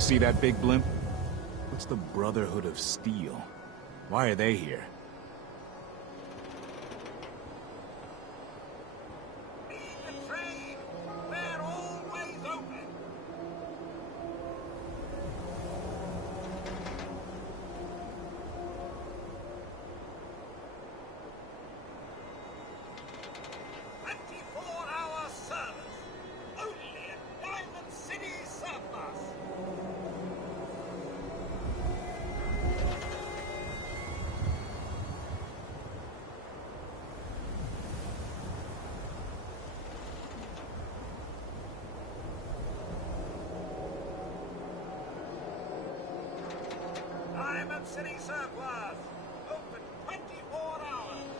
You see that big blimp? What's the Brotherhood of Steel? Why are they here? City surplus! Open 24 hours!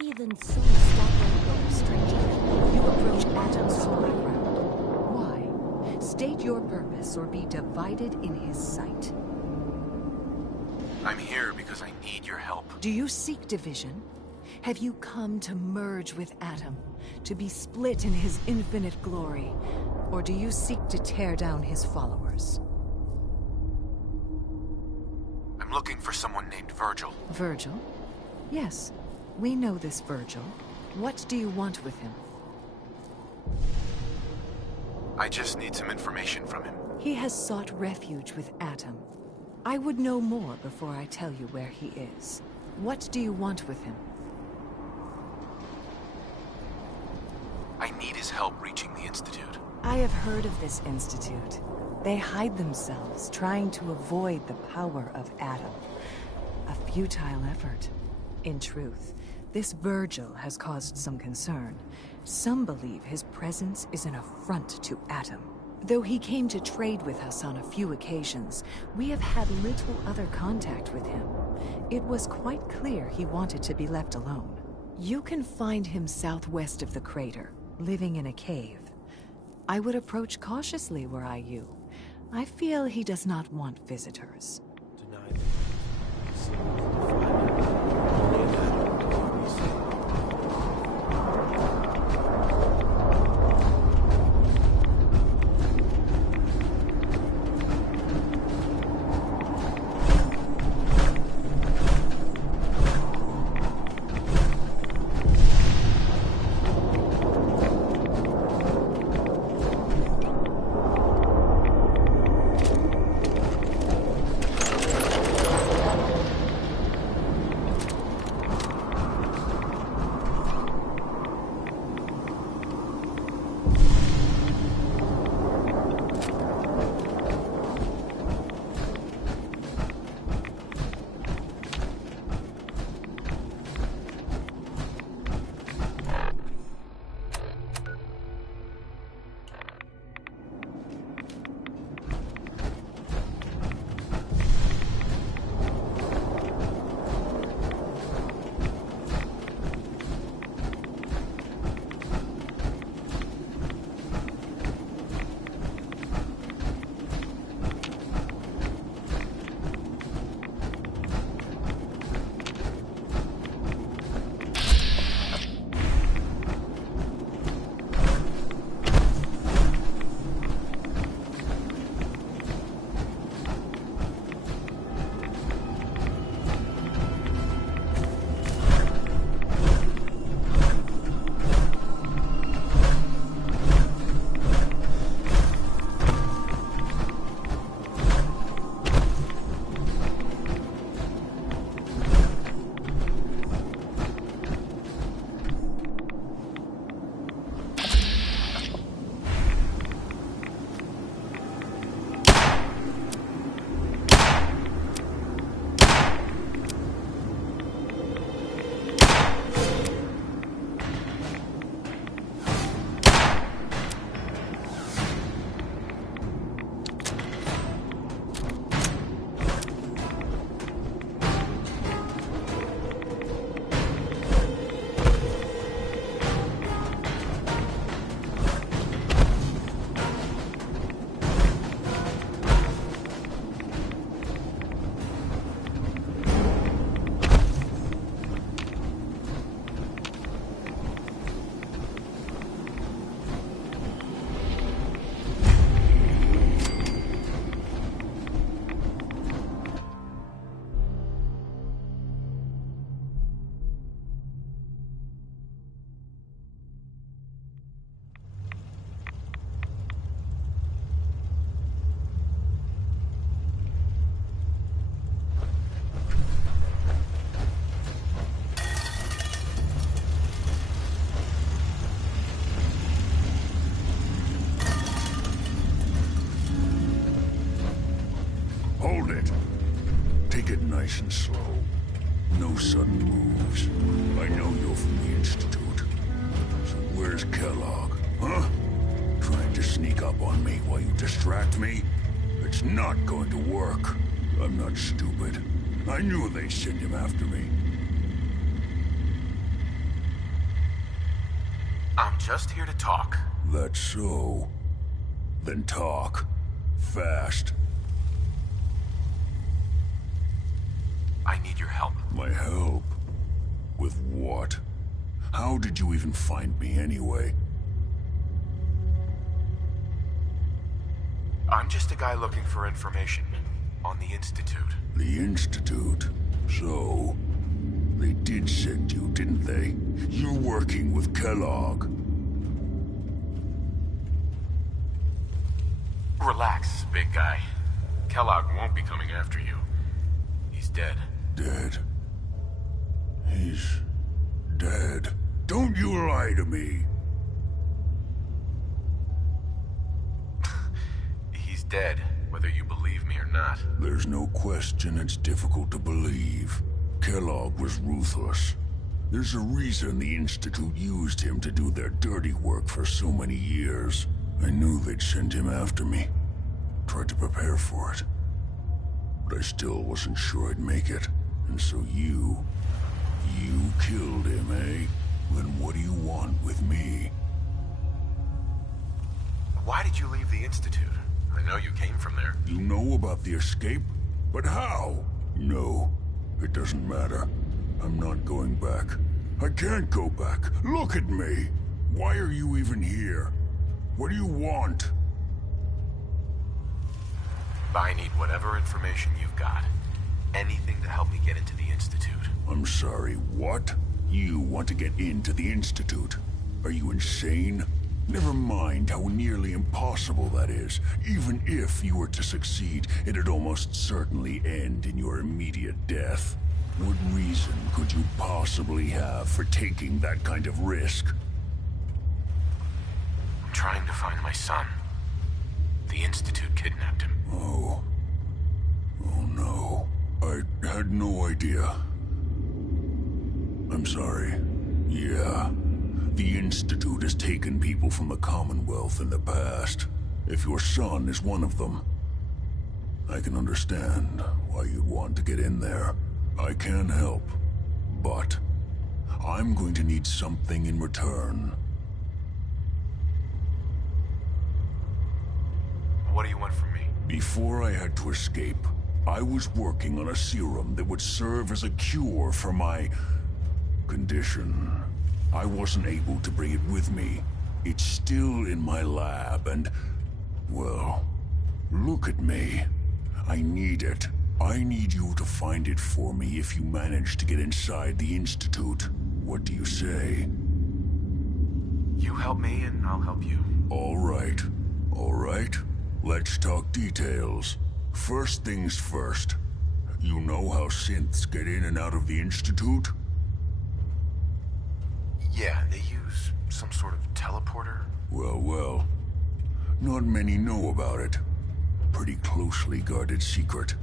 heathen soul stop your stranger. You approach Atom's holy ground. Why? State your purpose or be divided in his sight. I'm here because I need your help. Do you seek division? Have you come to merge with Atom, to be split in his infinite glory? Or do you seek to tear down his followers? I'm looking for someone named Virgil. Virgil? Yes, we know this Virgil. What do you want with him? I just need some information from him. He has sought refuge with Atom. I would know more before I tell you where he is. What do you want with him? I need his help reaching the Institute. I have heard of this institute. They hide themselves, trying to avoid the power of Atom. A futile effort. In truth, this Virgil has caused some concern. Some believe his presence is an affront to Atom. Though he came to trade with us on a few occasions, we have had little other contact with him. It was quite clear he wanted to be left alone. You can find him southwest of the crater, living in a cave. I would approach cautiously were I you. I feel he does not want visitors. Deny them. See if we can find him. Only that can be saved. Nice and slow. No sudden moves. I know you're from the Institute. So where's Kellogg? Huh? Trying to sneak up on me while you distract me? It's not going to work. I'm not stupid. I knew they'd send him after me. I'm just here to talk. That's so. Then talk. Fast. I need your help. My help? With what? How did you even find me anyway? I'm just a guy looking for information on the Institute. The Institute? So... they did send you, didn't they? You're working with Kellogg. Relax, big guy. Kellogg won't be coming after you. He's dead. Dead? He's... dead. Don't you lie to me! He's dead, whether you believe me or not. There's no question it's difficult to believe. Kellogg was ruthless. There's a reason the Institute used him to do their dirty work for so many years. I knew they'd send him after me. Tried to prepare for it. But I still wasn't sure I'd make it. And so you killed him, eh? Then what do you want with me? Why did you leave the Institute? I know you came from there. You know about the escape? But how? No, it doesn't matter. I'm not going back. I can't go back. Look at me! Why are you even here? What do you want? I need whatever information you've got. Anything to help me get into the Institute. I'm sorry, what? You want to get into the Institute? Are you insane? Never mind how nearly impossible that is. Even if you were to succeed, it'd almost certainly end in your immediate death. What reason could you possibly have for taking that kind of risk? I'm trying to find my son. The Institute kidnapped him. Oh. Oh no. I had no idea. I'm sorry. Yeah. The Institute has taken people from the Commonwealth in the past. If your son is one of them, I can understand why you'd want to get in there. I can help, but I'm going to need something in return. What do you want from me? Before I had to escape, I was working on a serum that would serve as a cure for my condition. I wasn't able to bring it with me. It's still in my lab and, well, look at me. I need it. I need you to find it for me if you manage to get inside the Institute. What do you say? You help me and I'll help you. All right. All right. Let's talk details. First things first. You know how synths get in and out of the Institute? Yeah, they use some sort of teleporter. Well. Not many know about it. Pretty closely guarded secret.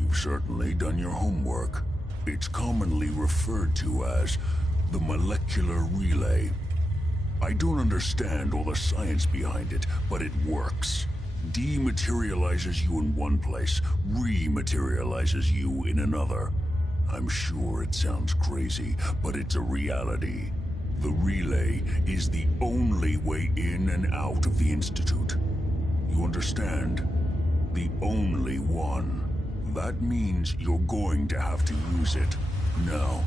You've certainly done your homework. It's commonly referred to as the molecular relay. I don't understand all the science behind it, but it works. Dematerializes you in one place, rematerializes you in another. I'm sure it sounds crazy, but it's a reality. The relay is the only way in and out of the Institute. You understand? The only one. That means you're going to have to use it. Now,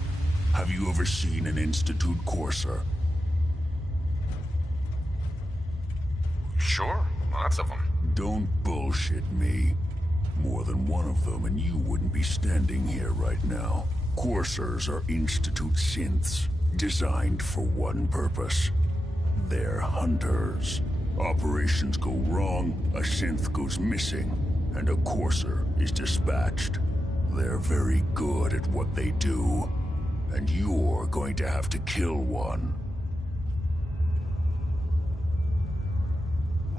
have you ever seen an Institute courser? Sure, lots of them. Don't bullshit me. More than one of them and you wouldn't be standing here right now. Coursers are Institute synths, designed for one purpose. They're hunters. Operations go wrong, a synth goes missing, and a courser is dispatched. They're very good at what they do, and you're going to have to kill one.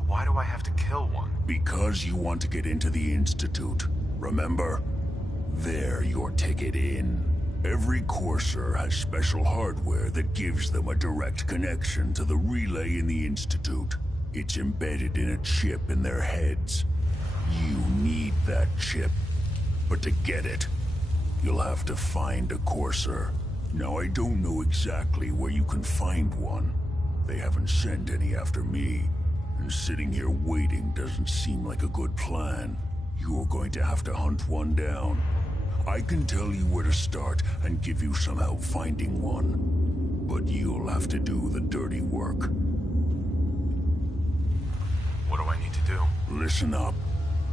Why do I have to kill one? Because you want to get into the Institute, remember? They're your ticket in. Every courser has special hardware that gives them a direct connection to the relay in the Institute. It's embedded in a chip in their heads. You need that chip. But to get it, you'll have to find a courser. Now, I don't know exactly where you can find one. They haven't sent any after me, and sitting here waiting doesn't seem like a good plan. You're going to have to hunt one down. I can tell you where to start and give you some help finding one, but you'll have to do the dirty work. What do I need to do? Listen up.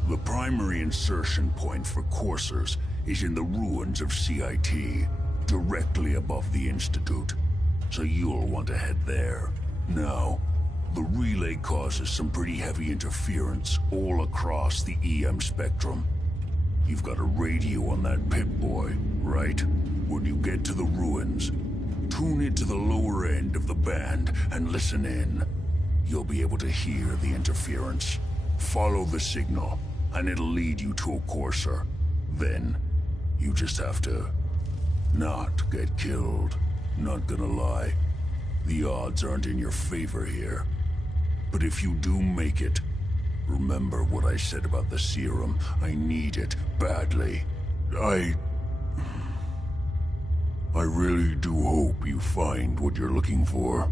The primary insertion point for coursers is in the ruins of CIT, directly above the Institute. So you'll want to head there. Now, the relay causes some pretty heavy interference all across the EM spectrum. You've got a radio on that Pip-Boy, right? When you get to the ruins, tune it to the lower end of the band and listen in. You'll be able to hear the interference. Follow the signal, and it'll lead you to a courser. Then, you just have to not get killed. Not gonna lie, the odds aren't in your favor here. But if you do make it, remember what I said about the serum. I need it badly. I really do hope you find what you're looking for.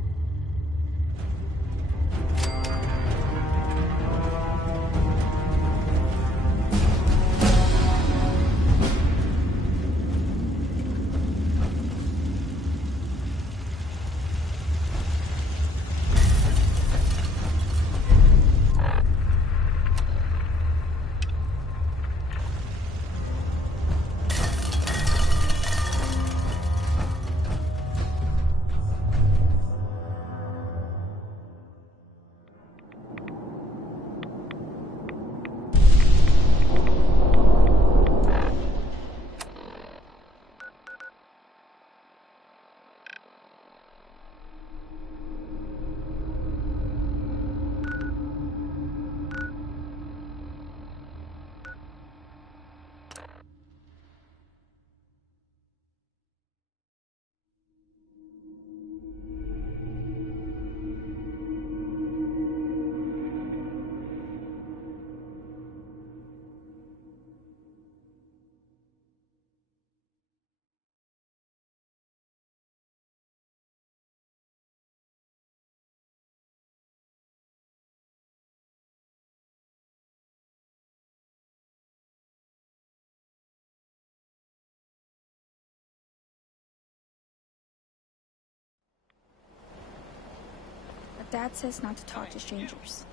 Dad says not to talk to strangers.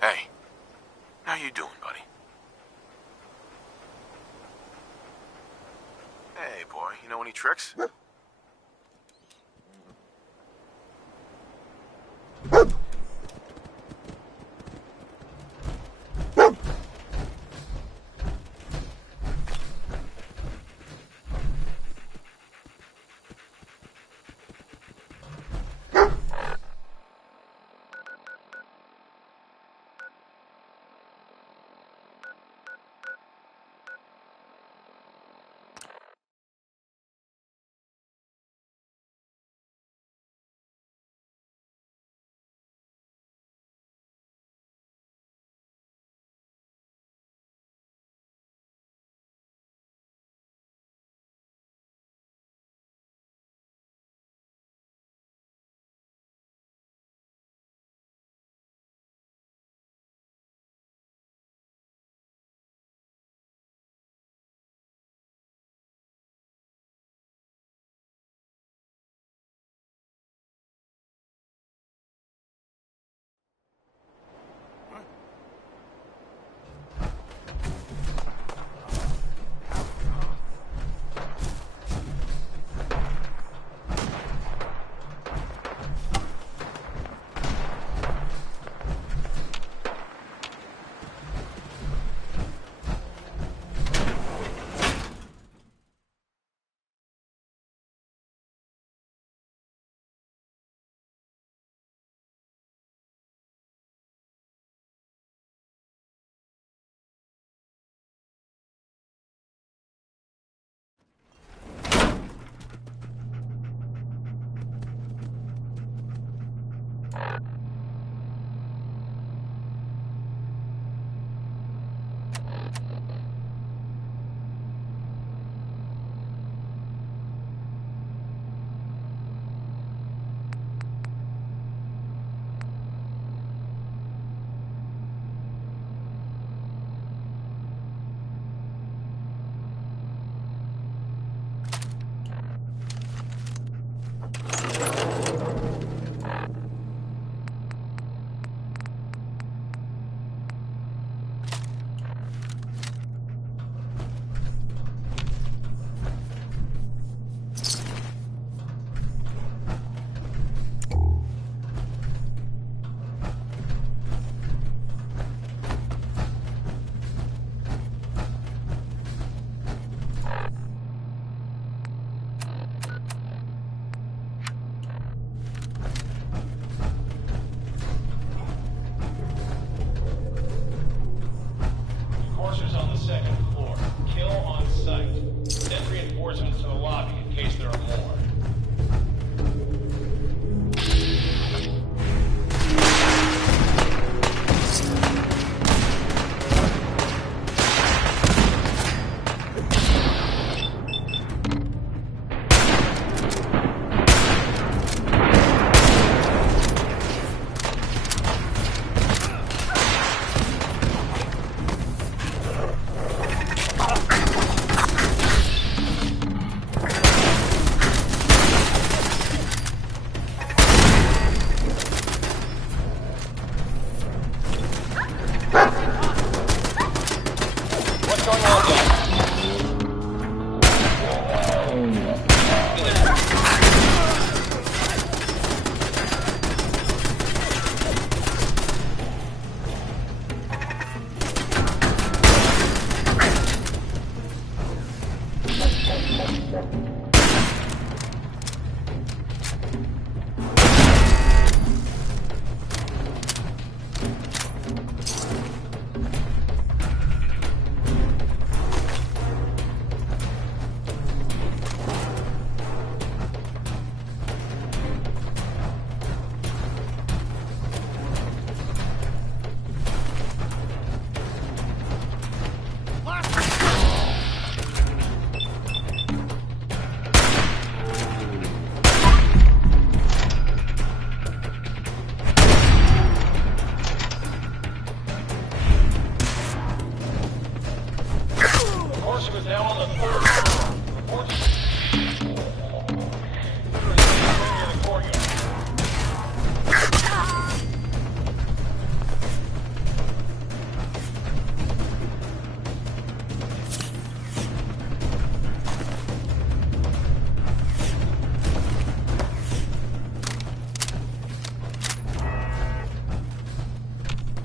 Hey, how you doing, buddy? Hey, boy, you know any tricks?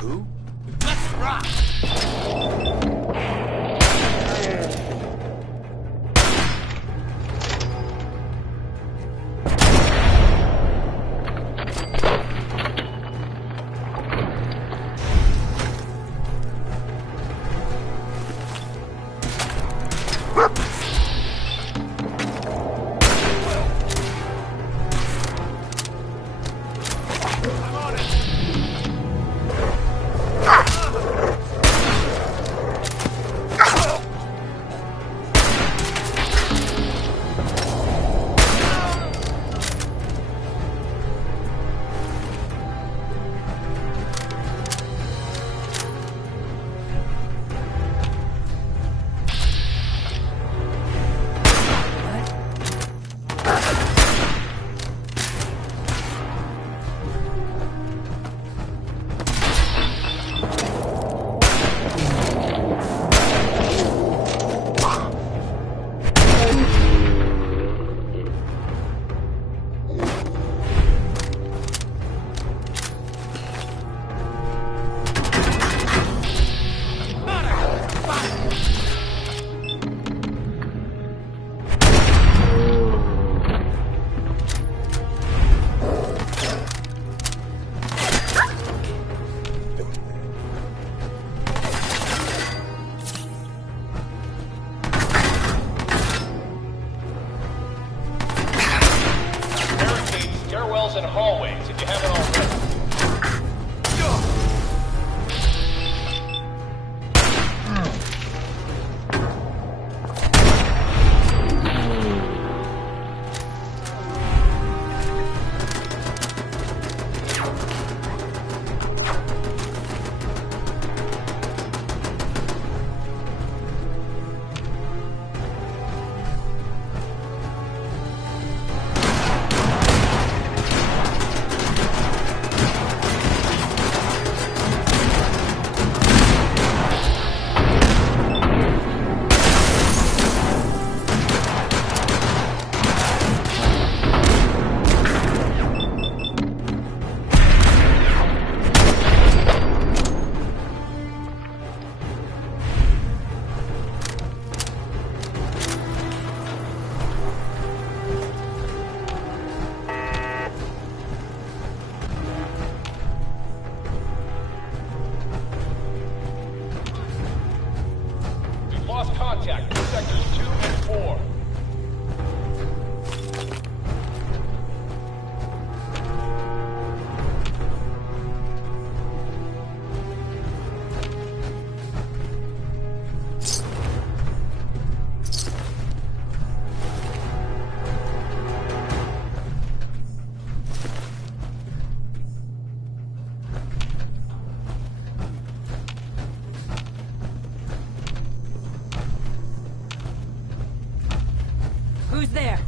Who? Let's rock! Stairwells and hallways if you haven't already. Lost contact in sectors 2 and 4. Who's there?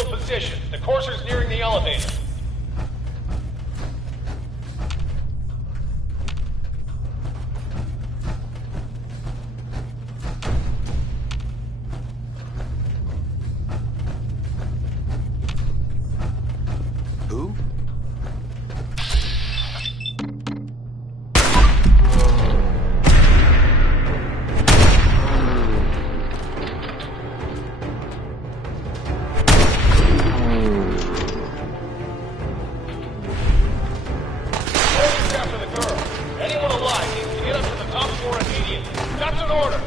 Signal position. The courser's nearing the elevator. Who? Courser's after the girl. Anyone alive needs to get up to the top floor immediately. That's an order.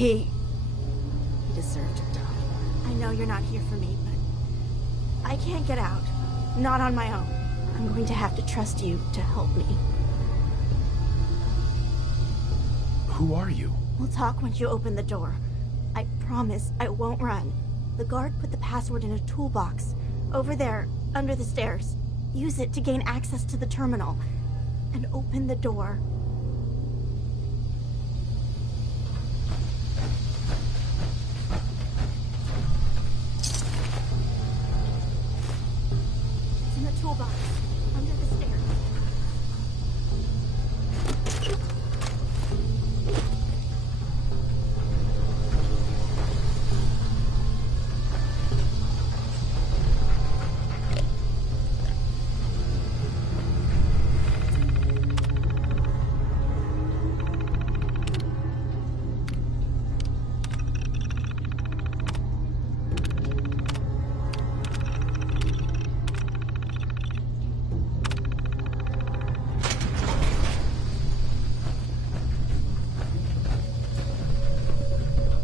He deserved to die. I know you're not here for me, but I can't get out. Not on my own. I'm going to have to trust you to help me. Who are you? We'll talk once you open the door. I promise I won't run. The guard put the password in a toolbox. Over there, under the stairs. Use it to gain access to the terminal. And open the door. It's in the toolbox. Under the stairs.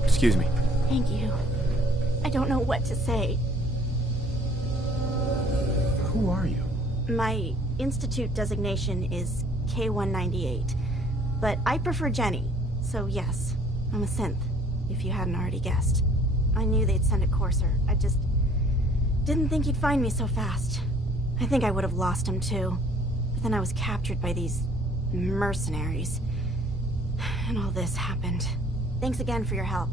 Excuse me. Thank you. I don't know what to say. Who are you? My institute designation is K-198, but I prefer Jenny, so yes, I'm a synth, if you hadn't already guessed. I knew they'd send a courser, I just didn't think he'd find me so fast. I think I would have lost him too, but then I was captured by these mercenaries, and all this happened. Thanks again for your help.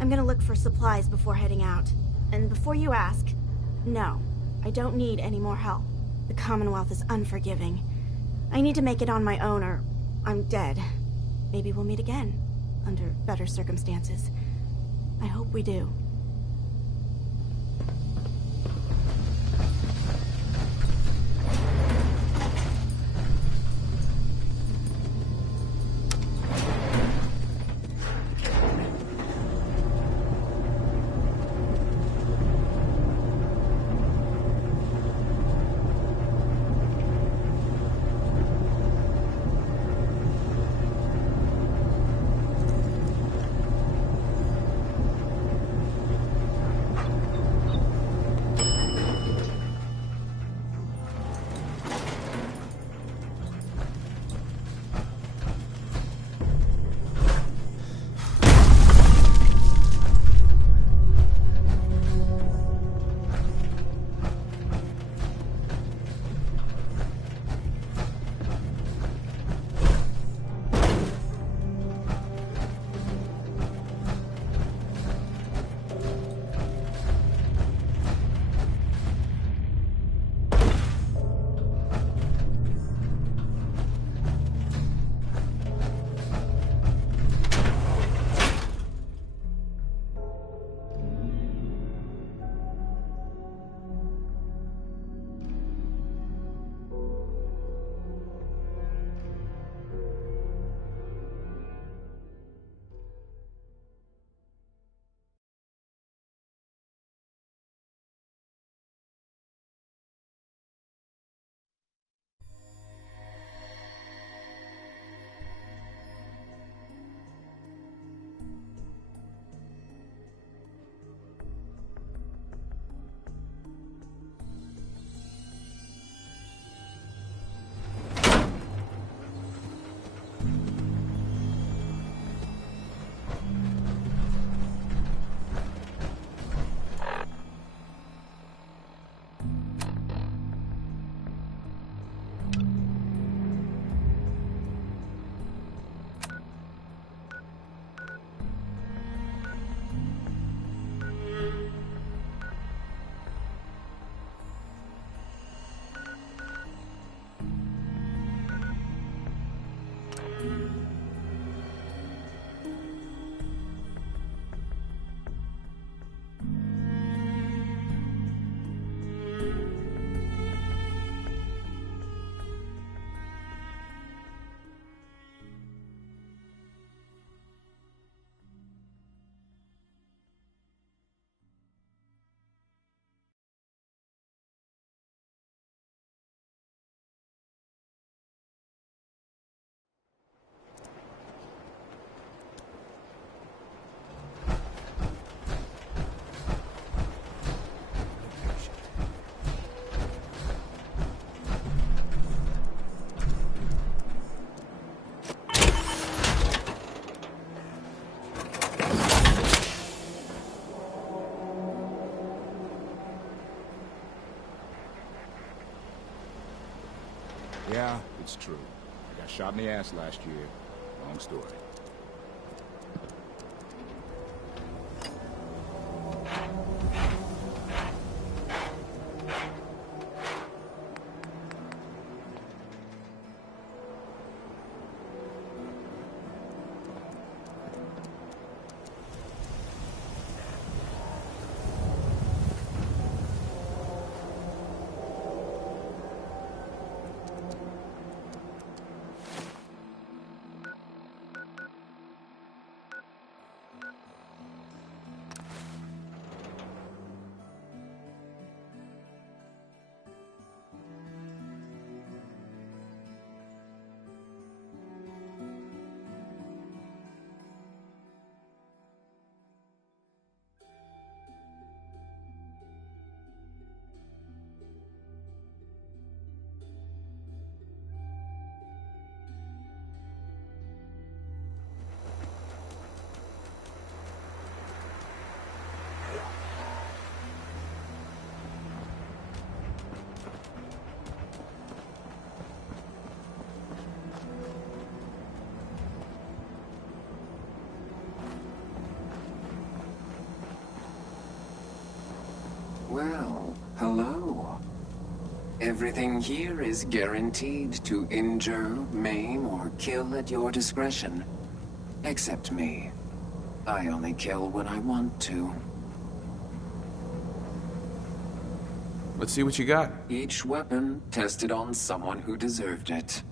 I'm gonna look for supplies before heading out. And before you ask, no, I don't need any more help. The Commonwealth is unforgiving. I need to make it on my own or I'm dead. Maybe we'll meet again, under better circumstances. I hope we do. It's true. I got shot in the ass last year. Long story. Well, hello. Everything here is guaranteed to injure, maim, or kill at your discretion. Except me. I only kill when I want to. Let's see what you got. Each weapon tested on someone who deserved it.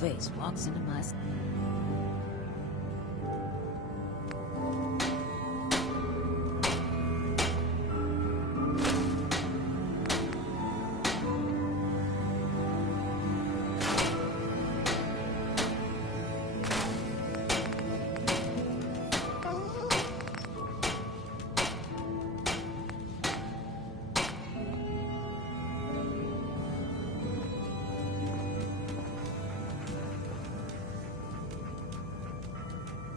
Face walks into my...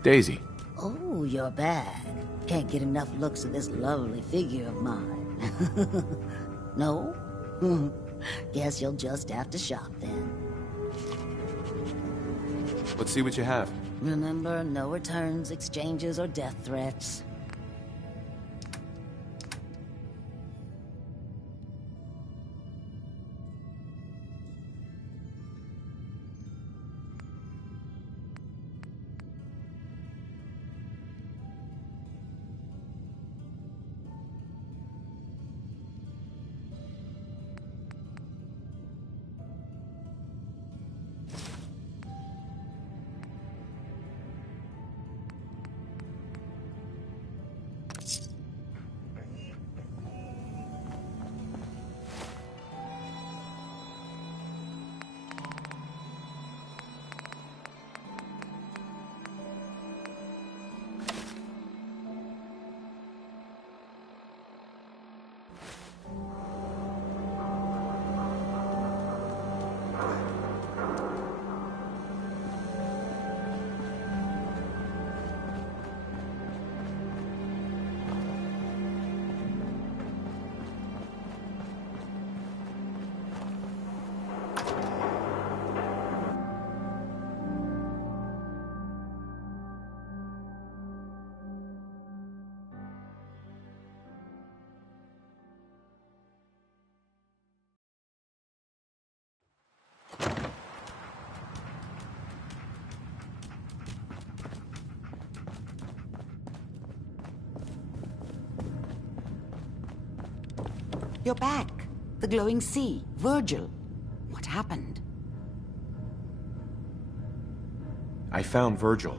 Daisy. Oh, you're back. Can't get enough looks at this lovely figure of mine. No? Guess you'll just have to shop then. Let's see what you have. Remember, no returns, exchanges, or death threats. You're back. The glowing sea. Virgil. What happened? I found Virgil.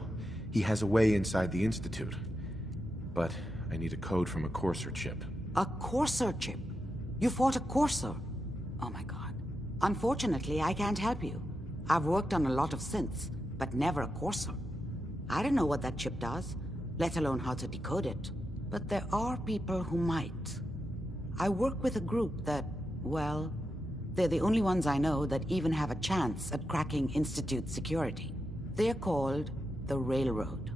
He has a way inside the Institute. But I need a code from a Courser chip. A Courser chip? You fought a Courser? Oh my god. Unfortunately, I can't help you. I've worked on a lot of synths, but never a Courser. I don't know what that chip does, let alone how to decode it. But there are people who might. I work with a group that, well, they're the only ones I know that even have a chance at cracking Institute security. They're called the Railroad.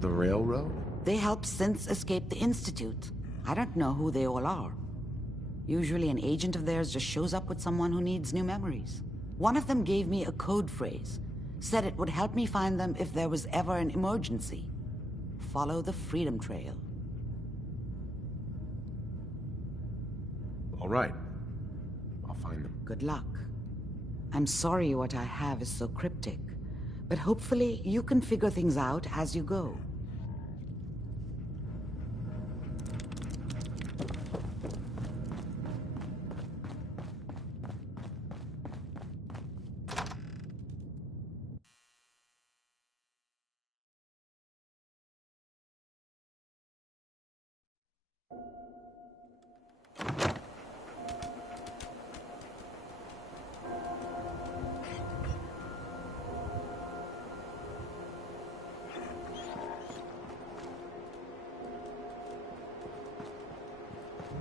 The Railroad? They help synths escape the Institute. I don't know who they all are. Usually an agent of theirs just shows up with someone who needs new memories. One of them gave me a code phrase, said it would help me find them if there was ever an emergency. Follow the Freedom Trail. All right. I'll find them. Good luck. I'm sorry what I have is so cryptic, but hopefully you can figure things out as you go.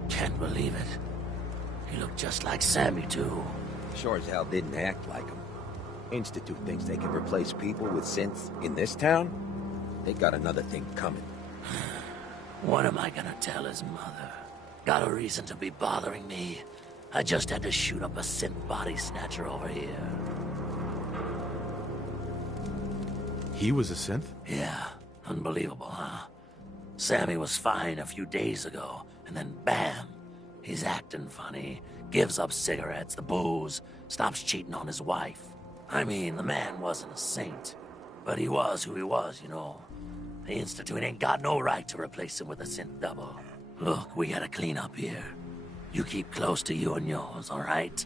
Can't believe it. He looked just like Sammy, too. Sure as hell didn't act like him. Institute thinks they can replace people with synths in this town? They got another thing coming. What am I gonna tell his mother? Got a reason to be bothering me? I just had to shoot up a synth body snatcher over here. He was a synth? Yeah, unbelievable, huh? Sammy was fine a few days ago, and then bam! He's acting funny, gives up cigarettes, the booze, stops cheating on his wife. I mean, the man wasn't a saint, but he was who he was, you know. The Institute ain't got no right to replace him with a synth double. Look, we gotta clean up here. You keep close to you and yours, all right?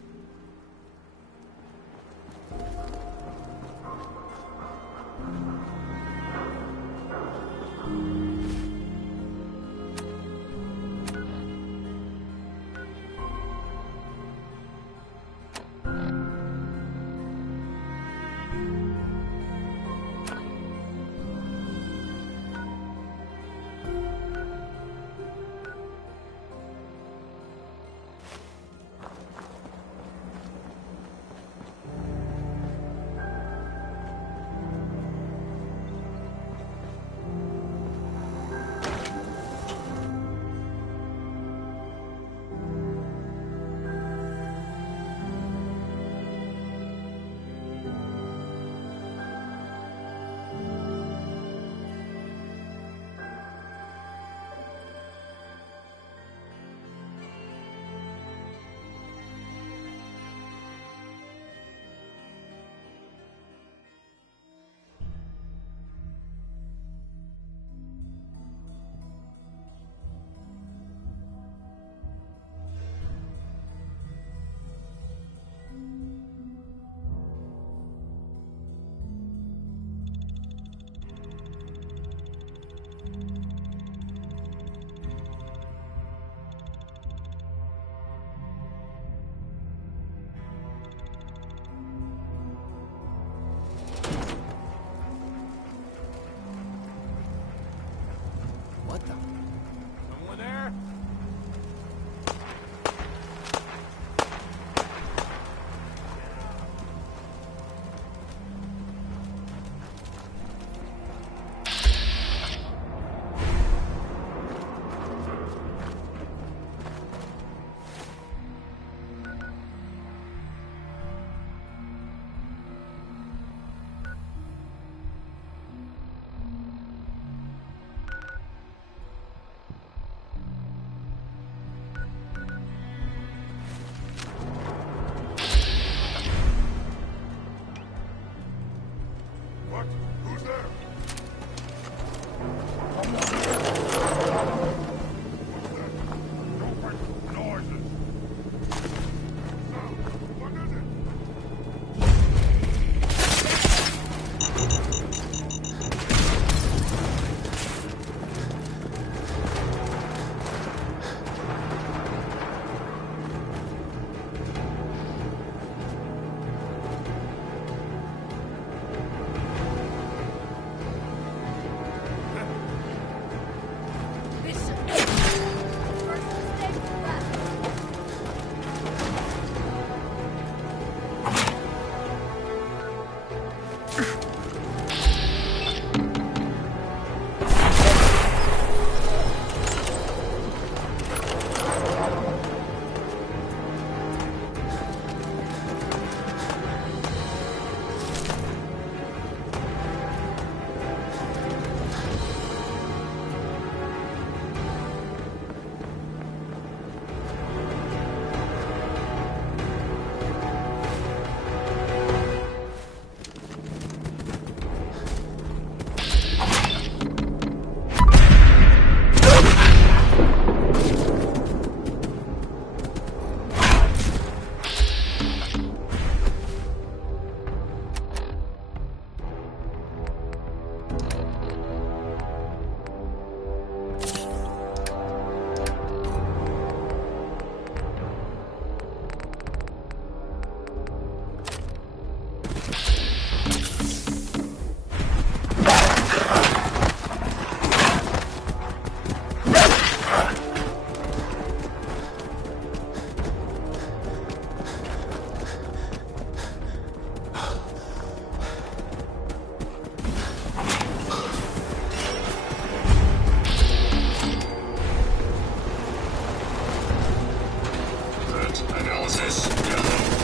Analysis, yellow.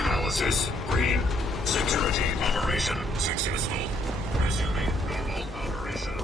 Analysis, green. Security operation successful. Resuming normal operation.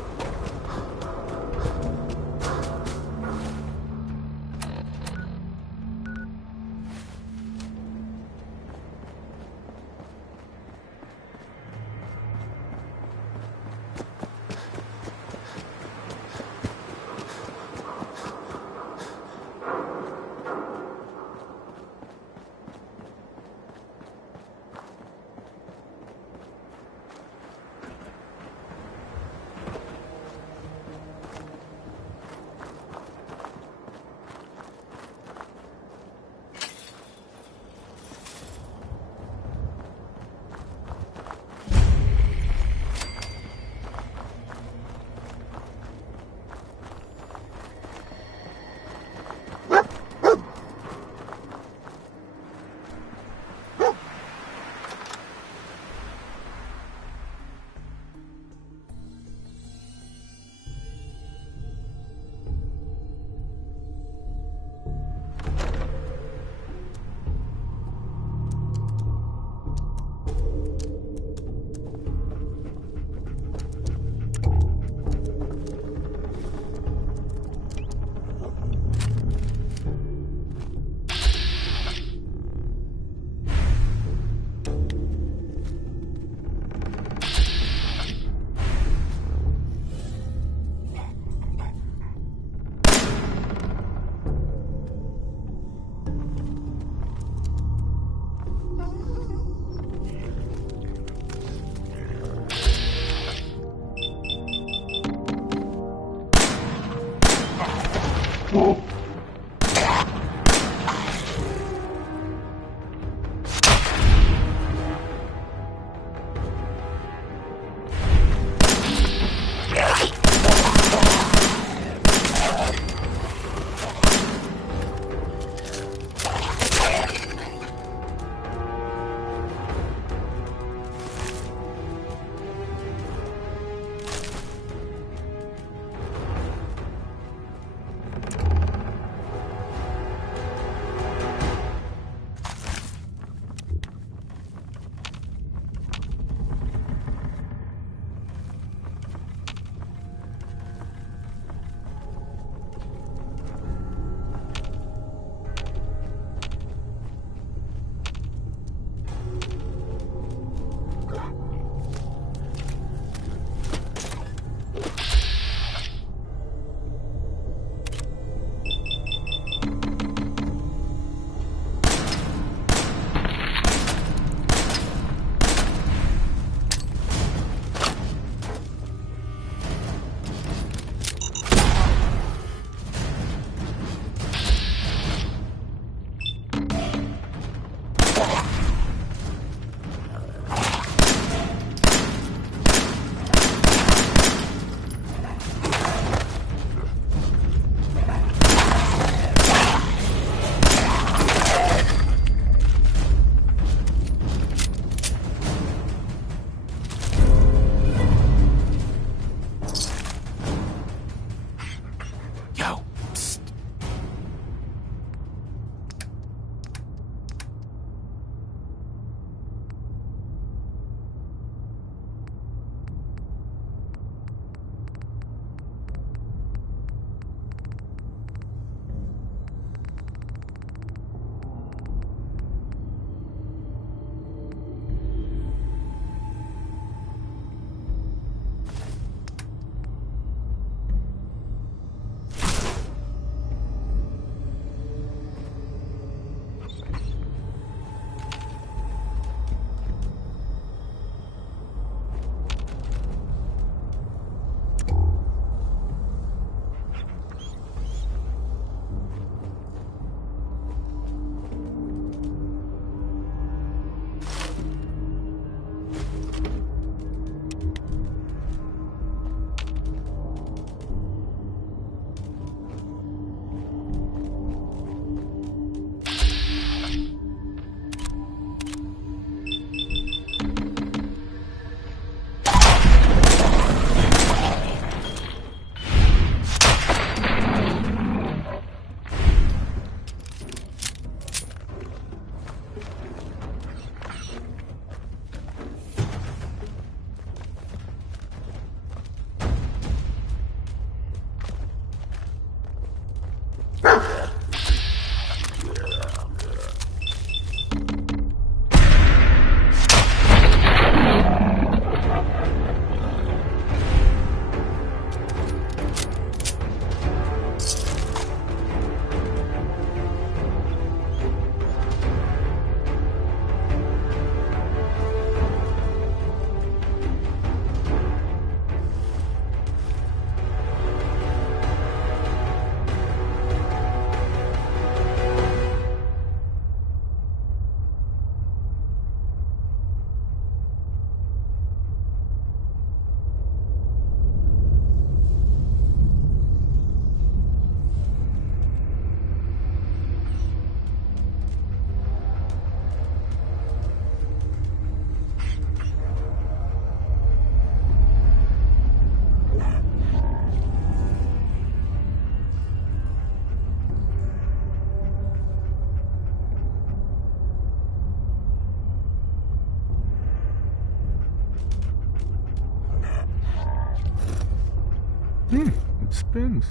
It spins.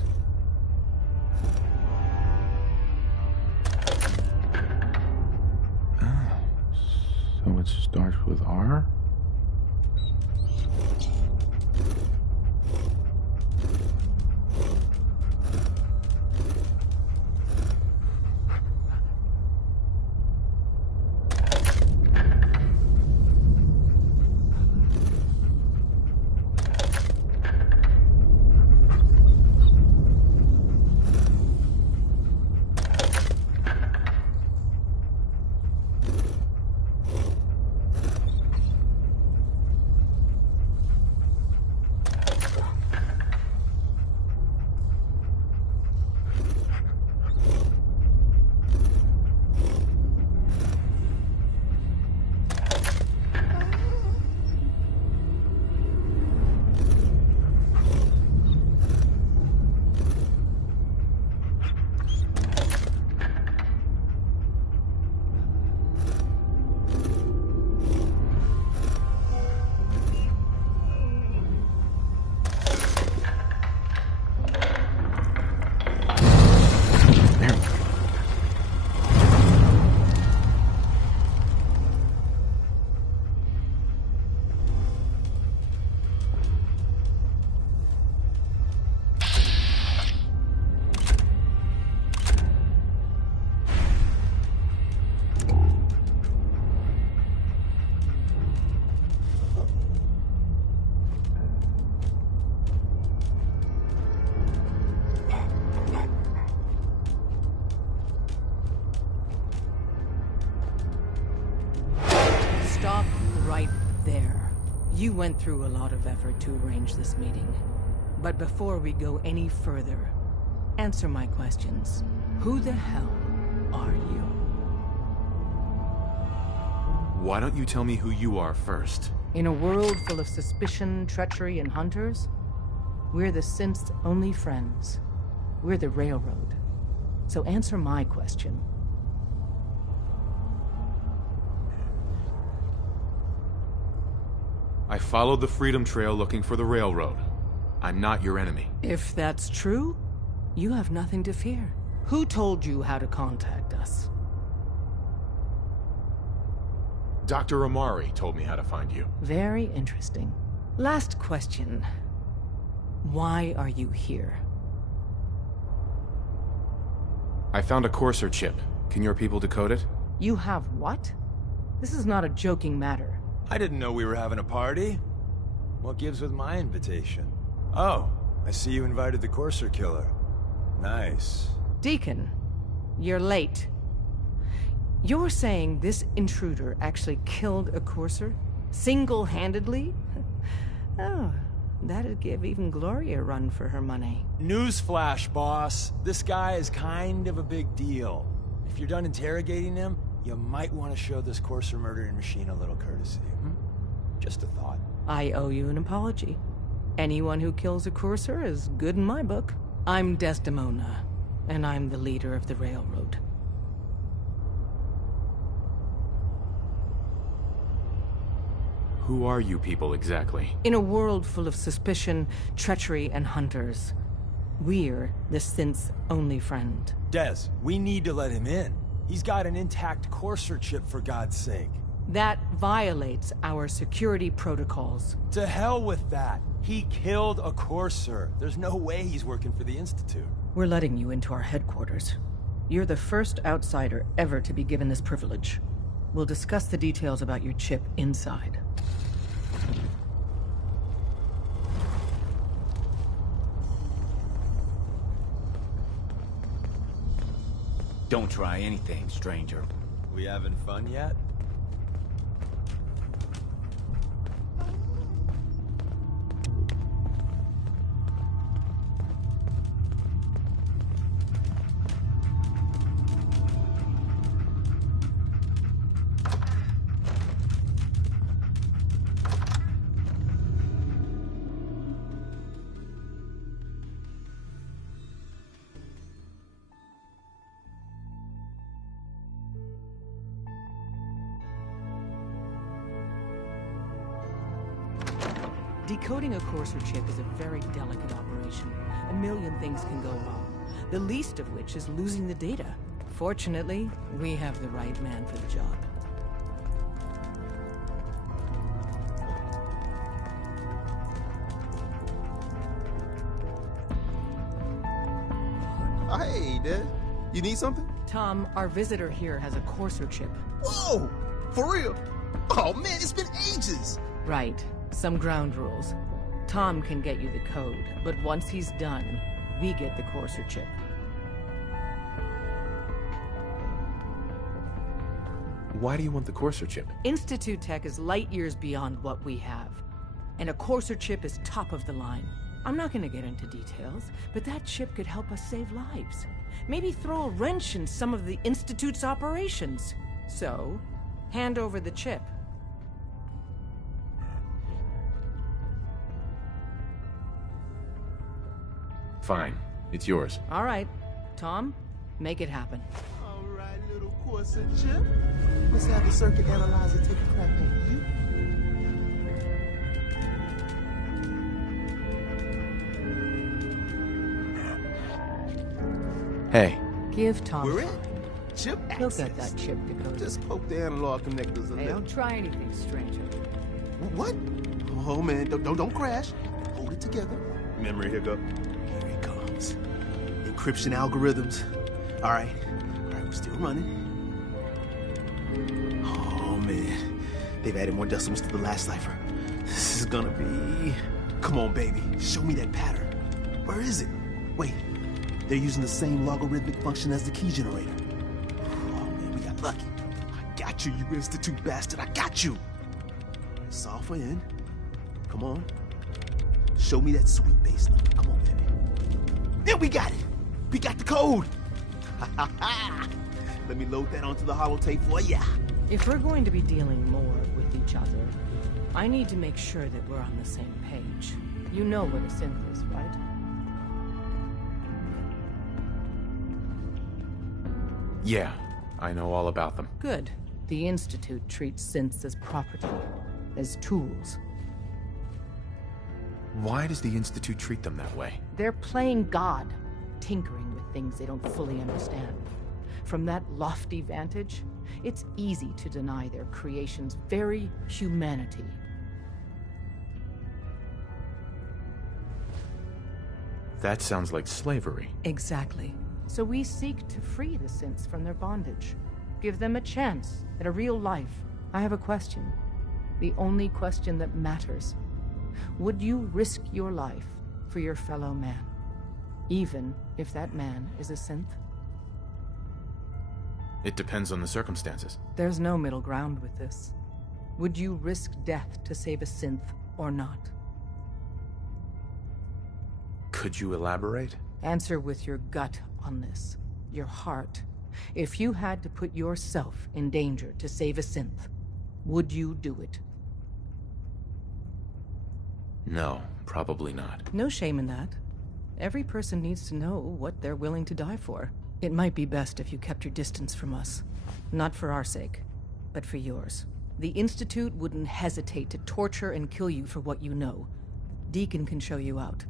Ah, so it starts with R? Stop right there. You went through a lot of effort to arrange this meeting. But before we go any further, answer my questions. Who the hell are you? Why don't you tell me who you are first? In a world full of suspicion, treachery, and hunters, we're the synth's only friends. We're the Railroad. So answer my question. I followed the Freedom Trail looking for the Railroad. I'm not your enemy. If that's true, you have nothing to fear. Who told you how to contact us? Dr. Amari told me how to find you. Very interesting. Last question. Why are you here? I found a Courser chip. Can your people decode it? You have what? This is not a joking matter. I didn't know we were having a party. What gives with my invitation? Oh, I see you invited the Courser killer. Nice. Deacon, you're late. You're saying this intruder actually killed a Courser? Single-handedly? Oh, that'd give even Gloria a run for her money. Newsflash, boss. This guy is kind of a big deal. If you're done interrogating him, you might want to show this Courser murdering machine a little courtesy. Just a thought. I owe you an apology. Anyone who kills a Courser is good in my book. I'm Desdemona, and I'm the leader of the Railroad. Who are you people exactly? In a world full of suspicion, treachery, and hunters, we're the synth's only friend. Des, we need to let him in. He's got an intact Courser chip, for God's sake. That violates our security protocols. To hell with that. He killed a Courser. There's no way he's working for the Institute. We're letting you into our headquarters. You're the first outsider ever to be given this privilege. We'll discuss the details about your chip inside. Don't try anything, stranger. We having fun yet? Decoding a courser chip is a very delicate operation. A million things can go wrong, the least of which is losing the data. Fortunately, we have the right man for the job. Hey, Dad. You need something? Tom, our visitor here has a courser chip. Whoa! For real? Oh man, it's been ages! Right. Some ground rules. Tom can get you the code, but once he's done, we get the courser chip. Why do you want the courser chip? Institute tech is light years beyond what we have. And a courser chip is top of the line. I'm not gonna get into details, but that chip could help us save lives. Maybe throw a wrench in some of the Institute's operations. So, hand over the chip. Fine. It's yours. All right. Tom, make it happen. All right, little courser chip. Let's have the circuit analyzer take a crack at you. Hey. Give Tom. We're in. Chip access. He'll get that chip decoded. Just poke the analog connectors a Hey, little. don't try anything, stranger. What? Oh man, don't crash. Hold it together. Memory hiccup. Here it comes. Encryption algorithms. All right, we're still running. Oh man, they've added more decimals to the last cipher. This is gonna be. Come on, baby, show me that pattern. Where is it? Wait, they're using the same logarithmic function as the key generator. Oh man, we got lucky. I got you, you Institute bastard. I got you. Solve for N. Come on. Show me that sweet bass number. Come on, baby. Yeah, we got it. We got the code. Let me load that onto the holotape for ya. If we're going to be dealing more with each other, I need to make sure that we're on the same page. You know what a synth is, right? Yeah, I know all about them. Good. The Institute treats synths as property, as tools. Why does the Institute treat them that way? They're playing God, tinkering with things they don't fully understand. From that lofty vantage, it's easy to deny their creation's very humanity. That sounds like slavery. Exactly. So we seek to free the synths from their bondage. Give them a chance at a real life. I have a question. The only question that matters. Would you risk your life for your fellow man? Even if that man is a synth? It depends on the circumstances. There's no middle ground with this. Would you risk death to save a synth or not? Could you elaborate? Answer with your gut on this. Your heart. If you had to put yourself in danger to save a synth, would you do it? No, probably not. No shame in that. Every person needs to know what they're willing to die for. It might be best if you kept your distance from us. Not for our sake, but for yours. The Institute wouldn't hesitate to torture and kill you for what you know. Deacon can show you out.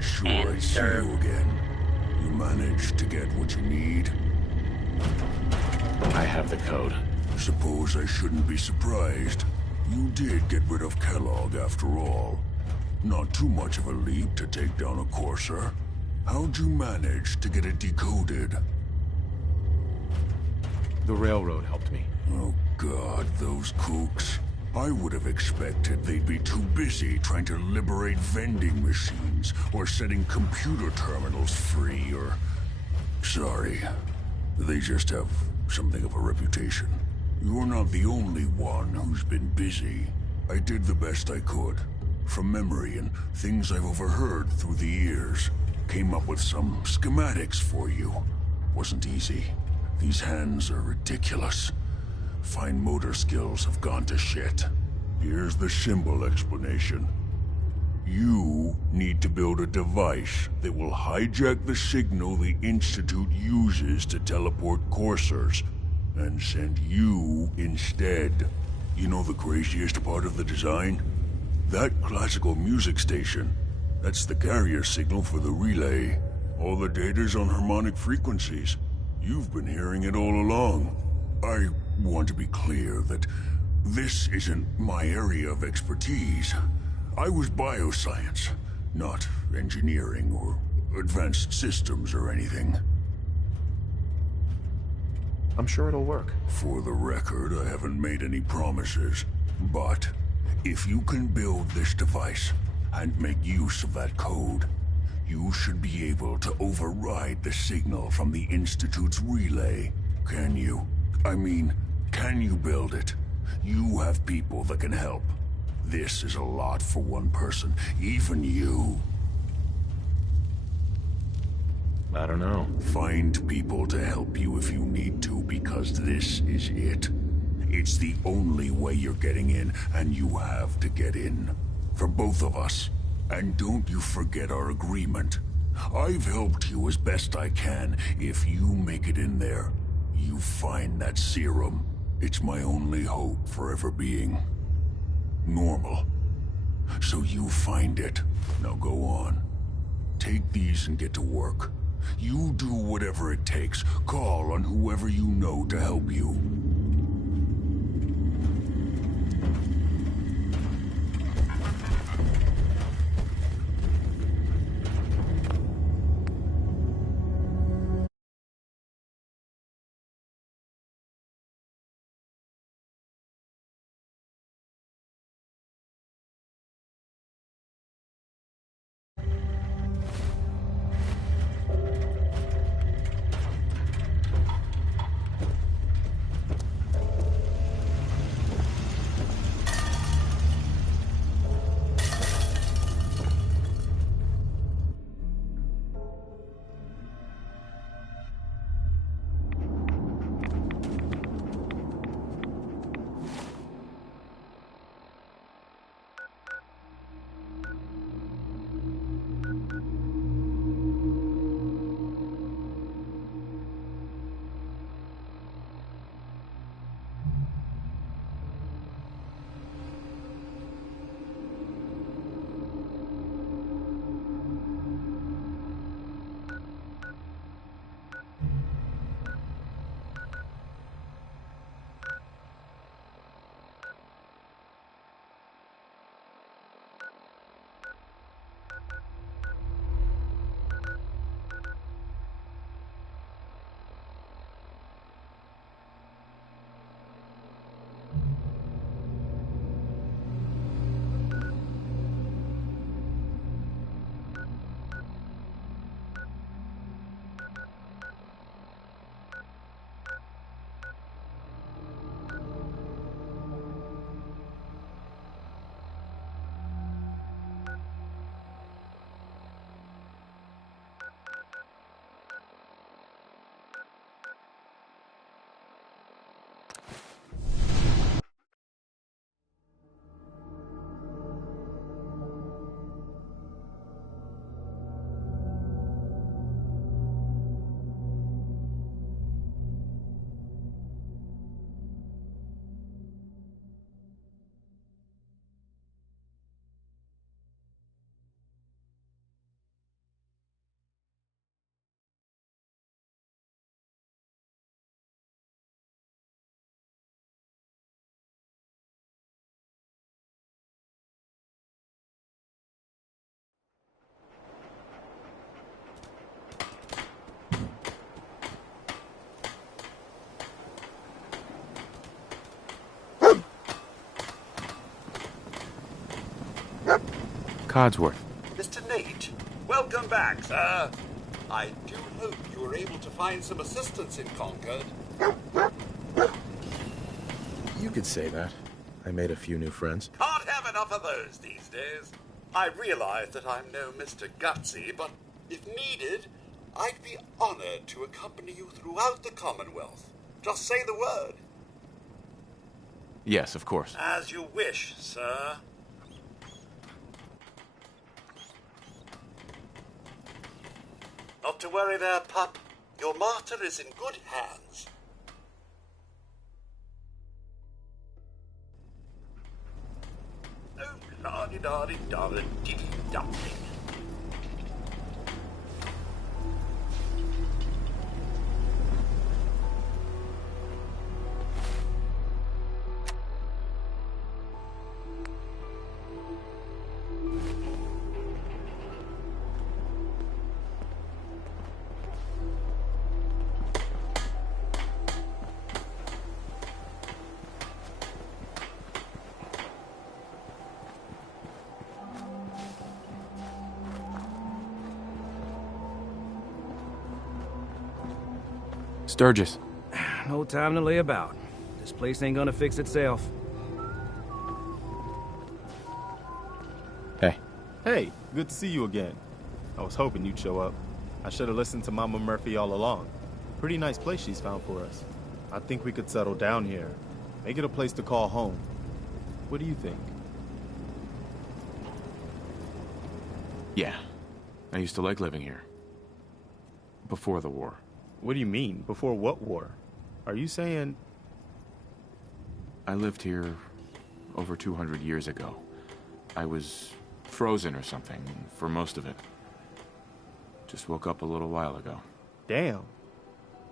Sure, it's you again. You managed to get what you need? I have the code. Suppose I shouldn't be surprised. You did get rid of Kellogg after all. Not too much of a leap to take down a Courser. How'd you manage to get it decoded? The railroad helped me. Oh God, those kooks. I would have expected they'd be too busy trying to liberate vending machines or setting computer terminals free or... Sorry. They just have something of a reputation. You're not the only one who's been busy. I did the best I could. From memory and things I've overheard through the years. Came up with some schematics for you. Wasn't easy. These hands are ridiculous. Fine motor skills have gone to shit. Here's the symbol explanation. You need to build a device that will hijack the signal the Institute uses to teleport coursers, and send you instead. You know the craziest part of the design? That classical music station. That's the carrier signal for the relay. All the data's on harmonic frequencies. You've been hearing it all along. I want to be clear that this isn't my area of expertise. I was bioscience, not engineering or advanced systems or anything. I'm sure it'll work. For the record, I haven't made any promises. But if you can build this device and make use of that code, you should be able to override the signal from the Institute's relay. Can you? I mean, can you build it? You have people that can help. This is a lot for one person, even you. I don't know. Find people to help you if you need to, because this is it. It's the only way you're getting in, and you have to get in. For both of us. And don't you forget our agreement. I've helped you as best I can. If you make it in there, you find that serum. It's my only hope for ever being normal. So you find it. Now go on. Take these and get to work. You do whatever it takes. Call on whoever you know to help you. Codsworth. Mr. Nate, welcome back, sir. I do hope you were able to find some assistance in Concord. You could say that. I made a few new friends. Can't have enough of those these days. I realize that I'm no Mr. Gutsy, but if needed, I'd be honored to accompany you throughout the Commonwealth. Just say the word. Yes, of course. As you wish, sir. Not to worry there, pup. Your master is in good hands. Oh, la-di-da-di-da-di-dee-dumpling. Sturgis. No time to lay about. This place ain't gonna fix itself. Hey. Hey, good to see you again. I was hoping you'd show up. I should have listened to Mama Murphy all along. Pretty nice place she's found for us. I think we could settle down here. Make it a place to call home. What do you think? Yeah. I used to like living here. Before the war. What do you mean? Before what war? Are you saying... I lived here over 200 years ago. I was frozen or something for most of it. Just woke up a little while ago. Damn.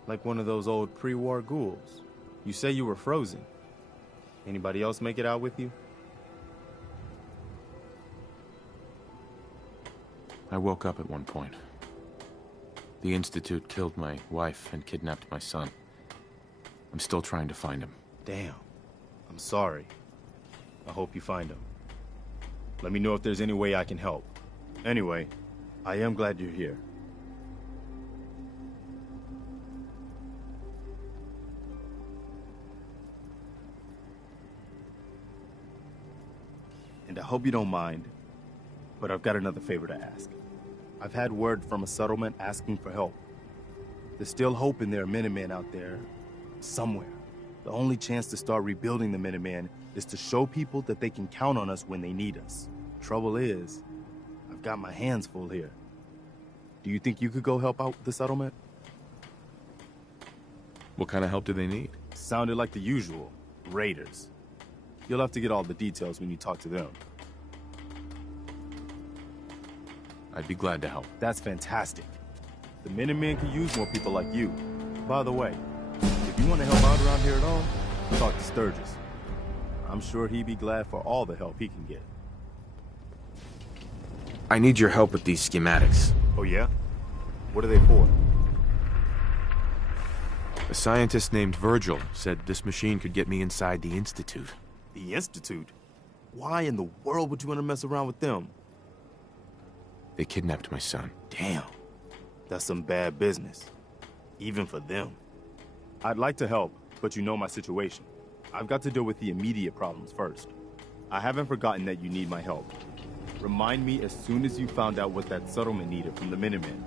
Like one of those old pre-war ghouls. You say you were frozen. Anybody else make it out with you? I woke up at one point. The Institute killed my wife and kidnapped my son. I'm still trying to find him. Damn. I'm sorry. I hope you find him. Let me know if there's any way I can help. Anyway, I am glad you're here. And I hope you don't mind, but I've got another favor to ask. I've had word from a settlement asking for help. There's still hope in there are Minutemen out there, somewhere. The only chance to start rebuilding the Minutemen is to show people that they can count on us when they need us. Trouble is, I've got my hands full here. Do you think you could go help out the settlement? What kind of help do they need? Sounded like the usual. Raiders. You'll have to get all the details when you talk to them. I'd be glad to help. That's fantastic. The Minutemen could use more people like you. By the way, if you want to help out around here at all, talk to Sturgis. I'm sure he'd be glad for all the help he can get. I need your help with these schematics. Oh yeah? What are they for? A scientist named Virgil said this machine could get me inside the Institute. The Institute? Why in the world would you want to mess around with them? They kidnapped my son. Damn. That's some bad business. Even for them. I'd like to help, but you know my situation. I've got to deal with the immediate problems first. I haven't forgotten that you need my help. Remind me as soon as you found out what that settlement needed from the Minutemen.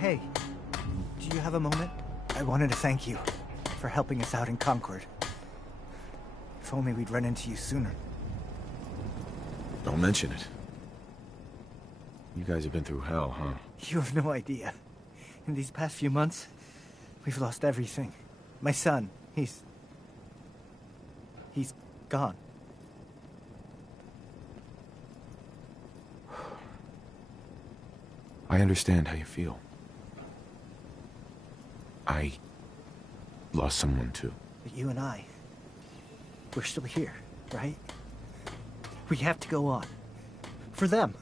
Hey, do you have a moment? I wanted to thank you for helping us out in Concord. If only we'd run into you sooner. Don't mention it. You guys have been through hell, huh? You have no idea. In these past few months, we've lost everything. My son, he's gone. I understand how you feel. I lost someone too. But you and I, we're still here, right? We have to go on. For them.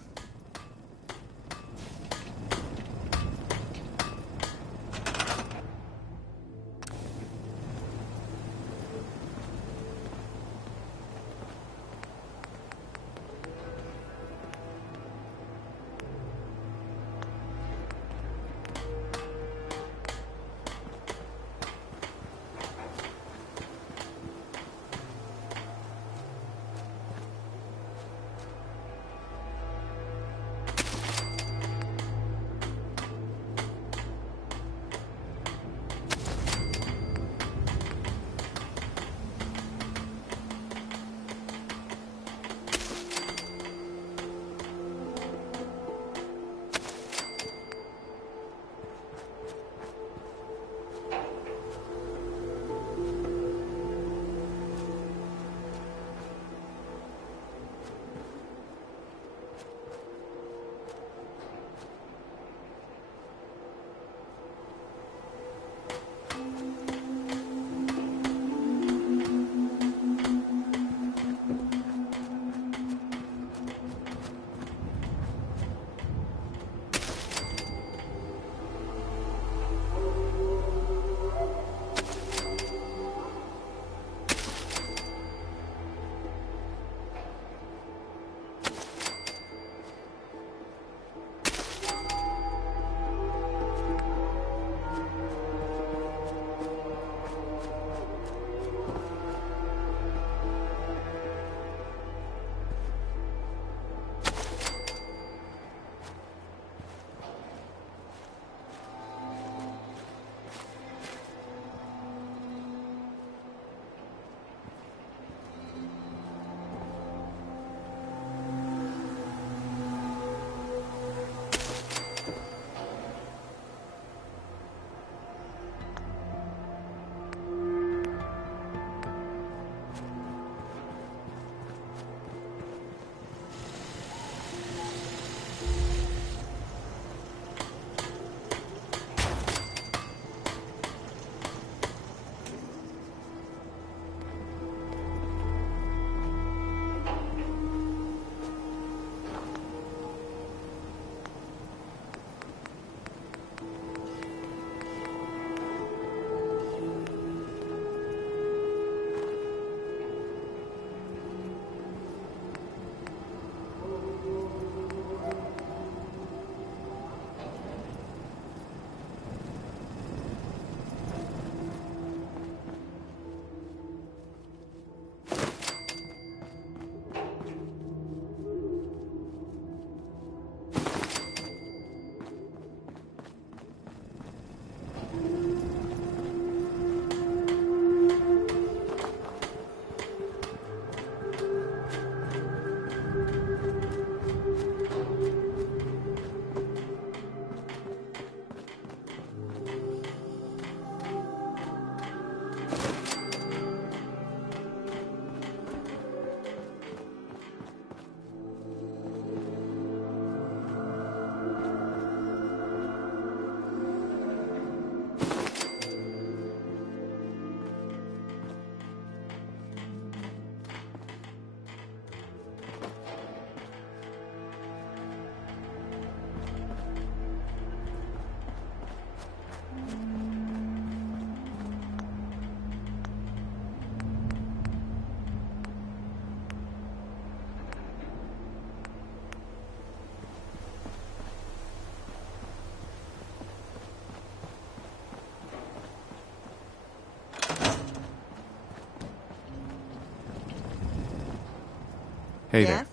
Hey yes? there.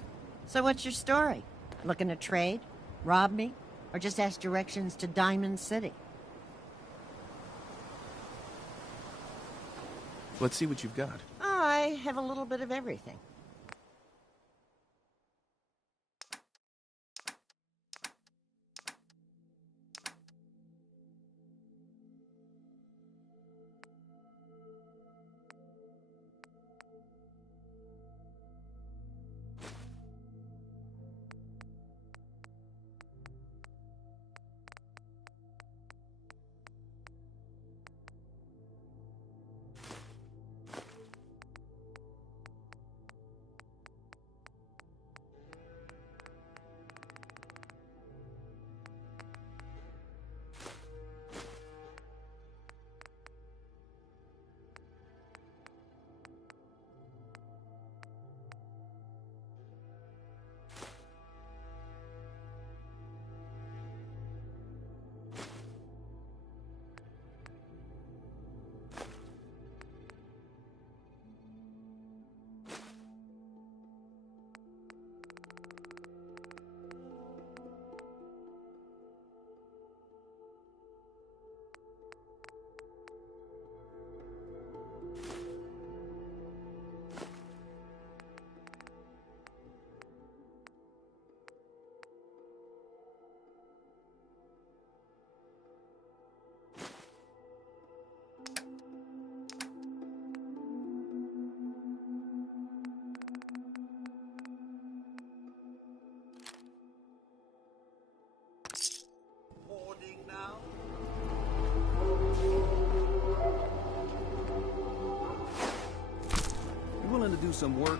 So what's your story? Looking to trade? Rob me? Or just ask directions to Diamond City? Let's see what you've got. I have a little bit of everything. do some work?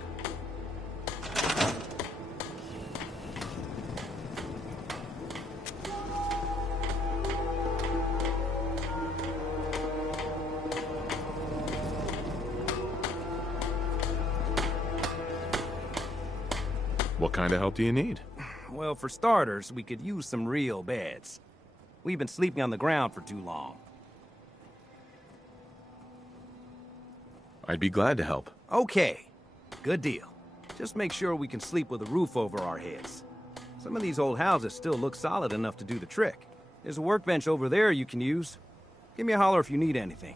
What kind of help do you need? Well, for starters, we could use some real beds. We've been sleeping on the ground for too long. I'd be glad to help. Okay, good deal. Just make sure we can sleep with a roof over our heads. Some of these old houses still look solid enough to do the trick. There's a workbench over there you can use. Give me a holler if you need anything.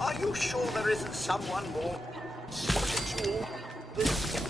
Are you sure there isn't someone more suited to all this?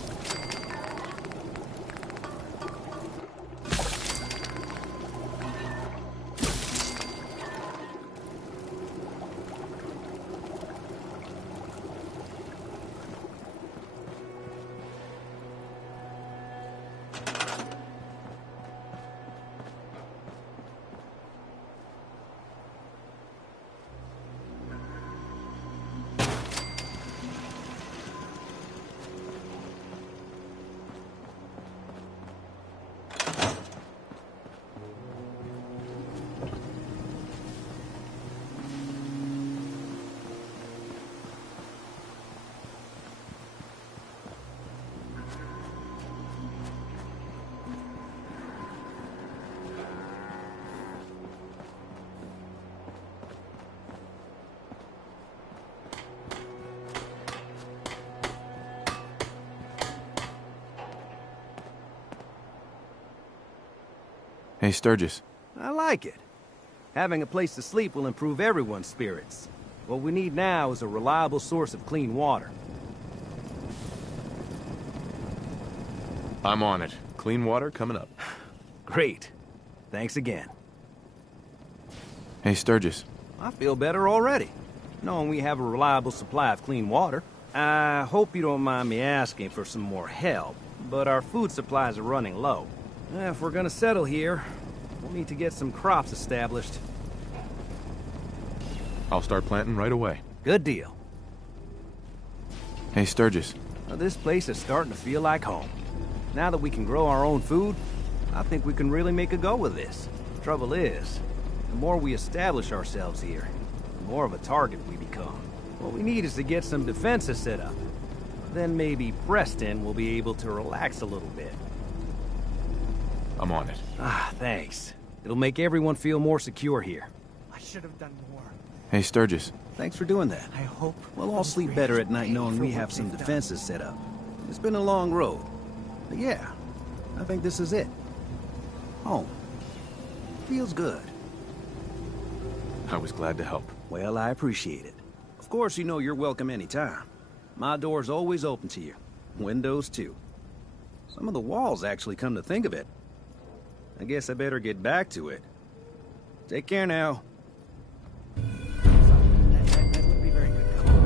Hey, Sturgis. I like it. Having a place to sleep will improve everyone's spirits. What we need now is a reliable source of clean water. I'm on it. Clean water coming up. Great. Thanks again. Hey, Sturgis. I feel better already, knowing we have a reliable supply of clean water. I hope you don't mind me asking for some more help, but our food supplies are running low. If we're gonna settle here, we'll need to get some crops established. I'll start planting right away. Good deal. Hey, Sturgis. Now, this place is starting to feel like home. Now that we can grow our own food, I think we can really make a go of this. Trouble is, the more we establish ourselves here, the more of a target we become. What we need is to get some defenses set up. Then maybe Preston will be able to relax a little bit. I'm on it. Ah, thanks. It'll make everyone feel more secure here. I should have done more. Hey, Sturgis. Thanks for doing that. I hope we'll all sleep better at night knowing we have some defenses set up. It's been a long road. But yeah, I think this is it. Home. Feels good. I was glad to help. Well, I appreciate it. Of course, you know you're welcome anytime. My door's always open to you. Windows, too. Some of the walls, actually, come to think of it. I guess I better get back to it. Take care now. That would be very good cover.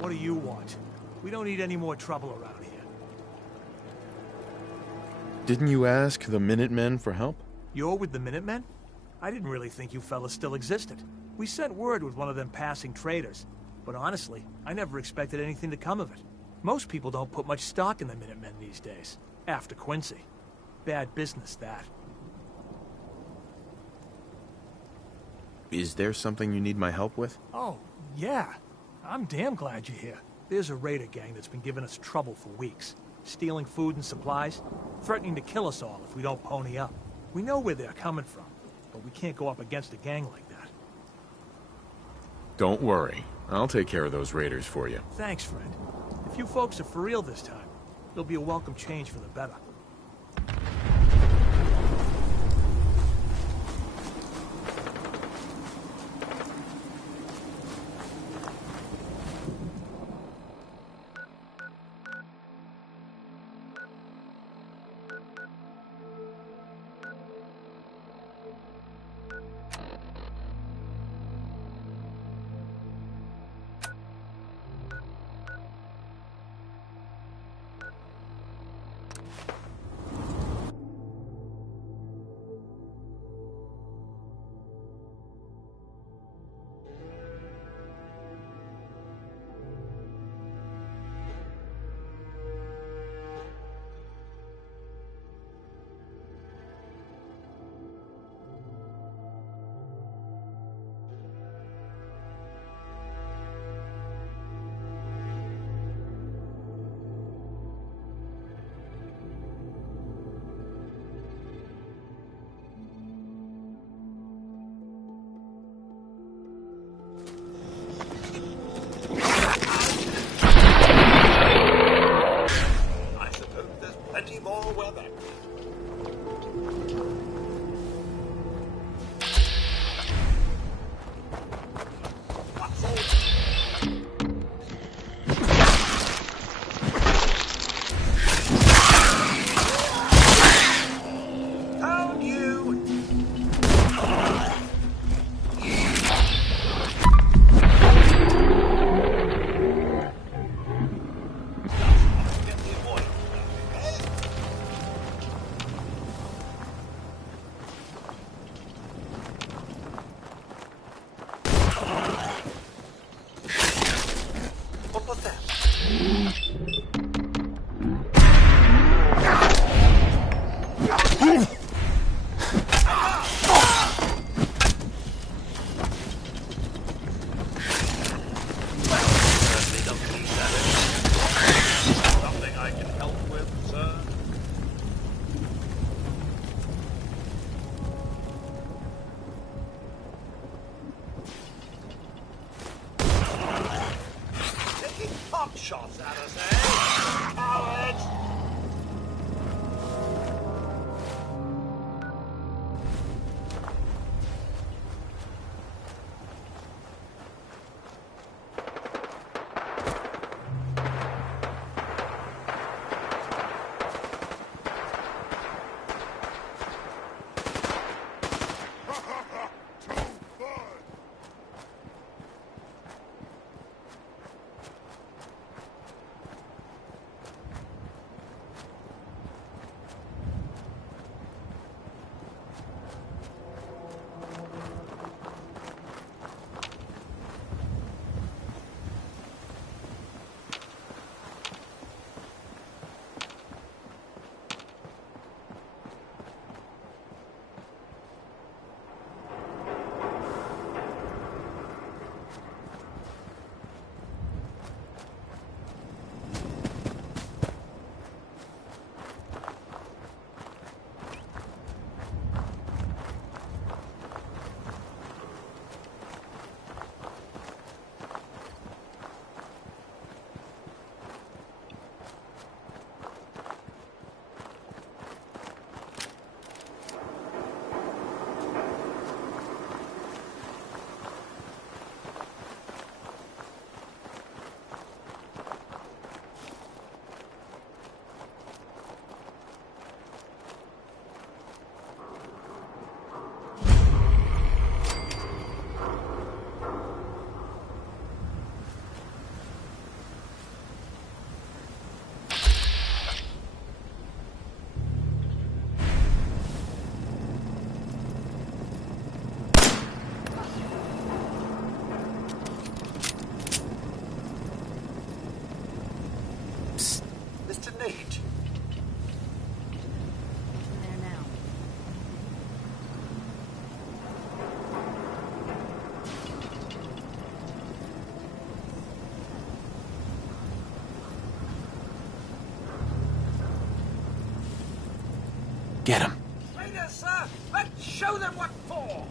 What do you want? We don't need any more trouble around here. Didn't you ask the Minutemen for help? You're with the Minutemen? I didn't really think you fellas still existed. We sent word with one of them passing traders. But honestly, I never expected anything to come of it. Most people don't put much stock in the Minutemen these days. After Quincy. Bad business, that. Is there something you need my help with? Oh, yeah. I'm damn glad you're here. There's a raider gang that's been giving us trouble for weeks. Stealing food and supplies, threatening to kill us all if we don't pony up. We know where they're coming from, but we can't go up against a gang like that. Don't worry. I'll take care of those raiders for you. Thanks, friend. If you folks are for real this time, it'll be a welcome change for the better. Shots at us, eh? Cowards! Get him. Right there, sir! Let's show them what for!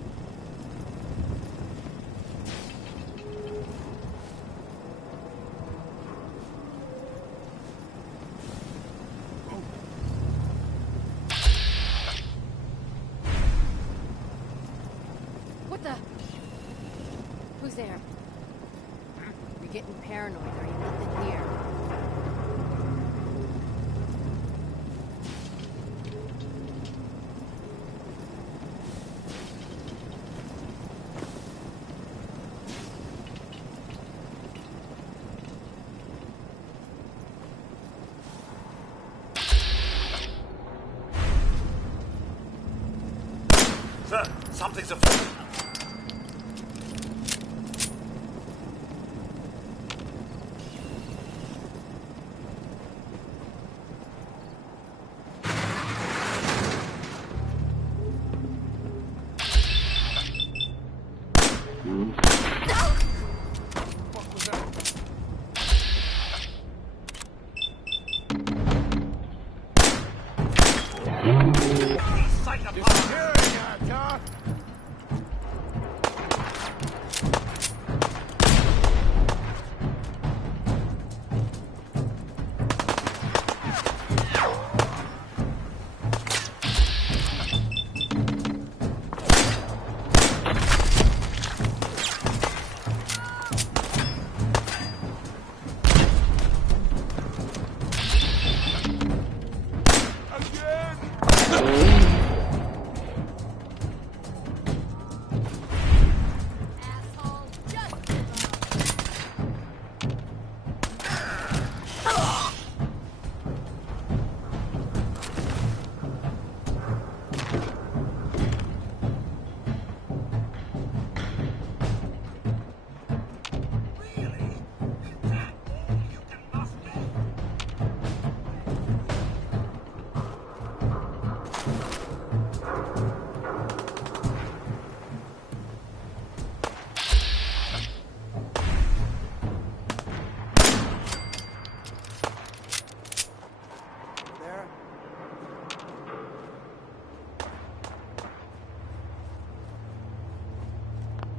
What the? Who's there? You're getting paranoid, are you? Nothing here. Sir, something's afoot.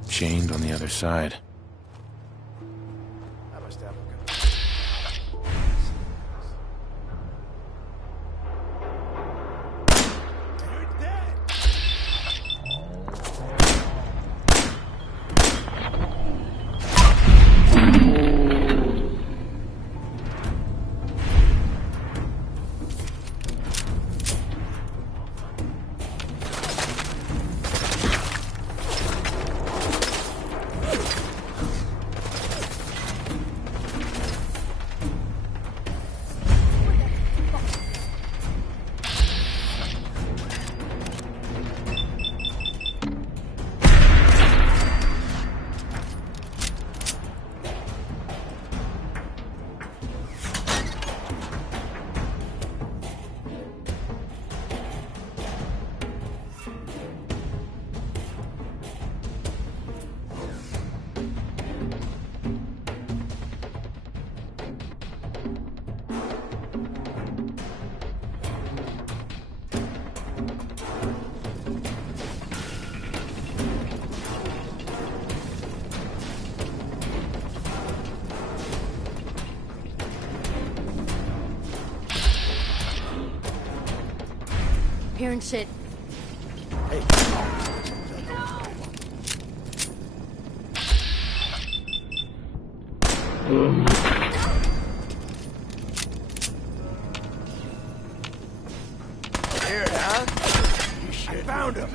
Chained on the other side. I must have a Hearing shit. Hey. Here, huh? I found him.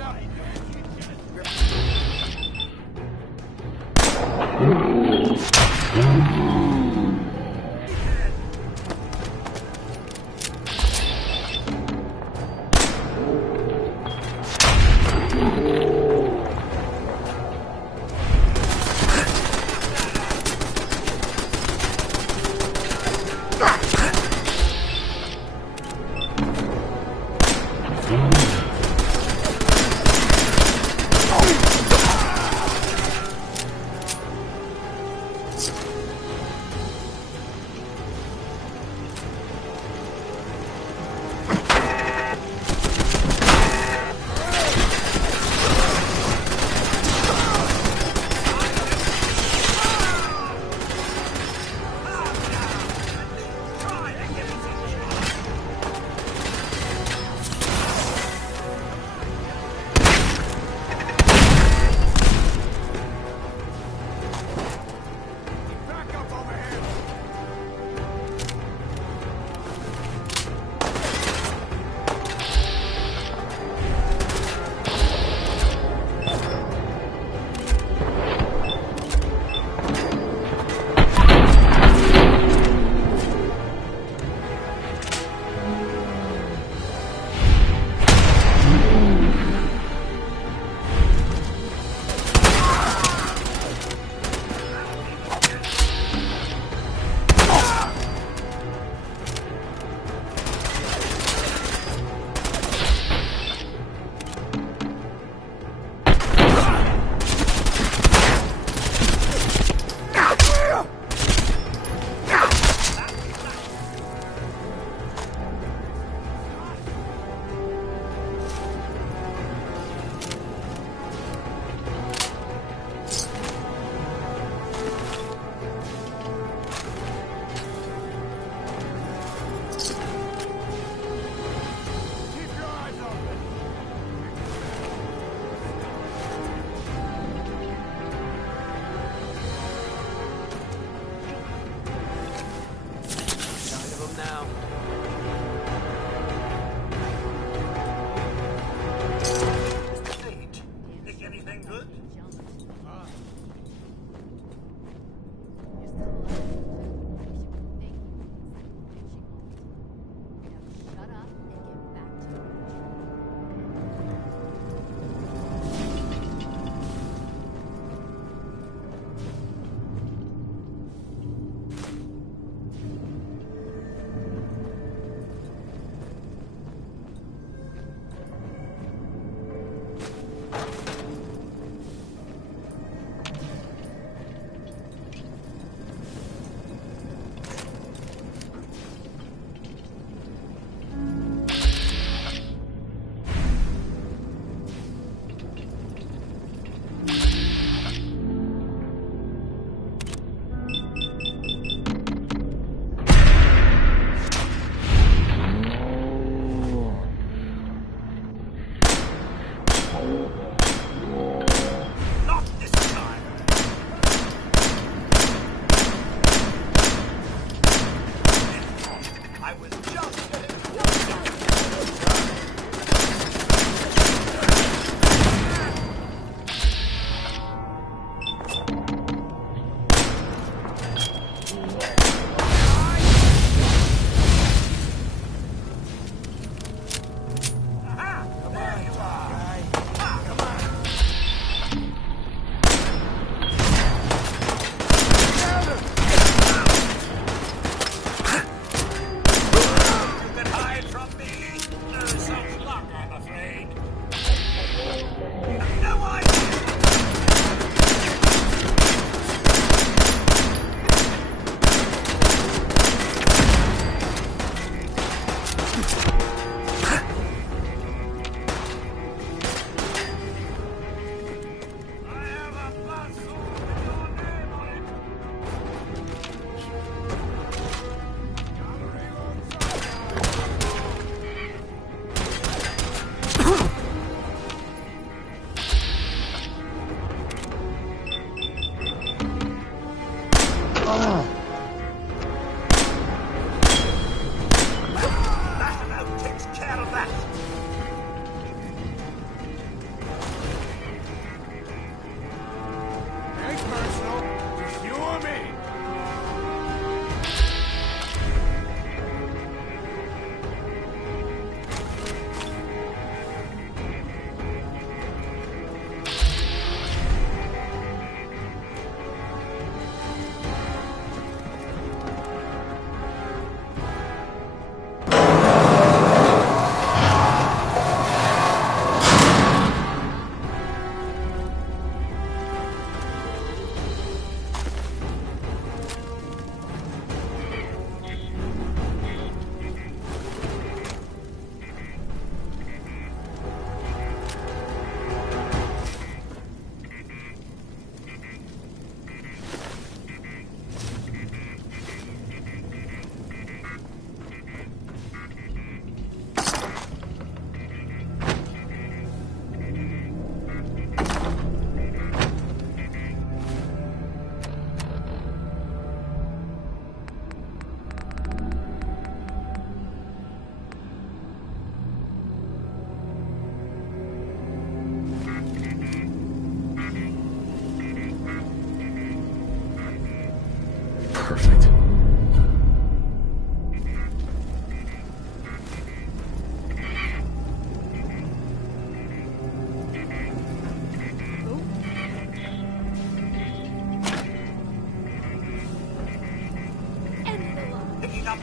anything good?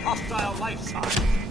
Hostile life sign.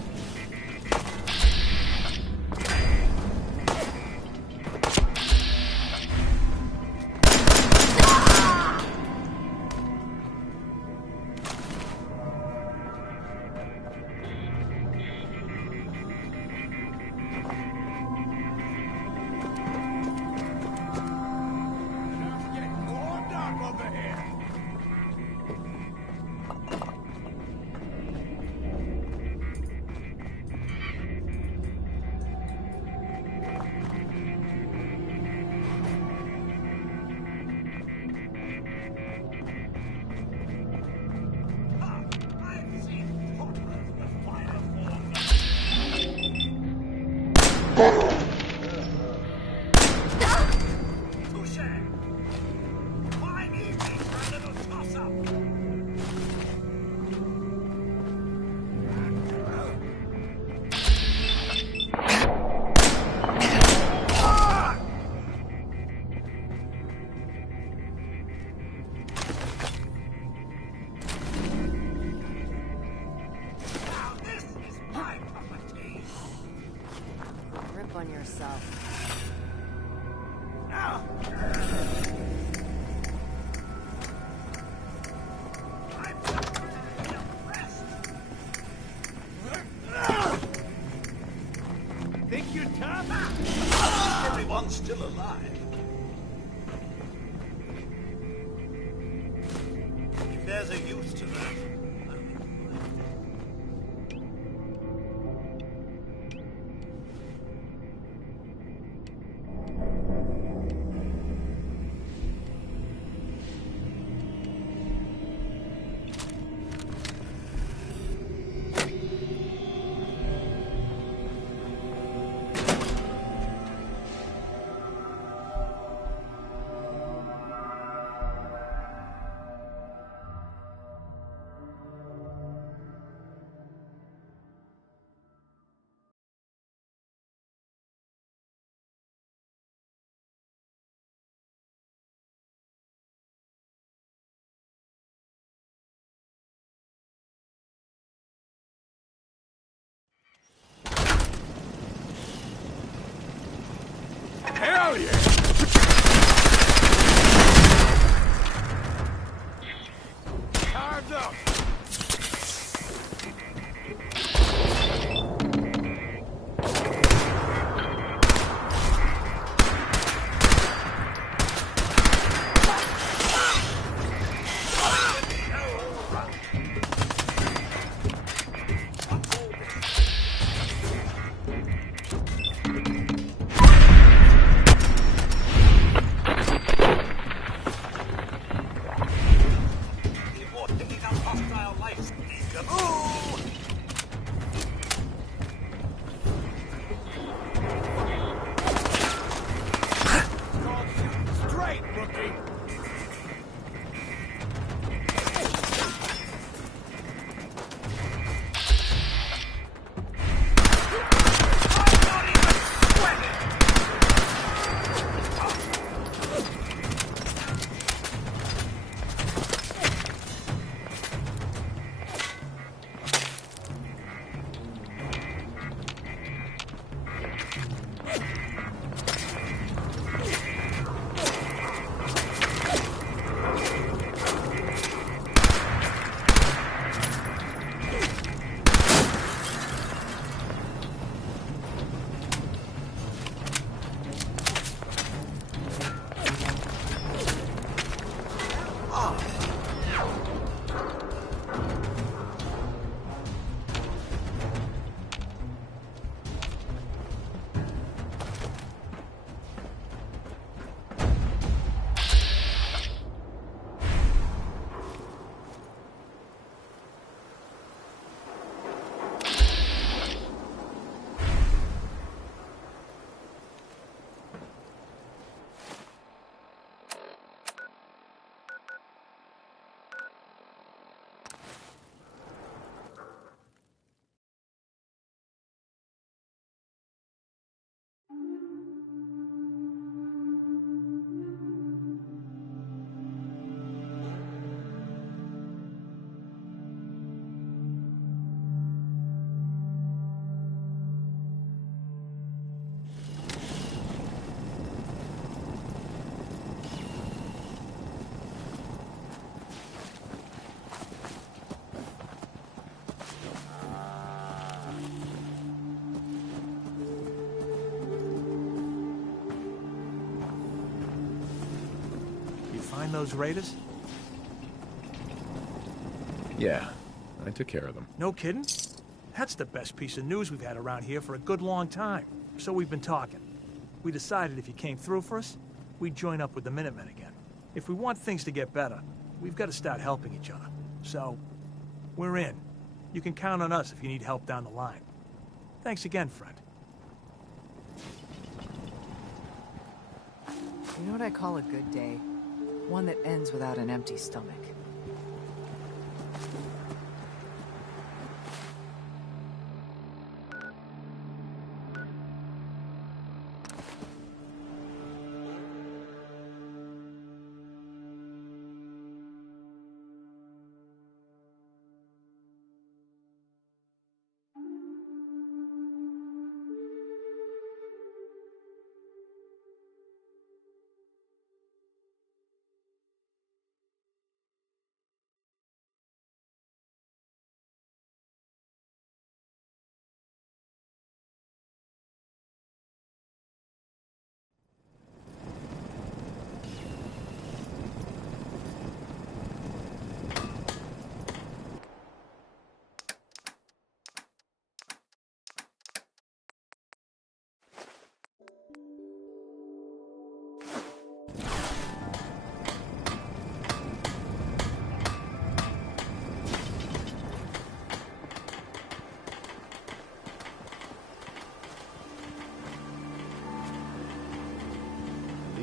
Think you're tough? Everyone's still alive. If there's a use to that. Hell yeah! Time's up! Straight looking! Find those raiders? Yeah, I took care of them. No kidding? That's the best piece of news we've had around here for a good long time. So we've been talking. We decided if you came through for us, we'd join up with the Minutemen again. If we want things to get better, we've got to start helping each other. So, we're in. You can count on us if you need help down the line. Thanks again, friend. You know what I call a good day? One that ends without an empty stomach.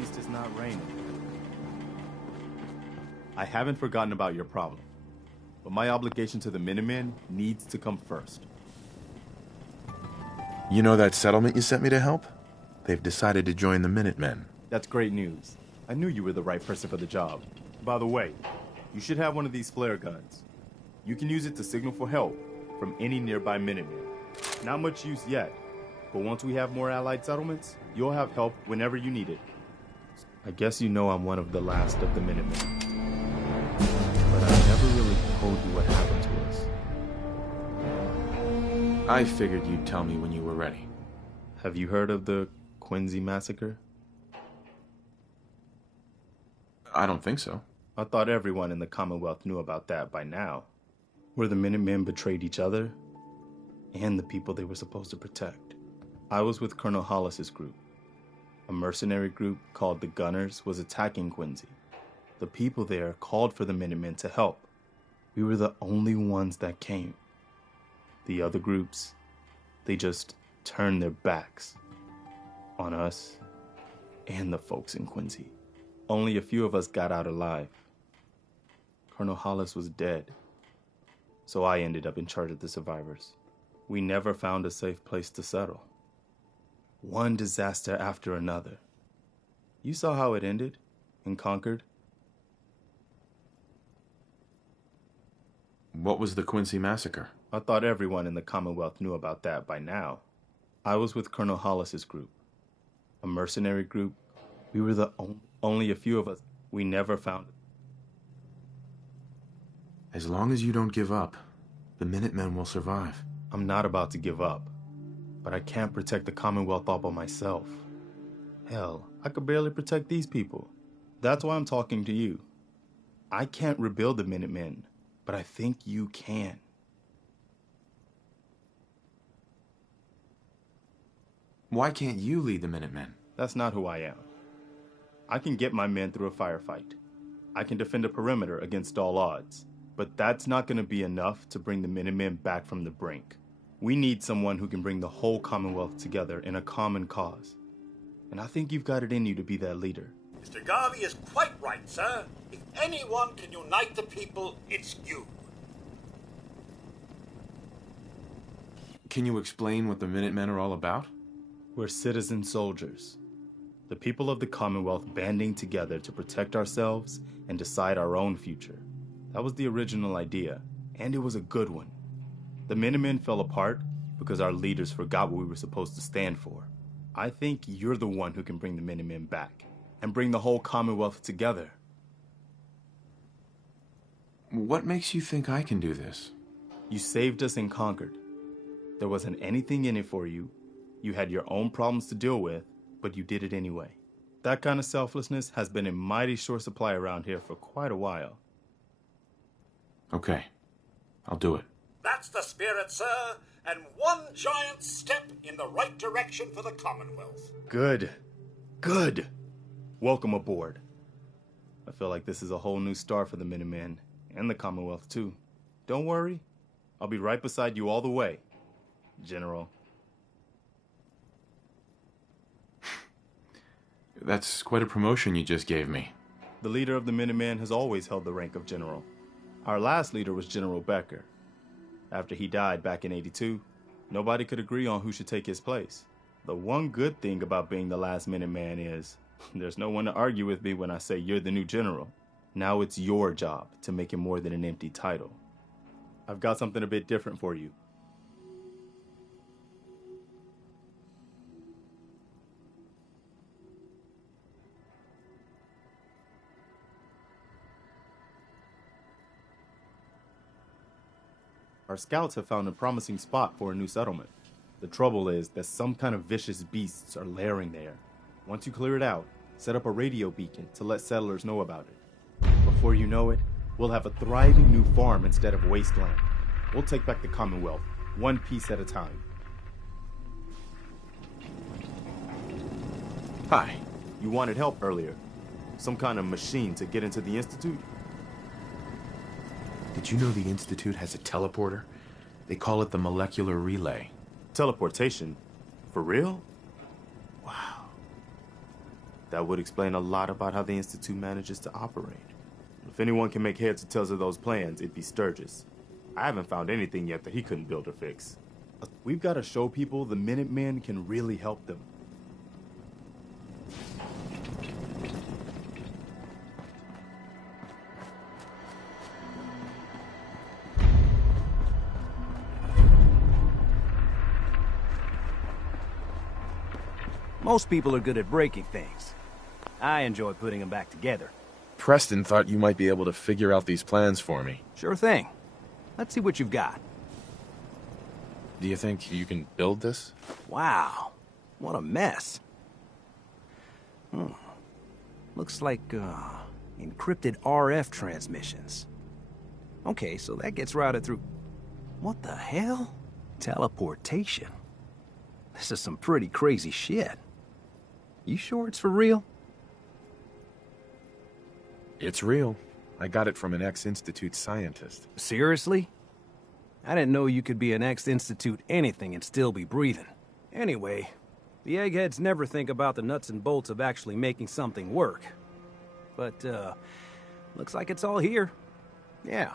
least it's not raining. I haven't forgotten about your problem, but my obligation to the Minutemen needs to come first. You know that settlement you sent me to help? They've decided to join the Minutemen. That's great news. I knew you were the right person for the job. By the way, you should have one of these flare guns. You can use it to signal for help from any nearby Minutemen. Not much use yet, but once we have more allied settlements, you'll have help whenever you need it. I guess you know I'm one of the last of the Minutemen. But I never really told you what happened to us. I figured you'd tell me when you were ready. Have you heard of the Quincy Massacre? I don't think so. I thought everyone in the Commonwealth knew about that by now. Where the Minutemen betrayed each other and the people they were supposed to protect. I was with Colonel Hollis's group. A mercenary group called the Gunners was attacking Quincy. The people there called for the Minutemen to help. We were the only ones that came. The other groups, they just turned their backs on us and the folks in Quincy. Only a few of us got out alive. Colonel Hollis was dead, so I ended up in charge of the survivors. We never found a safe place to settle. One disaster after another. You saw how it ended in Concord? What was the Quincy Massacre? I thought everyone in the Commonwealth knew about that by now. I was with Colonel Hollis's group. A mercenary group. We were the only a few of us. We never found it. As long as you don't give up, the Minutemen will survive. I'm not about to give up, but I can't protect the Commonwealth all by myself. Hell, I could barely protect these people. That's why I'm talking to you. I can't rebuild the Minutemen, but I think you can. Why can't you lead the Minutemen? That's not who I am. I can get my men through a firefight. I can defend a perimeter against all odds. But that's not going to be enough to bring the Minutemen back from the brink. We need someone who can bring the whole Commonwealth together in a common cause. And I think you've got it in you to be that leader. Mr. Garvey is quite right, sir. If anyone can unite the people, it's you. Can you explain what the Minutemen are all about? We're citizen soldiers. The people of the Commonwealth banding together to protect ourselves and decide our own future. That was the original idea, and it was a good one. The Minutemen fell apart because our leaders forgot what we were supposed to stand for. I think you're the one who can bring the Minutemen back and bring the whole Commonwealth together. What makes you think I can do this? You saved us in Concord. There wasn't anything in it for you. You had your own problems to deal with, but you did it anyway. That kind of selflessness has been in mighty short supply around here for quite a while. Okay, I'll do it. That's the spirit, sir, and one giant step in the right direction for the Commonwealth. Good. Good. Welcome aboard. I feel like this is a whole new start for the Minutemen, and the Commonwealth, too. Don't worry. I'll be right beside you all the way, General. That's quite a promotion you just gave me. The leader of the Minutemen has always held the rank of General. Our last leader was General Becker. After he died back in '82, nobody could agree on who should take his place. The one good thing about being the last Minuteman is there's no one to argue with me when I say you're the new general. Now it's your job to make it more than an empty title. I've got something a bit different for you. Our scouts have found a promising spot for a new settlement. The trouble is that some kind of vicious beasts are lairing there. Once you clear it out, set up a radio beacon to let settlers know about it. Before you know it, we'll have a thriving new farm instead of wasteland. We'll take back the Commonwealth, one piece at a time. Hi. You wanted help earlier. Some kind of machine to get into the Institute? Did you know the Institute has a teleporter? They call it the molecular relay. Teleportation? For real? Wow. That would explain a lot about how the Institute manages to operate. If anyone can make heads or tails of those plans, it'd be Sturgis. I haven't found anything yet that he couldn't build or fix. We've got to show people the Minutemen can really help them. Most people are good at breaking things. I enjoy putting them back together. Preston thought you might be able to figure out these plans for me. Sure thing. Let's see what you've got. Do you think you can build this? Wow. What a mess. Looks like, encrypted RF transmissions. Okay, so that gets routed through... What the hell? Teleportation. This is some pretty crazy shit. You sure it's for real? It's real. I got it from an ex-Institute scientist. Seriously? I didn't know you could be an ex-Institute anything and still be breathing. Anyway, the eggheads never think about the nuts and bolts of actually making something work. But, looks like it's all here. Yeah,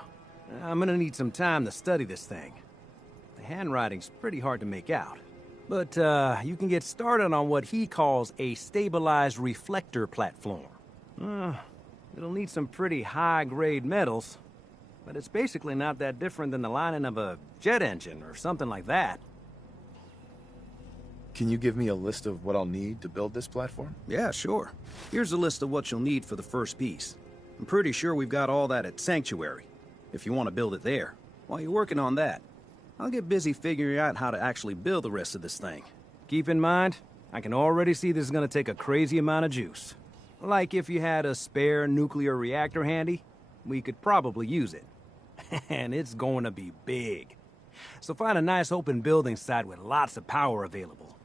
I'm gonna need some time to study this thing. The handwriting's pretty hard to make out. But, you can get started on what he calls a stabilized reflector platform. It'll need some pretty high-grade metals, but it's basically not that different than the lining of a jet engine or something like that. Can you give me a list of what I'll need to build this platform? Yeah, sure. Here's a list of what you'll need for the first piece. I'm pretty sure we've got all that at Sanctuary, if you want to build it there. While you're working on that, I'll get busy figuring out how to actually build the rest of this thing. Keep in mind, I can already see this is going to take a crazy amount of juice. Like if you had a spare nuclear reactor handy, we could probably use it. And it's going to be big. So find a nice open building site with lots of power available.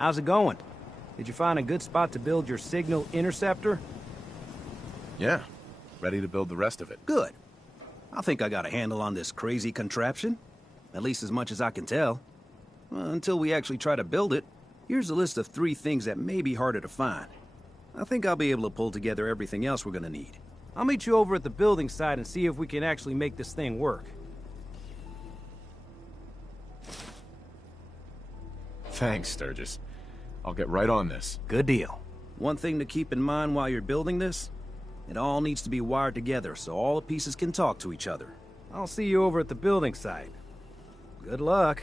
How's it going? Did you find a good spot to build your signal interceptor? Yeah. Ready to build the rest of it. Good. I think I got a handle on this crazy contraption. At least as much as I can tell. Until we actually try to build it, here's a list of 3 things that may be harder to find. I think I'll be able to pull together everything else we're gonna need. I'll meet you over at the building site and see if we can actually make this thing work. Thanks, Sturgis. I'll get right on this. Good deal. One thing to keep in mind while you're building this, it all needs to be wired together so all the pieces can talk to each other. I'll see you over at the building site. Good luck.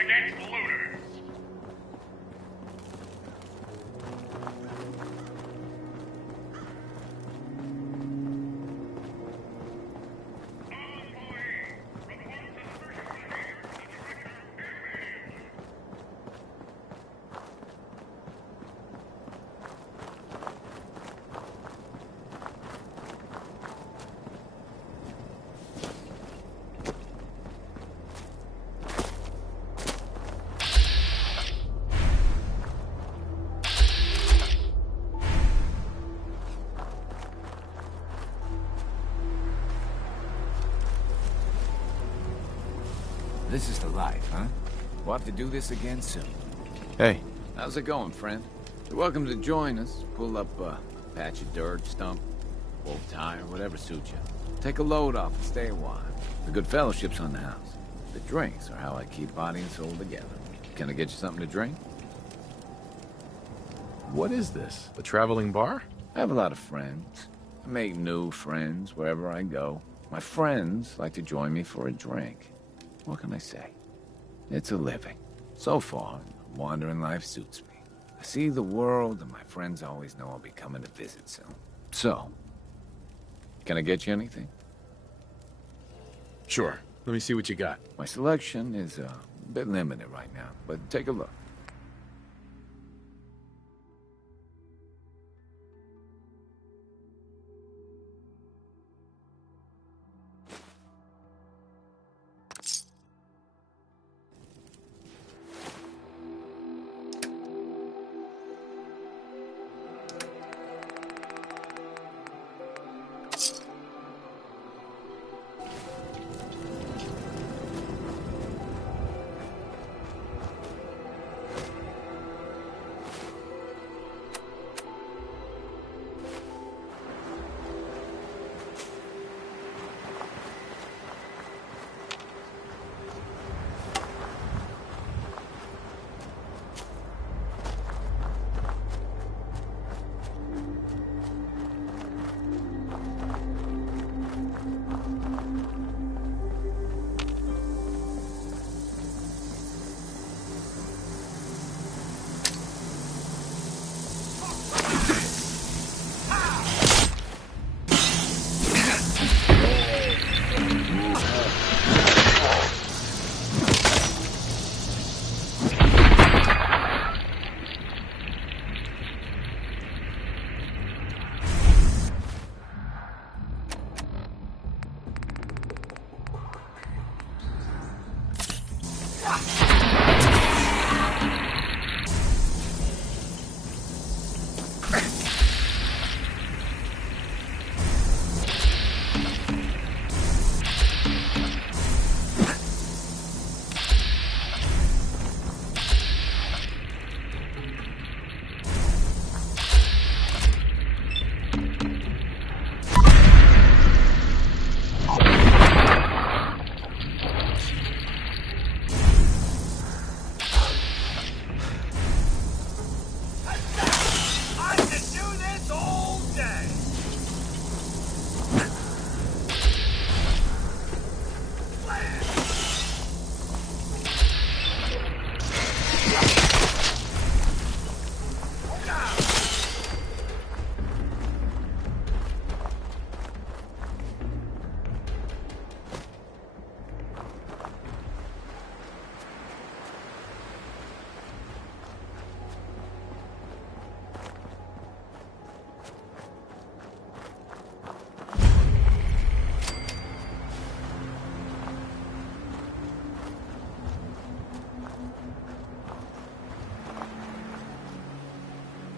against looters. This is the life, huh? We'll have to do this again soon. Hey. How's it going, friend? You're welcome to join us. Pull up a patch of dirt, stump, old tire, whatever suits you. Take a load off and stay a while. The good fellowship's on the house. The drinks are how I keep body and soul together. Can I get you something to drink? What is this? A traveling bar? I have a lot of friends. I make new friends wherever I go. My friends like to join me for a drink. What can I say? It's a living. So far, wandering life suits me. I see the world, and my friends always know I'll be coming to visit soon. So, can I get you anything? Sure. Let me see what you got. My selection is a bit limited right now, but take a look.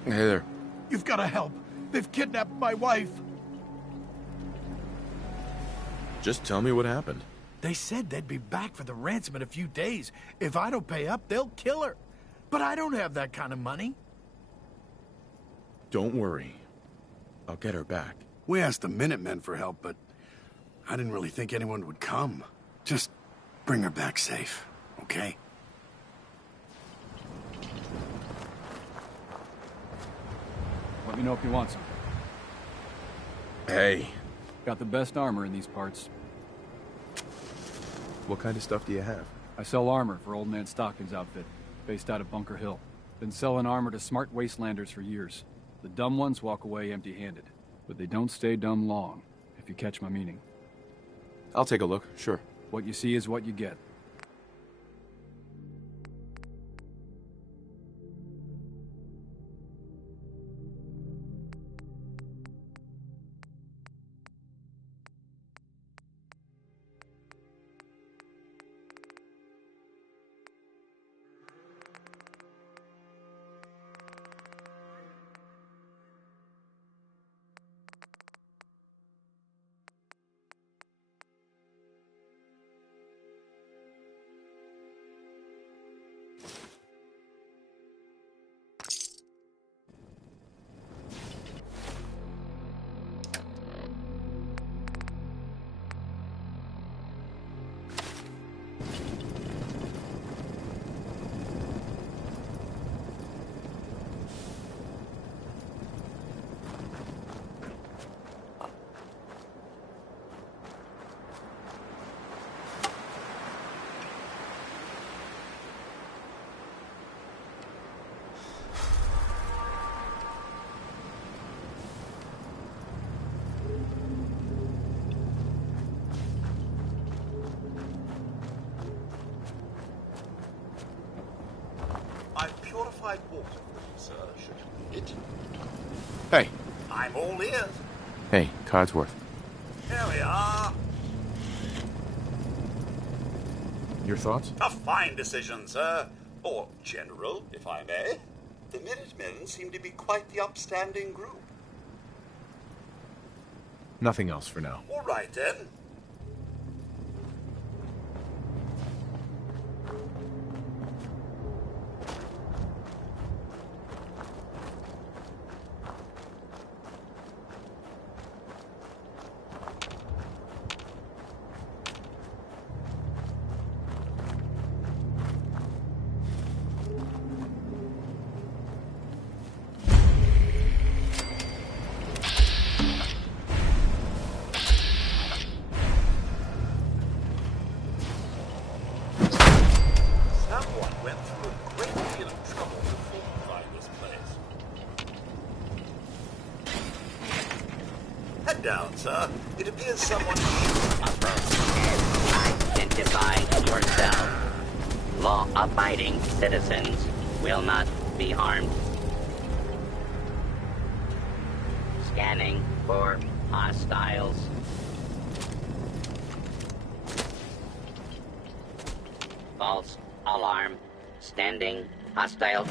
Hey there. You've got to help. They've kidnapped my wife. Just tell me what happened. They said they'd be back for the ransom in a few days. If I don't pay up, they'll kill her. But I don't have that kind of money. Don't worry. I'll get her back. We asked the Minutemen for help, but I didn't really think anyone would come. Just bring her back safe, okay? Let me know if you want some. Hey. Got the best armor in these parts. What kind of stuff do you have? A I sell armor for Old Man Stockton's outfit, based out of Bunker Hill. Been selling armor to smart wastelanders for years. The dumb ones walk away empty-handed, but they don't stay dumb long, if you catch my meaning. I'll take a look, sure. What you see is what you get. I've purified water for you, sir, should you need it. Hey. I'm all ears. Hey, Codsworth. Here we are. Your thoughts? A fine decision, sir. Or general, if I may. The Minutemen seem to be quite the upstanding group. Nothing else for now. All right, then. Down, sir. It appears someone... Identify yourself. Law-abiding citizens will not be harmed. Scanning for hostiles. False alarm. Standing hostile.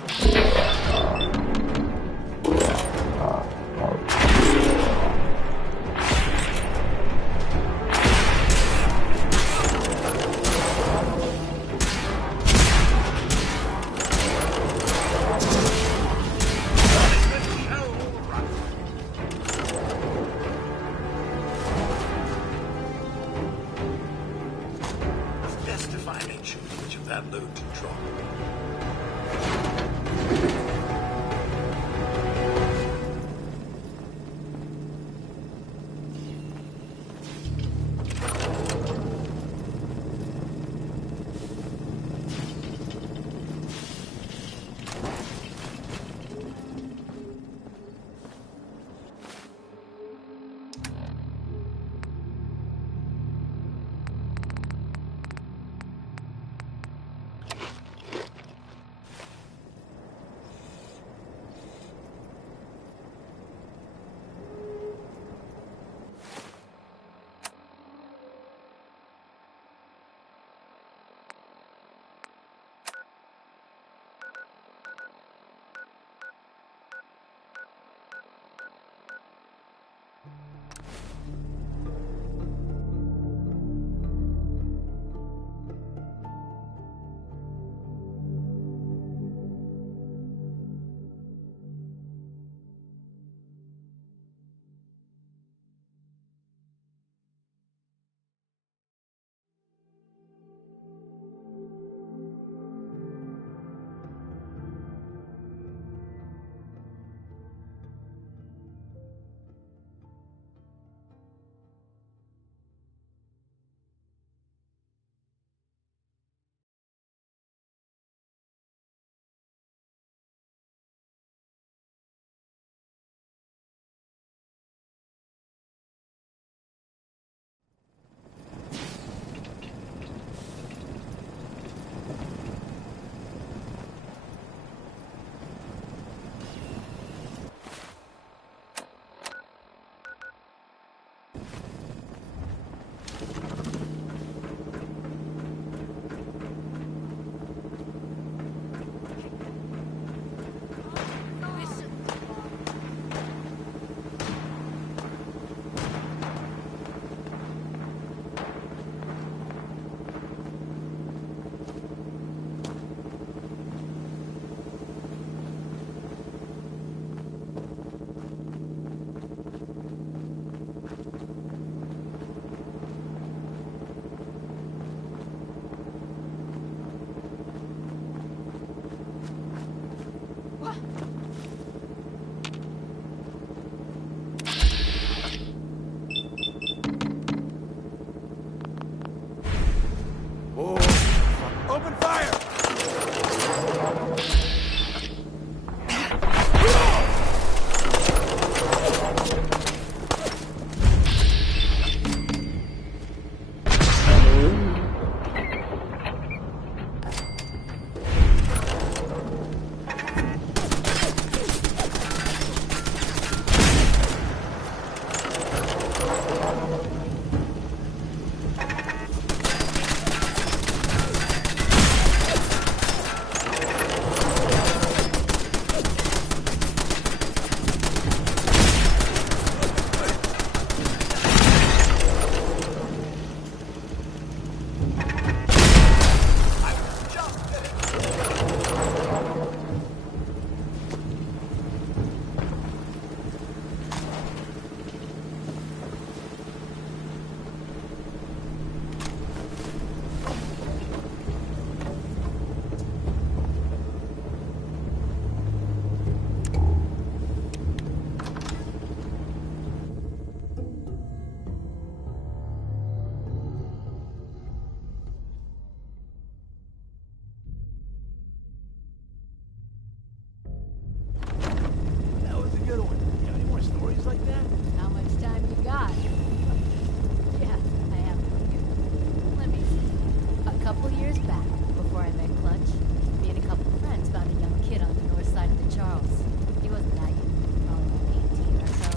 Charles. He wasn't that young, probably 18 or so.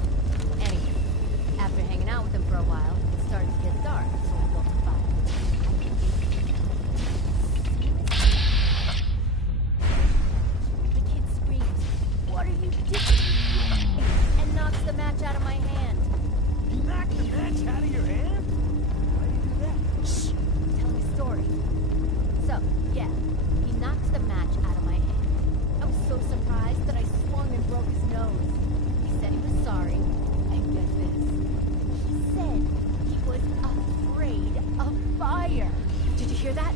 Anyway, after hanging out with him for a while, it started to get dark, so we built a fire. The kid screams, "What are you doing?" and knocks the match out of my hand. You knocked the match out of your hand? Why do you do that? Shh! Tell me a story. So, yeah, he knocks the match out of my hand. I was so surprised that I swung and broke his nose. He said he was sorry, and get this. He said he was afraid of fire. Did you hear that?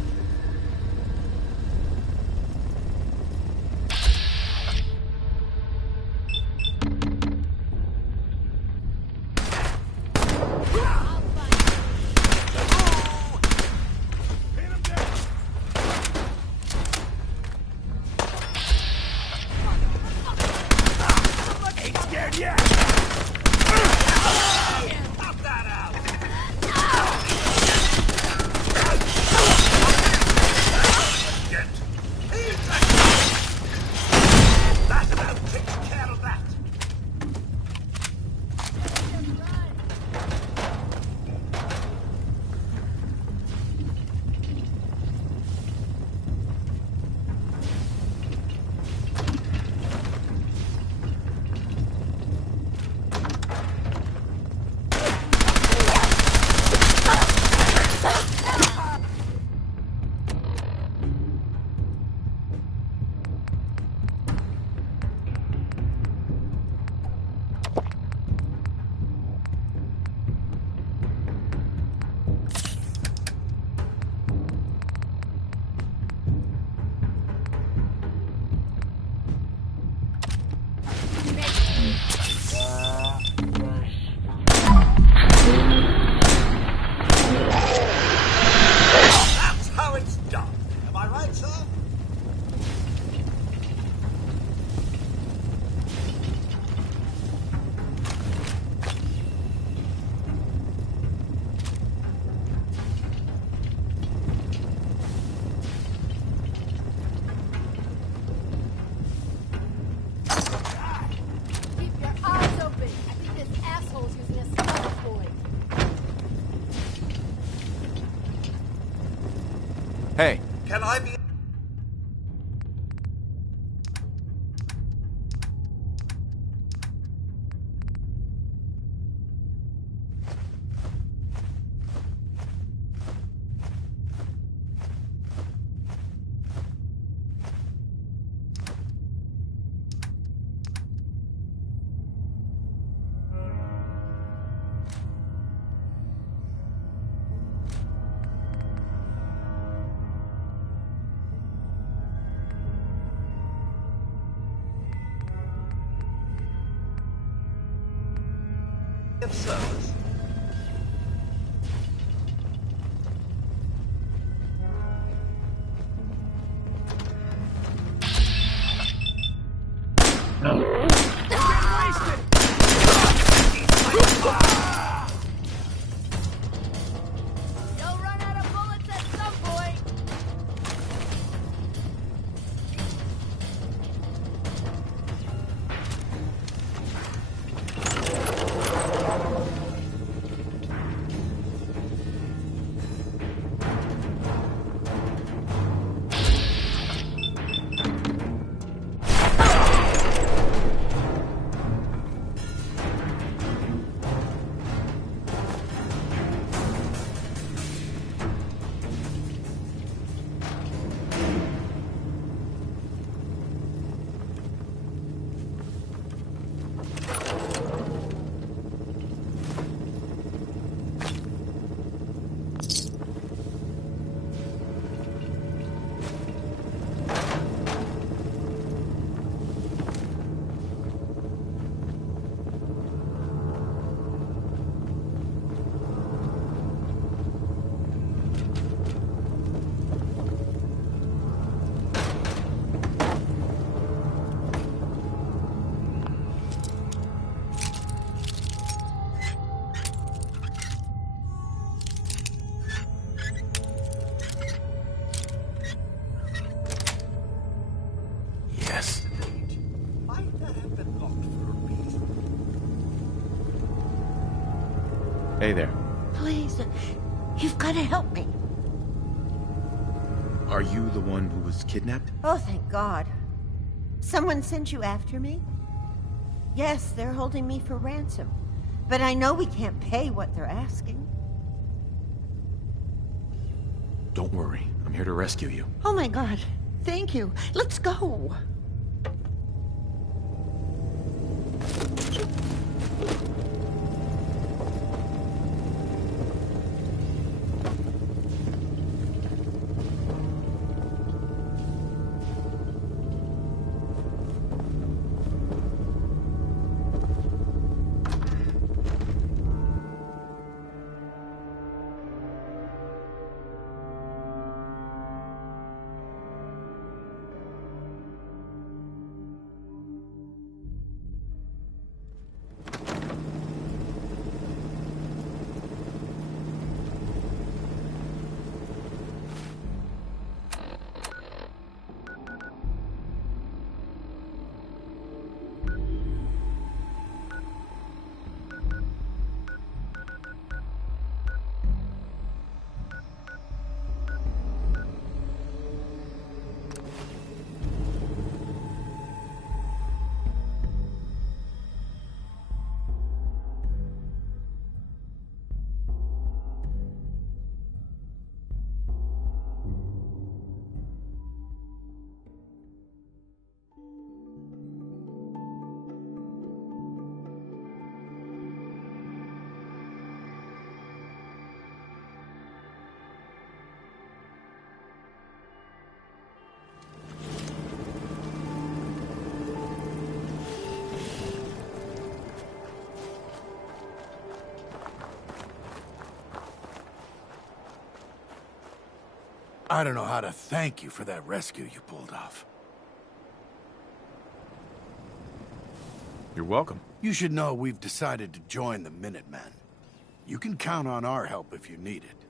That's how it's done. Am I right, sir? Keep your eyes open. I think this asshole's using a smoke boy. Hey, Can I be... of service? You'll run out of bullets at some point. Hey there. Please, you've got to help me. Are you the one who was kidnapped? Oh, thank God. Someone sent you after me? Yes, they're holding me for ransom. But I know we can't pay what they're asking. Don't worry. I'm here to rescue you. Oh my God. Thank you. Let's go. I don't know how to thank you for that rescue you pulled off. You're welcome. You should know we've decided to join the Minutemen. You can count on our help if you need it.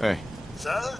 Hey. Sir?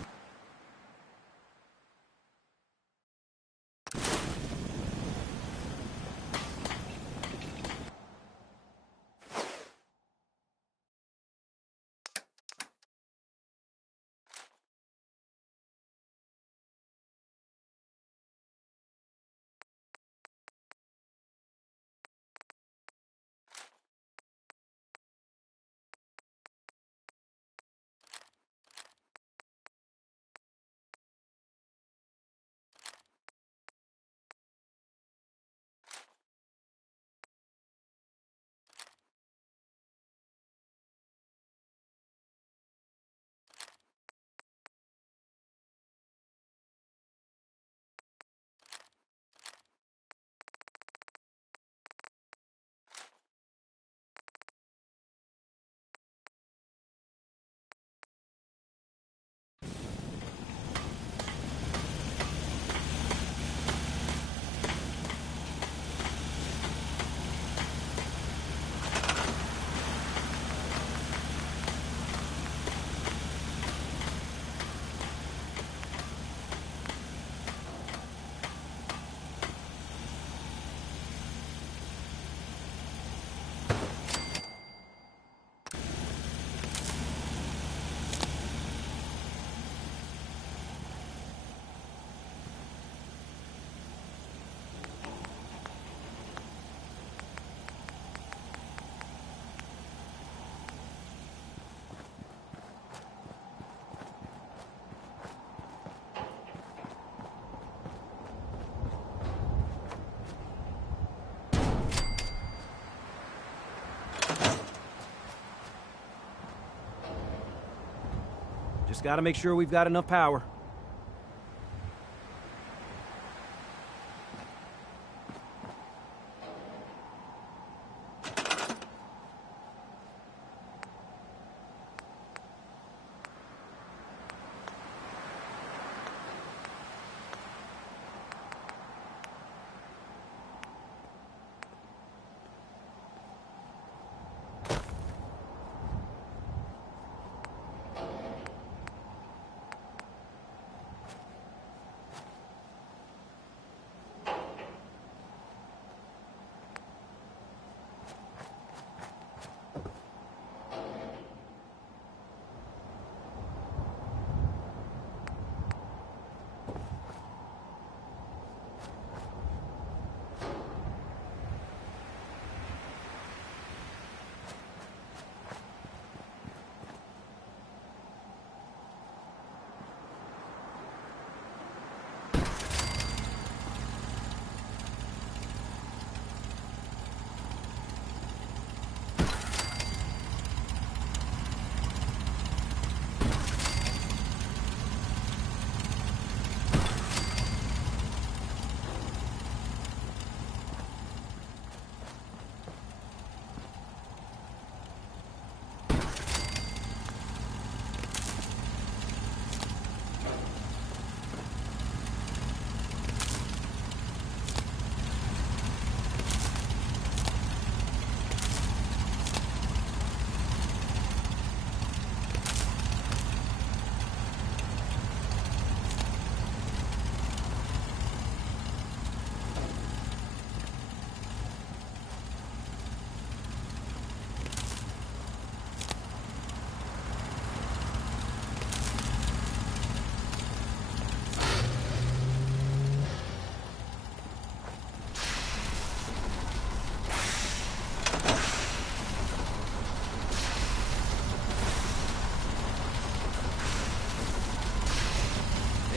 Just gotta make sure we've got enough power.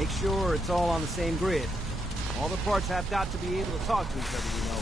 Make sure it's all on the same grid. All the parts have got to be able to talk to each other, you know.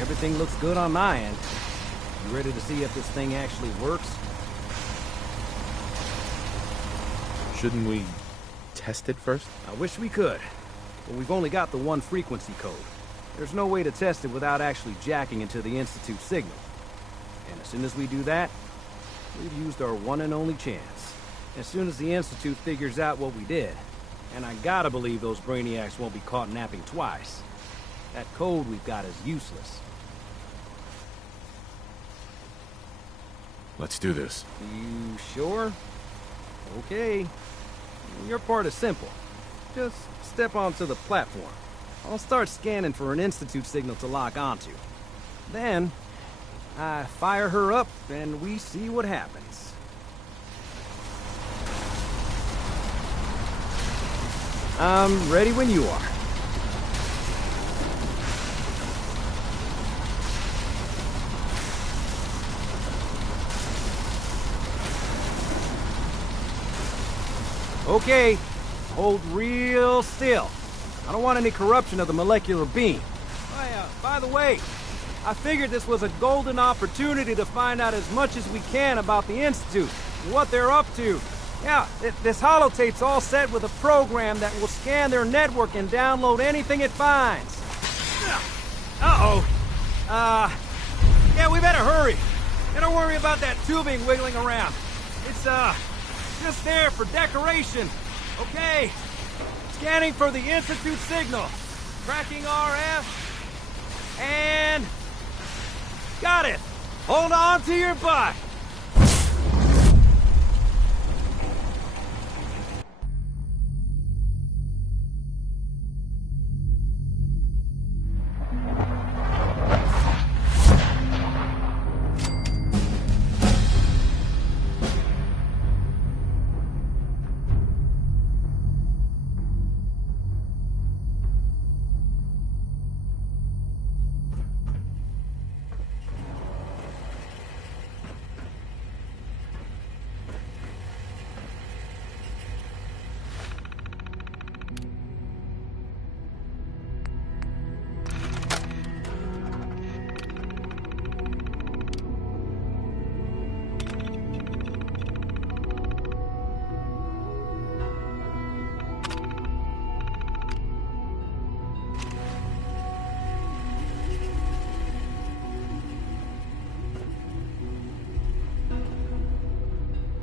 Everything looks good on my end. You ready to see if this thing actually works? Shouldn't we test it first? I wish we could, but we've only got the one frequency code. There's no way to test it without actually jacking into the Institute signal. And as soon as we do that, we've used our one and only chance. As soon as the Institute figures out what we did, and I gotta believe those brainiacs won't be caught napping twice, that code we've got is useless. Let's do this. You sure? Okay. Your part is simple. Just step onto the platform. I'll start scanning for an Institute signal to lock onto. Then, I fire her up and we see what happens. I'm ready when you are. Okay, hold real still. I don't want any corruption of the molecular beam. By the way, I figured this was a golden opportunity to find out as much as we can about the Institute and what they're up to. Yeah, this holotape's all set with a program that will scan their network and download anything it finds. Uh-oh. Yeah, we better hurry. And don't worry about that tubing wiggling around. It's, just there for decoration. Okay. Scanning for the Institute signal. Tracking RF. And... got it. Hold on to your butt.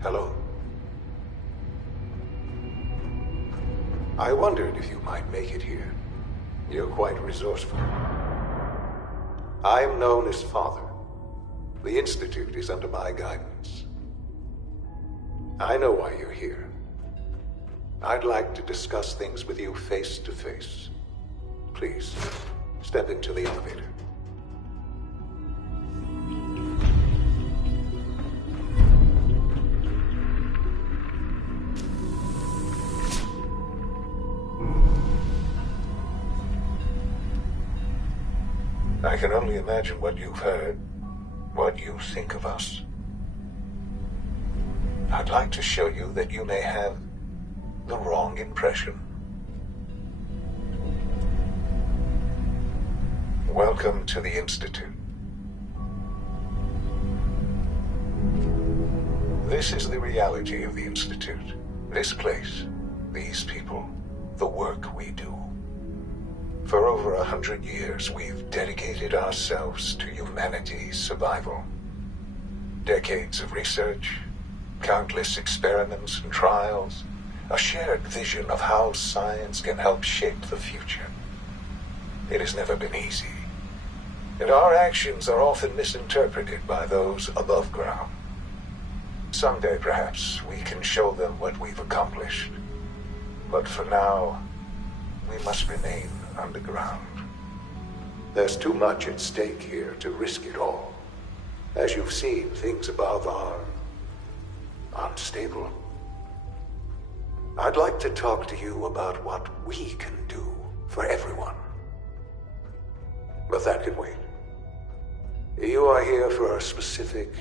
Hello. I wondered if you might make it here. You're quite resourceful. I am known as Father. The Institute is under my guidance. I know why you're here. I'd like to discuss things with you face to face. Please, step into the elevator. I can only imagine what you've heard, what you think of us. I'd like to show you that you may have the wrong impression. Welcome to the Institute. This is the reality of the Institute. This place, these people, the work we do. For over 100 years, we've dedicated ourselves to humanity's survival. Decades of research, countless experiments and trials, a shared vision of how science can help shape the future. It has never been easy, and our actions are often misinterpreted by those above ground. Someday, perhaps, we can show them what we've accomplished. But for now, we must remain underground. There's too much at stake here to risk it all. As you've seen, things above are unstable. I'd like to talk to you about what we can do for everyone. But that can wait. You are here for a specific,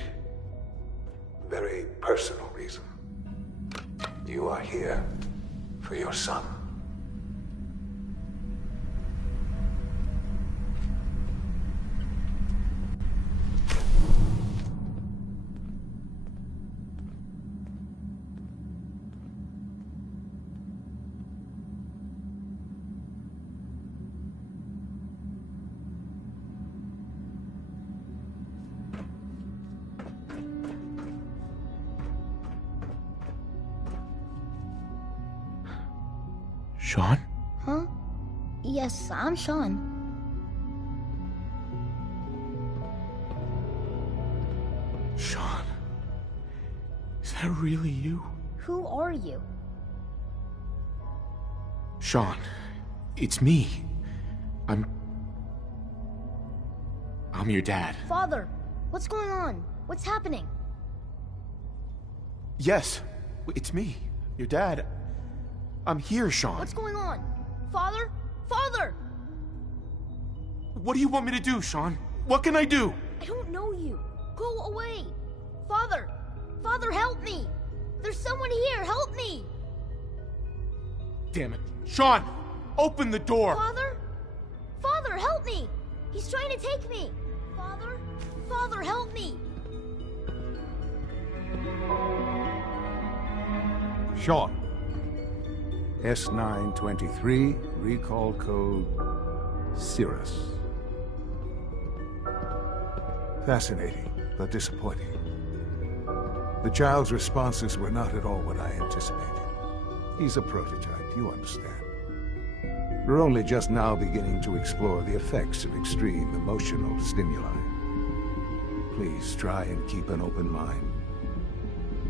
very personal reason. You are here for your son. Sean? Huh? Yes, I'm Sean. Sean? Is that really you? Who are you? Sean, it's me. I'm your dad. Father, what's going on? What's happening? Yes, it's me, your dad. I'm here, Sean. What's going on? Father? Father! What do you want me to do, Sean? What can I do? I don't know you. Go away. Father! Father, help me! There's someone here, help me! Damn it. Sean! Open the door! Father? Father, help me! He's trying to take me! Father? Father, help me! Sean. S923, recall code Cirrus. Fascinating, but disappointing. The child's responses were not at all what I anticipated. He's a prototype, you understand. We're only just now beginning to explore the effects of extreme emotional stimuli. Please try and keep an open mind.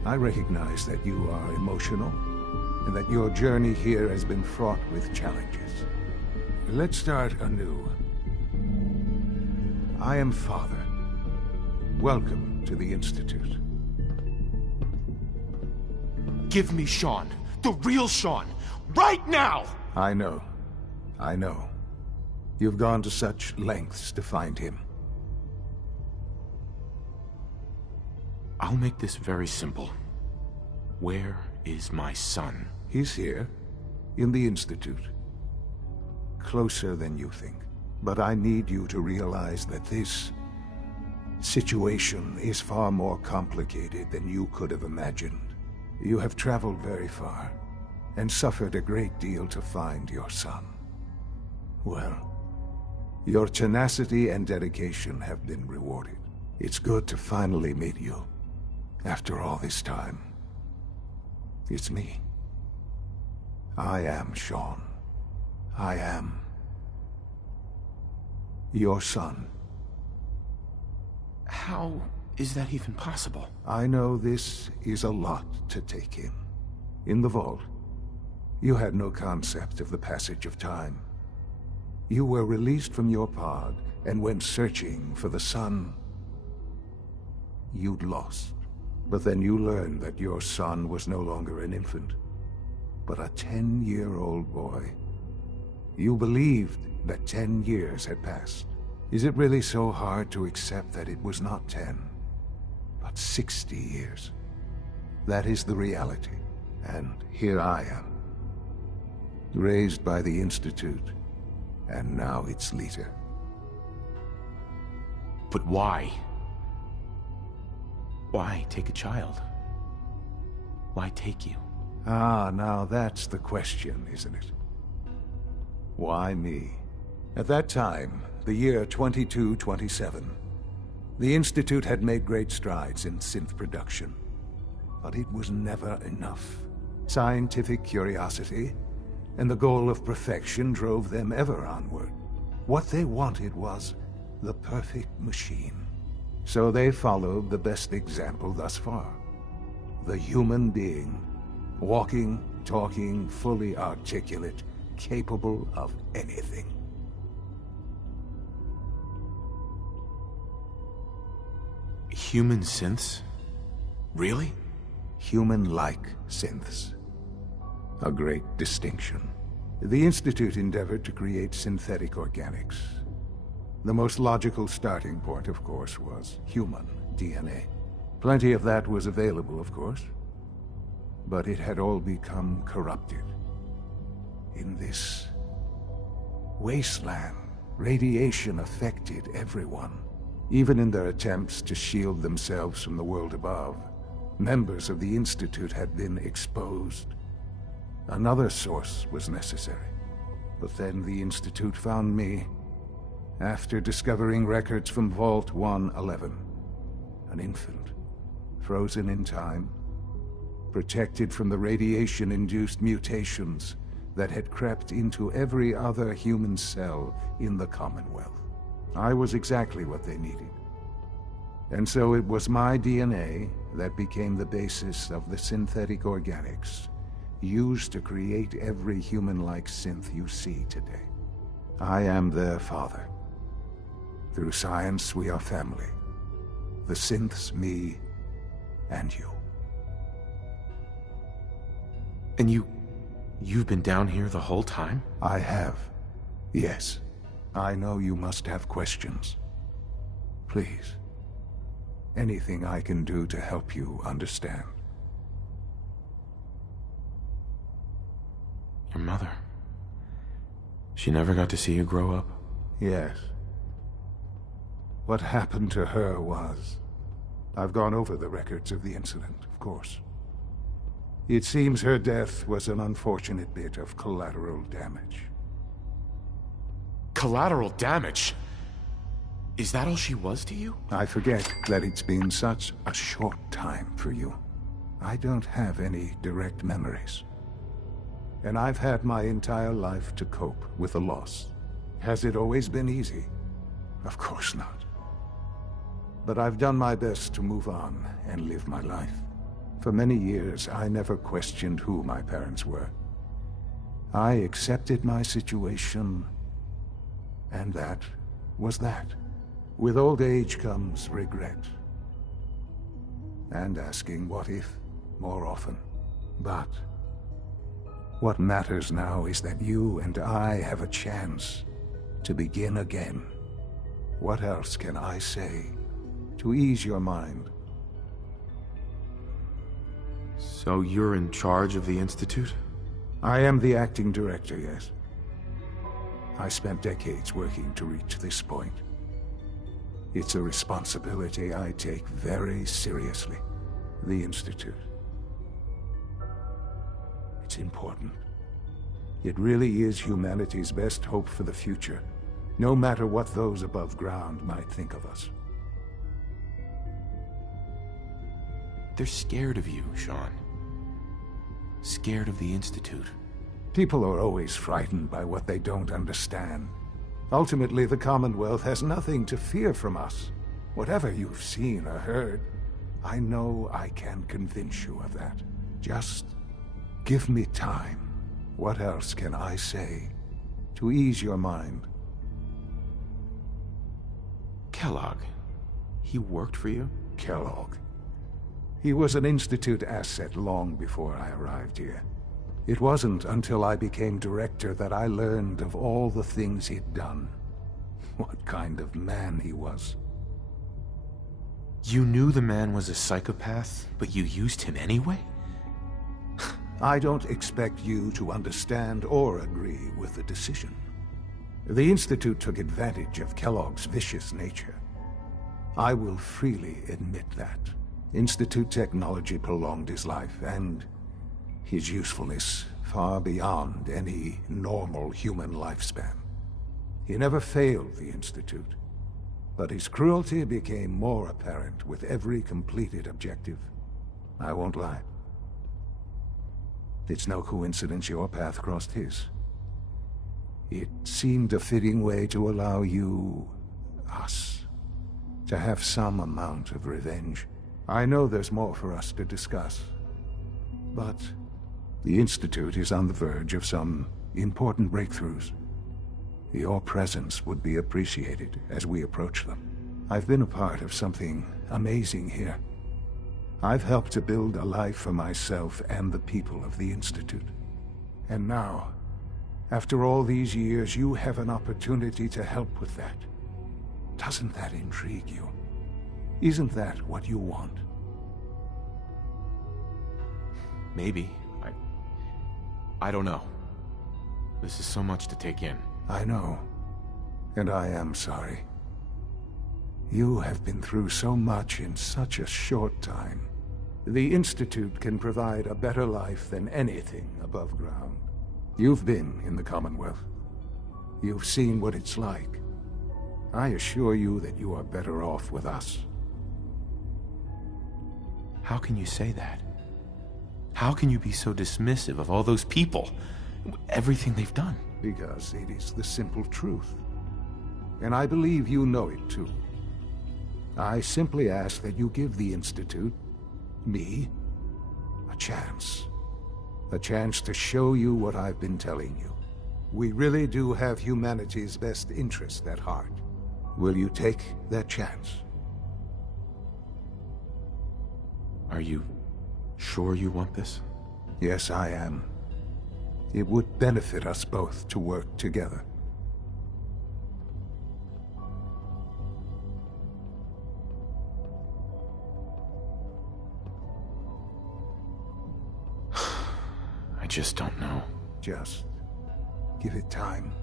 I recognize that you are emotional, and that your journey here has been fraught with challenges. Let's start anew. I am Father. Welcome to the Institute. Give me Sean. The real Sean. Right now! I know. I know. You've gone to such lengths to find him. I'll make this very simple. Where is my son? He's here, in the Institute. Closer than you think. But I need you to realize that this situation is far more complicated than you could have imagined. You have traveled very far, and suffered a great deal to find your son. Well, your tenacity and dedication have been rewarded. It's good to finally meet you, after all this time. It's me. I am Sean. I am your son. How is that even possible? I know this is a lot to take in. In the vault, you had no concept of the passage of time. You were released from your pod and went searching for the son you'd lost. But then you learned that your son was no longer an infant, but a 10-year-old boy. You believed that 10 years had passed. Is it really so hard to accept that it was not 10, but 60 years? That is the reality. And here I am, raised by the Institute, and now its leader. But why? Why take a child? Why take you? Ah, now that's the question, isn't it? Why me? At that time, the year 2227, the Institute had made great strides in synth production. But it was never enough. Scientific curiosity and the goal of perfection drove them ever onward. What they wanted was the perfect machine. So they followed the best example thus far. The human being. Walking, talking, fully articulate, capable of anything. Human synths? Really? Human-like synths. A great distinction. The Institute endeavored to create synthetic organics. The most logical starting point, of course, was human DNA. Plenty of that was available, of course. But it had all become corrupted. In this wasteland, radiation affected everyone. Even in their attempts to shield themselves from the world above, members of the Institute had been exposed. Another source was necessary. But then the Institute found me, after discovering records from Vault 111. An infant, frozen in time, protected from the radiation-induced mutations that had crept into every other human cell in the Commonwealth. I was exactly what they needed. And so it was my DNA that became the basis of the synthetic organics used to create every human-like synth you see today. I am their father. Through science, we are family. The synths, me, and you. And you've been down here the whole time? I have. Yes. I know you must have questions. Please. Anything I can do to help you understand. Your mother. She never got to see you grow up? Yes. What happened to her was... I've gone over the records of the incident, of course. It seems her death was an unfortunate bit of collateral damage. Collateral damage? Is that all she was to you? I forget that it's been such a short time for you. I don't have any direct memories. And I've had my entire life to cope with the loss. Has it always been easy? Of course not. But I've done my best to move on and live my life. For many years, I never questioned who my parents were. I accepted my situation, and that was that. With old age comes regret. And asking what if more often. But what matters now is that you and I have a chance to begin again. What else can I say to ease your mind? So you're in charge of the Institute? I am the acting director, yes. I spent decades working to reach this point. It's a responsibility I take very seriously. The Institute. It's important. It really is humanity's best hope for the future, no matter what those above ground might think of us. They're scared of you, Sean. Scared of the Institute. People are always frightened by what they don't understand. Ultimately, the Commonwealth has nothing to fear from us. Whatever you've seen or heard, I know I can convince you of that. Just give me time. What else can I say to ease your mind? Kellogg. He worked for you? Kellogg. He was an Institute asset long before I arrived here. It wasn't until I became director that I learned of all the things he'd done. What kind of man he was. You knew the man was a psychopath, but you used him anyway? I don't expect you to understand or agree with the decision. The Institute took advantage of Kellogg's vicious nature. I will freely admit that. Institute technology prolonged his life, and his usefulness far beyond any normal human lifespan. He never failed the Institute, but his cruelty became more apparent with every completed objective. I won't lie. It's no coincidence your path crossed his. It seemed a fitting way to allow you, us, to have some amount of revenge. I know there's more for us to discuss, but the Institute is on the verge of some important breakthroughs. Your presence would be appreciated as we approach them. I've been a part of something amazing here. I've helped to build a life for myself and the people of the Institute. And now, after all these years, you have an opportunity to help with that. Doesn't that intrigue you? Isn't that what you want? Maybe. I don't know. This is so much to take in. I know. And I am sorry. You have been through so much in such a short time. The Institute can provide a better life than anything above ground. You've been in the Commonwealth. You've seen what it's like. I assure you that you are better off with us. How can you say that? How can you be so dismissive of all those people? everything they've done? Because it is the simple truth. And I believe you know it too. I simply ask that you give the Institute, me, a chance. A chance to show you what I've been telling you. We really do have humanity's best interest at heart. Will you take that chance? Are you sure you want this? Yes, I am. It would benefit us both to work together. I just don't know. Just give it time.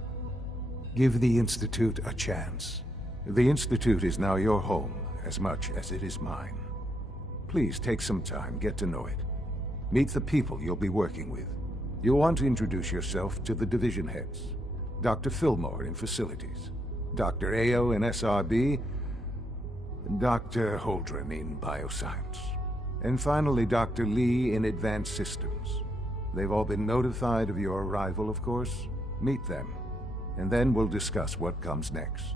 Give the Institute a chance. The Institute is now your home as much as it is mine. Please take some time, get to know it. Meet the people you'll be working with. You'll want to introduce yourself to the division heads. Dr. Fillmore in Facilities, Dr. Ao in SRB, Dr. Holdren in Bioscience, and finally Dr. Lee in Advanced Systems. They've all been notified of your arrival, of course. Meet them, and then we'll discuss what comes next.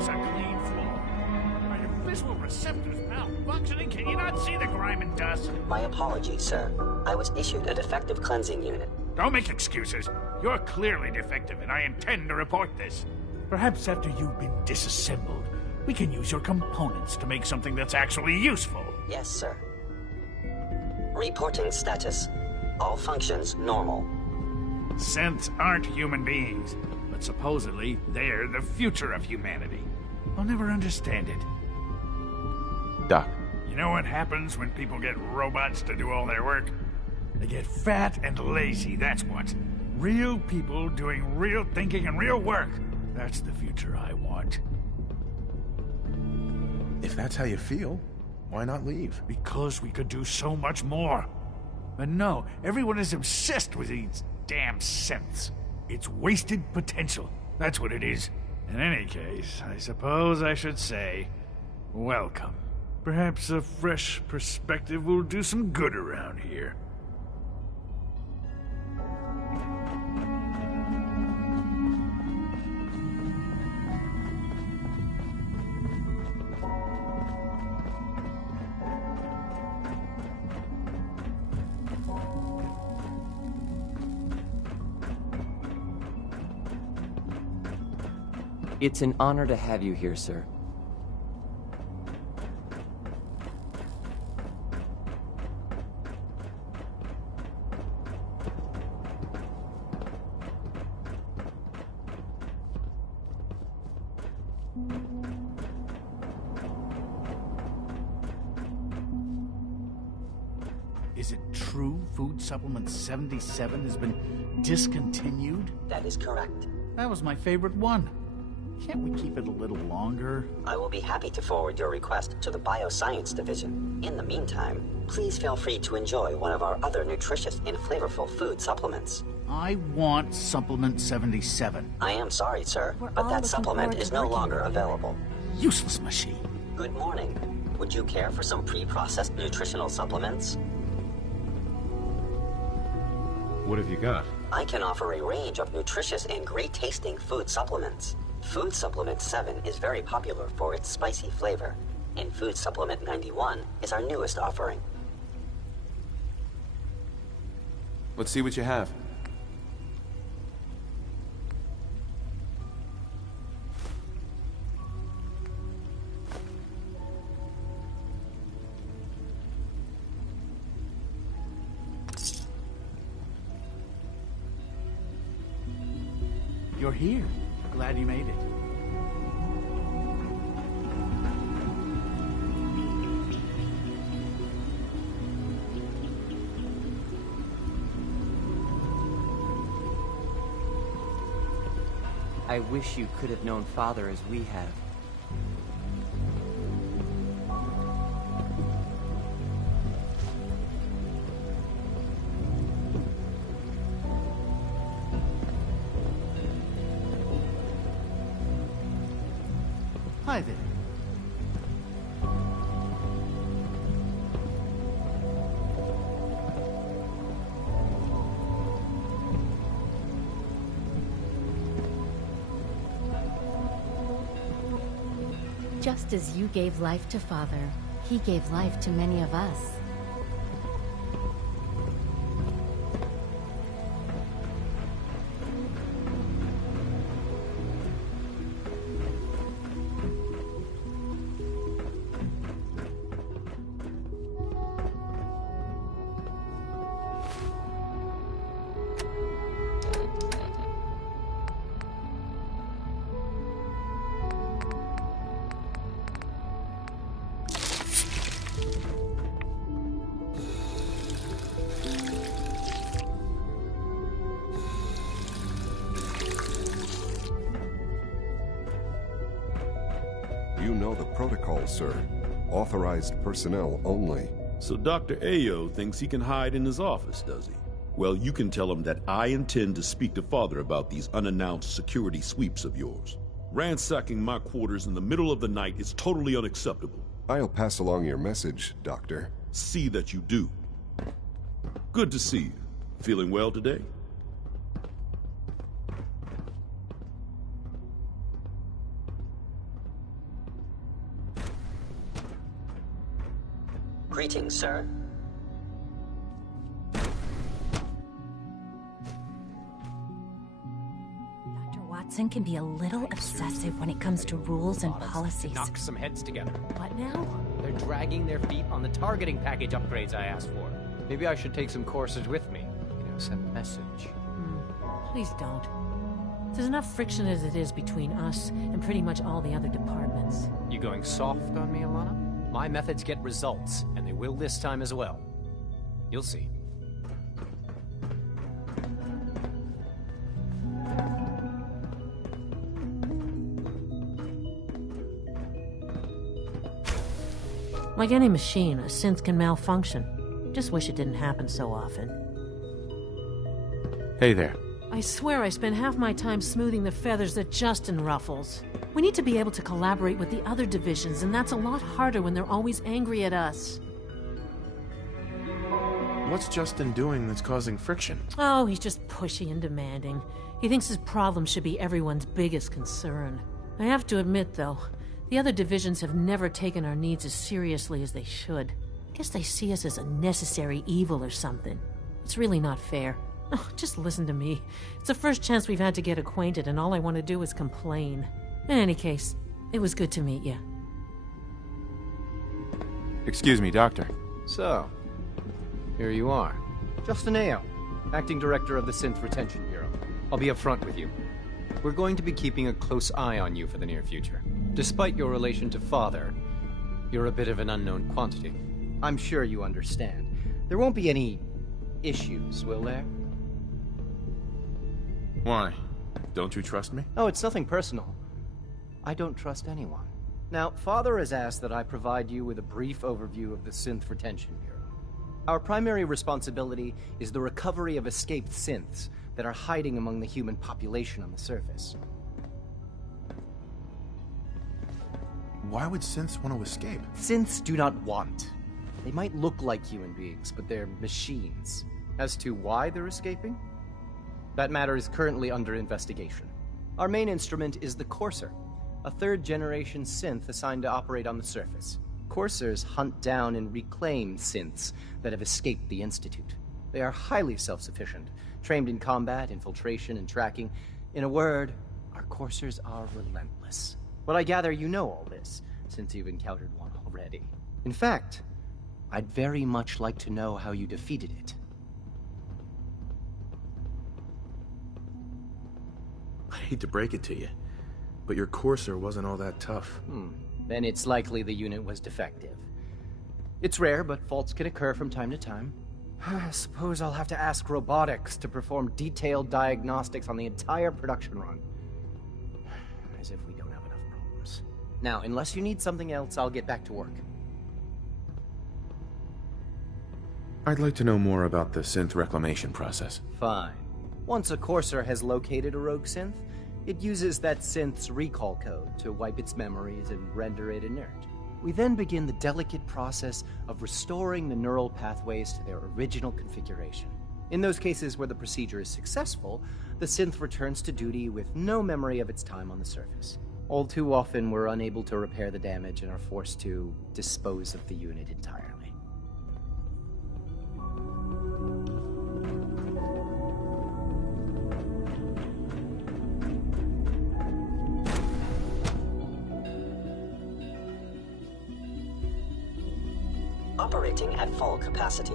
Is a clean floor. Are your visual receptors malfunctioning? Can you not see the grime and dust? My apologies, sir. I was issued a defective cleansing unit. Don't make excuses. You're clearly defective, and I intend to report this. Perhaps after you've been disassembled, we can use your components to make something that's actually useful. Yes, sir. Reporting status. All functions normal. Synths aren't human beings, but supposedly they're the future of humanity. I'll never understand it. Doc. You know what happens when people get robots to do all their work? They get fat and lazy, that's what. Real people doing real thinking and real work. That's the future I want. If that's how you feel, why not leave? Because we could do so much more. But no, everyone is obsessed with these damn synths. It's wasted potential. That's what it is. In any case, I suppose I should say, welcome. Perhaps a fresh perspective will do some good around here. It's an honor to have you here, sir. Is it true Food Supplement 77 has been discontinued? That is correct. That was my favorite one. Can't we keep it a little longer? I will be happy to forward your request to the Bioscience Division. In the meantime, please feel free to enjoy one of our other nutritious and flavorful food supplements. I want Supplement 77. I am sorry, sir, but that supplement is no longer available. Useless machine. Good morning. Would you care for some pre-processed nutritional supplements? What have you got? I can offer a range of nutritious and great-tasting food supplements. Food Supplement 7 is very popular for its spicy flavor, and Food Supplement 91 is our newest offering. Let's see what you have. You're here. Glad you made it. I wish you could have known Father as we have. Hi there. Just as you gave life to Father, he gave life to many of us. You know the protocol, sir. Authorized personnel only. So Dr. Ayo thinks he can hide in his office, does he? Well, you can tell him that I intend to speak to Father about these unannounced security sweeps of yours. Ransacking my quarters in the middle of the night is totally unacceptable. I'll pass along your message, Doctor. See that you do. Good to see you. Feeling well today? Greetings, sir. Dr. Watson can be a little obsessive when it comes to rules and policies. Knock some heads together. What now? They're dragging their feet on the targeting package upgrades I asked for. Maybe I should take some courses with me. Send a message. Please don't. There's enough friction as it is between us and pretty much all the other departments. You going soft on me, Alana? My methods get results, and they will this time as well. You'll see. Like any machine, a synth can malfunction. Just wish it didn't happen so often. Hey there. I swear I spend half my time smoothing the feathers that Justin ruffles. We need to be able to collaborate with the other divisions, and that's a lot harder when they're always angry at us. What's Justin doing that's causing friction? Oh, he's just pushy and demanding. He thinks his problem should be everyone's biggest concern. I have to admit, though, the other divisions have never taken our needs as seriously as they should. I guess they see us as a necessary evil or something. It's really not fair. Oh, just listen to me. It's the first chance we've had to get acquainted, and all I want to do is complain. In any case, it was good to meet you. Excuse me, Doctor. So, here you are. Justin Ayo, Acting Director of the Synth Retention Bureau. I'll be upfront with you. We're going to be keeping a close eye on you for the near future. Despite your relation to Father, you're a bit of an unknown quantity. I'm sure you understand. There won't be any issues, will there? Why? Don't you trust me? Oh, it's nothing personal. I don't trust anyone. Now, Father has asked that I provide you with a brief overview of the Synth Retention Bureau. Our primary responsibility is the recovery of escaped synths that are hiding among the human population on the surface. Why would synths want to escape? Synths do not want. They might look like human beings, but they're machines. As to why they're escaping? That matter is currently under investigation. Our main instrument is the Courser, a third-generation synth assigned to operate on the surface. Coursers hunt down and reclaim synths that have escaped the Institute. They are highly self-sufficient, trained in combat, infiltration, and tracking. In a word, our Coursers are relentless. But I gather you know all this, since you've encountered one already. In fact, I'd very much like to know how you defeated it. I hate to break it to you, but your Courser wasn't all that tough. Then it's likely the unit was defective. It's rare, but faults can occur from time to time. I suppose I'll have to ask robotics to perform detailed diagnostics on the entire production run. As if we don't have enough problems. Now, unless you need something else, I'll get back to work. I'd like to know more about the synth reclamation process. Fine. Once a Courser has located a rogue synth, it uses that synth's recall code to wipe its memories and render it inert. We then begin the delicate process of restoring the neural pathways to their original configuration. In those cases where the procedure is successful, the synth returns to duty with no memory of its time on the surface. All too often, we're unable to repair the damage and are forced to dispose of the unit entirely. Operating at full capacity.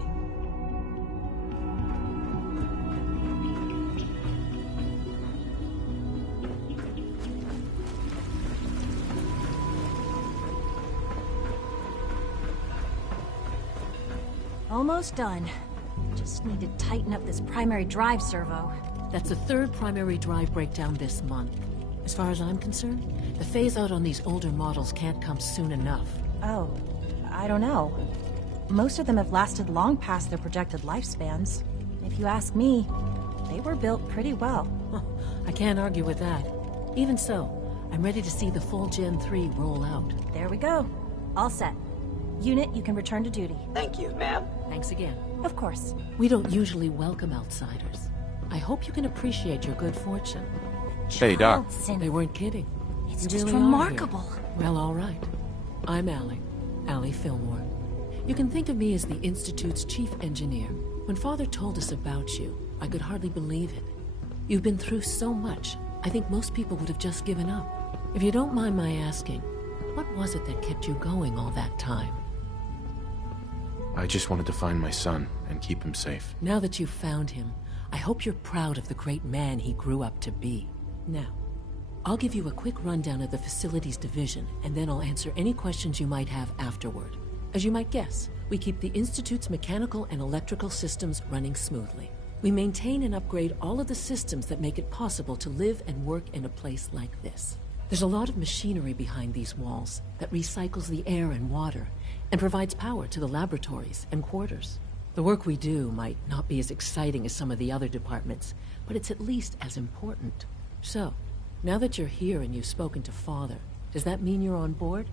Almost done. Just need to tighten up this primary drive servo. That's the third primary drive breakdown this month. As far as I'm concerned, the phase-out on these older models can't come soon enough. Oh, I don't know. Most of them have lasted long past their projected lifespans. If you ask me, they were built pretty well. I can't argue with that. Even so, I'm ready to see the full Gen 3 roll out. There we go. All set. Unit, you can return to duty. Thank you, ma'am. Thanks again. Of course. We don't usually welcome outsiders. I hope you can appreciate your good fortune. Hey, Doc. They weren't kidding. It's You just really are remarkable. here. Well, all right. I'm Allie Fillmore. You can think of me as the Institute's chief engineer. When Father told us about you, I could hardly believe it. You've been through so much, I think most people would have just given up. If you don't mind my asking, what was it that kept you going all that time? I just wanted to find my son and keep him safe. Now that you've found him, I hope you're proud of the great man he grew up to be. Now, I'll give you a quick rundown of the Facilities Division, and then I'll answer any questions you might have afterward. As you might guess, we keep the Institute's mechanical and electrical systems running smoothly. We maintain and upgrade all of the systems that make it possible to live and work in a place like this. There's a lot of machinery behind these walls that recycles the air and water and provides power to the laboratories and quarters. The work we do might not be as exciting as some of the other departments, but it's at least as important. So, now that you're here and you've spoken to Father, does that mean you're on board?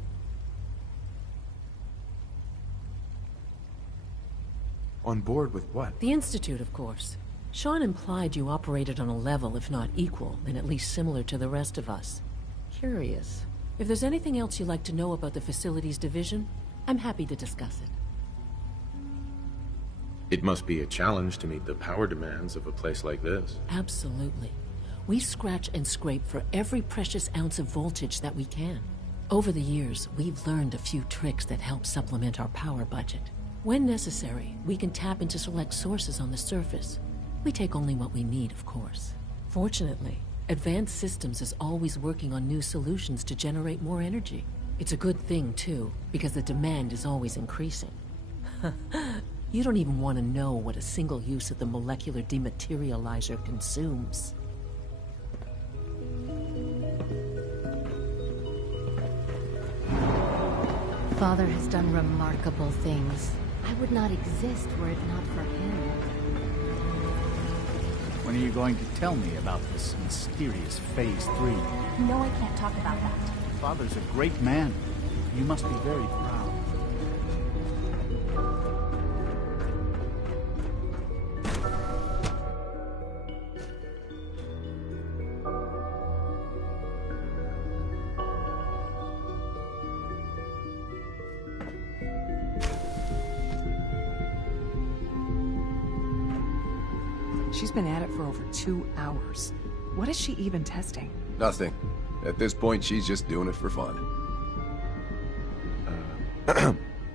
On board with what? The Institute, of course. Sean implied you operated on a level, if not equal, then at least similar to the rest of us. Curious. If there's anything else you'd like to know about the Facilities Division, I'm happy to discuss it. It must be a challenge to meet the power demands of a place like this. Absolutely. We scratch and scrape for every precious ounce of voltage that we can. Over the years, we've learned a few tricks that help supplement our power budget. When necessary, we can tap into select sources on the surface. We take only what we need, of course. Fortunately, Advanced Systems is always working on new solutions to generate more energy. It's a good thing, too, because the demand is always increasing. You don't even want to know what a single use of the molecular dematerializer consumes. Father has done remarkable things. I would not exist were it not for him. When are you going to tell me about this mysterious Phase 3? No, I can't talk about that. Father's a great man. You must be very proud. She's been at it for over 2 hours. What is she even testing? Nothing. At this point, she's just doing it for fun.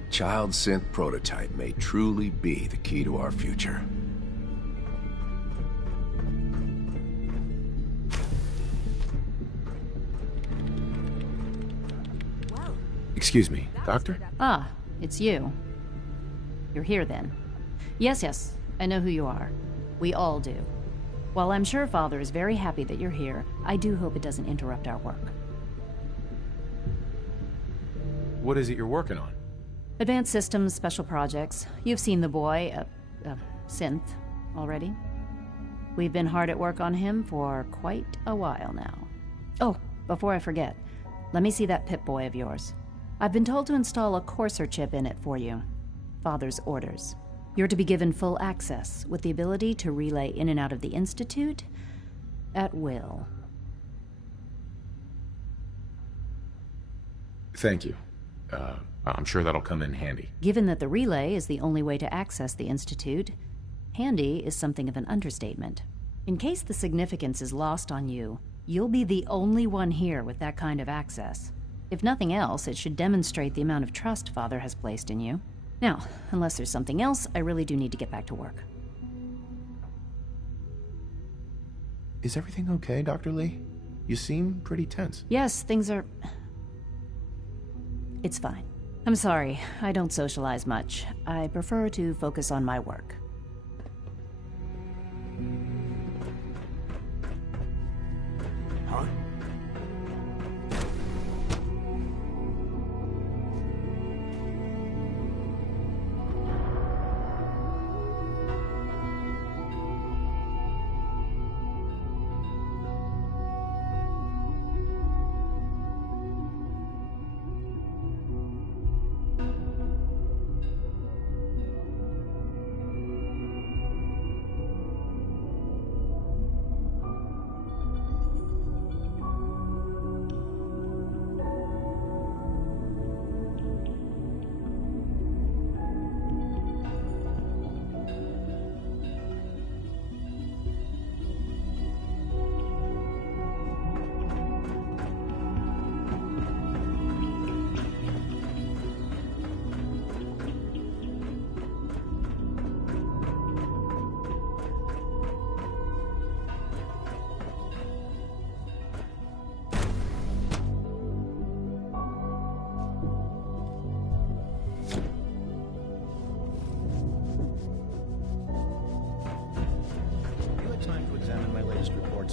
Child synth prototype may truly be the key to our future. Excuse me, Doctor? Ah, it's you. You're here then. Yes, I know who you are. We all do. While I'm sure Father is very happy that you're here, I do hope it doesn't interrupt our work. What is it you're working on? Advanced Systems, Special Projects. You've seen the boy, Synth, already. We've been hard at work on him for quite a while now. Oh, before I forget, let me see that Pip-Boy of yours. I've been told to install a Courser chip in it for you. Father's orders. You're to be given full access, with the ability to relay in and out of the Institute at will. Thank you. I'm sure that'll come in handy. Given that the relay is the only way to access the Institute, handy is something of an understatement. In case the significance is lost on you, you'll be the only one here with that kind of access. If nothing else, it should demonstrate the amount of trust Father has placed in you. Now, unless there's something else, I really do need to get back to work. Is everything okay, Dr. Lee? You seem pretty tense. Yes, things are... It's fine. I'm sorry, I don't socialize much. I prefer to focus on my work. Huh?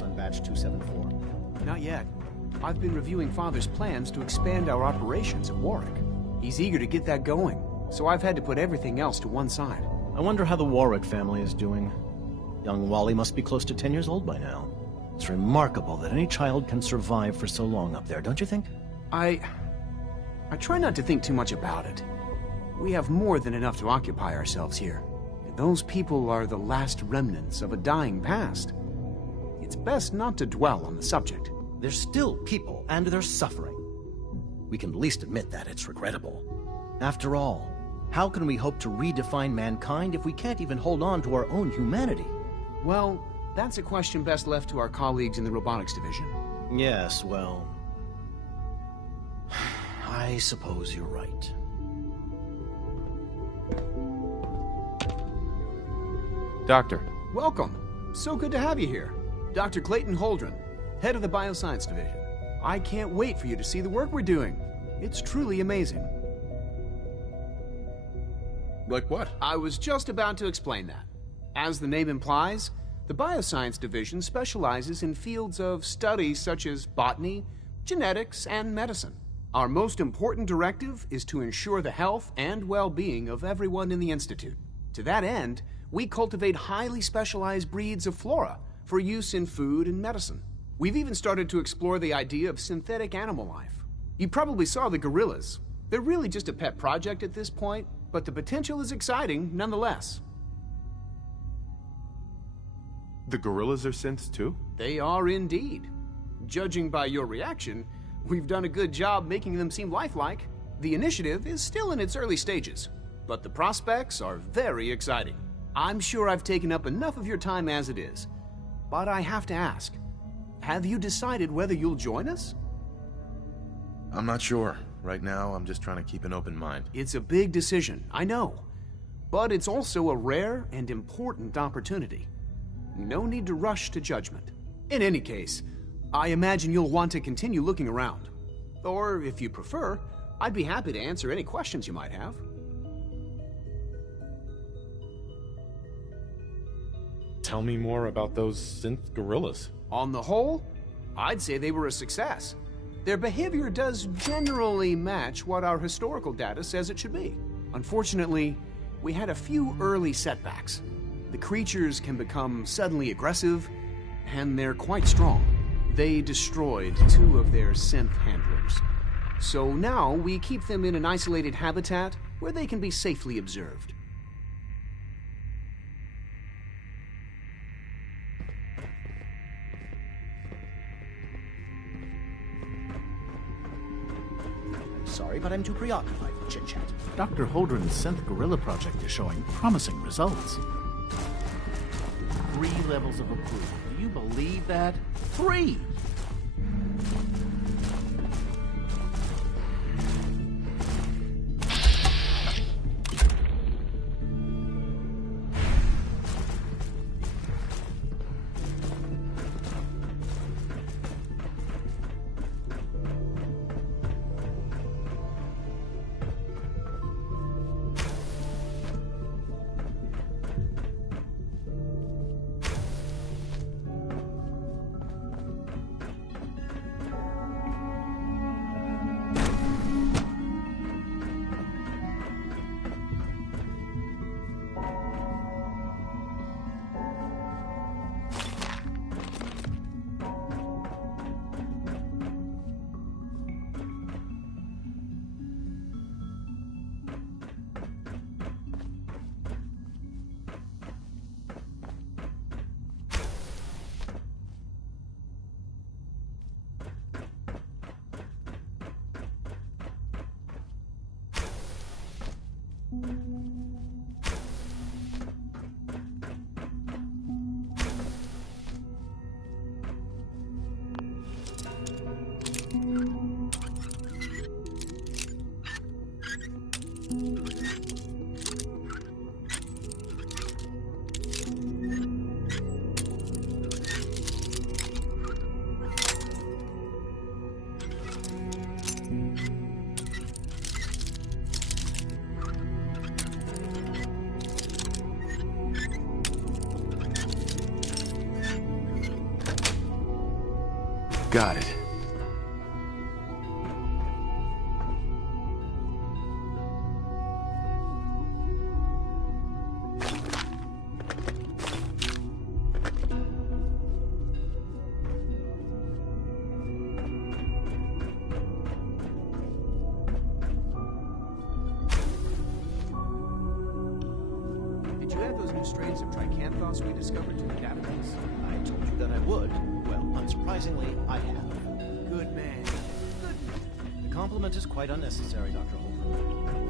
On Batch 274. Not yet. I've been reviewing Father's plans to expand our operations at Warwick. He's eager to get that going, so I've had to put everything else to one side. I wonder how the Warwick family is doing. Young Wally must be close to 10 years old by now. It's remarkable that any child can survive for so long up there, don't you think? I try not to think too much about it. We have more than enough to occupy ourselves here. And those people are the last remnants of a dying past. It's best not to dwell on the subject. They're still people, and they're suffering. We can at least admit that it's regrettable. After all, how can we hope to redefine mankind if we can't even hold on to our own humanity? Well, that's a question best left to our colleagues in the robotics division. Yes, well... I suppose you're right. Doctor. Welcome. So good to have you here. Dr. Clayton Holdren, head of the Bioscience Division. I can't wait for you to see the work we're doing. It's truly amazing. Like what? I was just about to explain that. As the name implies, the Bioscience Division specializes in fields of study such as botany, genetics, and medicine. Our most important directive is to ensure the health and well-being of everyone in the Institute. To that end, we cultivate highly specialized breeds of flora for use in food and medicine. We've even started to explore the idea of synthetic animal life. You probably saw the gorillas. They're really just a pet project at this point, but the potential is exciting nonetheless. The gorillas are synths too? They are indeed. Judging by your reaction, we've done a good job making them seem lifelike. The initiative is still in its early stages, but the prospects are very exciting. I'm sure I've taken up enough of your time as it is, but I have to ask, have you decided whether you'll join us? I'm not sure. Right now, I'm just trying to keep an open mind. It's a big decision, I know, but it's also a rare and important opportunity. No need to rush to judgment. In any case, I imagine you'll want to continue looking around. Or, if you prefer, I'd be happy to answer any questions you might have. Tell me more about those synth gorillas. On the whole, I'd say they were a success. Their behavior does generally match what our historical data says it should be. Unfortunately, we had a few early setbacks. The creatures can become suddenly aggressive, and they're quite strong. They destroyed 2 of their synth handlers. So now we keep them in an isolated habitat where they can be safely observed. Sorry, but I'm too preoccupied with chit-chat. Dr. Holdren's synth gorilla project is showing promising results. 3 levels of approval. Do you believe that? 3! Got it. Did you add those new strains of tricanthos we discovered to the database? I told you that I would. Well, unsurprisingly, I have. Good man. Good man. The compliment is quite unnecessary, Dr. Holdren.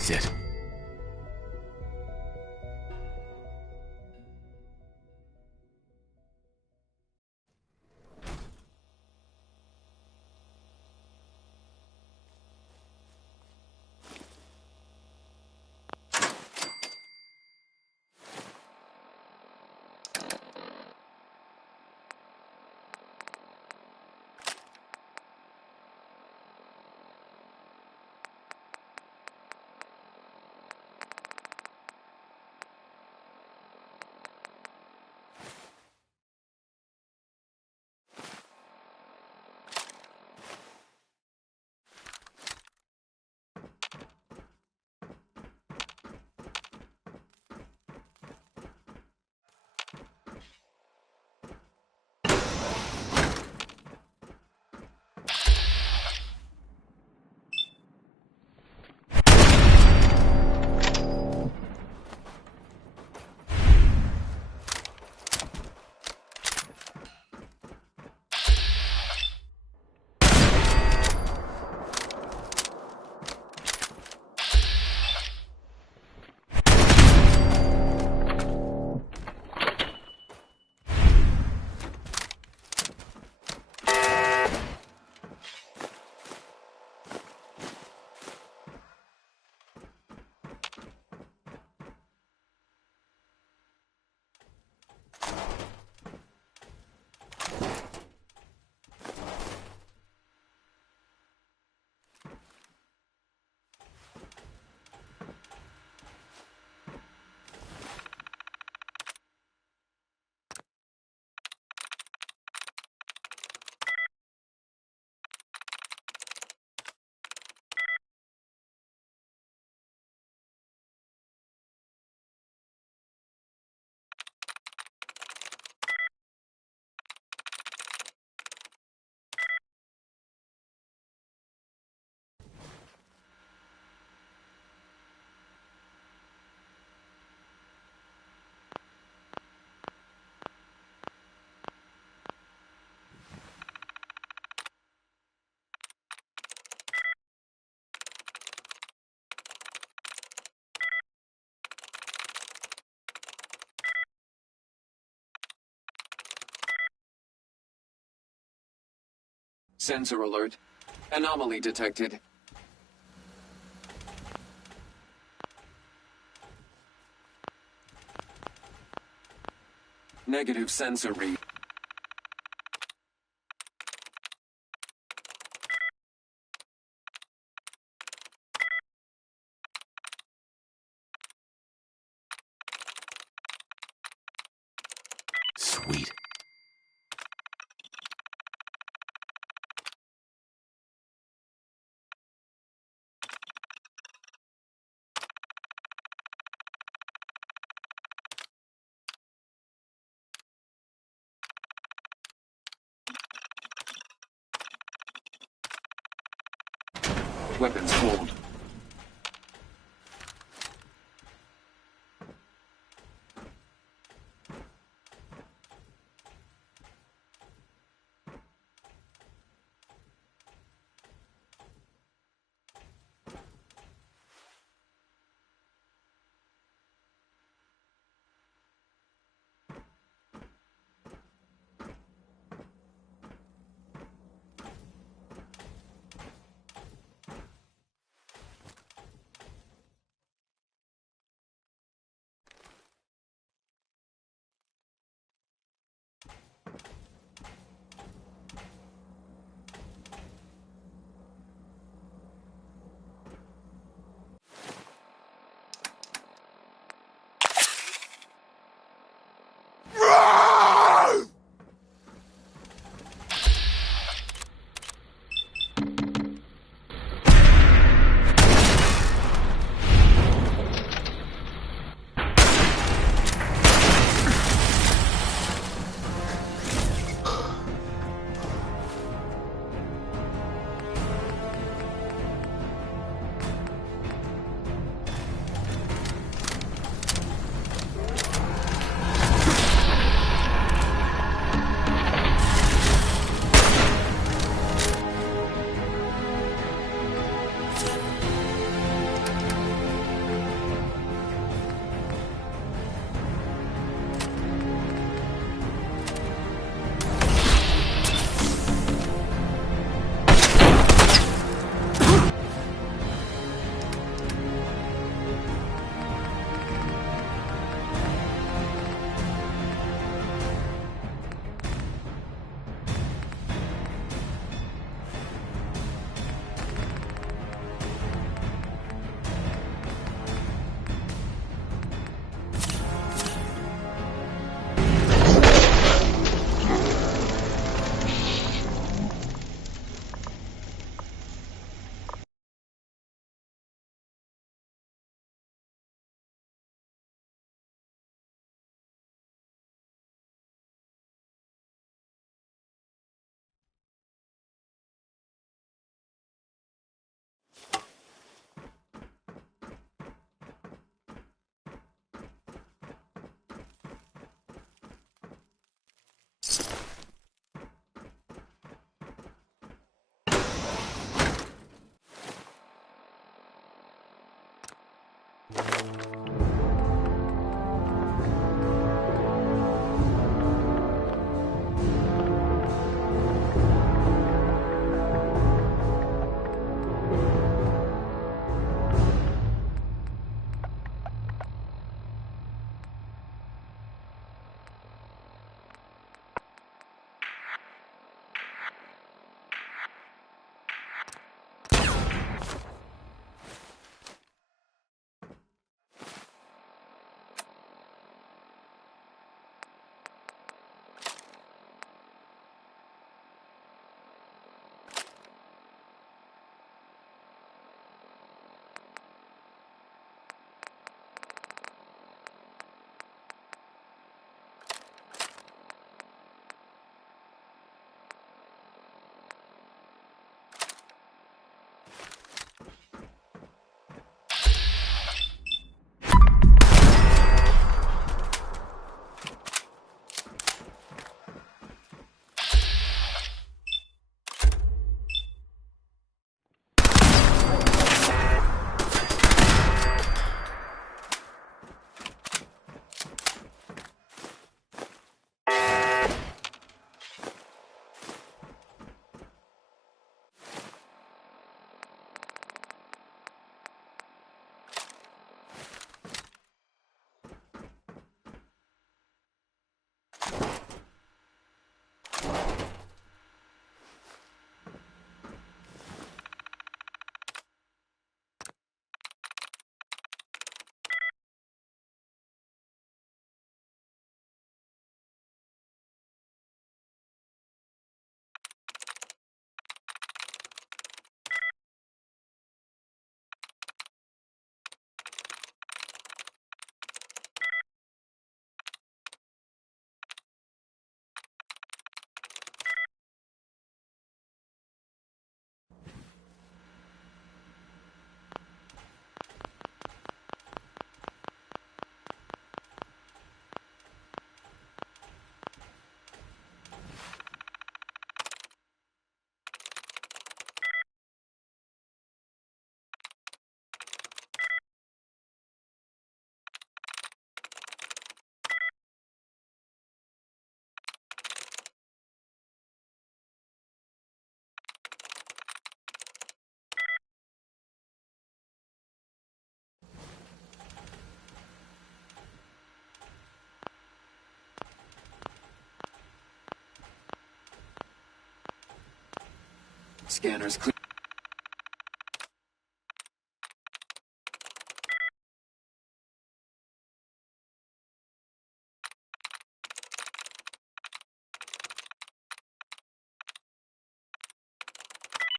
That's it. Sensor alert. Anomaly detected. Negative sensor read. Sweet. Weapons cold. Scanners clear.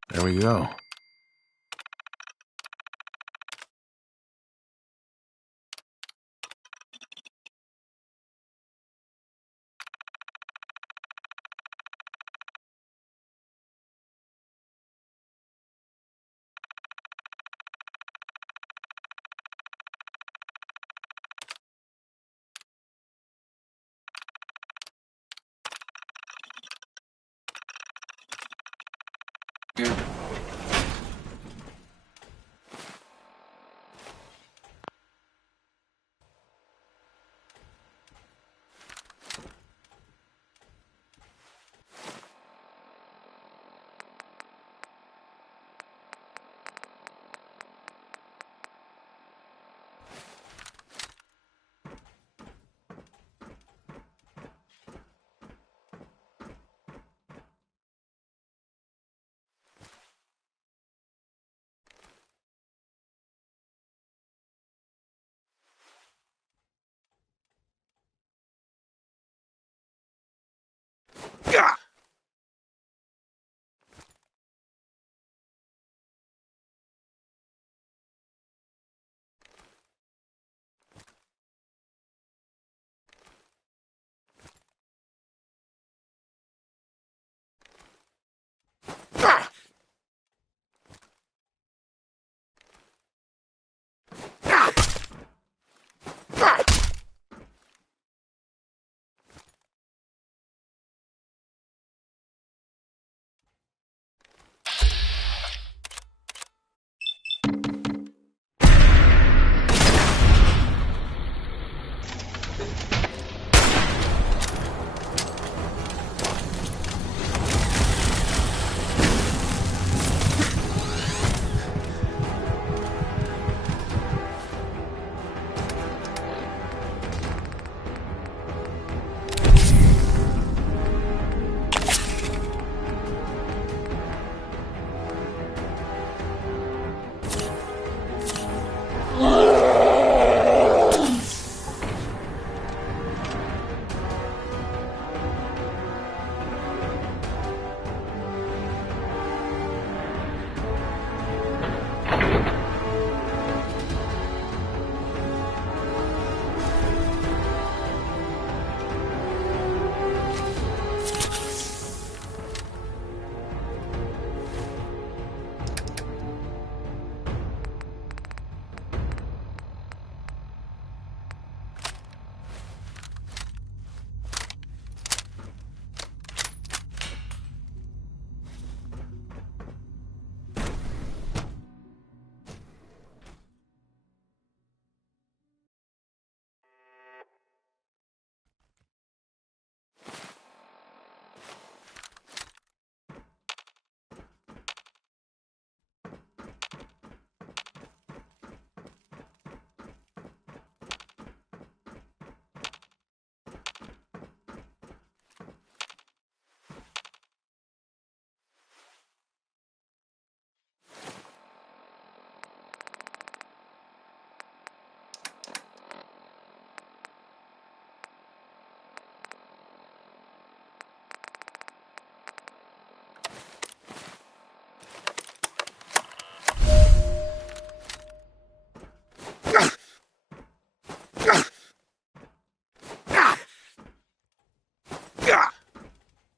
There we go.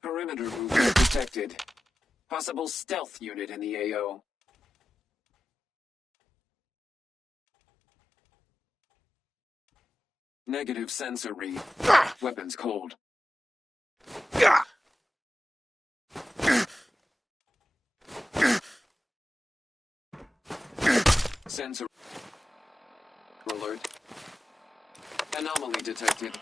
Perimeter movement detected. Possible stealth unit in the AO. Negative sensor read. Weapons cold. Sensor alert. Anomaly detected.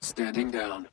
Standing down.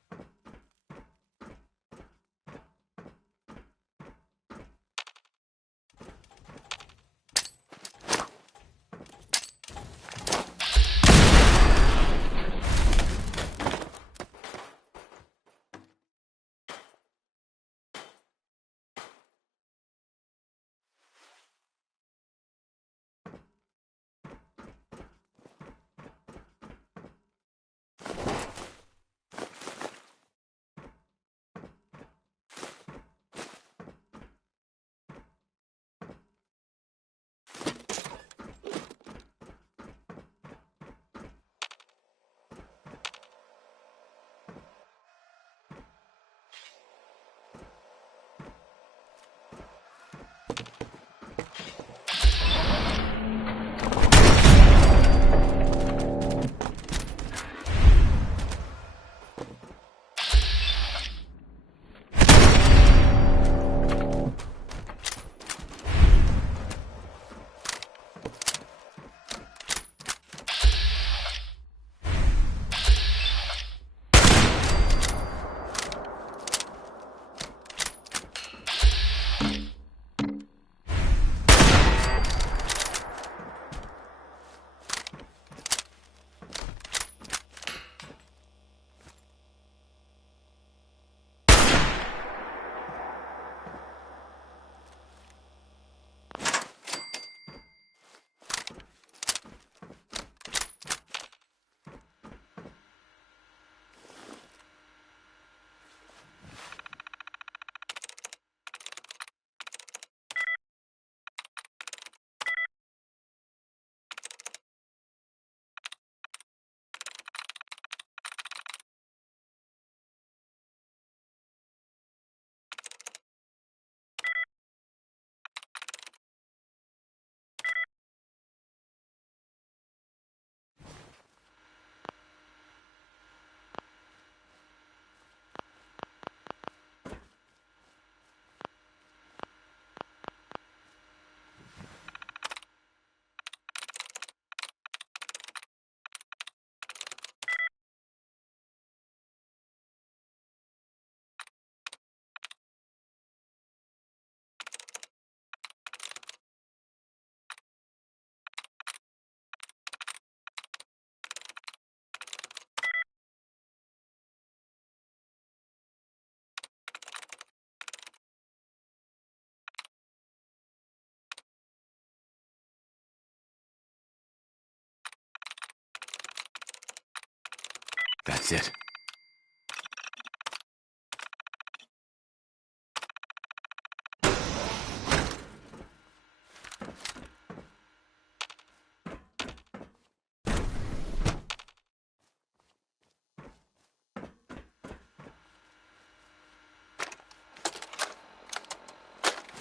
That's it.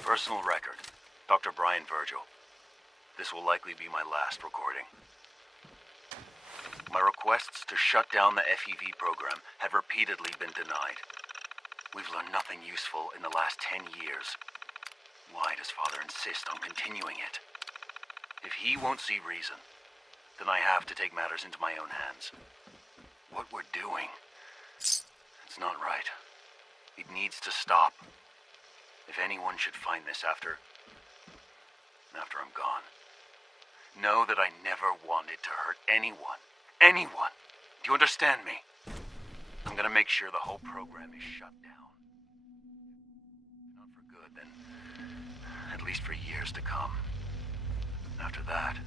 Personal record. Dr. Brian Virgil. This will likely be my last recording. My requests to shut down the FEV program have repeatedly been denied. We've learned nothing useful in the last 10 years. Why does Father insist on continuing it? If he won't see reason, then I have to take matters into my own hands. What we're doing, it's not right. It needs to stop. If anyone should find this after I'm gone, know that I never wanted to hurt anyone. Anyone! Do you understand me? I'm gonna make sure the whole program is shut down. Not for good, then at least for years to come. After that,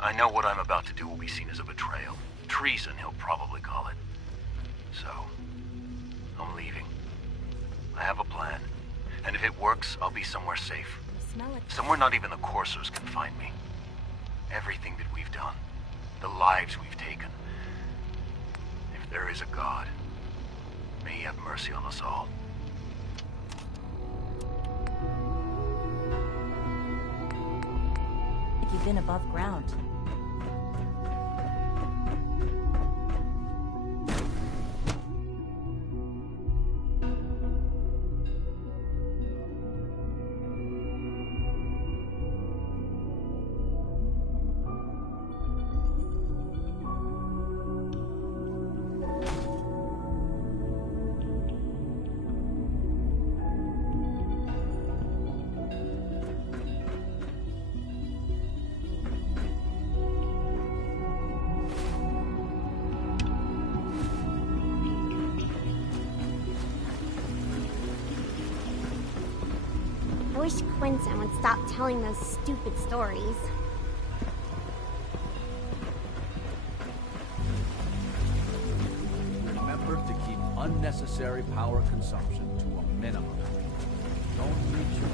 I know what I'm about to do will be seen as a betrayal. Treason, he'll probably call it. So, I'm leaving. I have a plan, and if it works, I'll be somewhere safe. Somewhere not even the coursers can find me. Everything that we've done, the lives we've taken. If there is a God, may he have mercy on us all. You've been above ground. I wish Quinton would stop telling those stupid stories. Remember to keep unnecessary power consumption to a minimum. Don't reach your...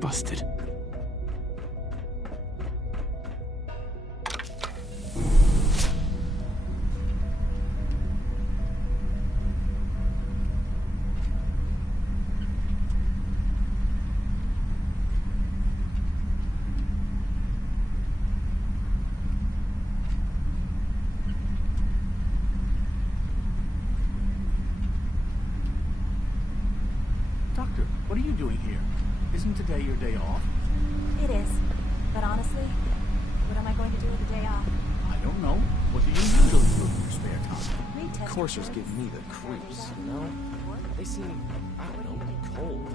Busted. Doctor, what are you doing here? Isn't today your day off? It is. But honestly, what am I going to do with the day off? I don't know. What do you usually do in your spare time? Read test. Coursers give me the creeps, you know? They seem, I don't know, cold.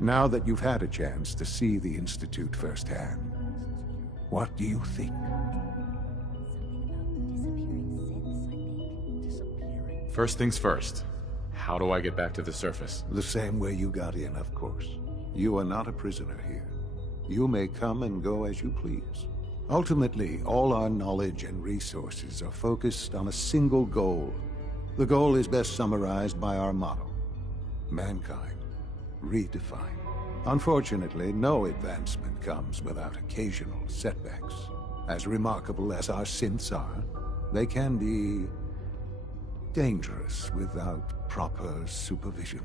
Now that you've had a chance to see the Institute firsthand, what do you think? First things first. How do I get back to the surface? The same way you got in, of course. You are not a prisoner here. You may come and go as you please. Ultimately, all our knowledge and resources are focused on a single goal. The goal is best summarized by our motto: mankind, redefined. Unfortunately, no advancement comes without occasional setbacks. As remarkable as our synths are, they can be dangerous without proper supervision.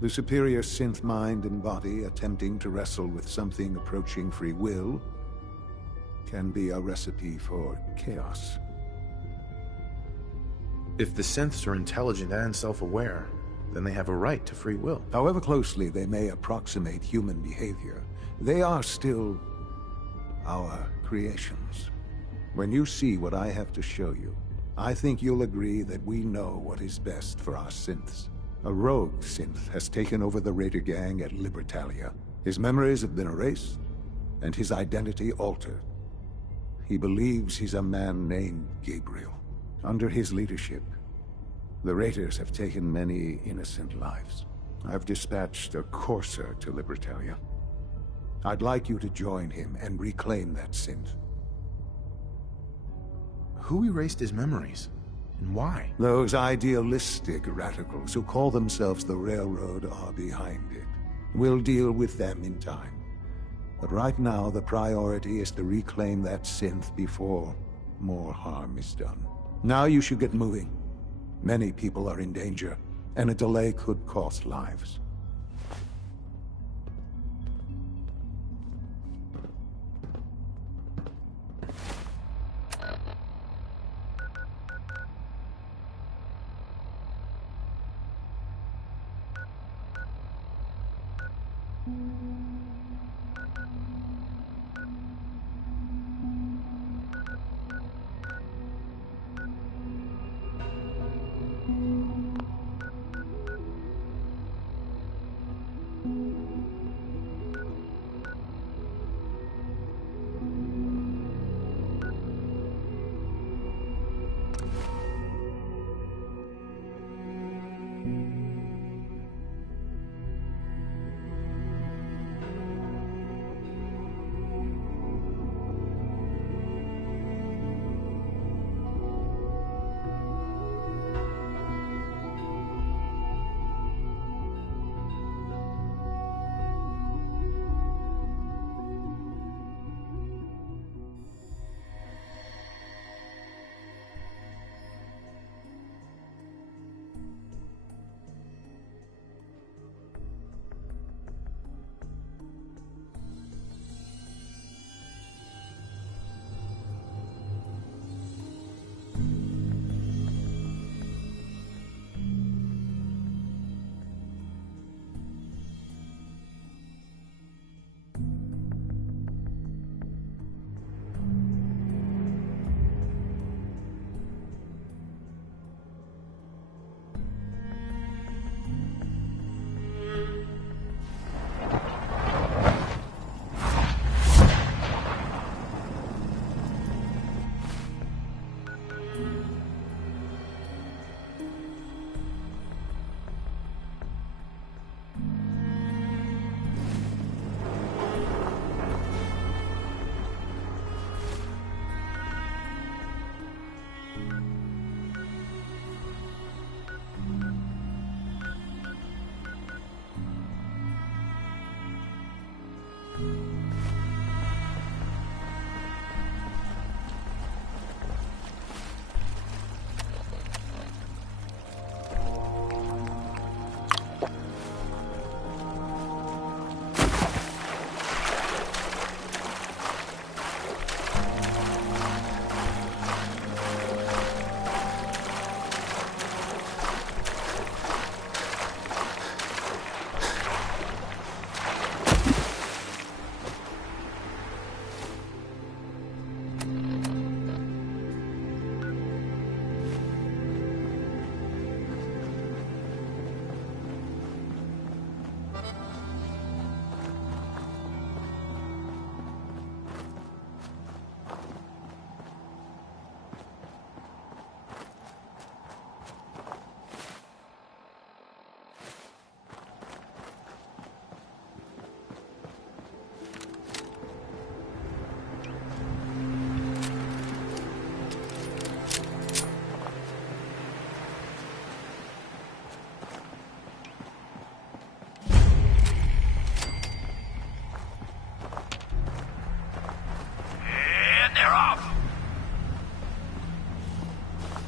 The superior synth mind and body attempting to wrestle with something approaching free will can be a recipe for chaos. If the synths are intelligent and self-aware, then they have a right to free will. However closely they may approximate human behavior, they are still our creations. When you see what I have to show you, I think you'll agree that we know what is best for our synths. A rogue synth has taken over the Raider gang at Libertalia. His memories have been erased, and his identity altered. He believes he's a man named Gabriel. Under his leadership, the Raiders have taken many innocent lives. I've dispatched a courser to Libertalia. I'd like you to join him and reclaim that synth. Who erased his memories? And why? Those idealistic radicals who call themselves the Railroad are behind it. We'll deal with them in time. But right now, the priority is to reclaim that synth before more harm is done. Now you should get moving. Many people are in danger, and a delay could cost lives.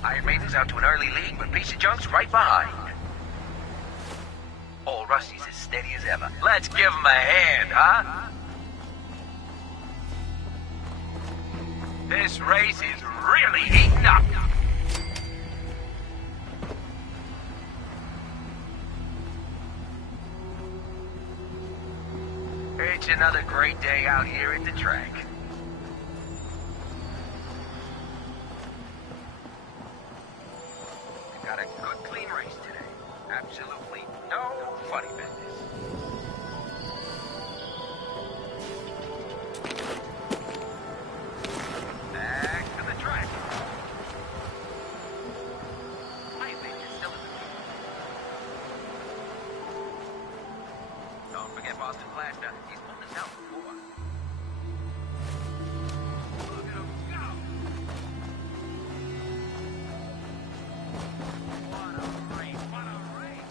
Iron Maiden's out to an early lead, but Piece of Junk's right behind. Old Rusty's as steady as ever. Let's give him a hand, huh? This race is really heating up. It's another great day out here at the track. We got a good clean race today. Absolutely no funny business. Back to the track. I think it's still in the lead. Don't forget Boston Blaster. He's pulled this out before. Look at him go! What a race! What a race!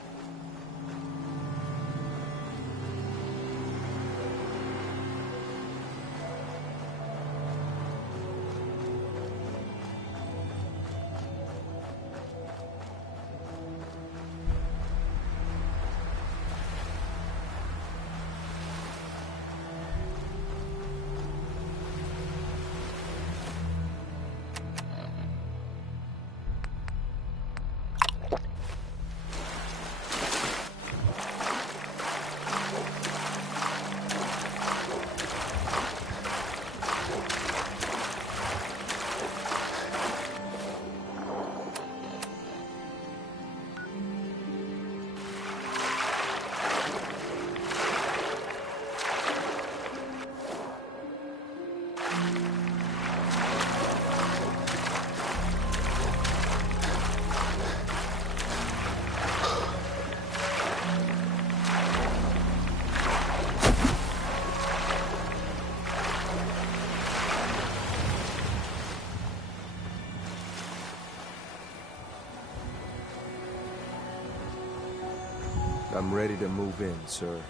I'm ready to move in, sir.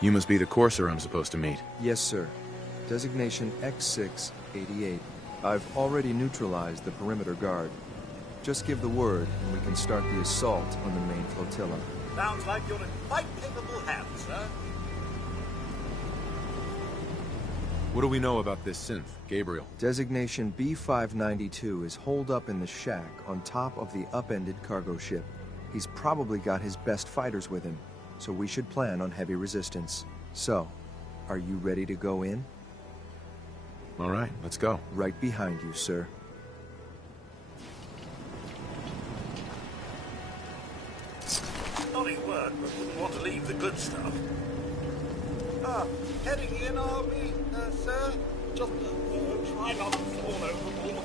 You must be the courser I'm supposed to meet. Yes, sir. Designation X688. I've already neutralized the perimeter guard. Just give the word, and we can start the assault on the main flotilla. Sounds like you're in quite capable hands, sir. What do we know about this synth, Gabriel? Designation B592 is holed up in the shack on top of the upended cargo ship. He's probably got his best fighters with him, so we should plan on heavy resistance. So, are you ready to go in? All right, let's go. Right behind you, sir. Naughty word, but wouldn't want to leave the good stuff. Heading in, are we, sir? Just try not to fall overboard.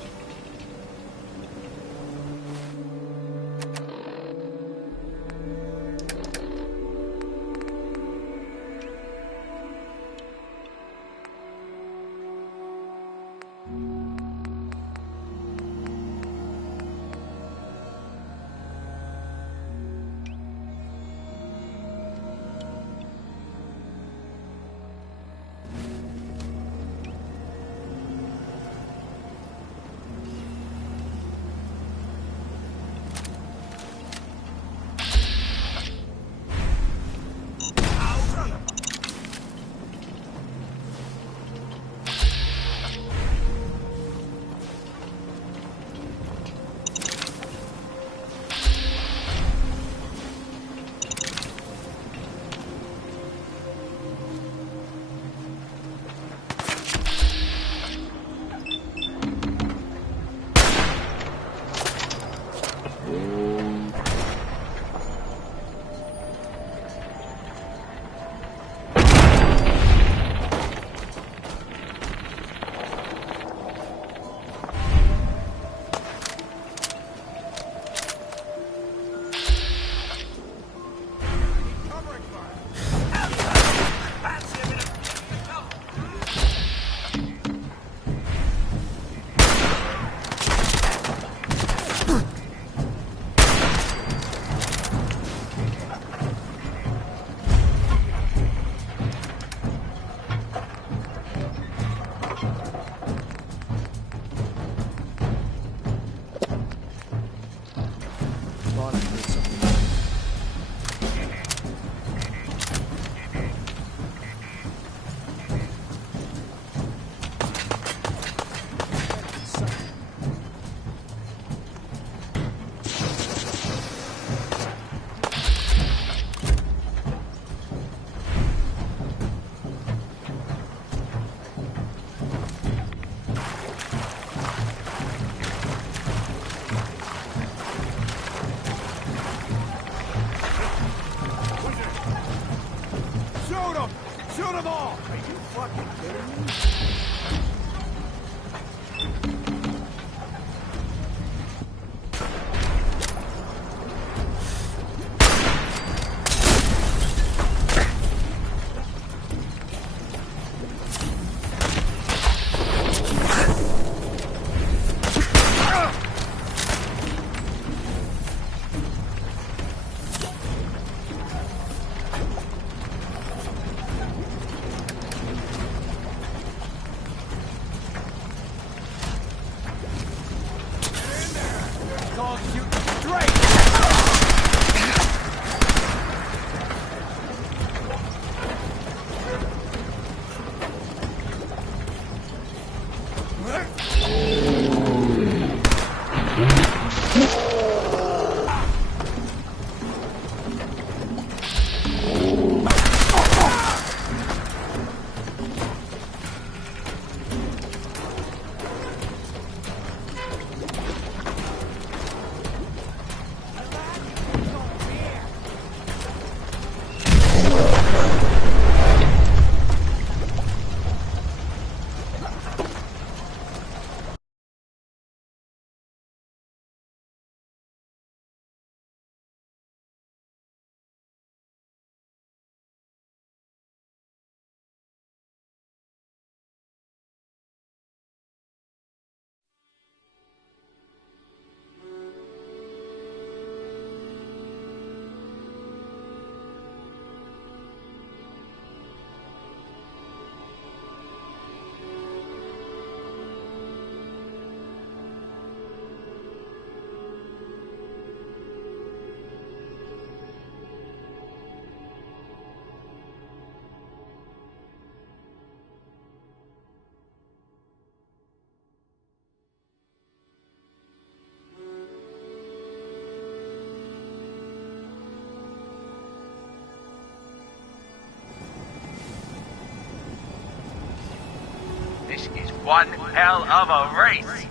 This is one hell of a race.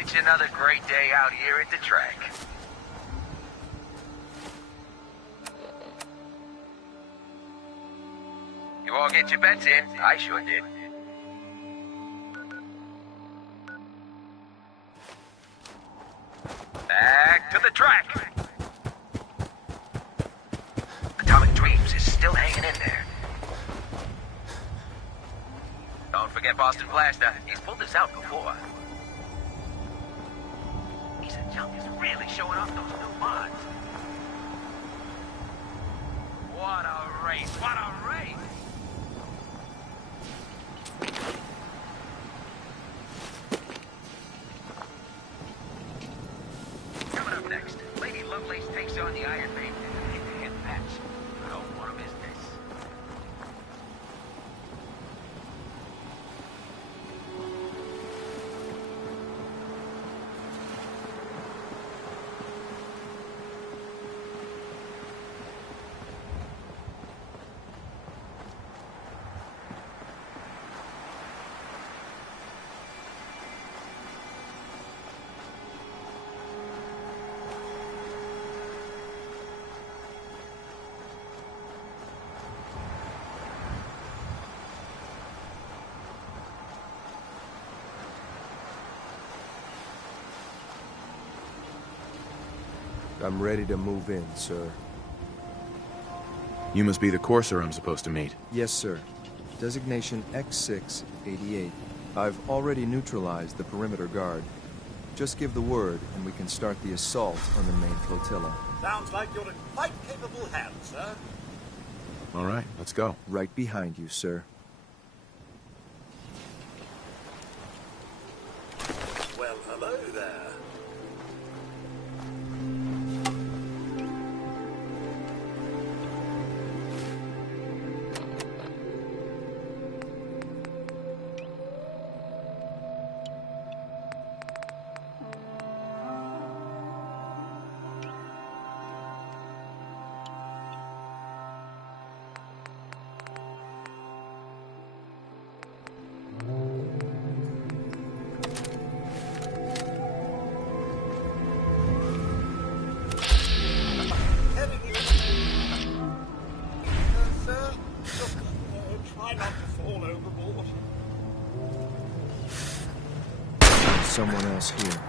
It's another great day out here at the track. You all get your bets in? I sure did. Back to the track. Atomic Dreams is still hanging in there. Don't forget Boston Blaster. He's pulled this out before. Piece of junk is really showing off those new mods. What a race! What a race! Coming up next, Lady Lovelace takes on the Iron Maiden in a head-to-head match. I don't want to miss this. I'm ready to move in, sir. You must be the courser I'm supposed to meet. Yes, sir. Designation X688. I've already neutralized the perimeter guard. Just give the word, and we can start the assault on the main flotilla. Sounds like you're in quite capable hands, sir. All right, let's go. Right behind you, sir. Well, hello there. Someone else here.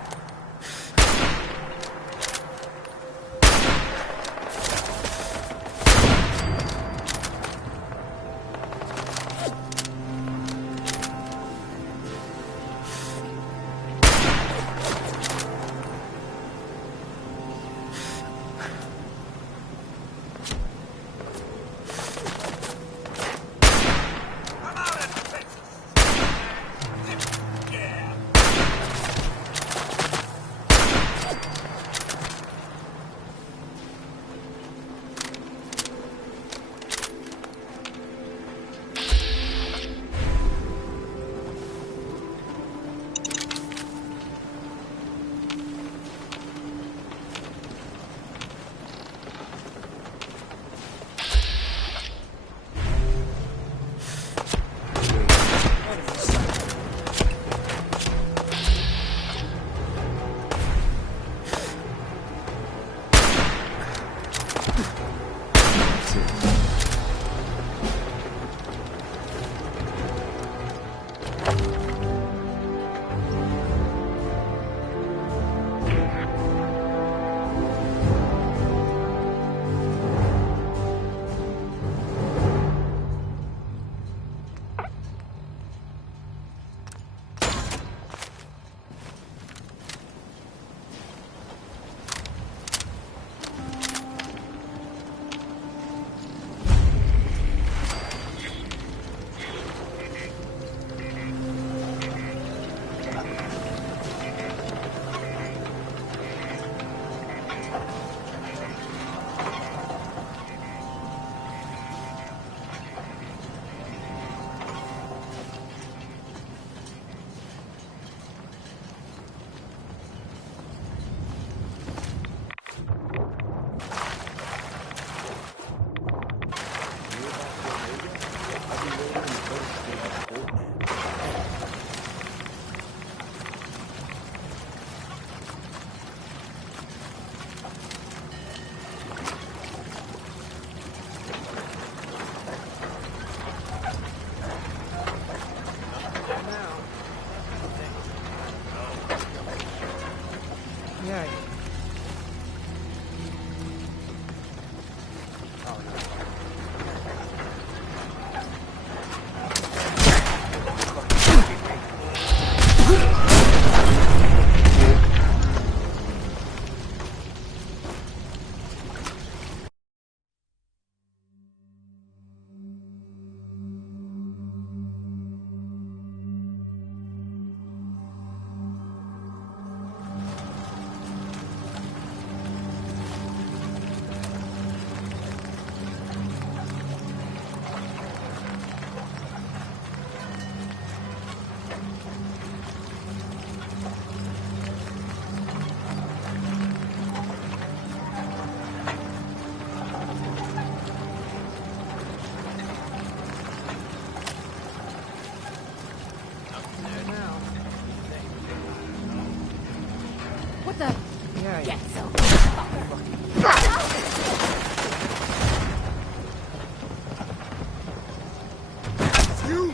You,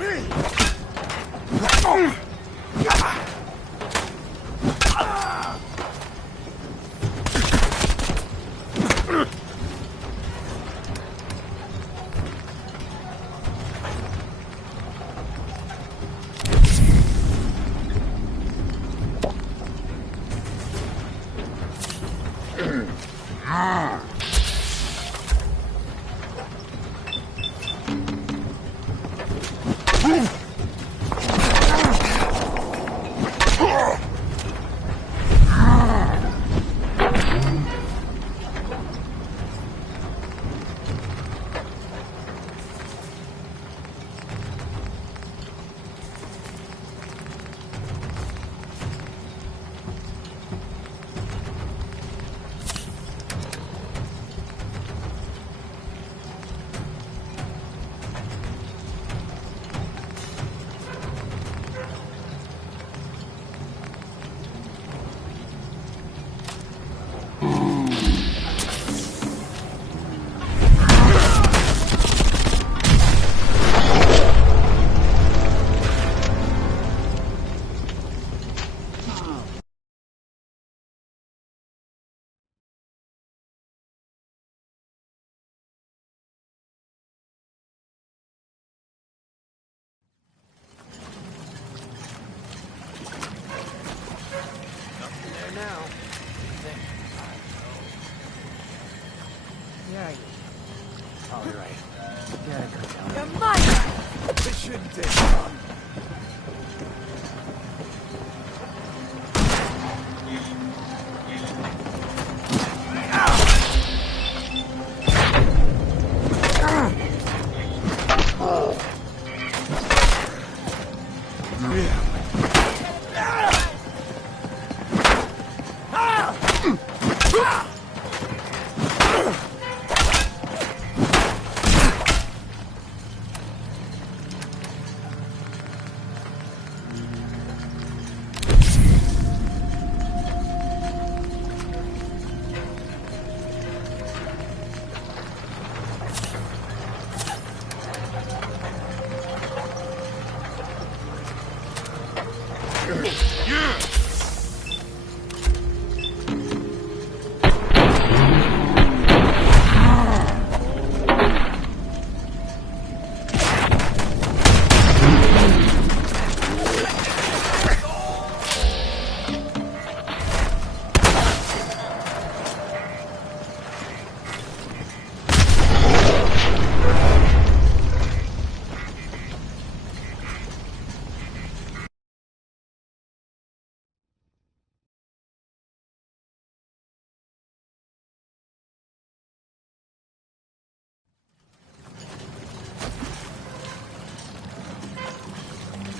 me. Yeah, oh, you're right. Yeah, I got down. You're mine! This shouldn't take long.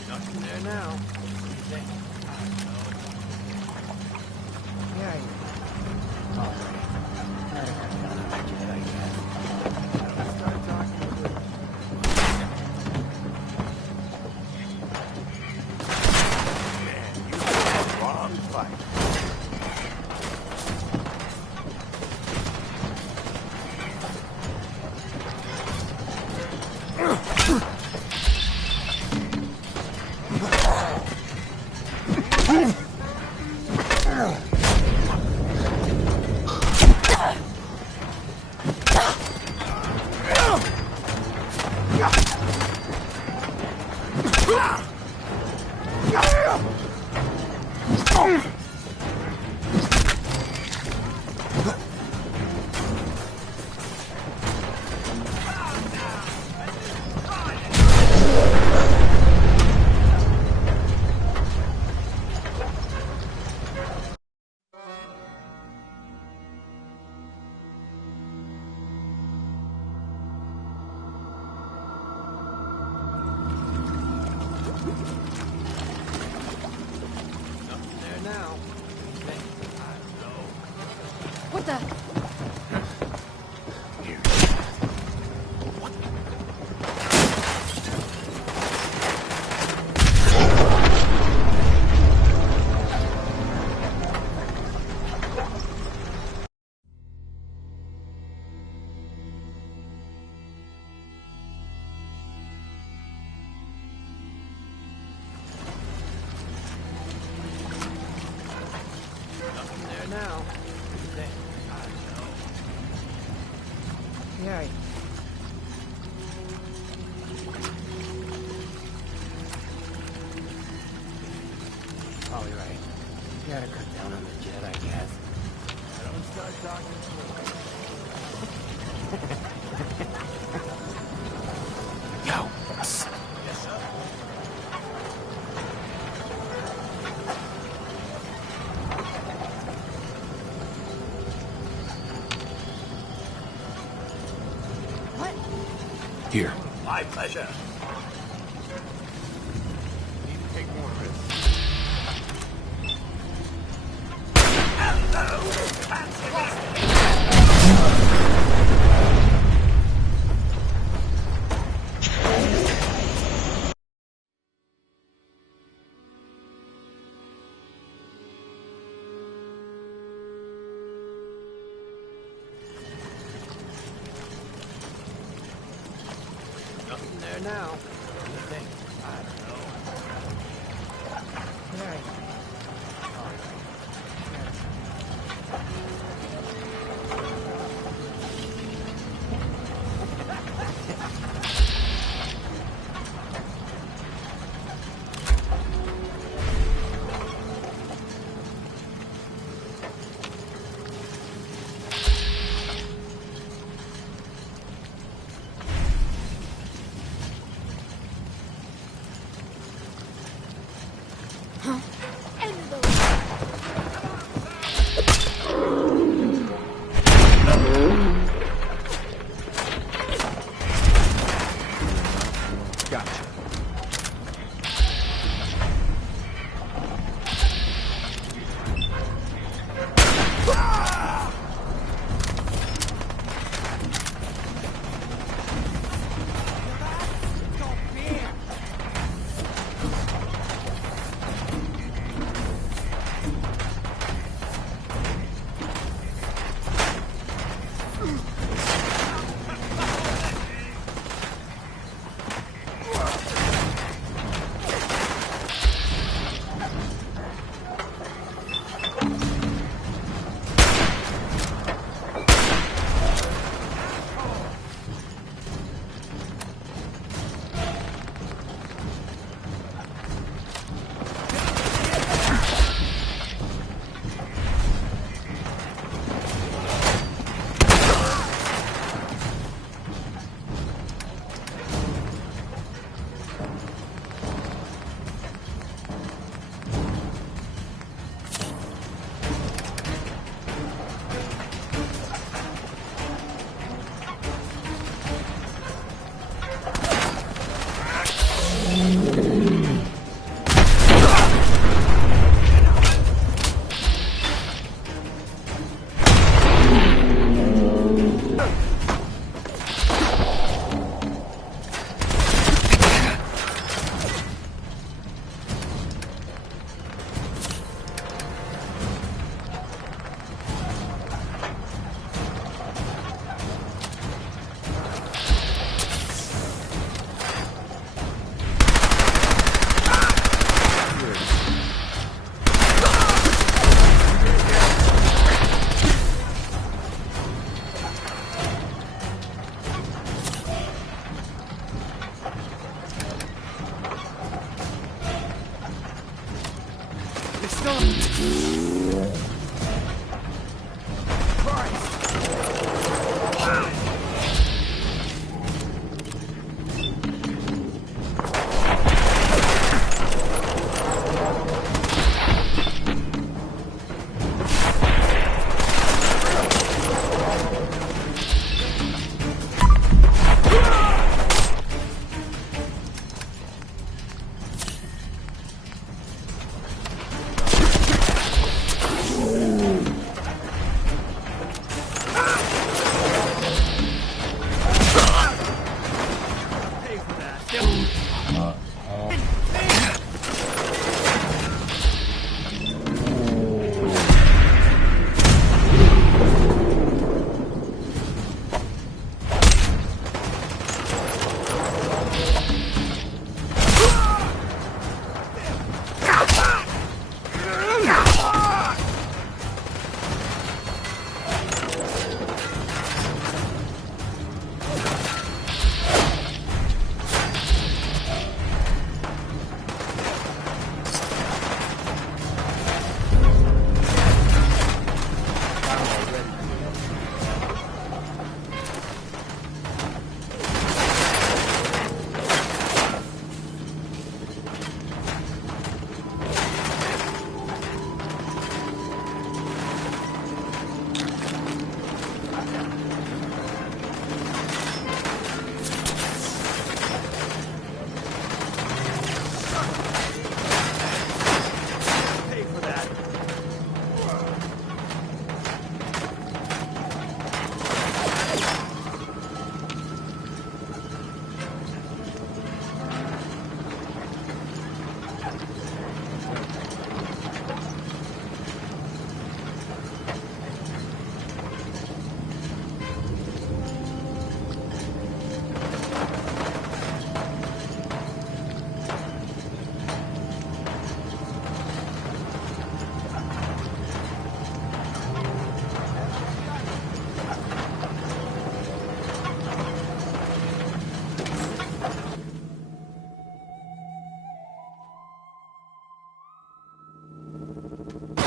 Nothing there now. Yeah, oh, start talking with her. Man, you had the wrong fight. Right. Probably right. You gotta cut down on the jet, I guess. Don't start talking to me. Yo. Yes, sir. Here. My pleasure. Need to take more risks. Hello, fancy me. Nothing there now. What do you think? I don't know. Right.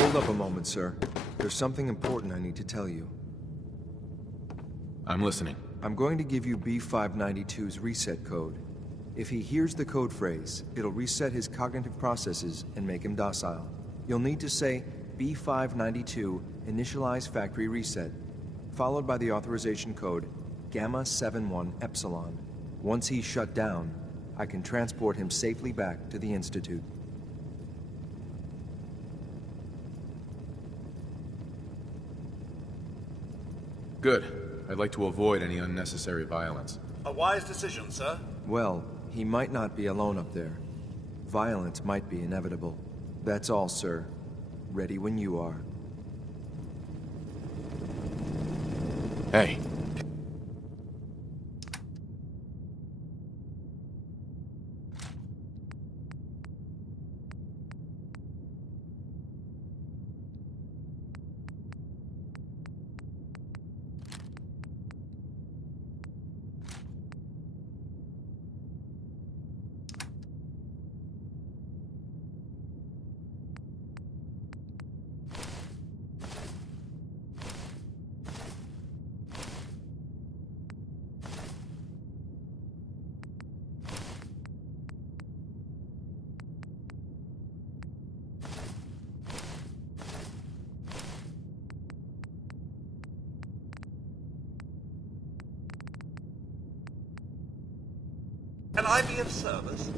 Hold up a moment, sir. There's something important I need to tell you. I'm listening. I'm going to give you B592's reset code. If he hears the code phrase, it'll reset his cognitive processes and make him docile. You'll need to say B592 initialize factory reset, followed by the authorization code Gamma 71 Epsilon. Once he's shut down, I can transport him safely back to the Institute. Good. I'd like to avoid any unnecessary violence. A wise decision, sir. Well, he might not be alone up there. Violence might be inevitable. That's all, sir. Ready when you are. Hey. Can I be of service?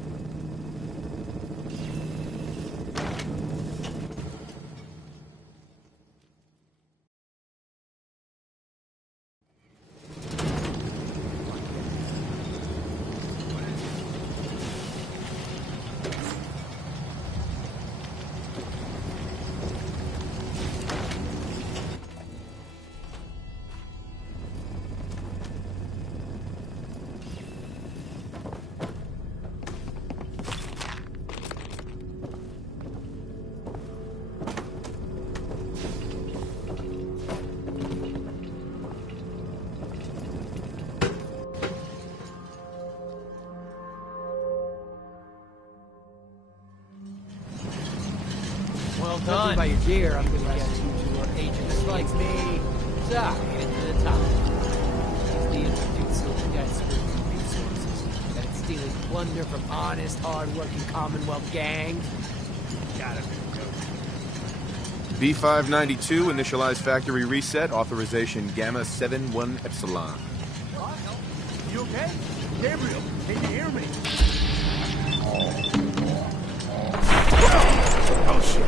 Judging by your gear, I'm gonna guess you are agents like me. So, into the top. The Institute silver desperate resources that it's stealing plunder from honest, hard-working Commonwealth gangs. Gotta be B592, initialize factory reset, authorization Gamma 71 Epsilon. You okay? Gabriel, can you hear me? Oh, shit.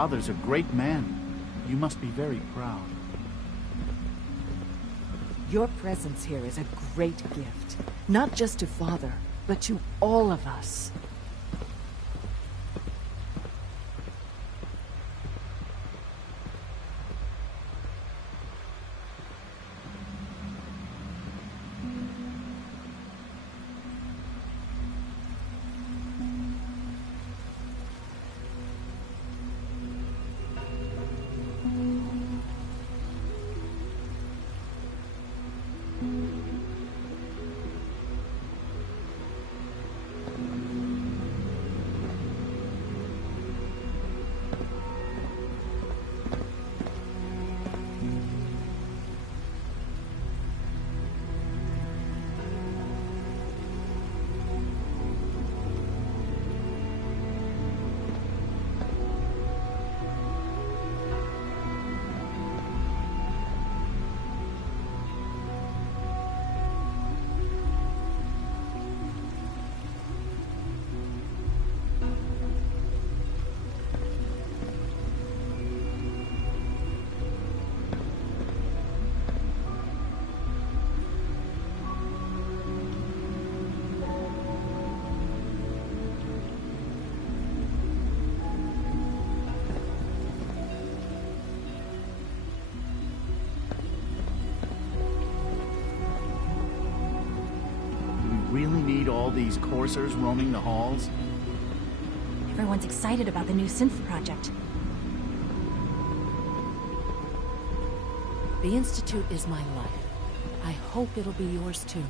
Father's a great man. You must be very proud. Your presence here is a great gift. Not just to Father, but to all of us. Really need all these coursers roaming the halls? Everyone's excited about the new synth project. The Institute is my life. I hope it'll be yours too.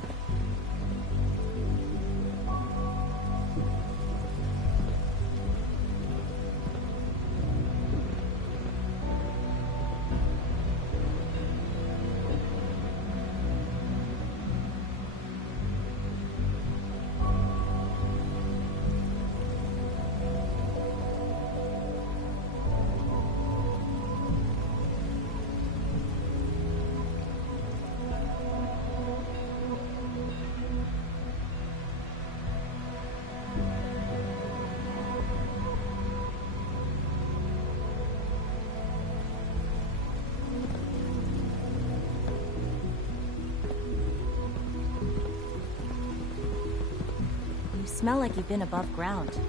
You smell like you've been above ground.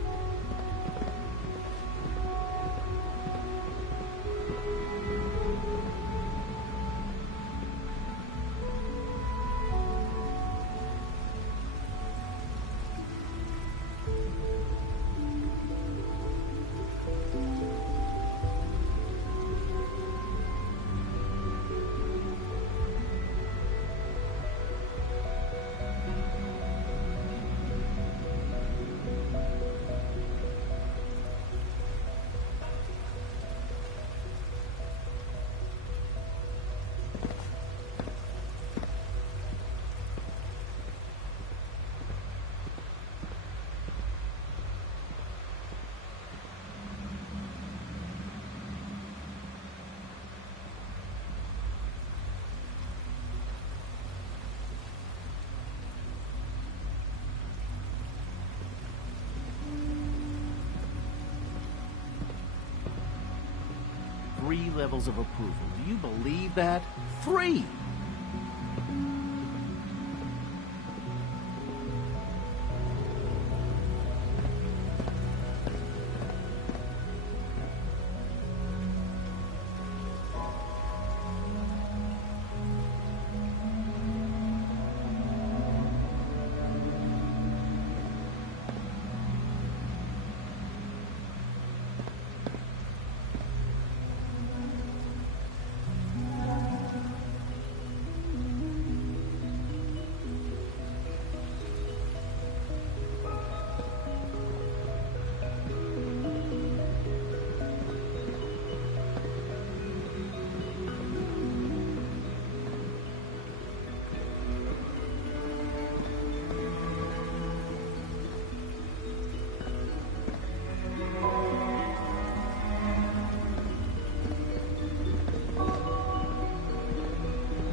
Three levels of approval. Do you believe that? 3!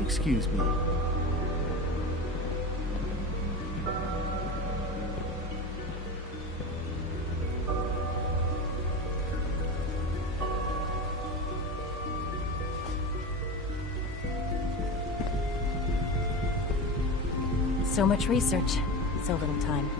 Excuse me. So much research, so little time.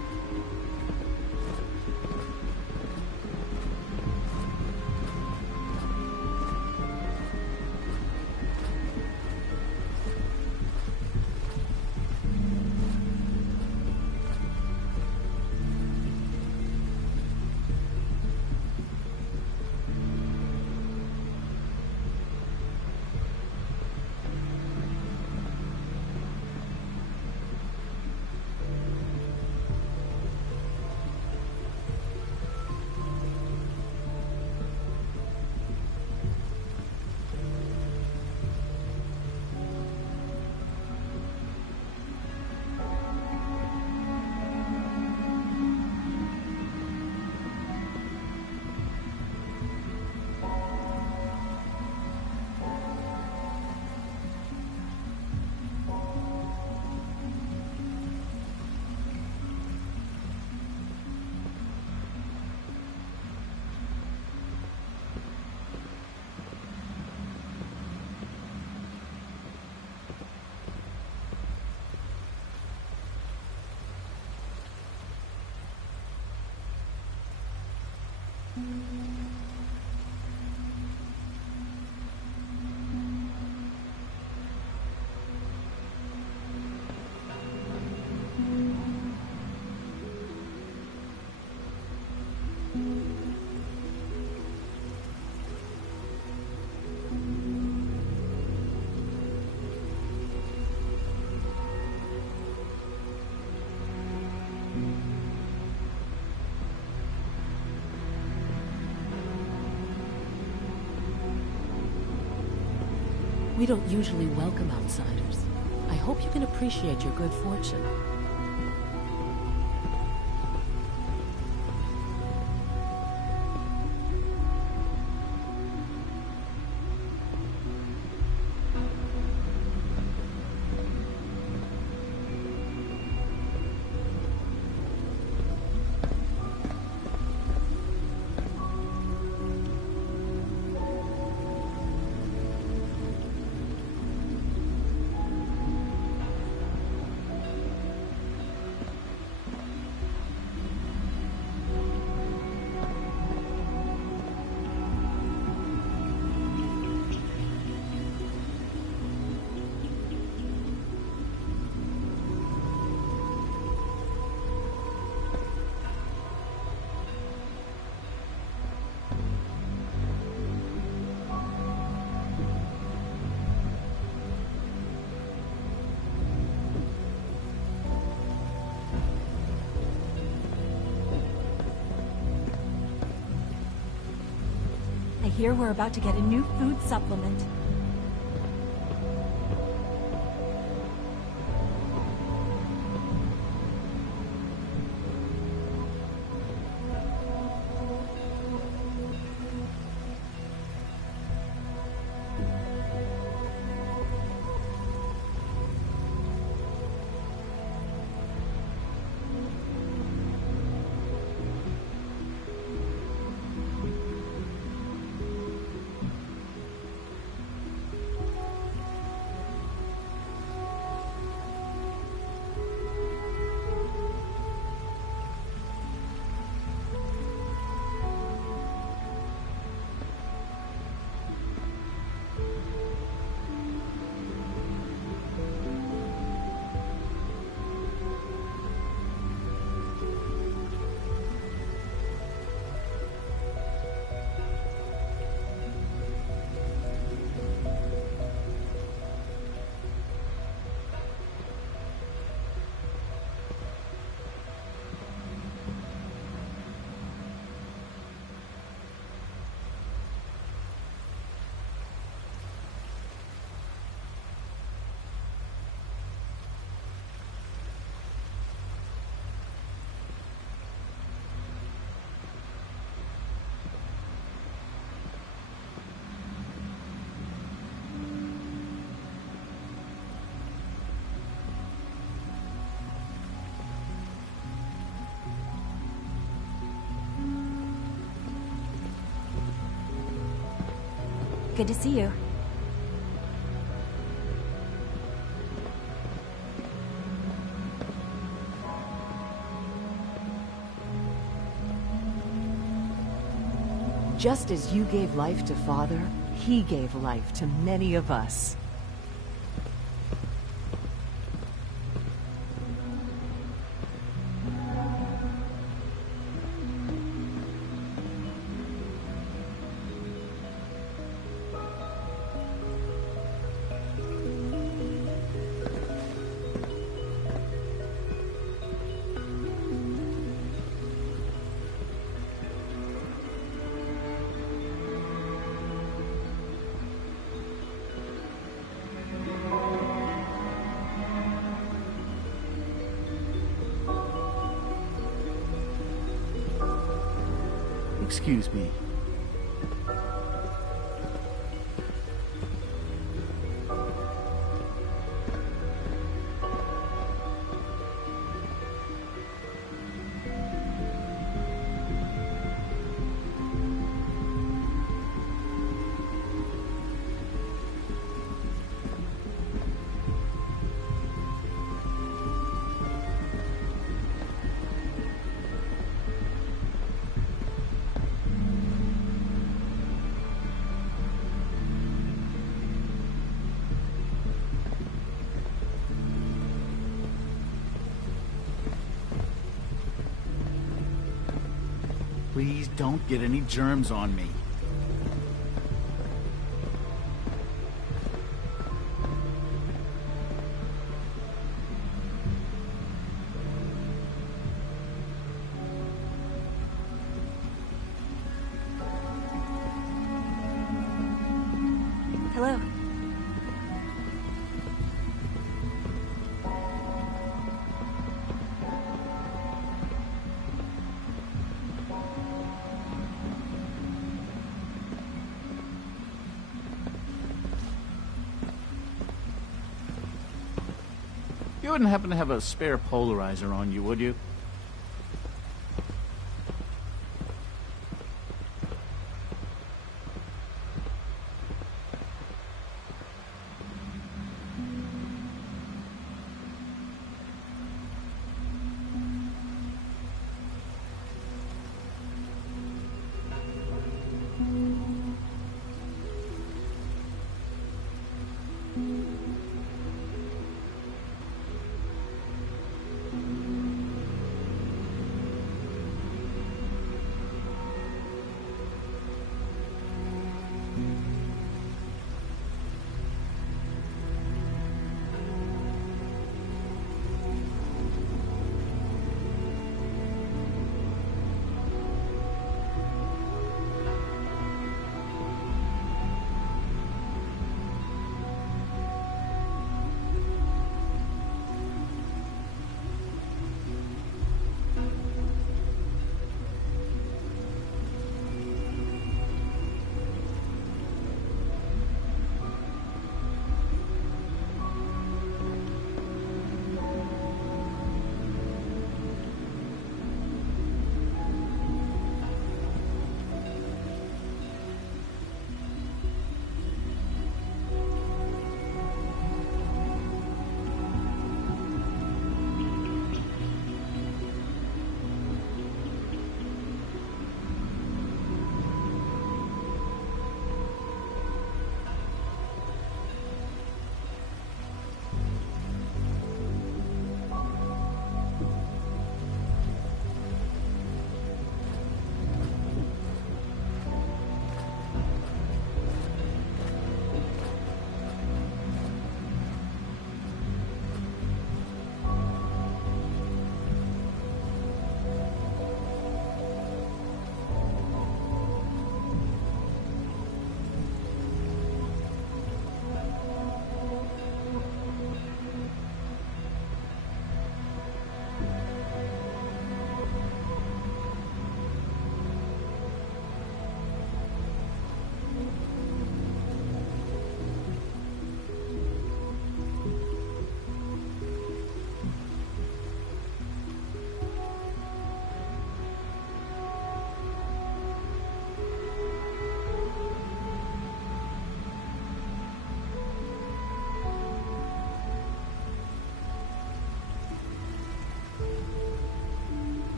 We don't usually welcome outsiders. I hope you can appreciate your good fortune. I hear we're about to get a new food supplement. Good to see you. Just as you gave life to Father, he gave life to many of us. Excuse me. Please don't get any germs on me. Hello. You wouldn't happen to have a spare polarizer on you, would you?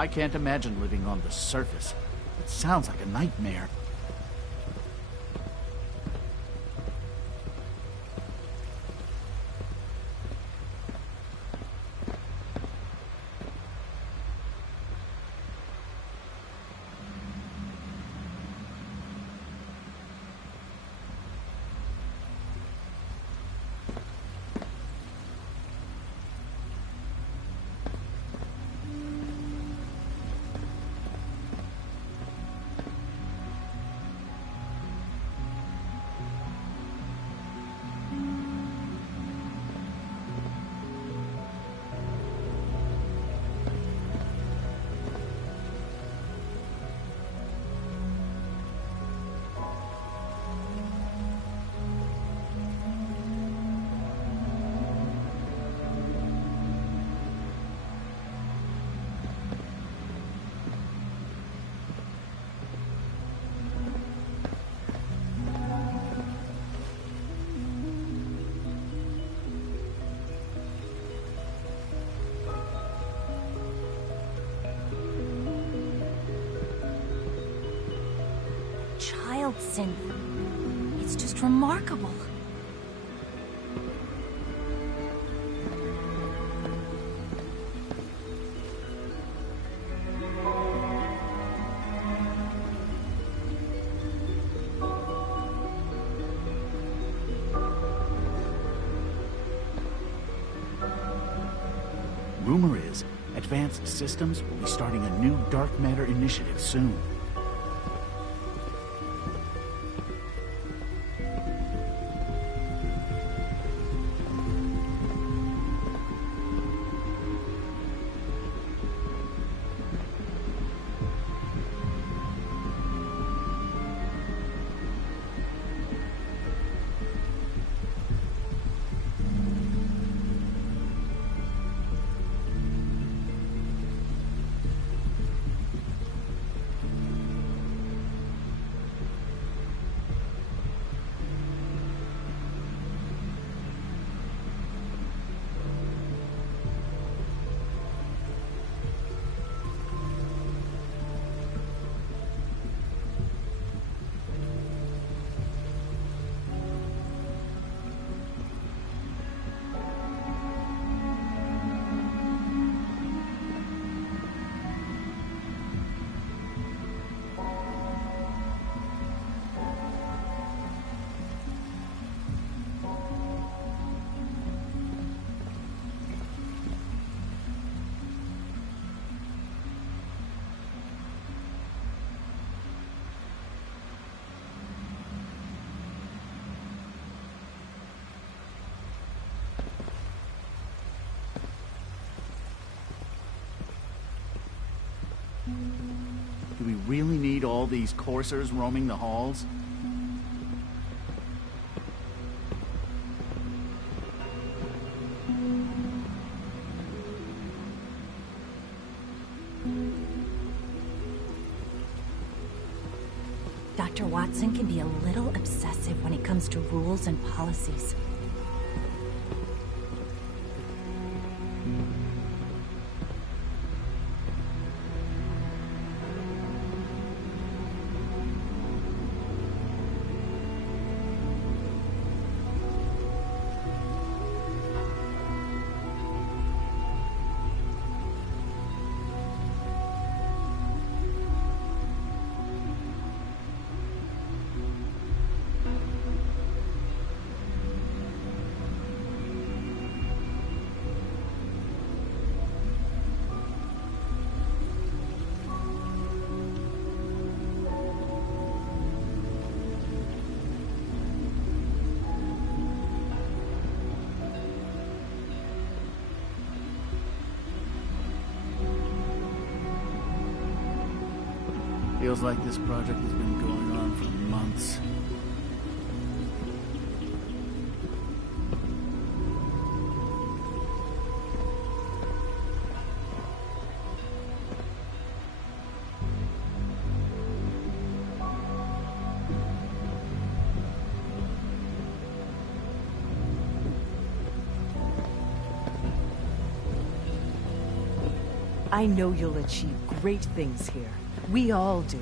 I can't imagine living on the surface. It sounds like a nightmare. Child synth. It's just remarkable. Rumor is, Advanced Systems will be starting a new dark matter initiative soon. Do we really need all these coursers roaming the halls? Dr. Watson can be a little obsessive when it comes to rules and policies. Feels like this project has been going on for months. I know you'll achieve great things here. We all do.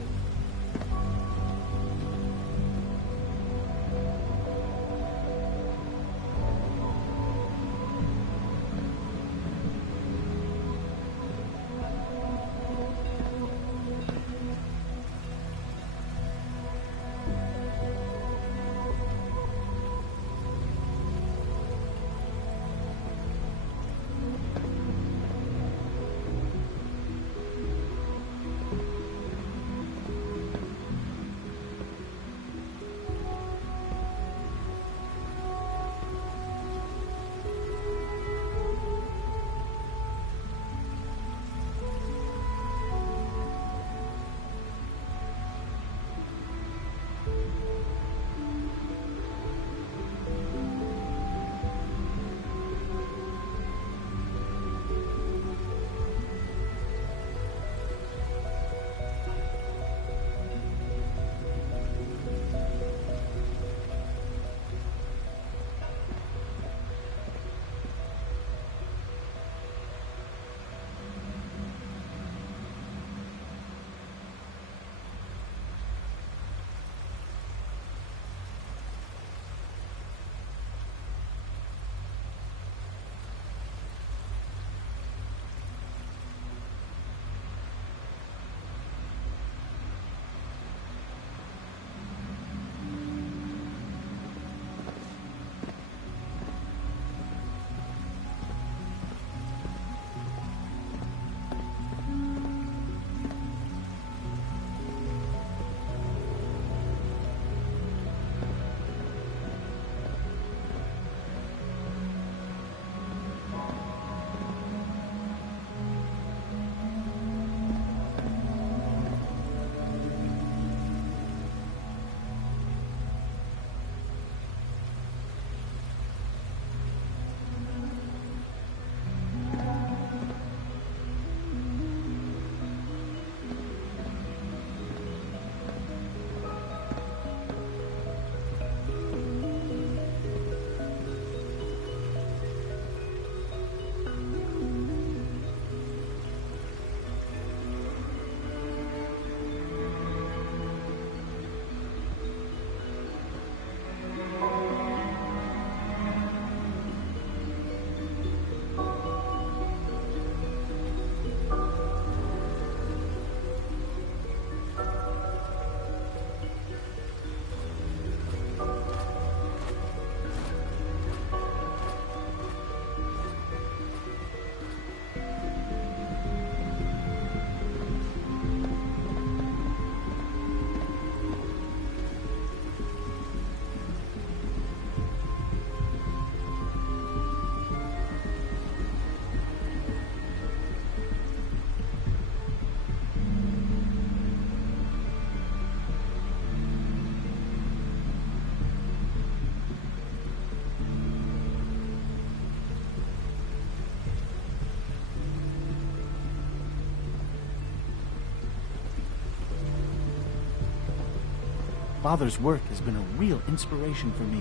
Father's work has been a real inspiration for me.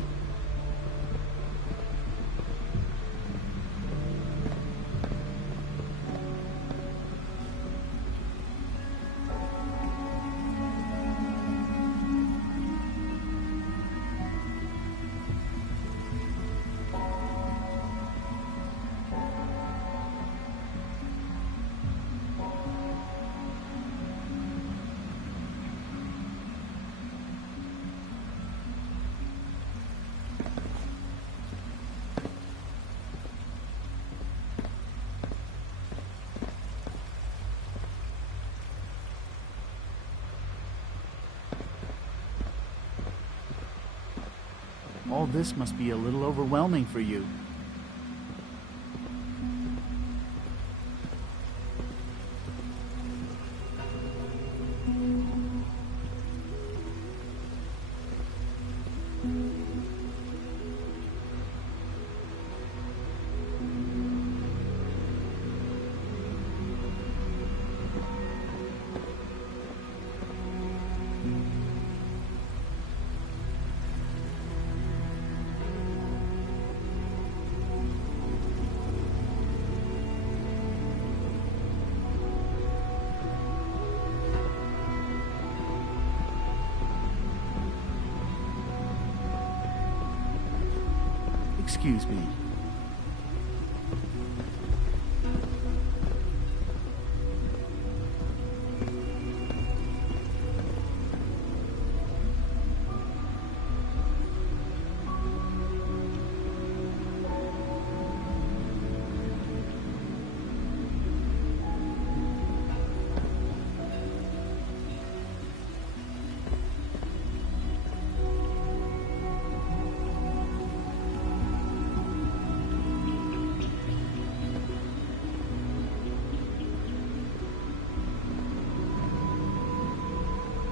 All this must be a little overwhelming for you. excuse me.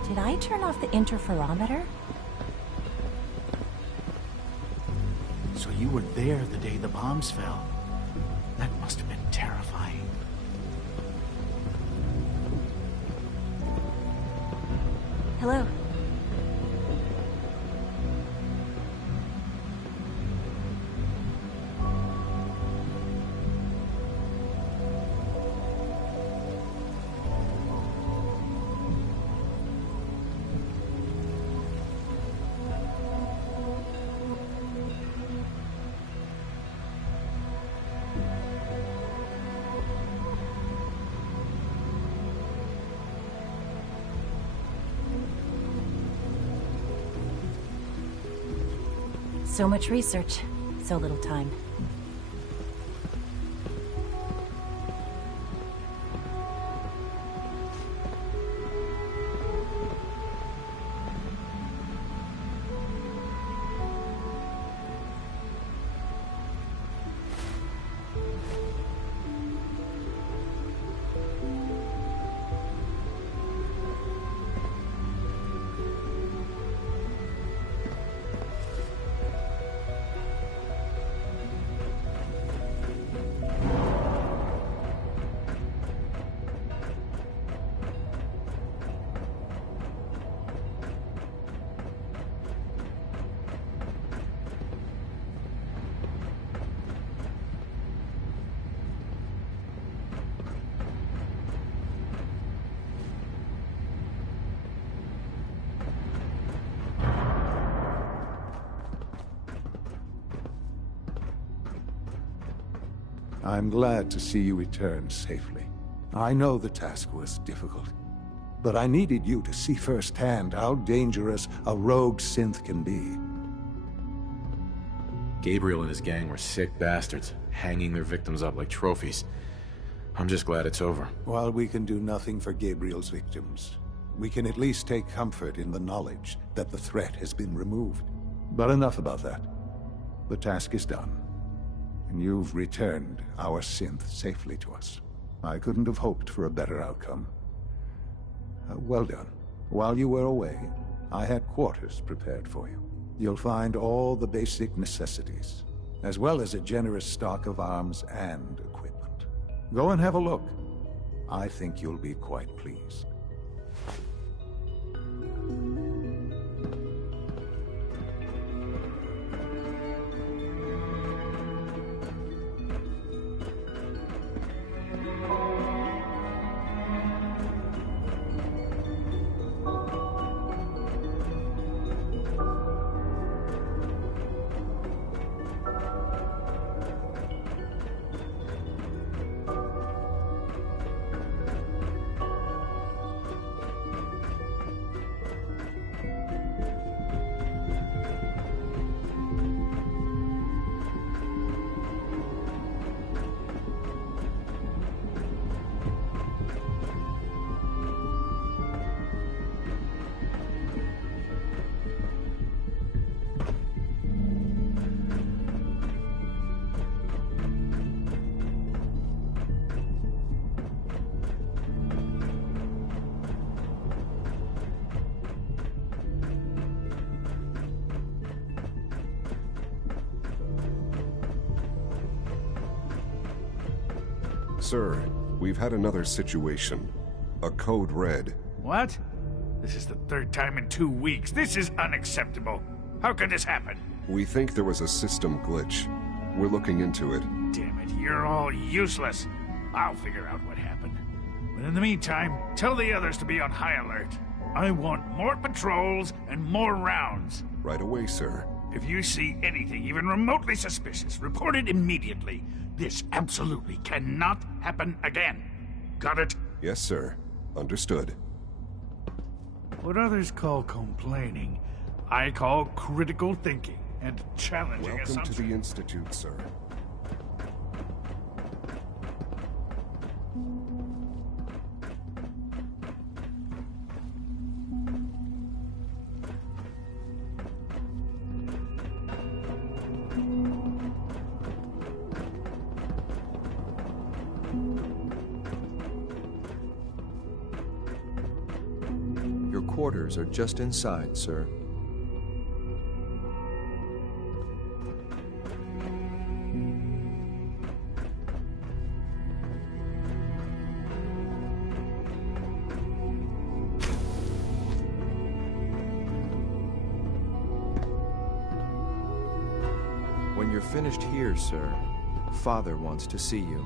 Did I turn off the interferometer? So you were there the day the bombs fell. That must have been terrifying. Hello. So much research, so little time. I'm glad to see you return safely. I know the task was difficult, but I needed you to see firsthand how dangerous a rogue synth can be. Gabriel and his gang were sick bastards, hanging their victims up like trophies. I'm just glad it's over. While we can do nothing for Gabriel's victims, we can at least take comfort in the knowledge that the threat has been removed. But enough about that. The task is done, and you've returned our synth safely to us. I couldn't have hoped for a better outcome. Well done. While you were away, I had quarters prepared for you. You'll find all the basic necessities, as well as a generous stock of arms and equipment. Go and have a look. I think you'll be quite pleased. Sir, we've had another situation. A code red. What? This is the third time in 2 weeks. This is unacceptable. How could this happen? We think there was a system glitch. We're looking into it. Damn it, you're all useless. I'll figure out what happened. But in the meantime, tell the others to be on high alert. I want more patrols and more rounds. Right away, sir. If you see anything even remotely suspicious, report it immediately. This absolutely cannot happen again. Got it? Yes, sir. Understood. What others call complaining, I call critical thinking and challenging Welcome assumptions. to the Institute, sir. Your quarters are just inside, sir. When you're finished here, sir, Father wants to see you.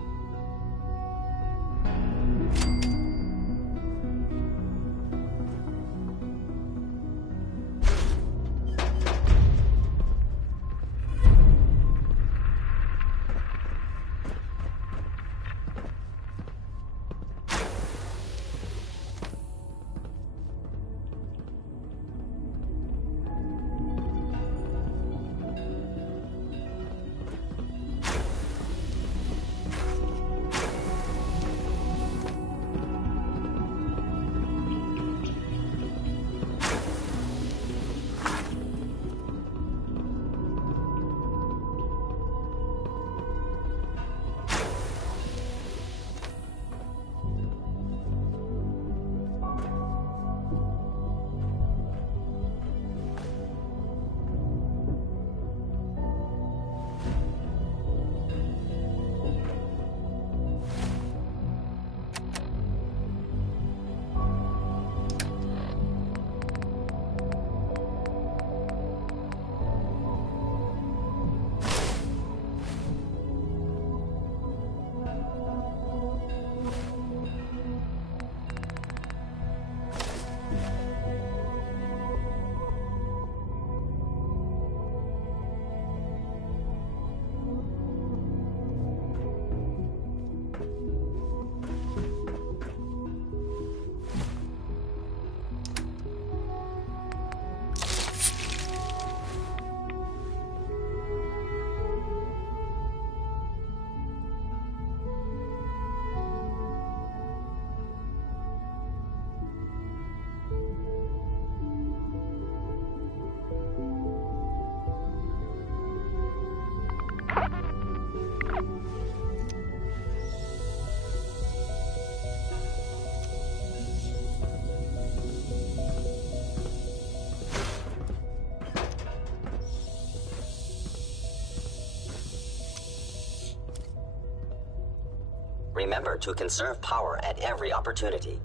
Remember to conserve power at every opportunity.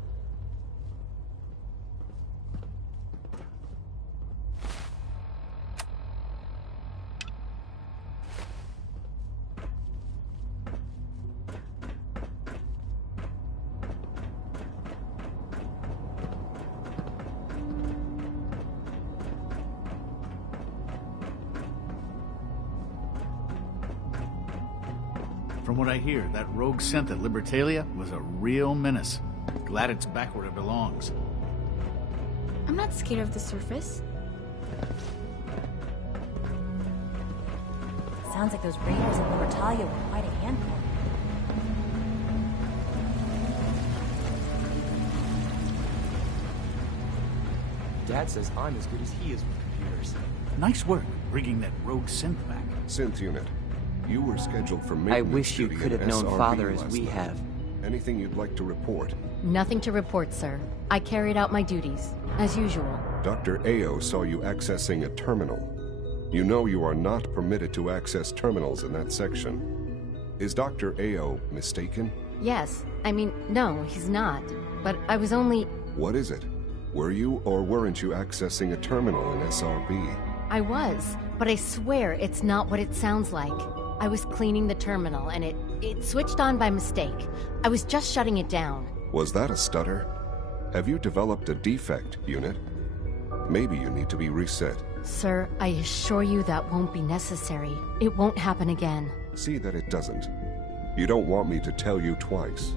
From what I hear, that rogue synth at Libertalia was a real menace. Glad it's back where it belongs. I'm not scared of the surface. Sounds like those raiders at Libertalia were quite a handful. Dad says I'm as good as he is with computers. Nice work bringing that rogue synth back. Synth unit, you were scheduled for I maintenance wish you duty could in have known SRB Father as last we night. have. Anything you'd like to report? Nothing to report, sir. I carried out my duties, as usual. Dr. Ao saw you accessing a terminal. You know you are not permitted to access terminals in that section. Is Dr. Ao mistaken? Yes. I mean, no, he's not. But I was only... What is it? Were you or weren't you accessing a terminal in SRB? I was, but I swear it's not what it sounds like. I was cleaning the terminal, and it switched on by mistake. I was just shutting it down. Was that a stutter? Have you developed a defect, unit? Maybe you need to be reset. Sir, I assure you that won't be necessary. It won't happen again. See that it doesn't. You don't want me to tell you twice.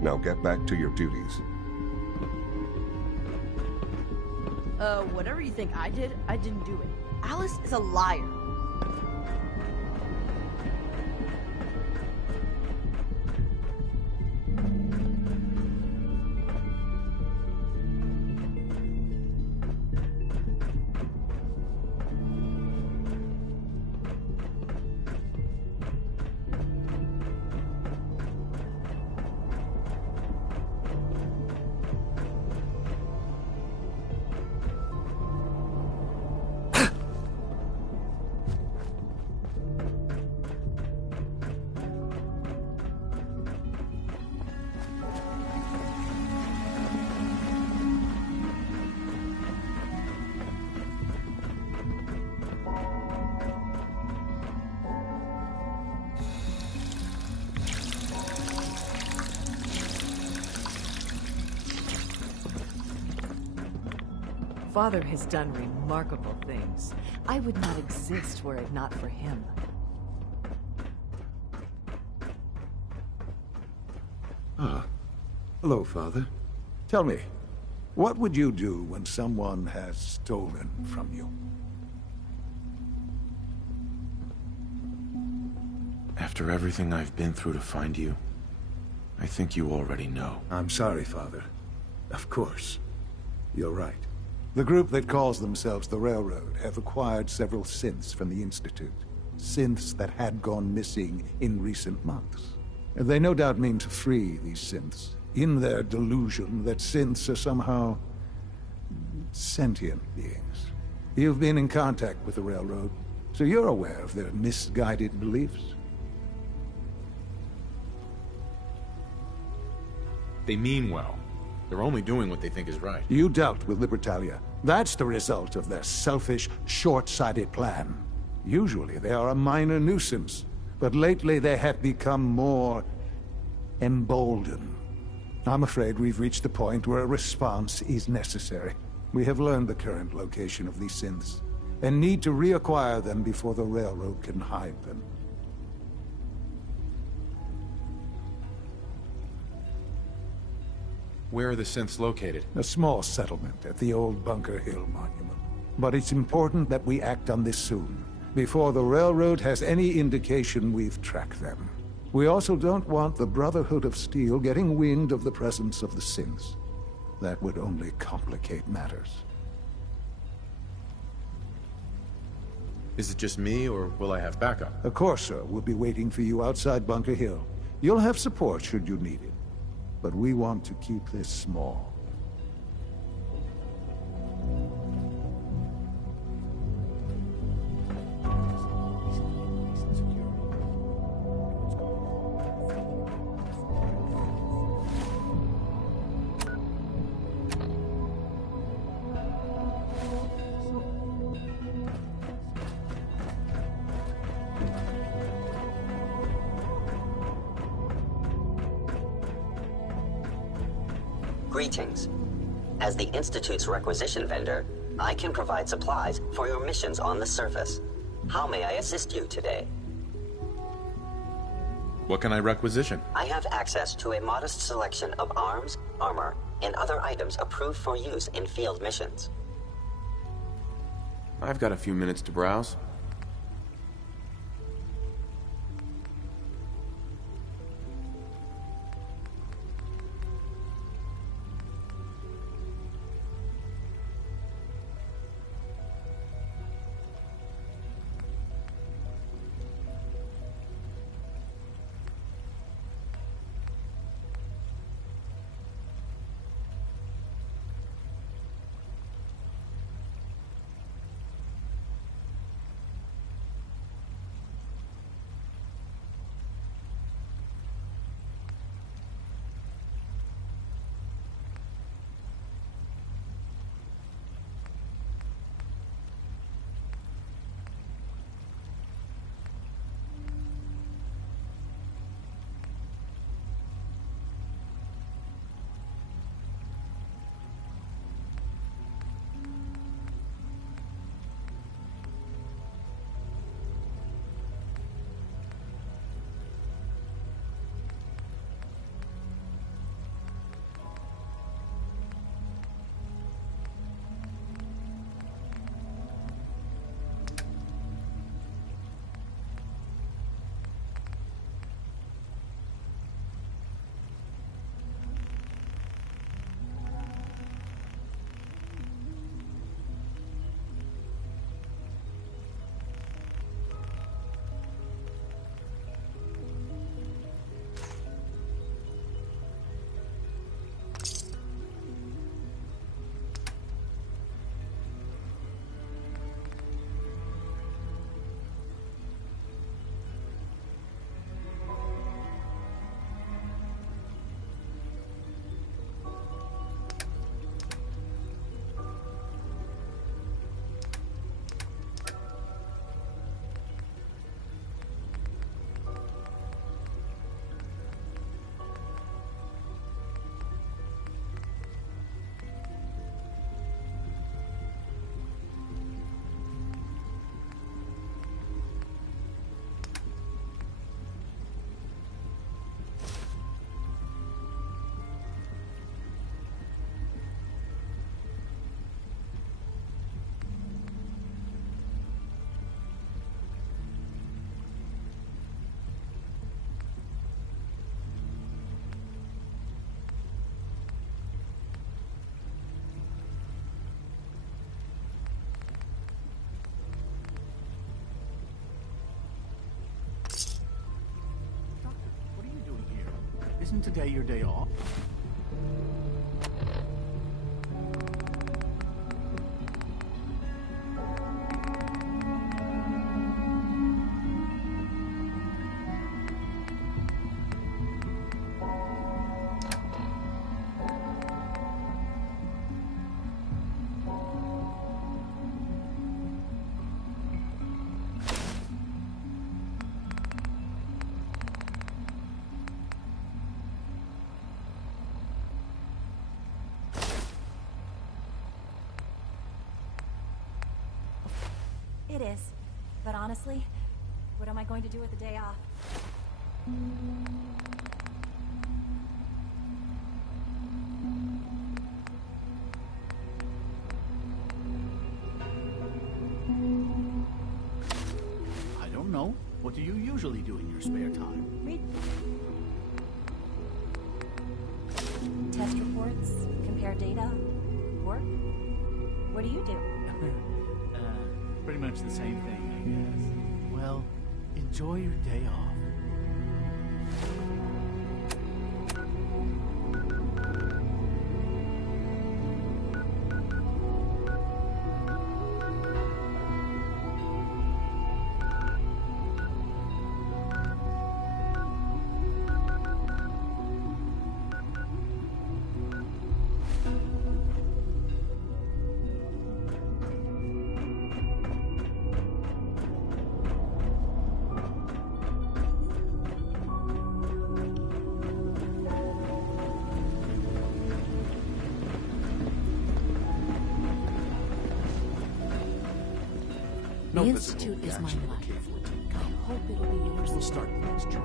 Now get back to your duties. Whatever you think I did, I didn't do it. Alice is a liar. Father has done remarkable things. I would not exist were it not for him. Ah. Hello, Father. Tell me, what would you do when someone has stolen from you? After everything I've been through to find you, I think you already know. I'm sorry, Father. Of course. You're right. The group that calls themselves the Railroad have acquired several synths from the Institute. Synths that had gone missing in recent months. They no doubt mean to free these synths, in their delusion that synths are somehow sentient beings. You've been in contact with the Railroad, so you're aware of their misguided beliefs. They mean well. They're only doing what they think is right. You dealt with Libertalia. That's the result of their selfish, short-sighted plan. Usually they are a minor nuisance, but lately they have become more emboldened. I'm afraid we've reached the point where a response is necessary. We have learned the current location of these synths, and need to reacquire them before the Railroad can hide them. Where are the synths located? A small settlement at the old Bunker Hill Monument. But it's important that we act on this soon, before the Railroad has any indication we've tracked them. We also don't want the Brotherhood of Steel getting wind of the presence of the synths. That would only complicate matters. Is it just me, or will I have backup? A Corsair will be waiting for you outside Bunker Hill. You'll have support should you need it. But we want to keep this small. Greetings. As the Institute's requisition vendor, I can provide supplies for your missions on the surface. How may I assist you today? What can I requisition? I have access to a modest selection of arms, armor, and other items approved for use in field missions. I've got a few minutes to browse. Isn't today your day off? It is. But honestly, what am I going to do with the day off? I don't know. What do you usually do in your spare time? Read test reports, compare data, work. What do you do? Pretty much the same thing, I guess. Well, enjoy your day off. No The visible Institute is my reaction life. to the K-14 I hope it'll be yours. We'll start the next trial.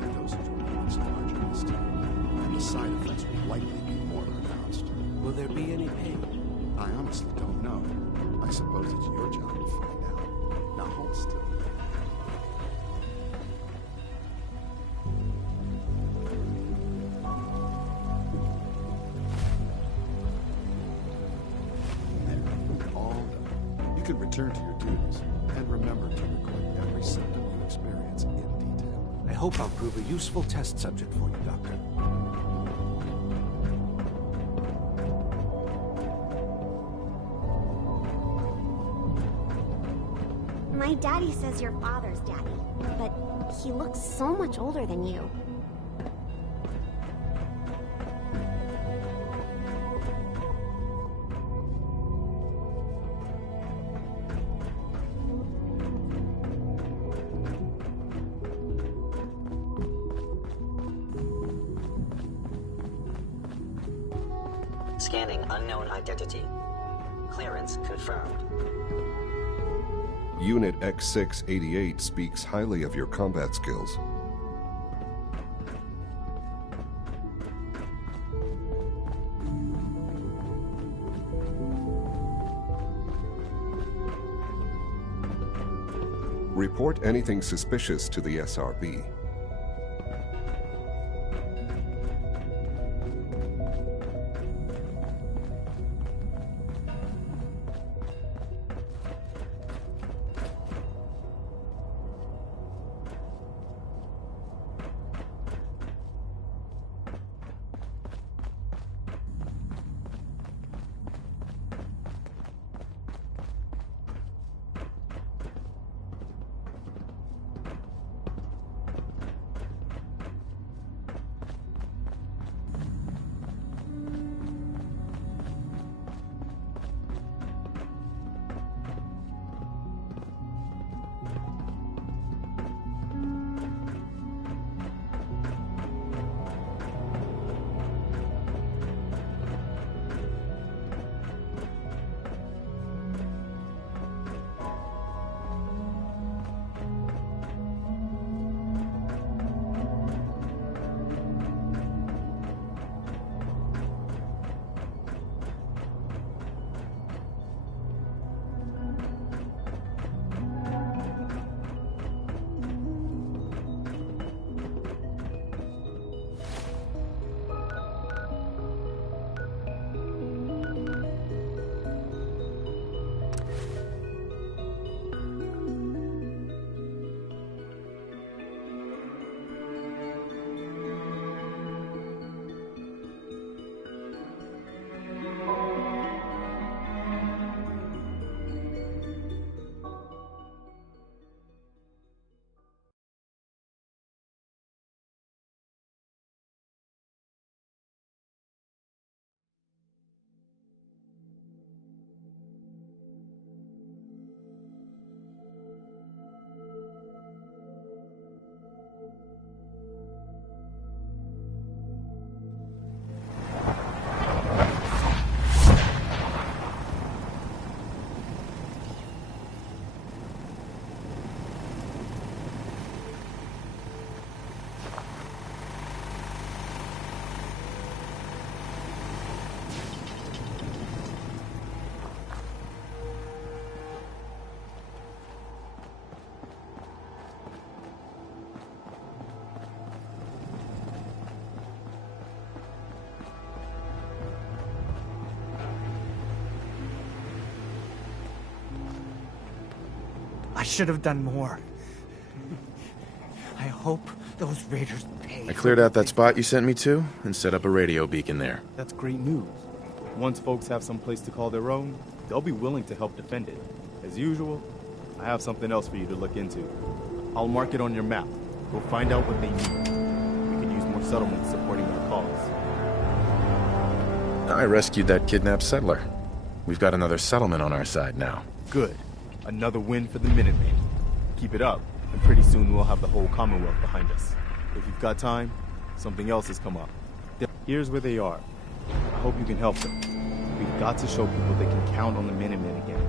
The dosage will be much larger this time, and the side effects will likely be more pronounced. Will there be any pain? I honestly don't know. I suppose it's your job to find out. Now hold still. There, all done. You can return to your duties, and remember to record every symptom you experience in detail. I hope I'll prove a useful test subject for you, Doctor. My daddy says your father's daddy, but he looks so much older than you. Scanning unknown identity. Clearance confirmed. Unit X688 speaks highly of your combat skills. Report anything suspicious to the SRB. I should have done more. I hope those raiders pay. I cleared out that spot you sent me to and set up a radio beacon there. That's great news. Once folks have some place to call their own, they'll be willing to help defend it. As usual, I have something else for you to look into. I'll mark it on your map. Go find out what they need. We could use more settlements supporting our cause. I rescued that kidnapped settler. We've got another settlement on our side now. Good. Another win for the Minutemen. Keep it up, and pretty soon we'll have the whole Commonwealth behind us. If you've got time, something else has come up. Here's where they are. I hope you can help them. We've got to show people they can count on the Minutemen again.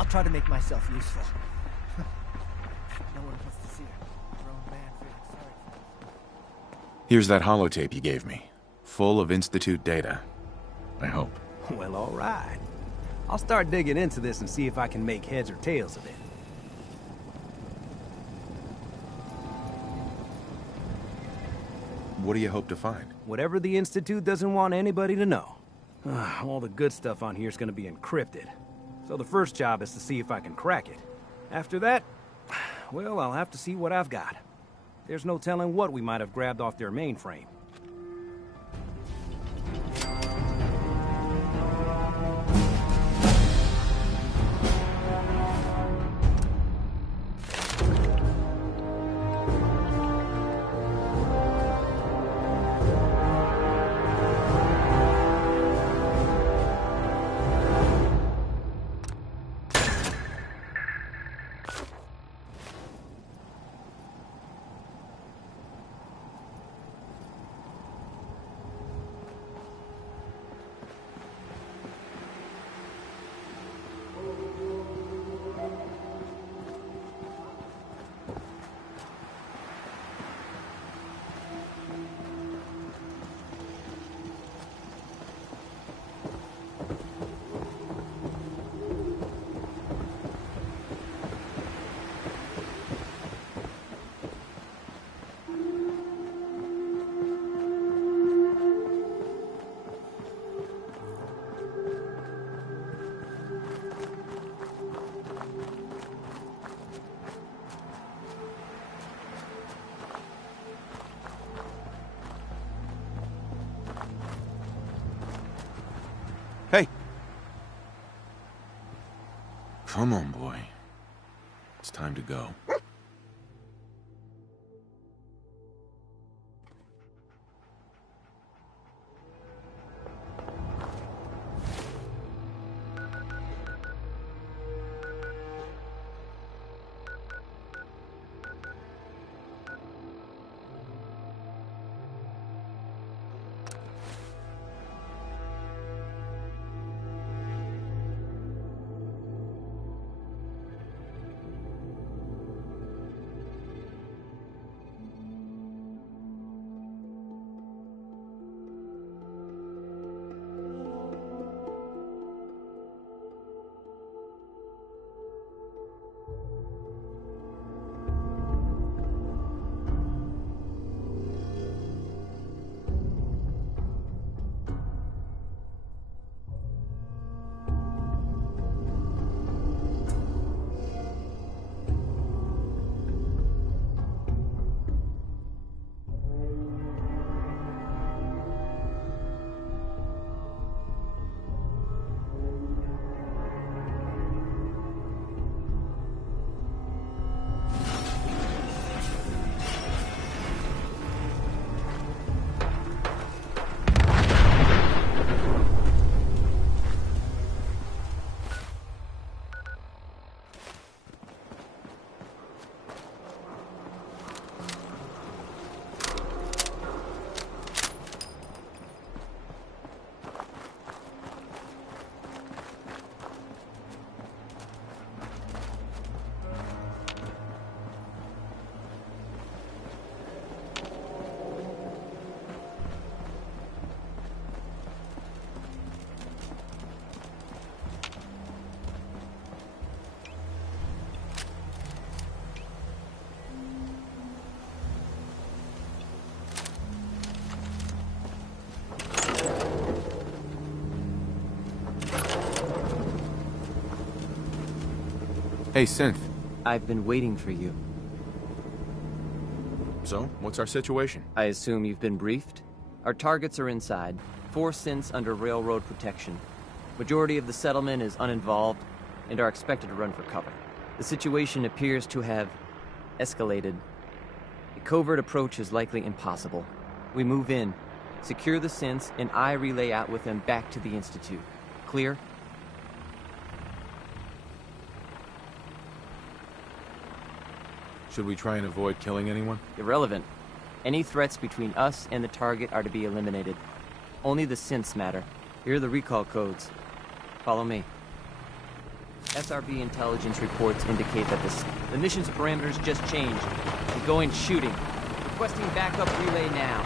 I'll try to make myself useful. No one wants to see a grown man feeling sorry for himself. Here's that holotape you gave me. Full of Institute data. I hope. Well, all right. I'll start digging into this and see if I can make heads or tails of it. What do you hope to find? Whatever the Institute doesn't want anybody to know. All the good stuff on here is going to be encrypted. So the first job is to see if I can crack it. After that, well, I'll have to see what I've got. There's no telling what we might have grabbed off their mainframe. Hey! Come on, boy. It's time to go. Hey, Synth. I've been waiting for you. So, what's our situation? I assume you've been briefed? Our targets are inside. 4 synths under railroad protection. Majority of the settlement is uninvolved and are expected to run for cover. The situation appears to have escalated. A covert approach is likely impossible. We move in, secure the synths, and I relay out with them back to the Institute. Clear? Should we try and avoid killing anyone? Irrelevant. Any threats between us and the target are to be eliminated. Only the synths matter. Here are the recall codes. Follow me. SRB intelligence reports indicate that the mission's parameters just changed. We're going shooting. Requesting backup relay now.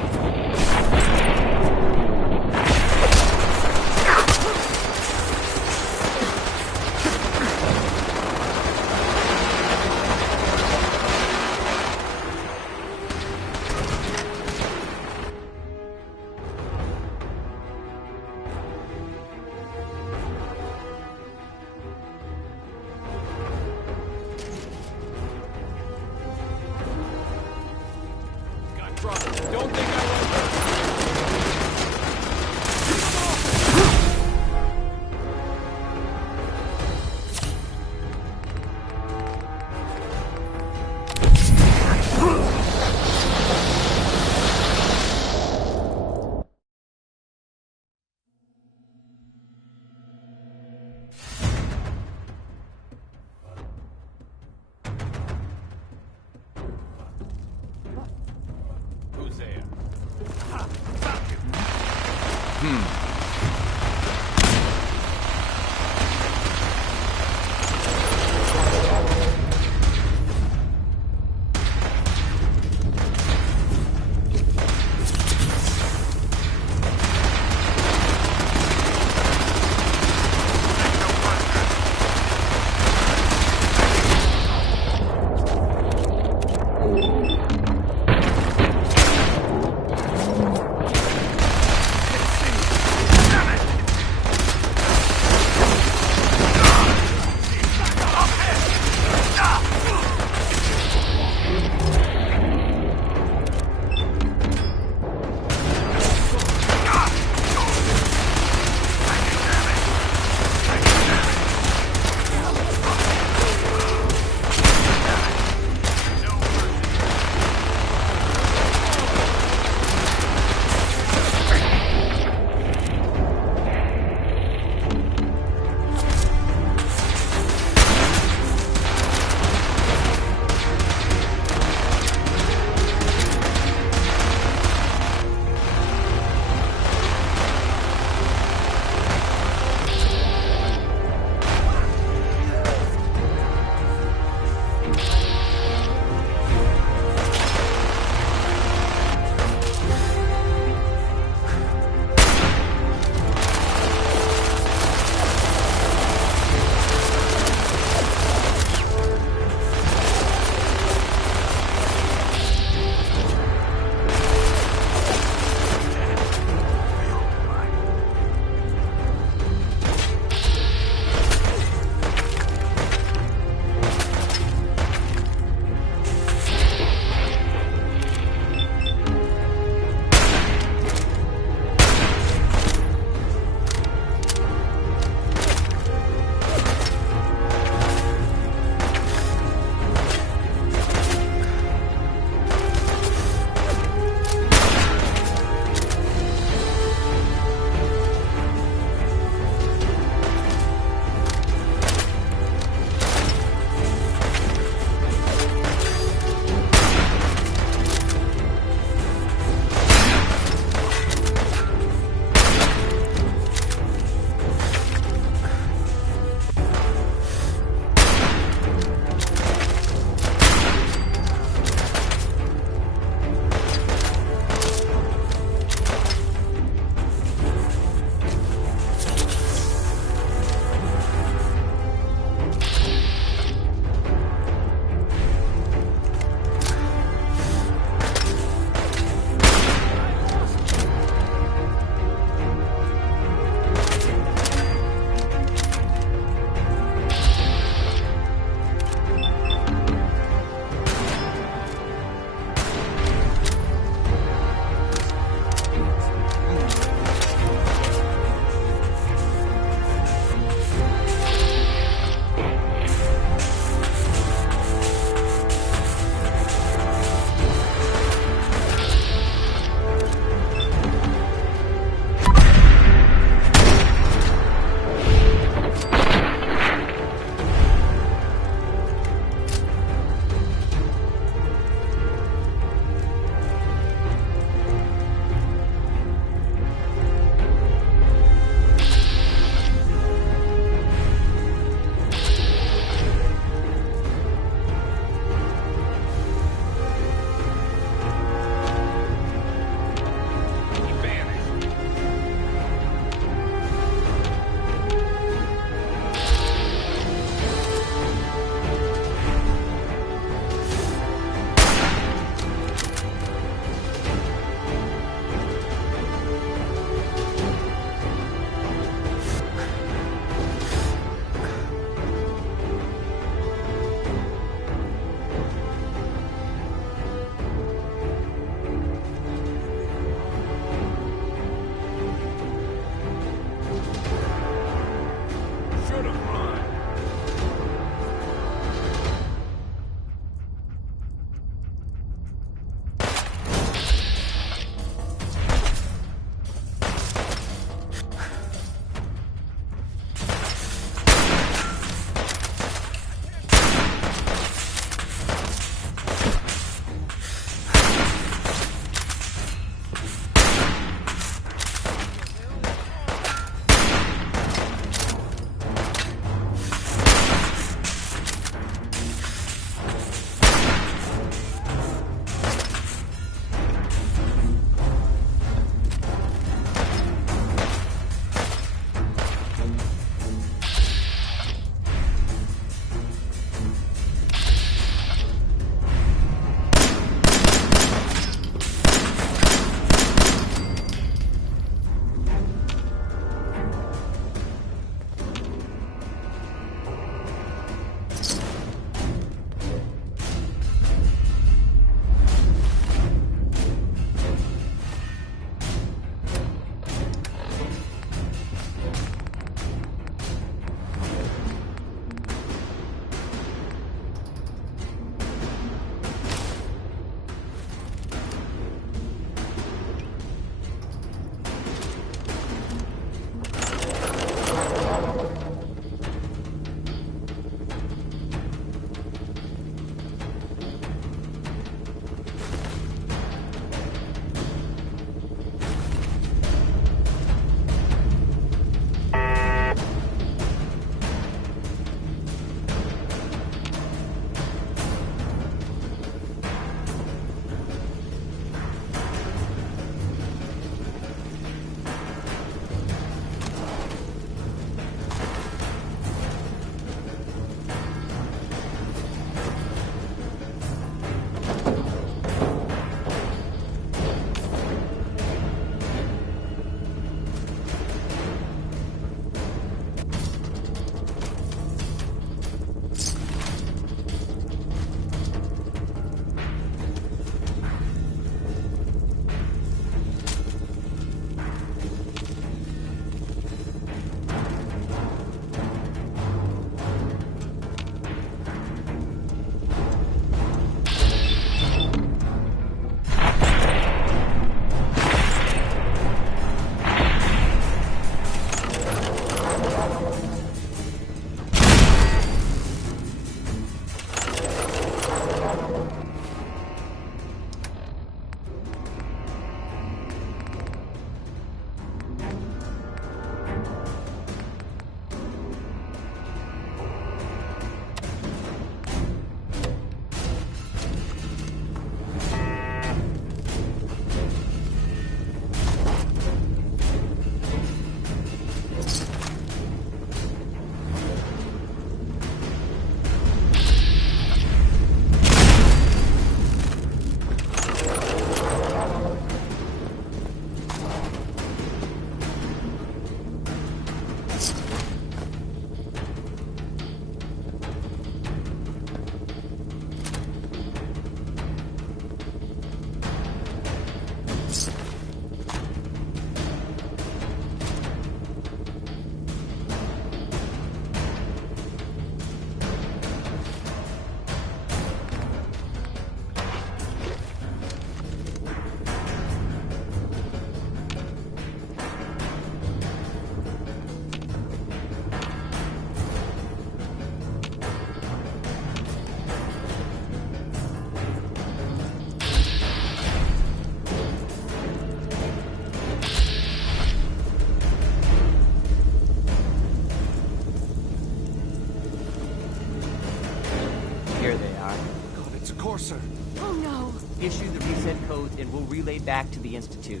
Here they are. God, it's a courser. Oh no! Issue the reset code and we'll relay back to the Institute.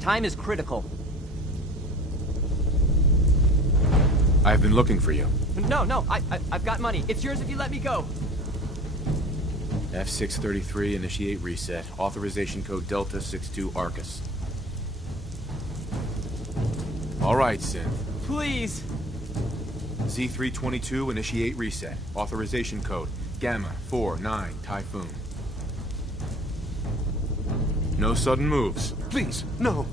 Time is critical. I've been looking for you. No, I've got money. It's yours if you let me go. F633, initiate reset. Authorization code Delta 62 Arcus. All right, Synth. Please. Z322, initiate reset. Authorization code Gamma 49 Typhoon. No sudden moves. Please, no.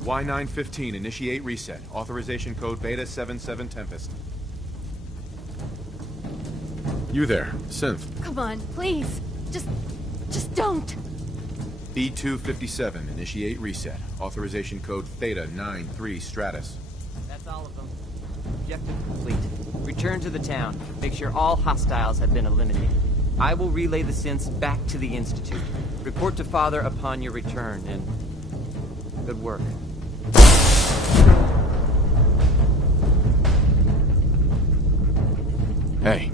Y915, initiate reset. Authorization code Beta 77 Tempest. You there, Synth. Come on, please. Just don't. B257, initiate reset. Authorization code Theta 93 Stratus. That's all of them. Objective complete. Return to the town. Make sure all hostiles have been eliminated. I will relay the synths back to the Institute. Report to Father upon your return, and good work. Hey.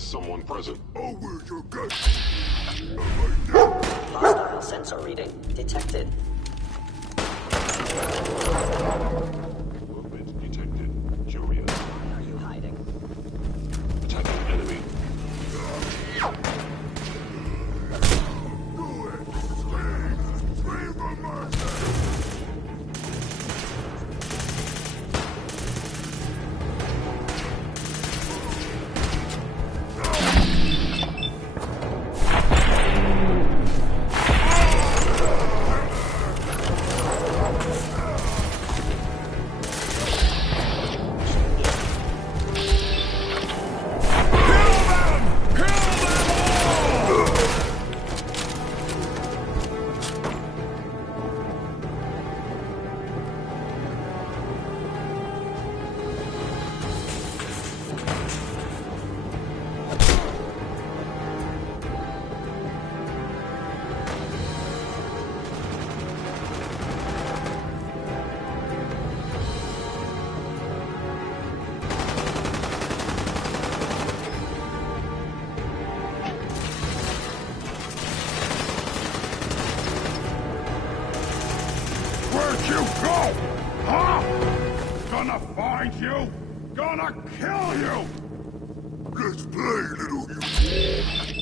Is someone present? Oh, where's your gun? Hostile sensor reading detected. Movement detected. Curious. Where are you hiding? Attacking enemy. Where'd you go? Huh? Gonna find you? Gonna kill you! Let's play, little you.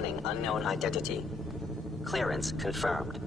Scanning unknown identity. Clearance confirmed.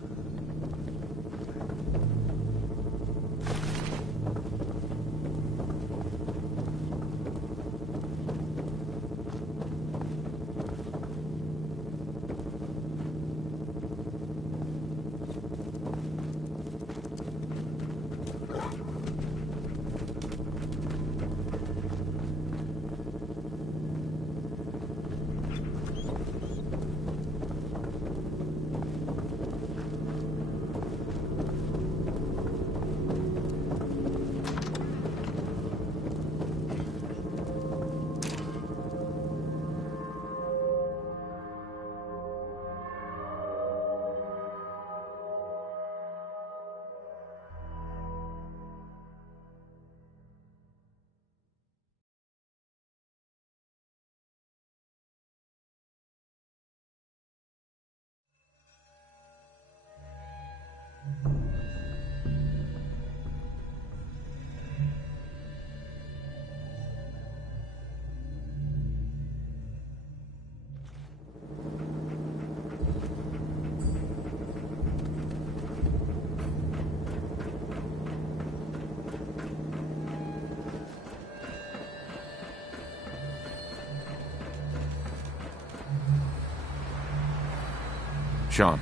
Sean.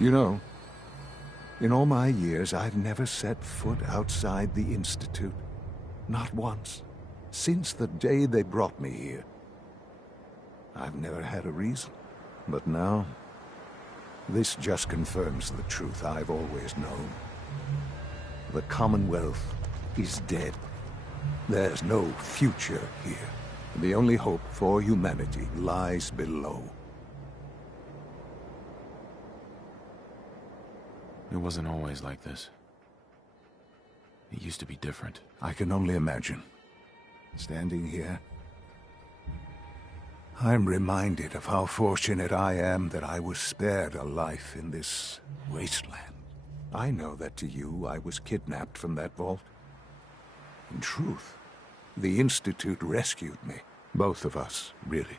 You know, in all my years, I've never set foot outside the Institute. Not once. Since the day they brought me here. I've never had a reason. But now, this just confirms the truth I've always known. The Commonwealth is dead. There's no future here. The only hope for humanity lies below. It wasn't always like this. It used to be different. I can only imagine. Standing here, I'm reminded of how fortunate I am that I was spared a life in this wasteland. I know that to you, I was kidnapped from that vault. In truth, the Institute rescued me. Both of us, really.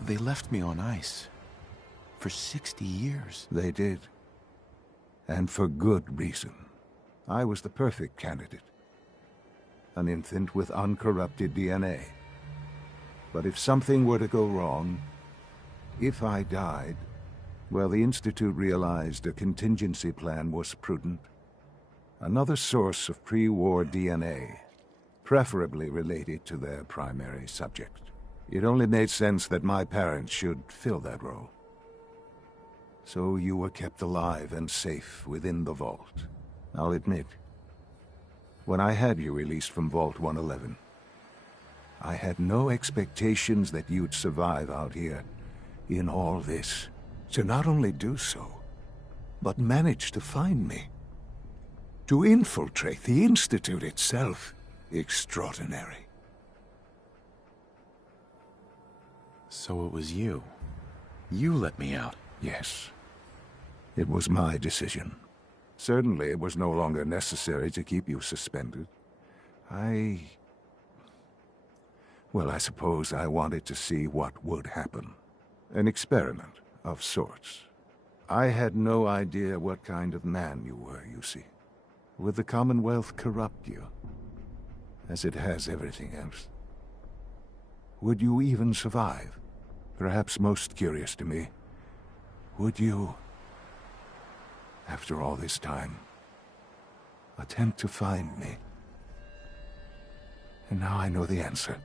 They left me on ice. For 60 years. They did. And for good reason. I was the perfect candidate. An infant with uncorrupted DNA. But if something were to go wrong, if I died, well, the Institute realized a contingency plan was prudent. Another source of pre-war DNA, preferably related to their primary subject. It only made sense that my parents should fill that role. So you were kept alive and safe within the vault. I'll admit, when I had you released from Vault 111, I had no expectations that you'd survive out here in all this. To not only do so, but manage to find me. To infiltrate the Institute itself. Extraordinary. So it was you. You let me out. Yes. It was my decision. Certainly it was no longer necessary to keep you suspended. Well, I suppose I wanted to see what would happen. An experiment of sorts. I had no idea what kind of man you were, you see. Would the Commonwealth corrupt you? As it has everything else. Would you even survive? Perhaps most curious to me, would you, after all this time, attempt to find me? And now I know the answer.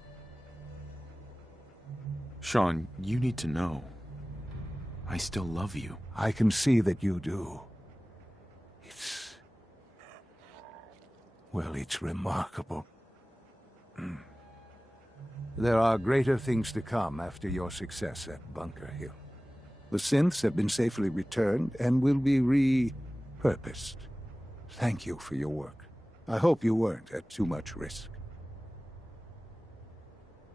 Sean, you need to know. I still love you. I can see that you do. Well, it's remarkable. There are greater things to come after your success at Bunker Hill. The synths have been safely returned and will be repurposed. Thank you for your work. I hope you weren't at too much risk.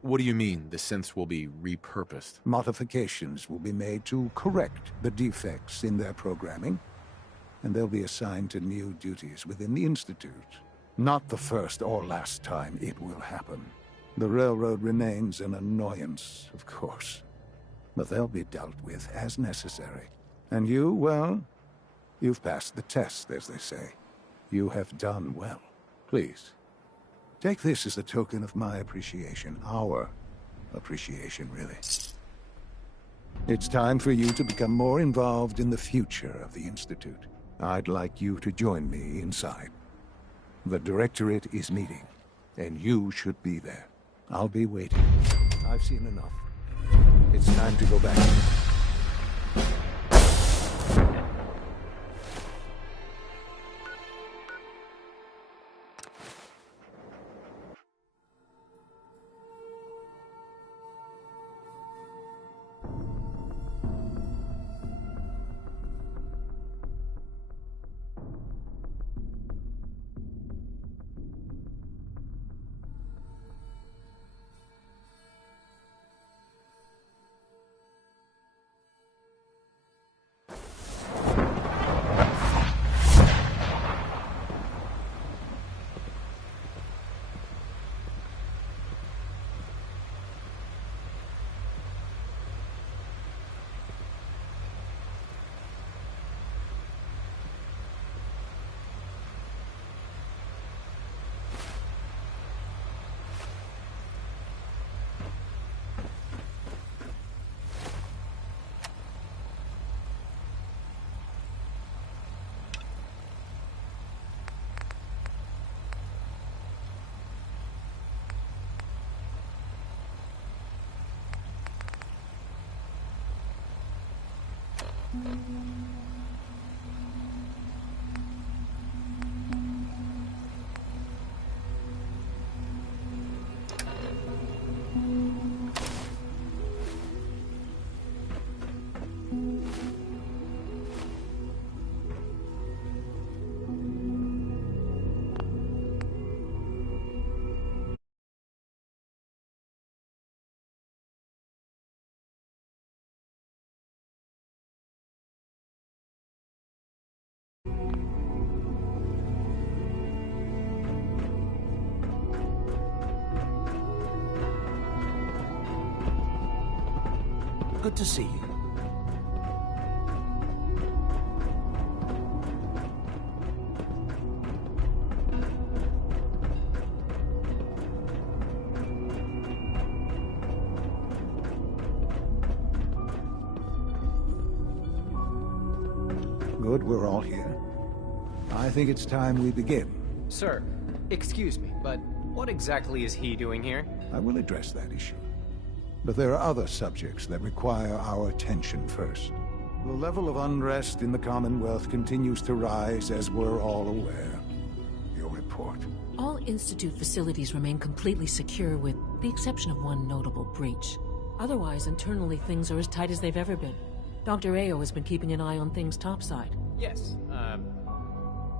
What do you mean, the synths will be repurposed? Modifications will be made to correct the defects in their programming, and they'll be assigned to new duties within the Institute. Not the first or last time it will happen. The railroad remains an annoyance, of course. But they'll be dealt with as necessary. And you, well, you've passed the test, as they say. You have done well. Please, take this as a token of my appreciation. Our appreciation, really. It's time for you to become more involved in the future of the Institute. I'd like you to join me inside. The Directorate is meeting, and you should be there. I'll be waiting. I've seen enough. It's time to go back. Good to see you. Good, we're all here. I think it's time we begin. Sir, excuse me, but what exactly is he doing here? I will address that issue. But there are other subjects that require our attention first. The level of unrest in the Commonwealth continues to rise, as we're all aware. Your report. All Institute facilities remain completely secure with the exception of one notable breach. Otherwise, internally, things are as tight as they've ever been. Dr. Ayo has been keeping an eye on things topside. Yes,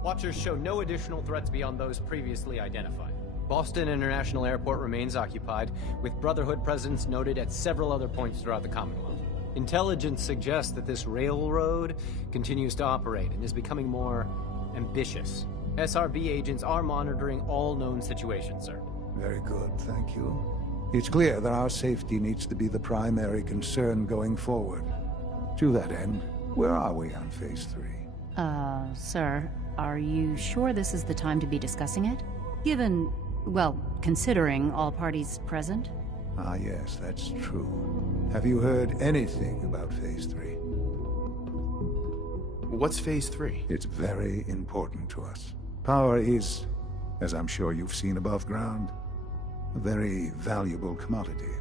Watchers show no additional threats beyond those previously identified. Boston International Airport remains occupied, with Brotherhood presence noted at several other points throughout the Commonwealth. Intelligence suggests that this railroad continues to operate and is becoming more ambitious. SRB agents are monitoring all known situations, sir. Very good, thank you. It's clear that our safety needs to be the primary concern going forward. To that end, where are we on Phase 3? Sir, are you sure this is the time to be discussing it? Given, well, considering all parties present? Ah, yes, that's true. Have you heard anything about Phase 3? What's Phase 3? It's very important to us. Power is, as I'm sure you've seen above ground, a very valuable commodity.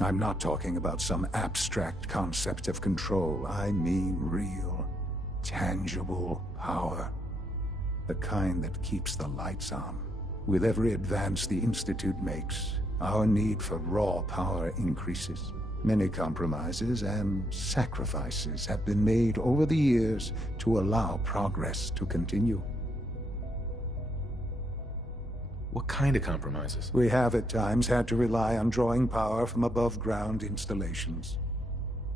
I'm not talking about some abstract concept of control. I mean real, tangible power. The kind that keeps the lights on. With every advance the Institute makes, our need for raw power increases. Many compromises and sacrifices have been made over the years to allow progress to continue. What kind of compromises? We have at times had to rely on drawing power from above-ground installations.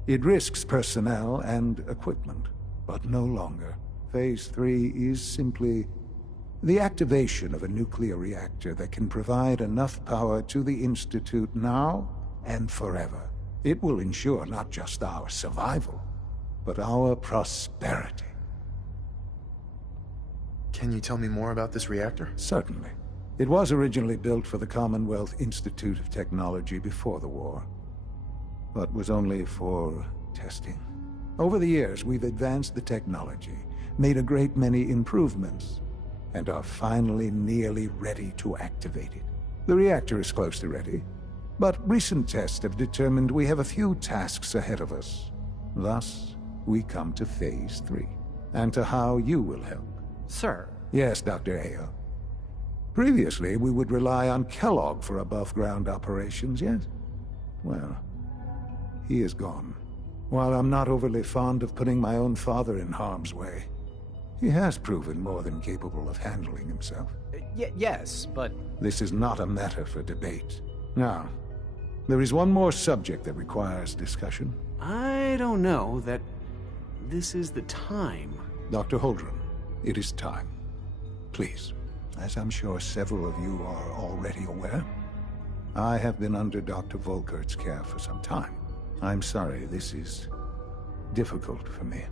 It risks personnel and equipment, but no longer. Phase 3 is simply The activation of a nuclear reactor that can provide enough power to the Institute now and forever. It will ensure not just our survival, but our prosperity. Can you tell me more about this reactor? Certainly. It was originally built for the Commonwealth Institute of Technology before the war, but was only for testing. Over the years, we've advanced the technology, made a great many improvements, and are finally nearly ready to activate it. The reactor is close to ready, but recent tests have determined we have a few tasks ahead of us. Thus, we come to Phase 3, and to how you will help. Sir? Yes, Dr. Ayo. Previously, we would rely on Kellogg for above-ground operations, yes? Well, he is gone. While I'm not overly fond of putting my own father in harm's way, he has proven more than capable of handling himself. Yes, but... This is not a matter for debate. Now, there is one more subject that requires discussion. I don't know that this is the time. Dr. Holdren, it is time. Please, as I'm sure several of you are already aware, I have been under Dr. Volkert's care for some time. I'm sorry, this is difficult for me.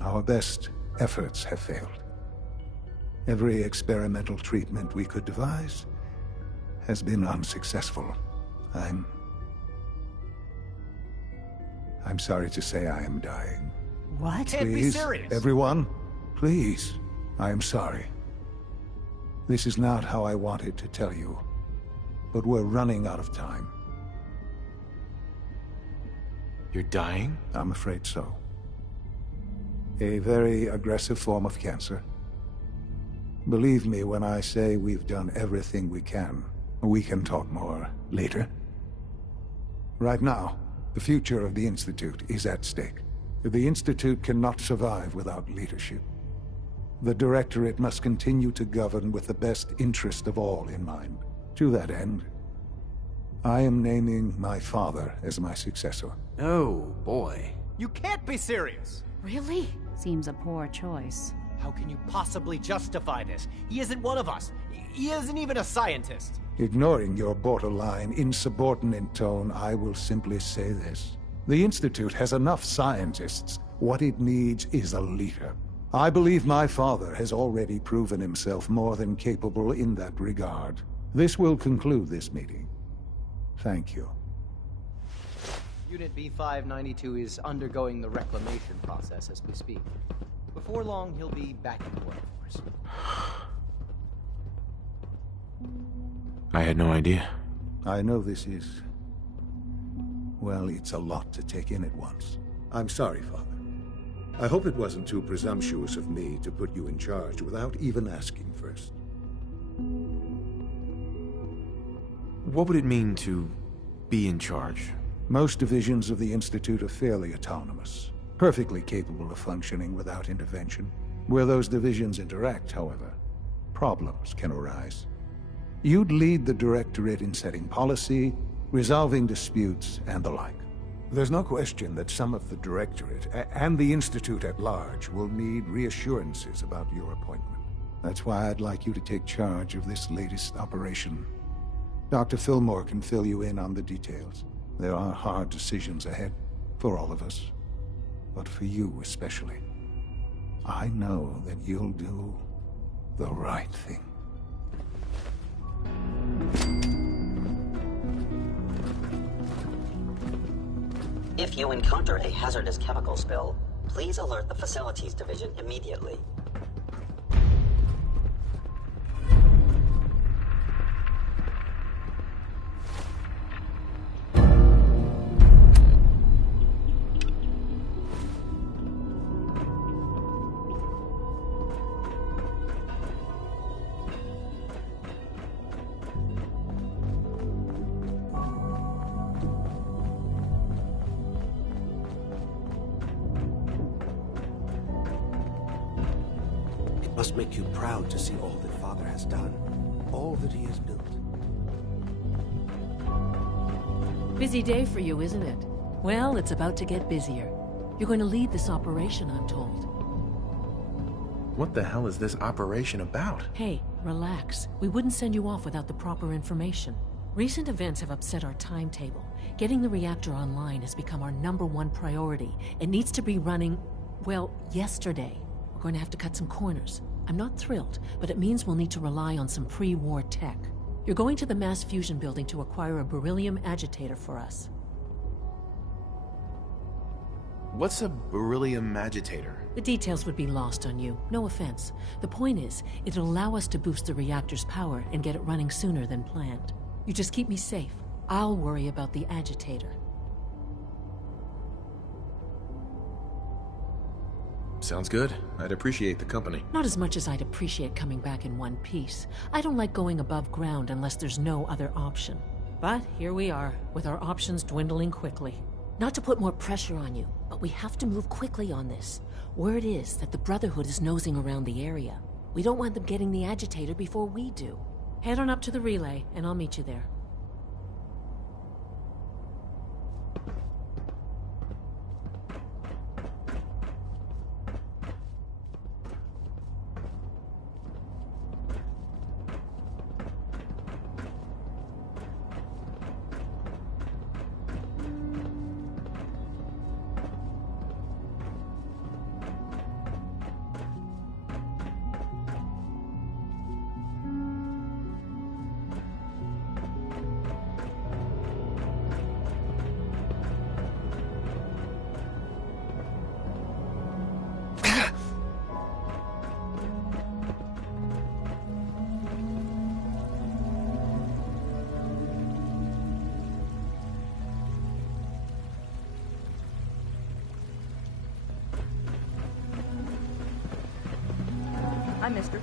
Our best efforts have failed. Every experimental treatment we could devise has been unsuccessful. I'm sorry to say I am dying. What? Can't be serious. Everyone, please. I am sorry. This is not how I wanted to tell you, but we're running out of time. You're dying? I'm afraid so. A very aggressive form of cancer. Believe me when I say we've done everything we can. We can talk more later. Right now, the future of the Institute is at stake. The Institute cannot survive without leadership. The Directorate must continue to govern with the best interest of all in mind. To that end, I am naming my father as my successor. Oh, boy. You can't be serious! Really? Seems a poor choice. How can you possibly justify this? He isn't one of us. He isn't even a scientist. Ignoring your borderline, insubordinate tone, I will simply say this. The Institute has enough scientists. What it needs is a leader. I believe my father has already proven himself more than capable in that regard. This will conclude this meeting. Thank you. Unit B592 is undergoing the reclamation process as we speak. Before long, he'll be back in the workforce. I had no idea. I know this is... well, it's a lot to take in at once. I'm sorry, Father. I hope it wasn't too presumptuous of me to put you in charge without even asking first. What would it mean to be in charge? Most divisions of the Institute are fairly autonomous, perfectly capable of functioning without intervention. Where those divisions interact, however, problems can arise. You'd lead the Directorate in setting policy, resolving disputes, and the like. There's no question that some of the Directorate, and the Institute at large, will need reassurances about your appointment. That's why I'd like you to take charge of this latest operation. Dr. Fillmore can fill you in on the details. There are hard decisions ahead, for all of us. But for you especially. I know that you'll do the right thing. If you encounter a hazardous chemical spill, please alert the Facilities Division immediately. Must make you proud to see all that Father has done, all that he has built. Busy day for you, isn't it? Well, it's about to get busier. You're going to lead this operation, I'm told. What the hell is this operation about? Hey, Relax. We wouldn't send you off without the proper information. Recent events have upset our timetable. Getting the reactor online has become our #1 priority. It needs to be running, well, yesterday. We're going to have to cut some corners. I'm not thrilled, but it means we'll need to rely on some pre-war tech. You're going to the mass fusion building to acquire a beryllium agitator for us. What's a beryllium agitator? The details would be lost on you. No offense. The point is, it'll allow us to boost the reactor's power and get it running sooner than planned. You just keep me safe. I'll worry about the agitator. Sounds good. I'd appreciate the company. Not as much as I'd appreciate coming back in one piece. I don't like going above ground unless there's no other option. But here we are, with our options dwindling quickly. Not to put more pressure on you, but we have to move quickly on this. Word is that the Brotherhood is nosing around the area. We don't want them getting the agitator before we do. Head on up to the relay, and I'll meet you there. Hi, mister.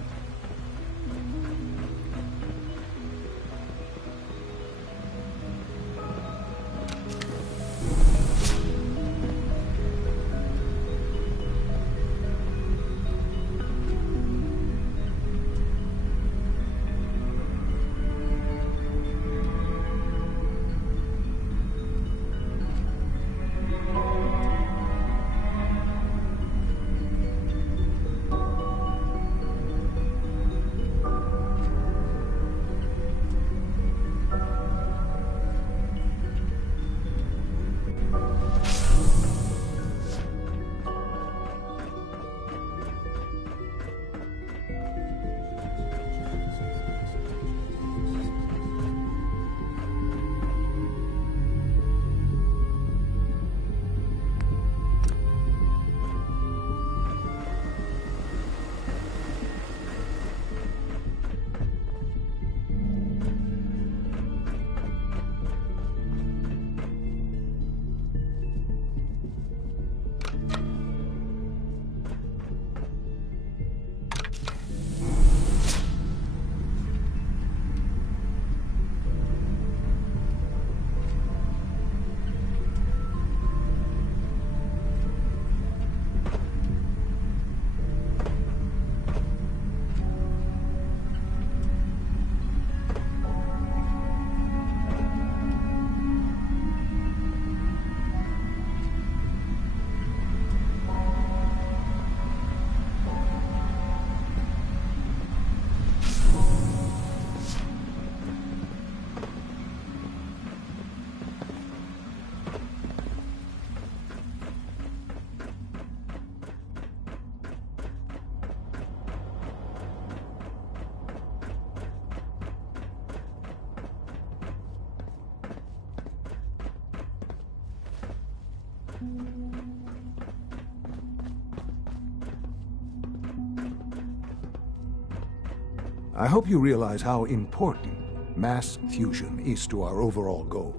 I hope you realize how important mass fusion is to our overall goal.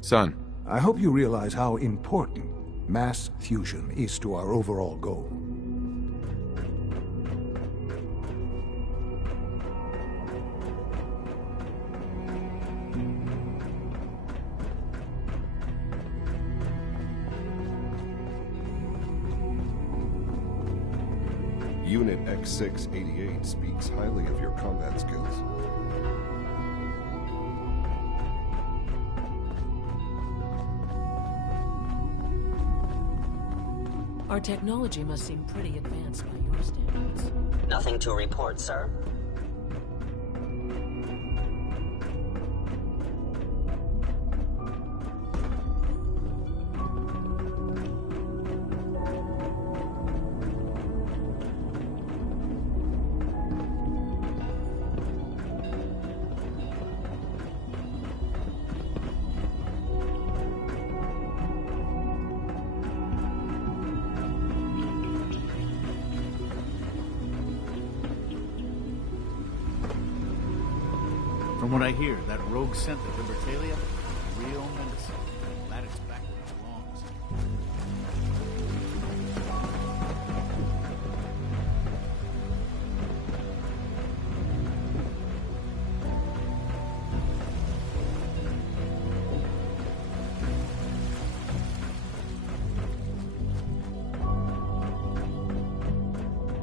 Son. I hope you realize how important mass fusion is to our overall goal. Unit X688 speaks highly of your combat skills. Our technology must seem pretty advanced by your standards. Nothing to report, sir. From what I hear, that rogue scent of Libertalia, real medicine. Glad it's back where it belongs.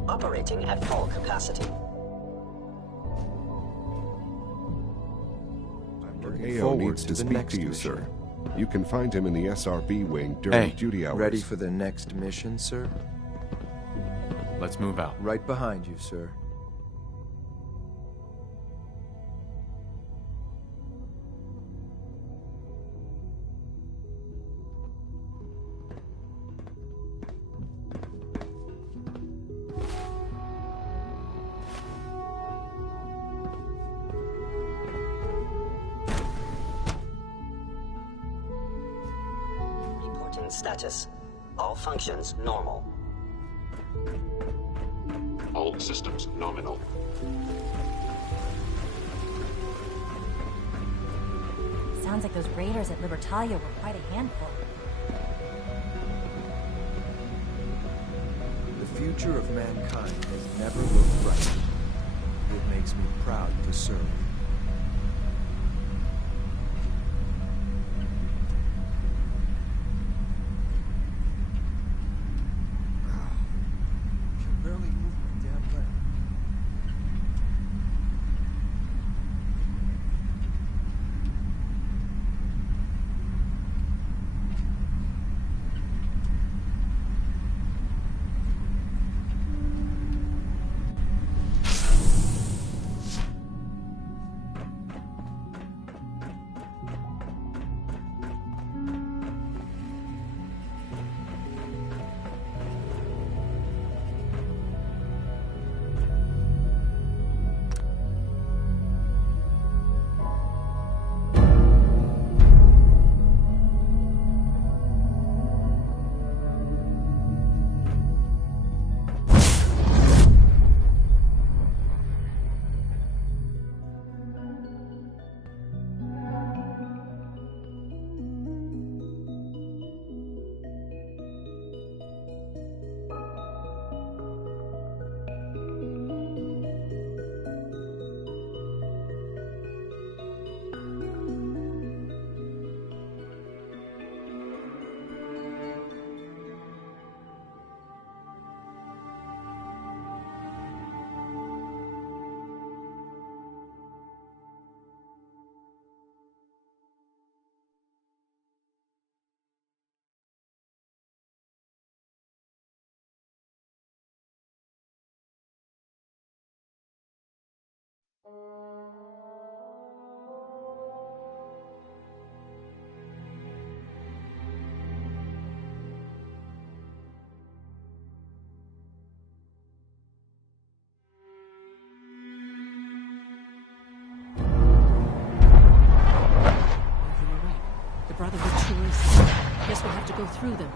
Operating at full capacity. AO needs to speak to you, sir. You can find him in the SRB wing during duty hours. Ready for the next mission, sir? Let's move out. Right behind you, sir. Status. All functions normal. All systems nominal. Sounds like those raiders at Libertalia were quite a handful. The future of mankind has never looked brighter. It makes me proud to serve. Brotherhood tourists. Guess we'll have to go through them.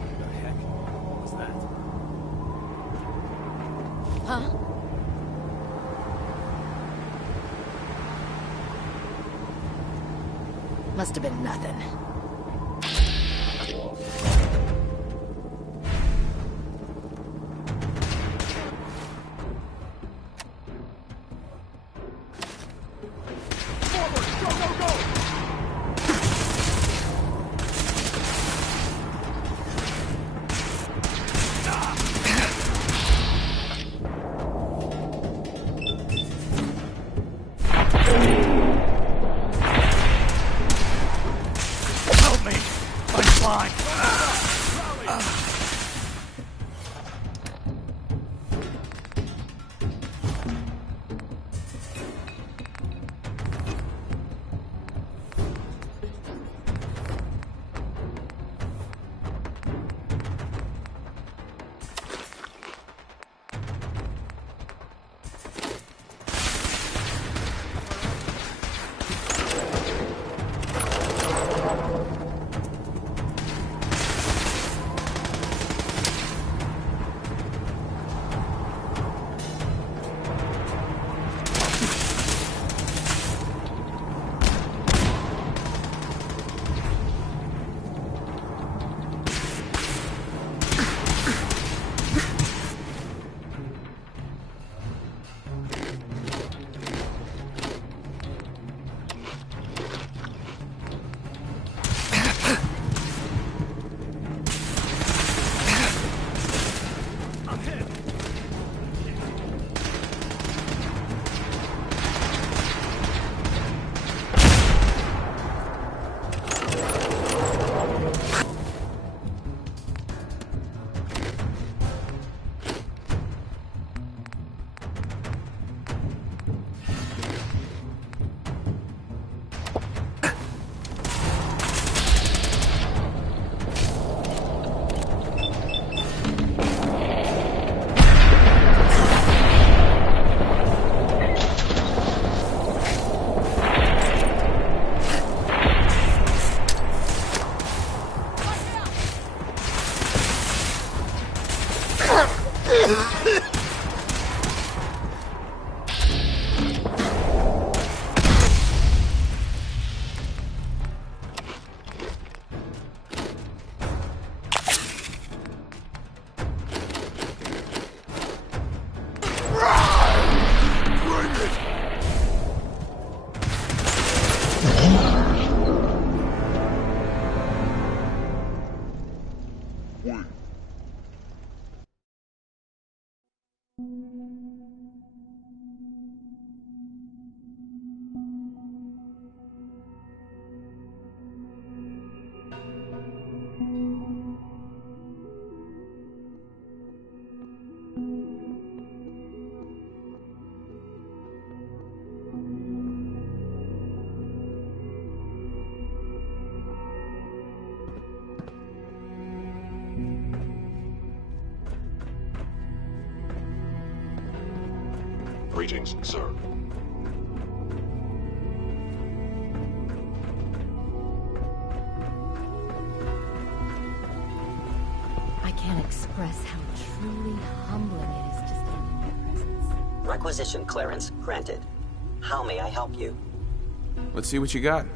What the heck? What was that? Huh? Must have been nothing. Greetings, sir. I can't express how truly humbling it is to stand in your presence. Requisition clearance granted. How may I help you? Let's see what you got.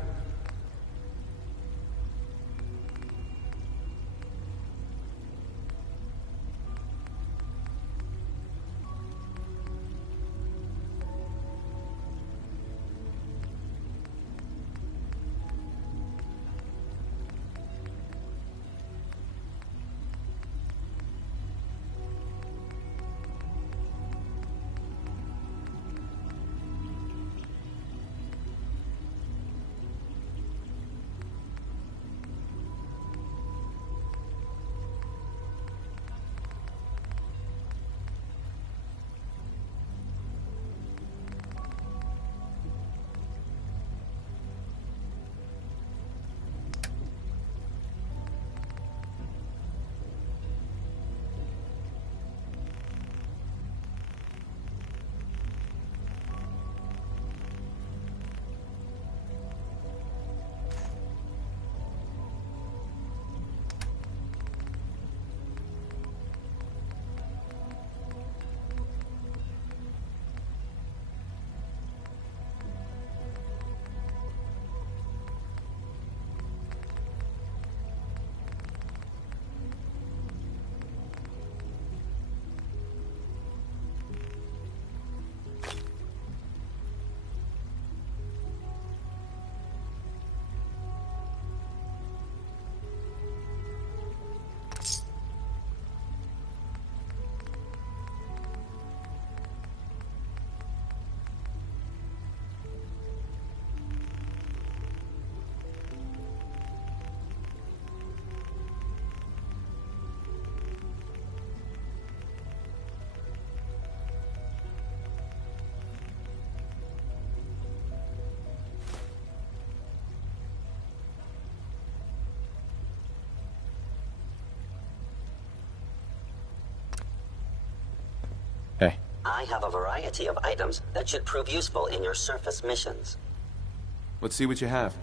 Hey. I have a variety of items that should prove useful in your surface missions. Let's see what you have.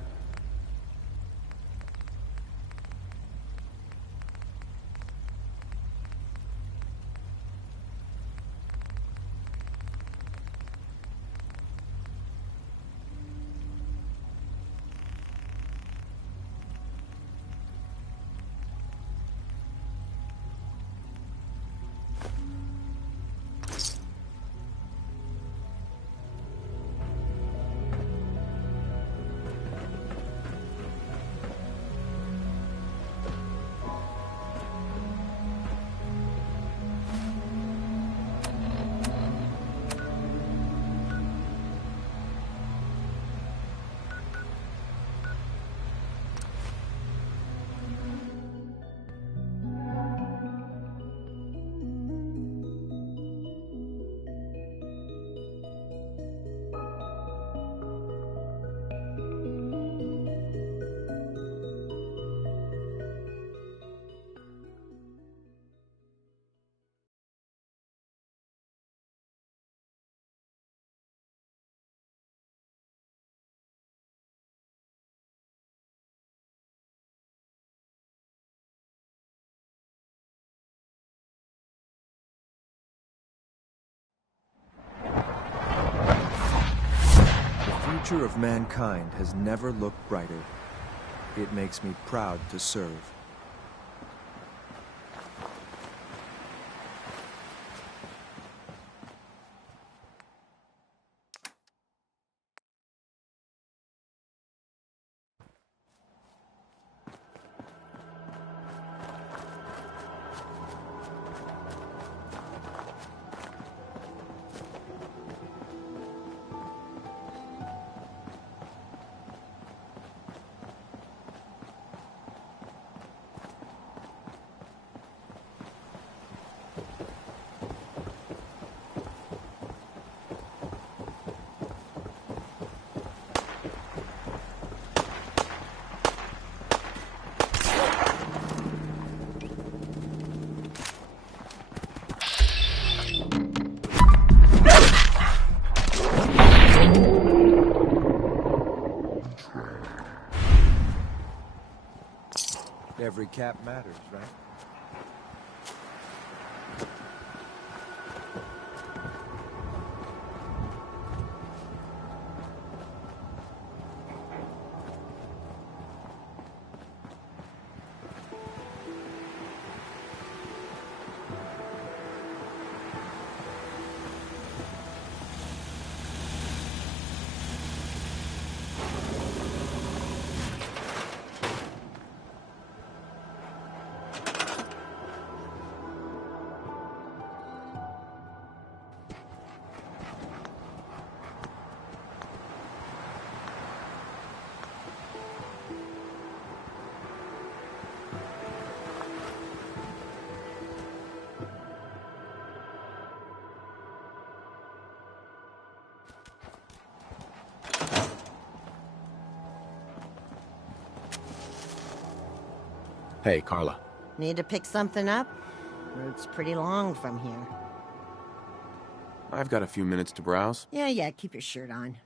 The future of mankind has never looked brighter. It makes me proud to serve. Every cap matters, right? Hey, Carla. Need to pick something up? Route's pretty long from here. I've got a few minutes to browse. Yeah, keep your shirt on.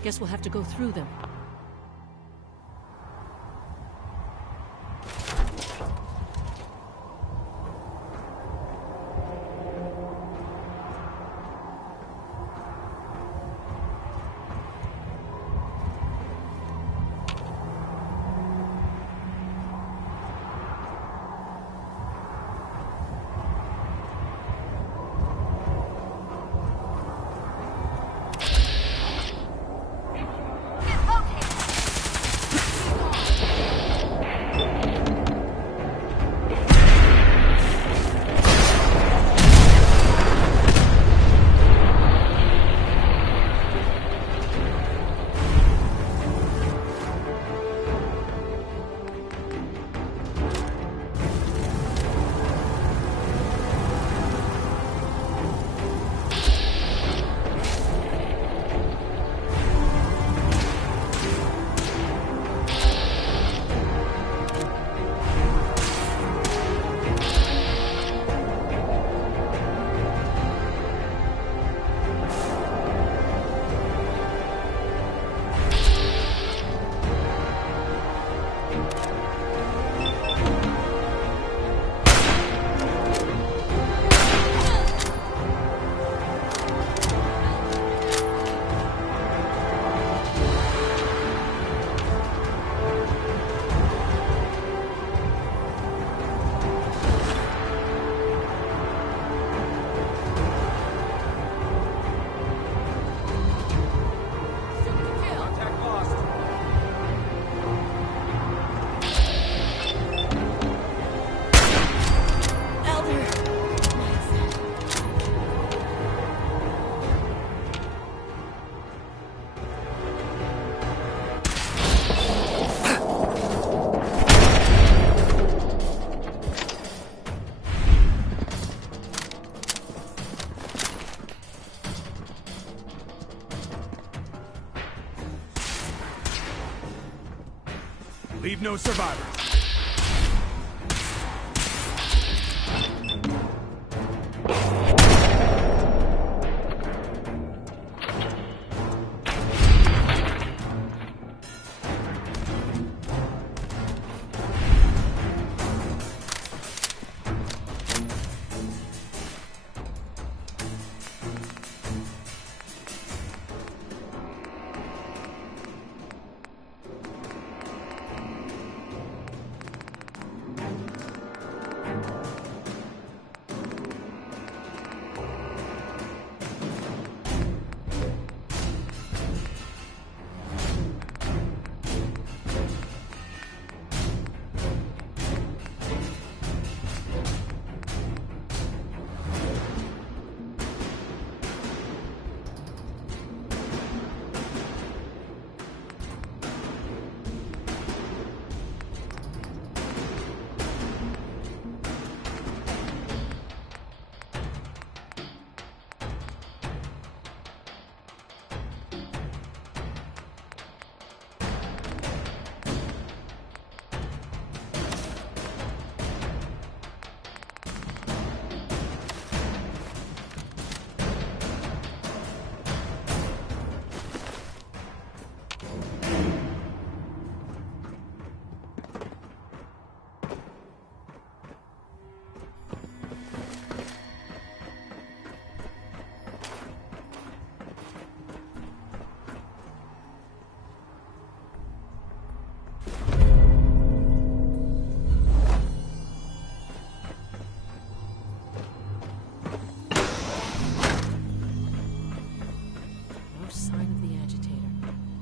Guess we'll have to go through them. Leave no survivors.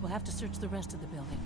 Have to search the rest of the building.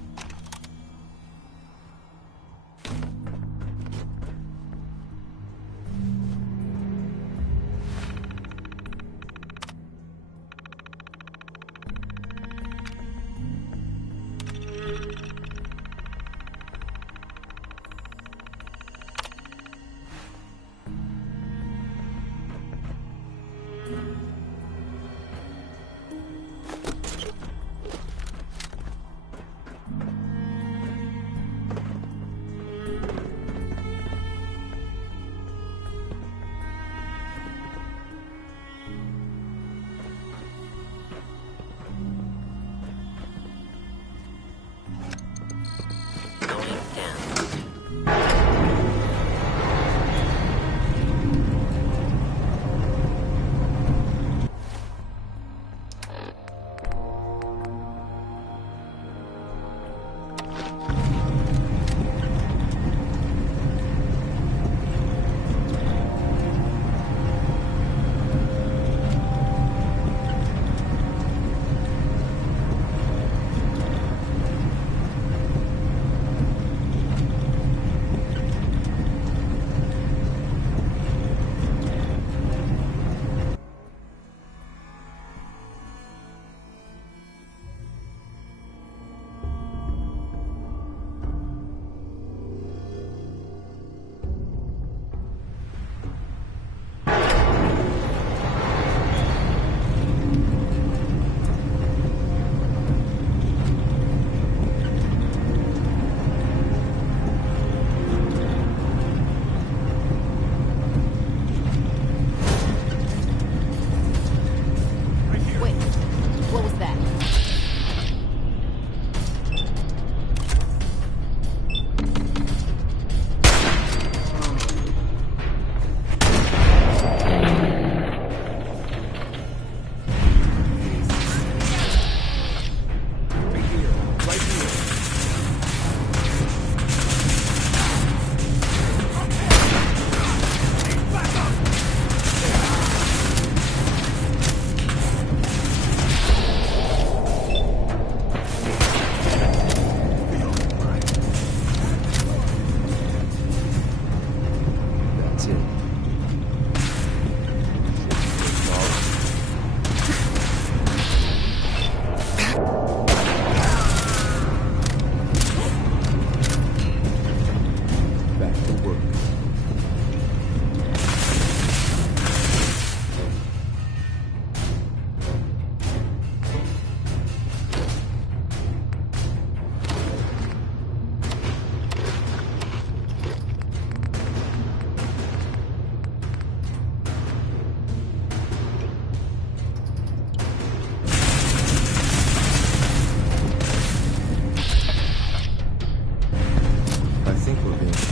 reveal.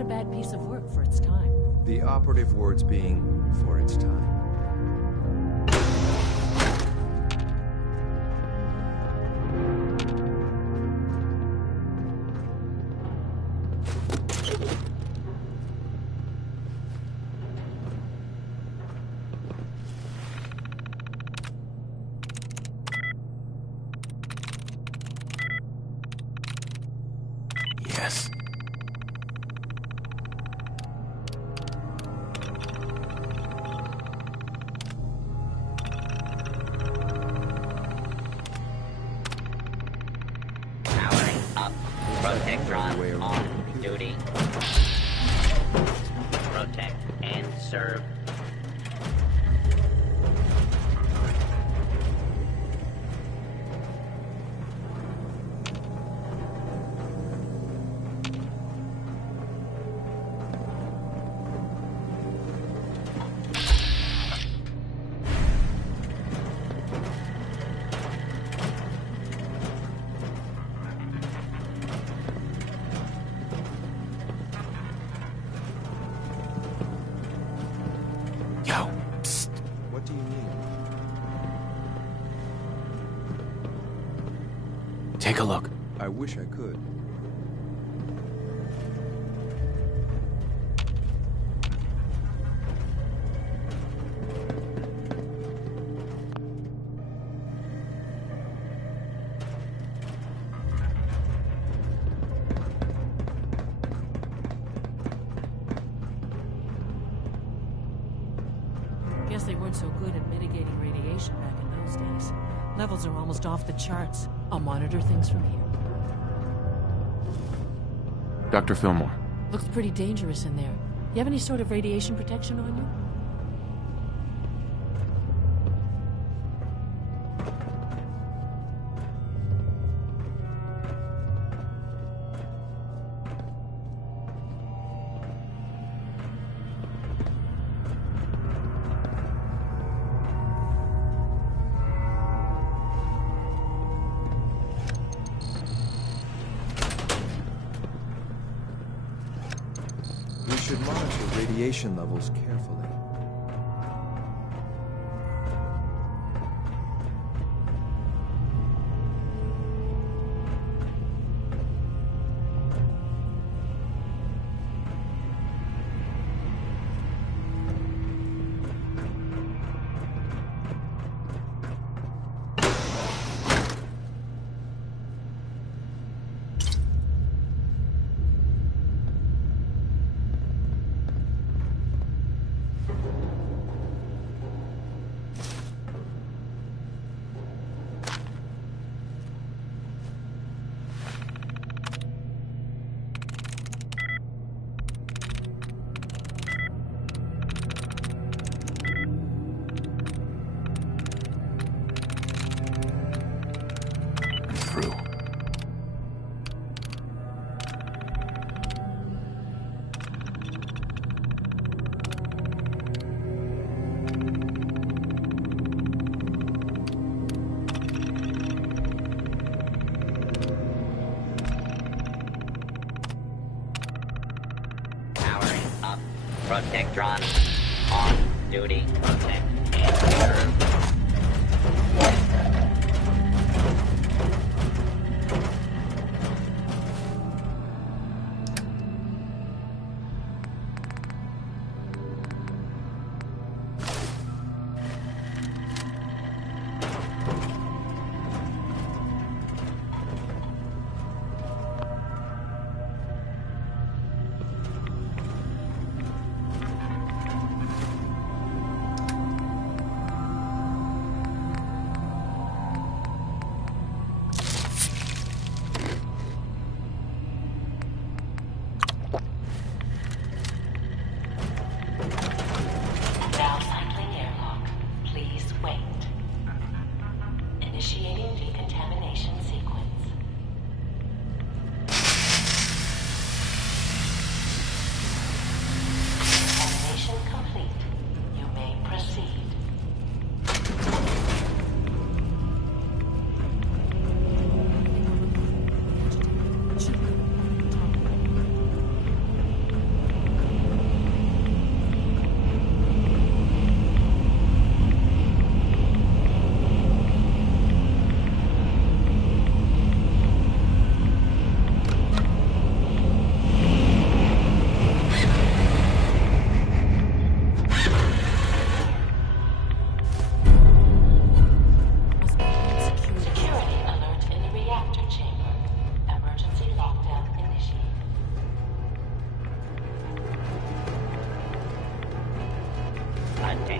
not a bad piece of work for its time. The operative words being, for its time. Yes. Powering up. Protectron on duty. Protect and serve. What do you mean? Take a look. I wish I could. Guess they weren't so good at mitigating radiation back in those days. Levels are almost off the charts. I'll monitor things from here. Dr. Fillmore. Looks pretty dangerous in there. You have any sort of radiation protection on you? We should monitor radiation levels carefully. Through. Powering up. Protectron on duty. Protect and serve.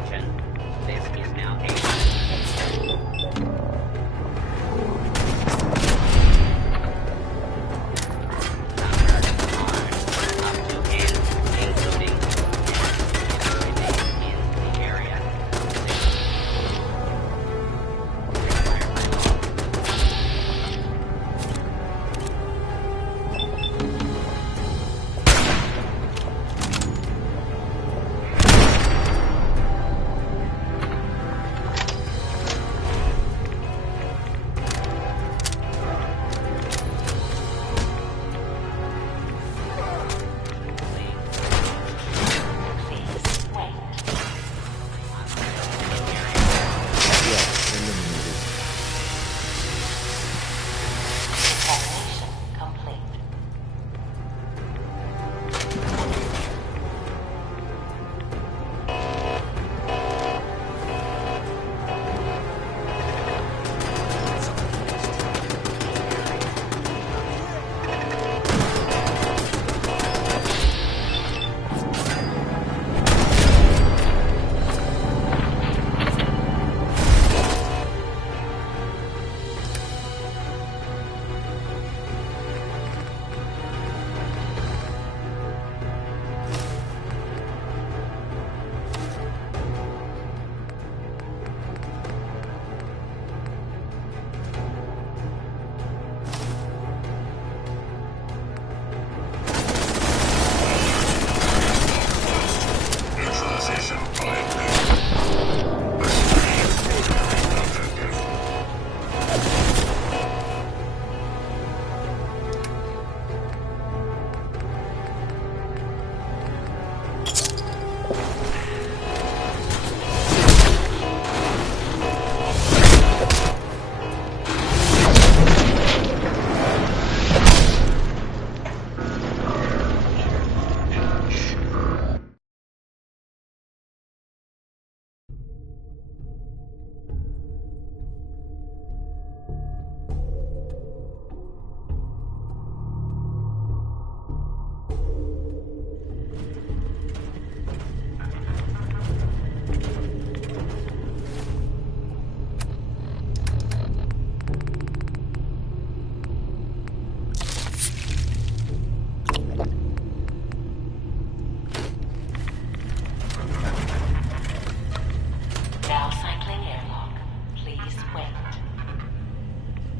Attention. This is now a...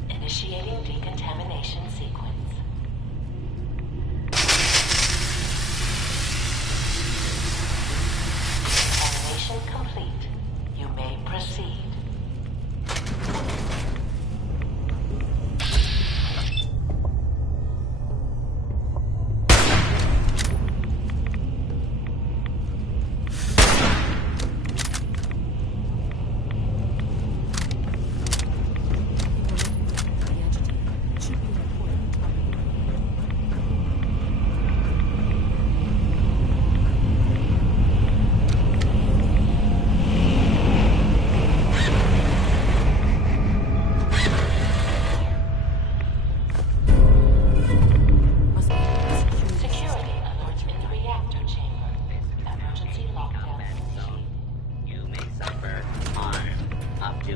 Initiating decontamination sequence. Decontamination complete. You may proceed.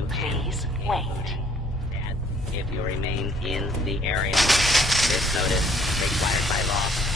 Please wait. If you remain in the area, this notice required by law.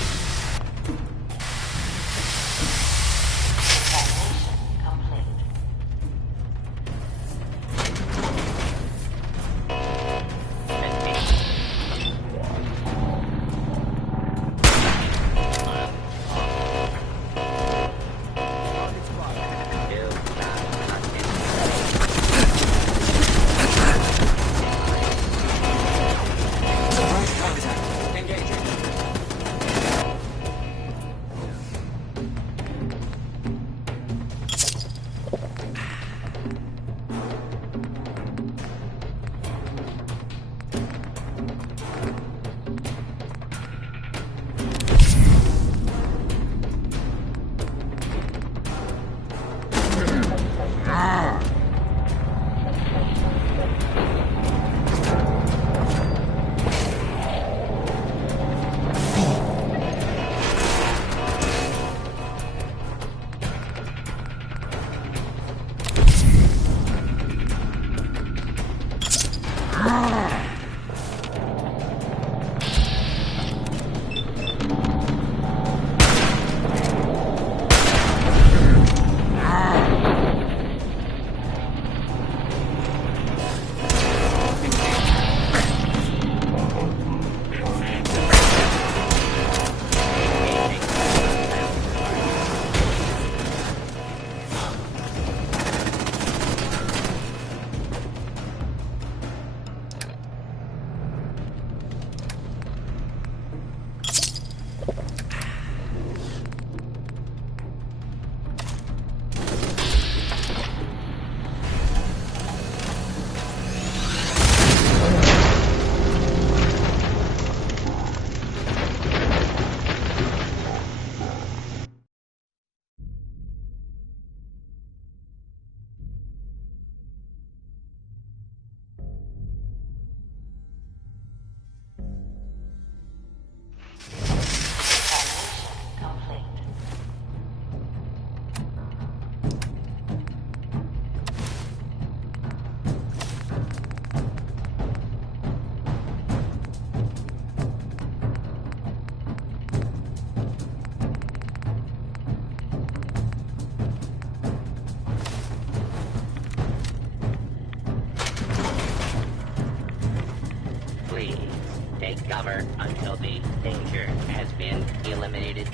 cover until the danger has been eliminated.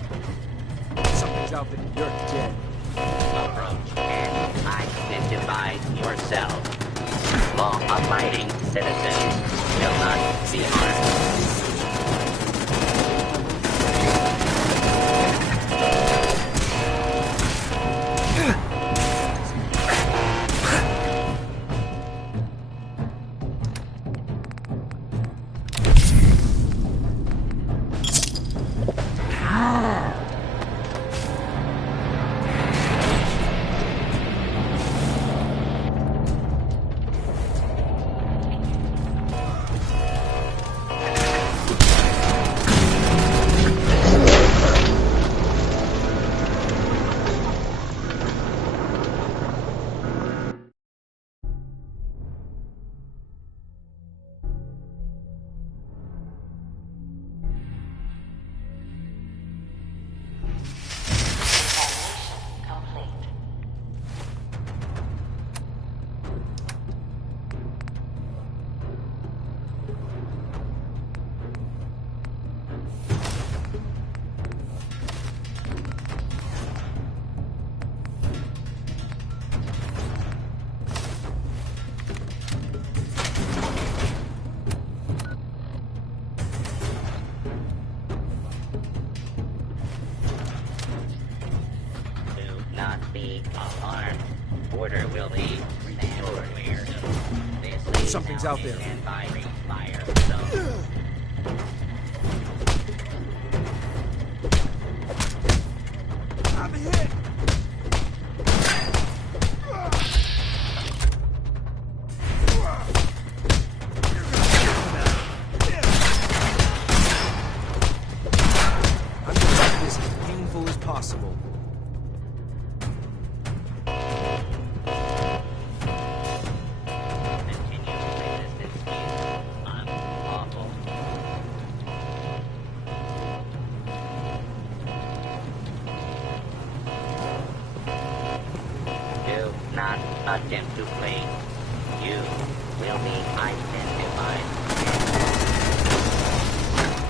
Something's out there. You're dead. Approach and identify yourself. Law-abiding citizens will not be harmed. Not be alarmed. Order will be restored. Something's out there. Stand by fire zone. I'm hit. I'm gonna make this as painful as possible. Not attempt to flee. You will be identified.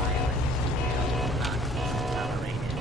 Violence will not be tolerated.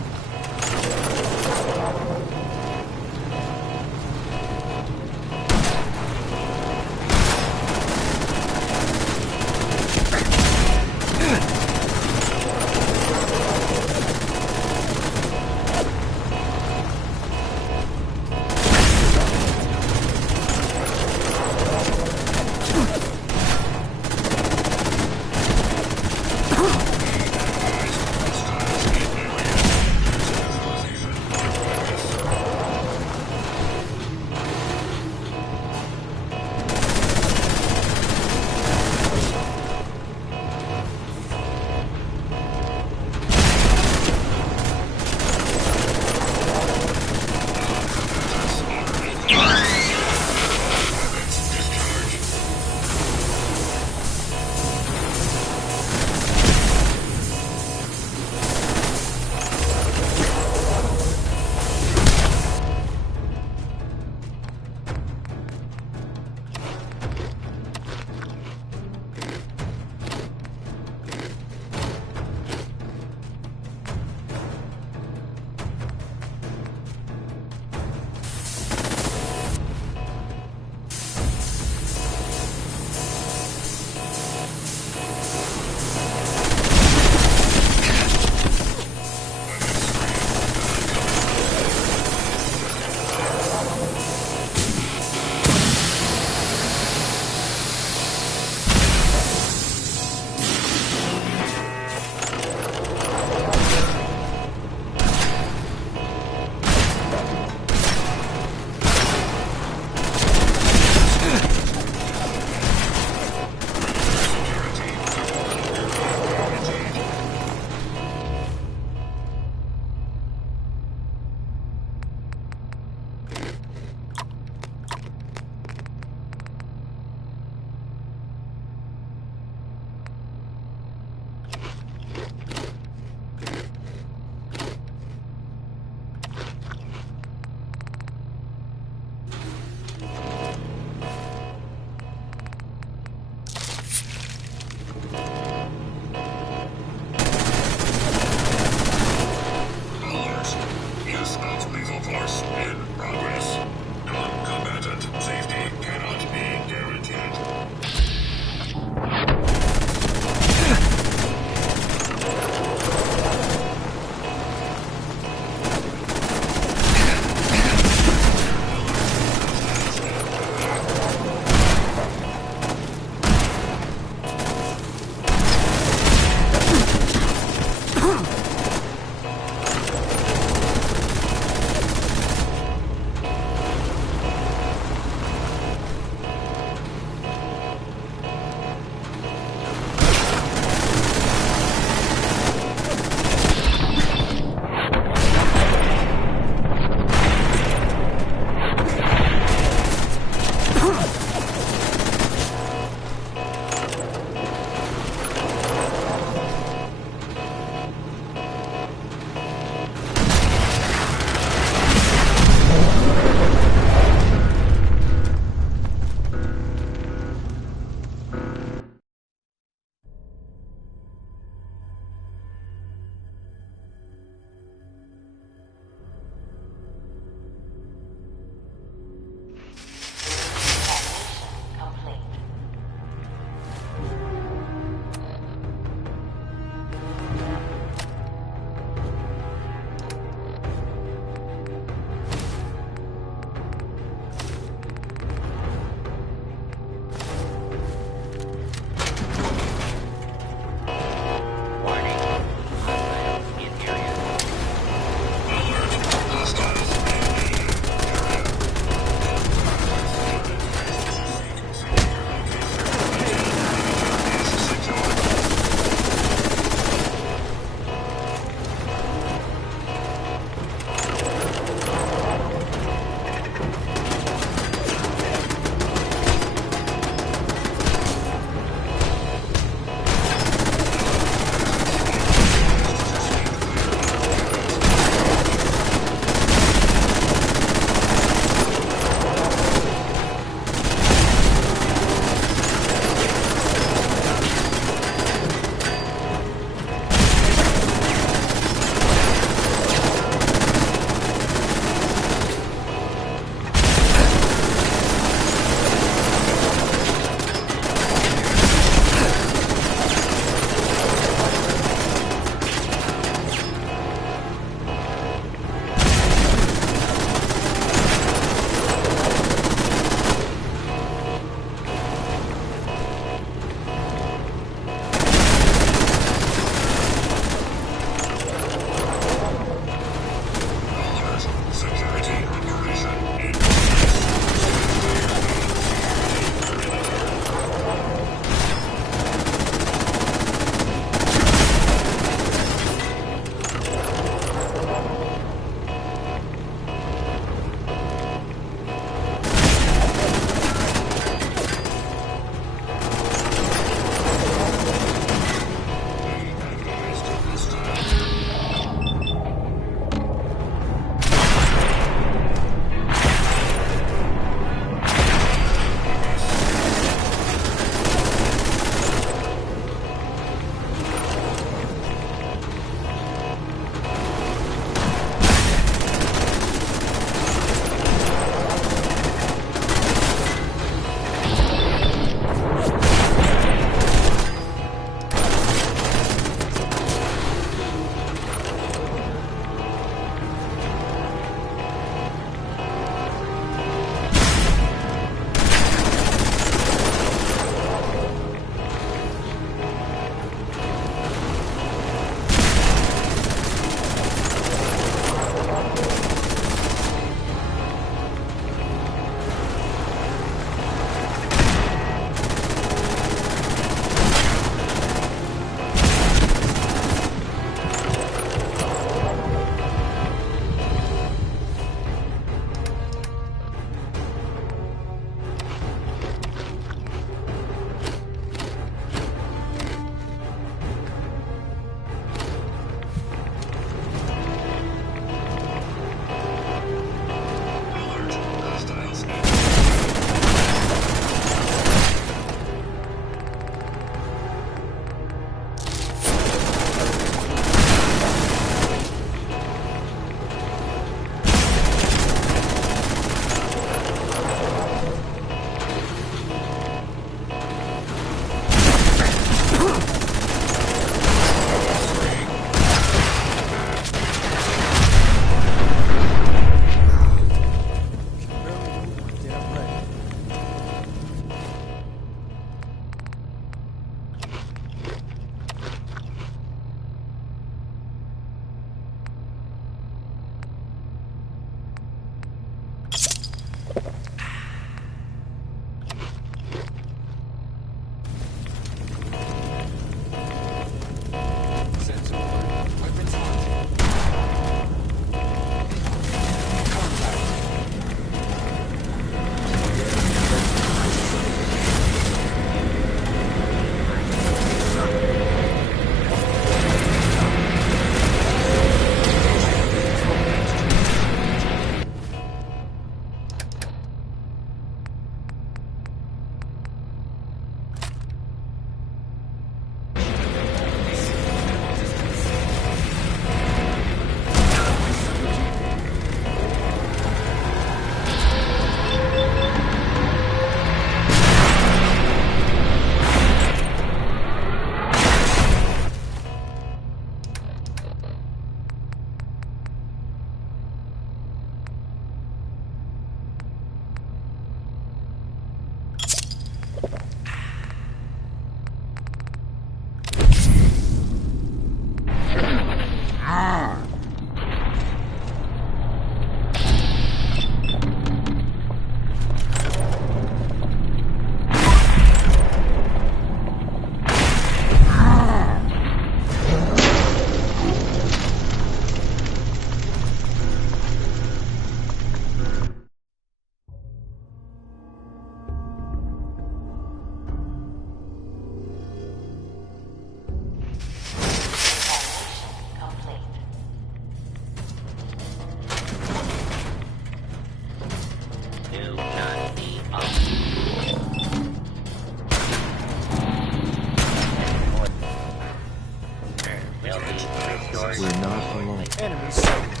We're not alone. Enemies sighted.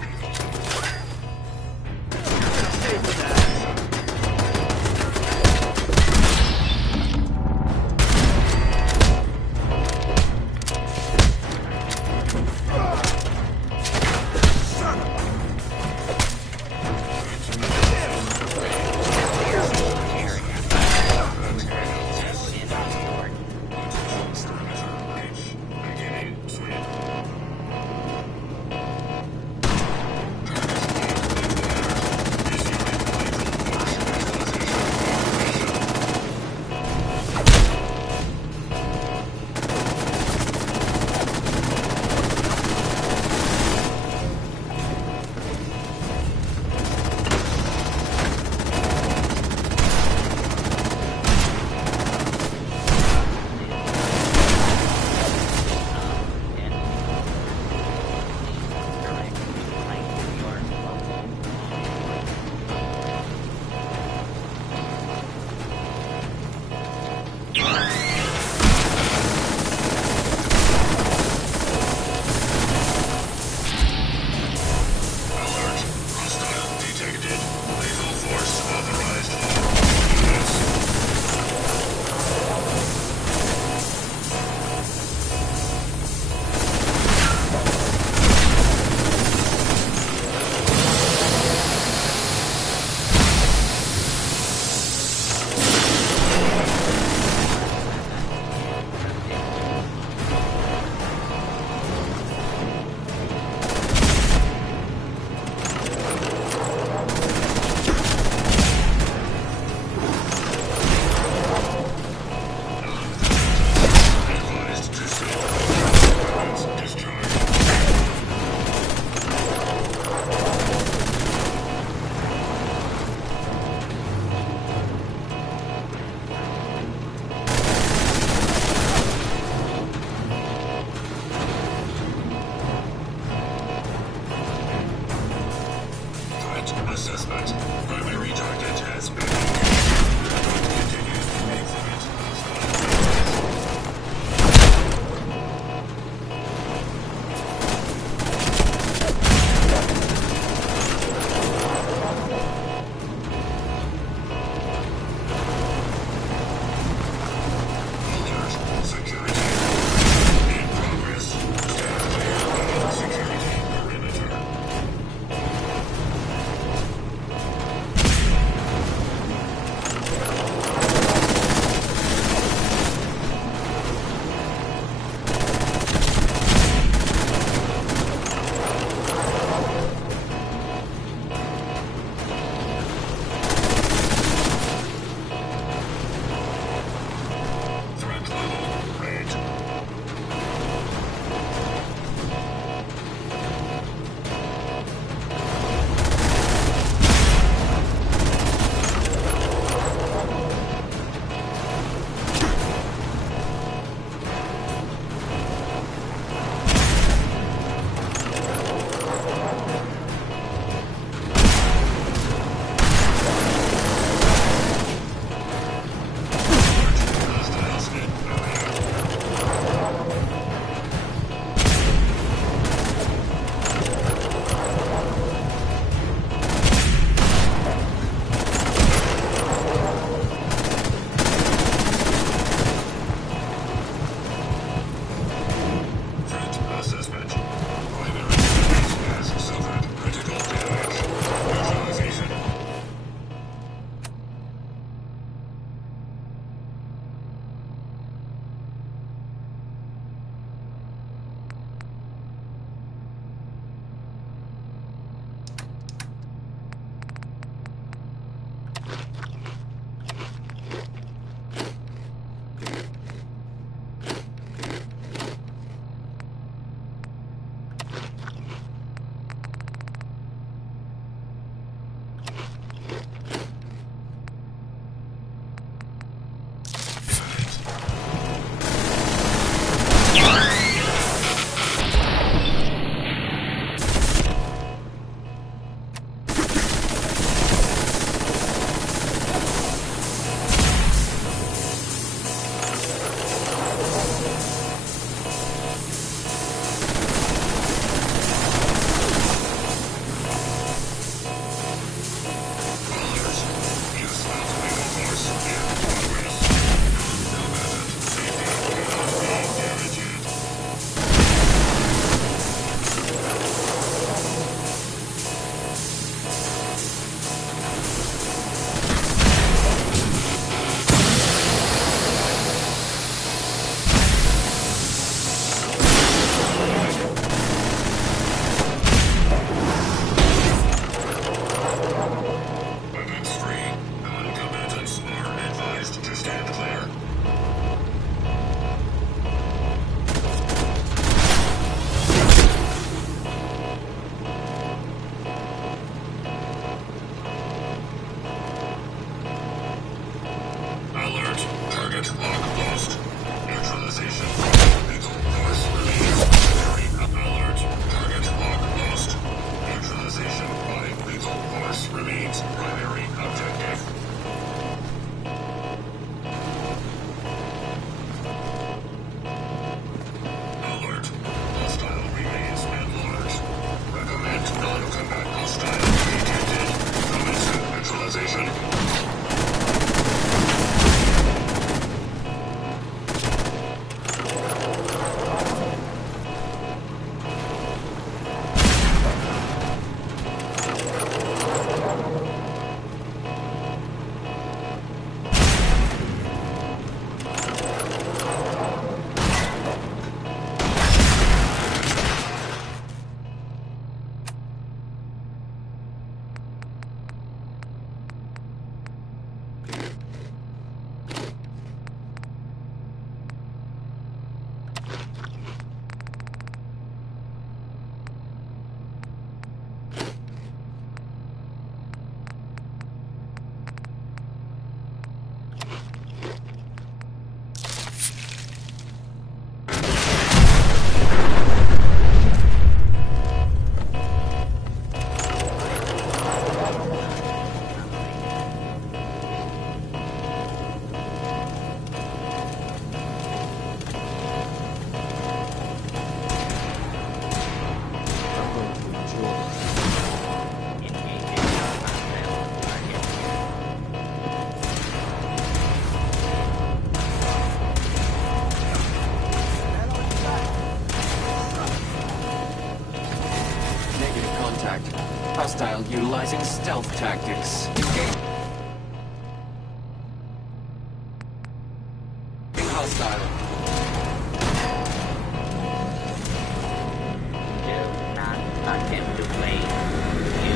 contact. Hostile utilizing stealth tactics. Engage. Hostile. Do not attempt to play. You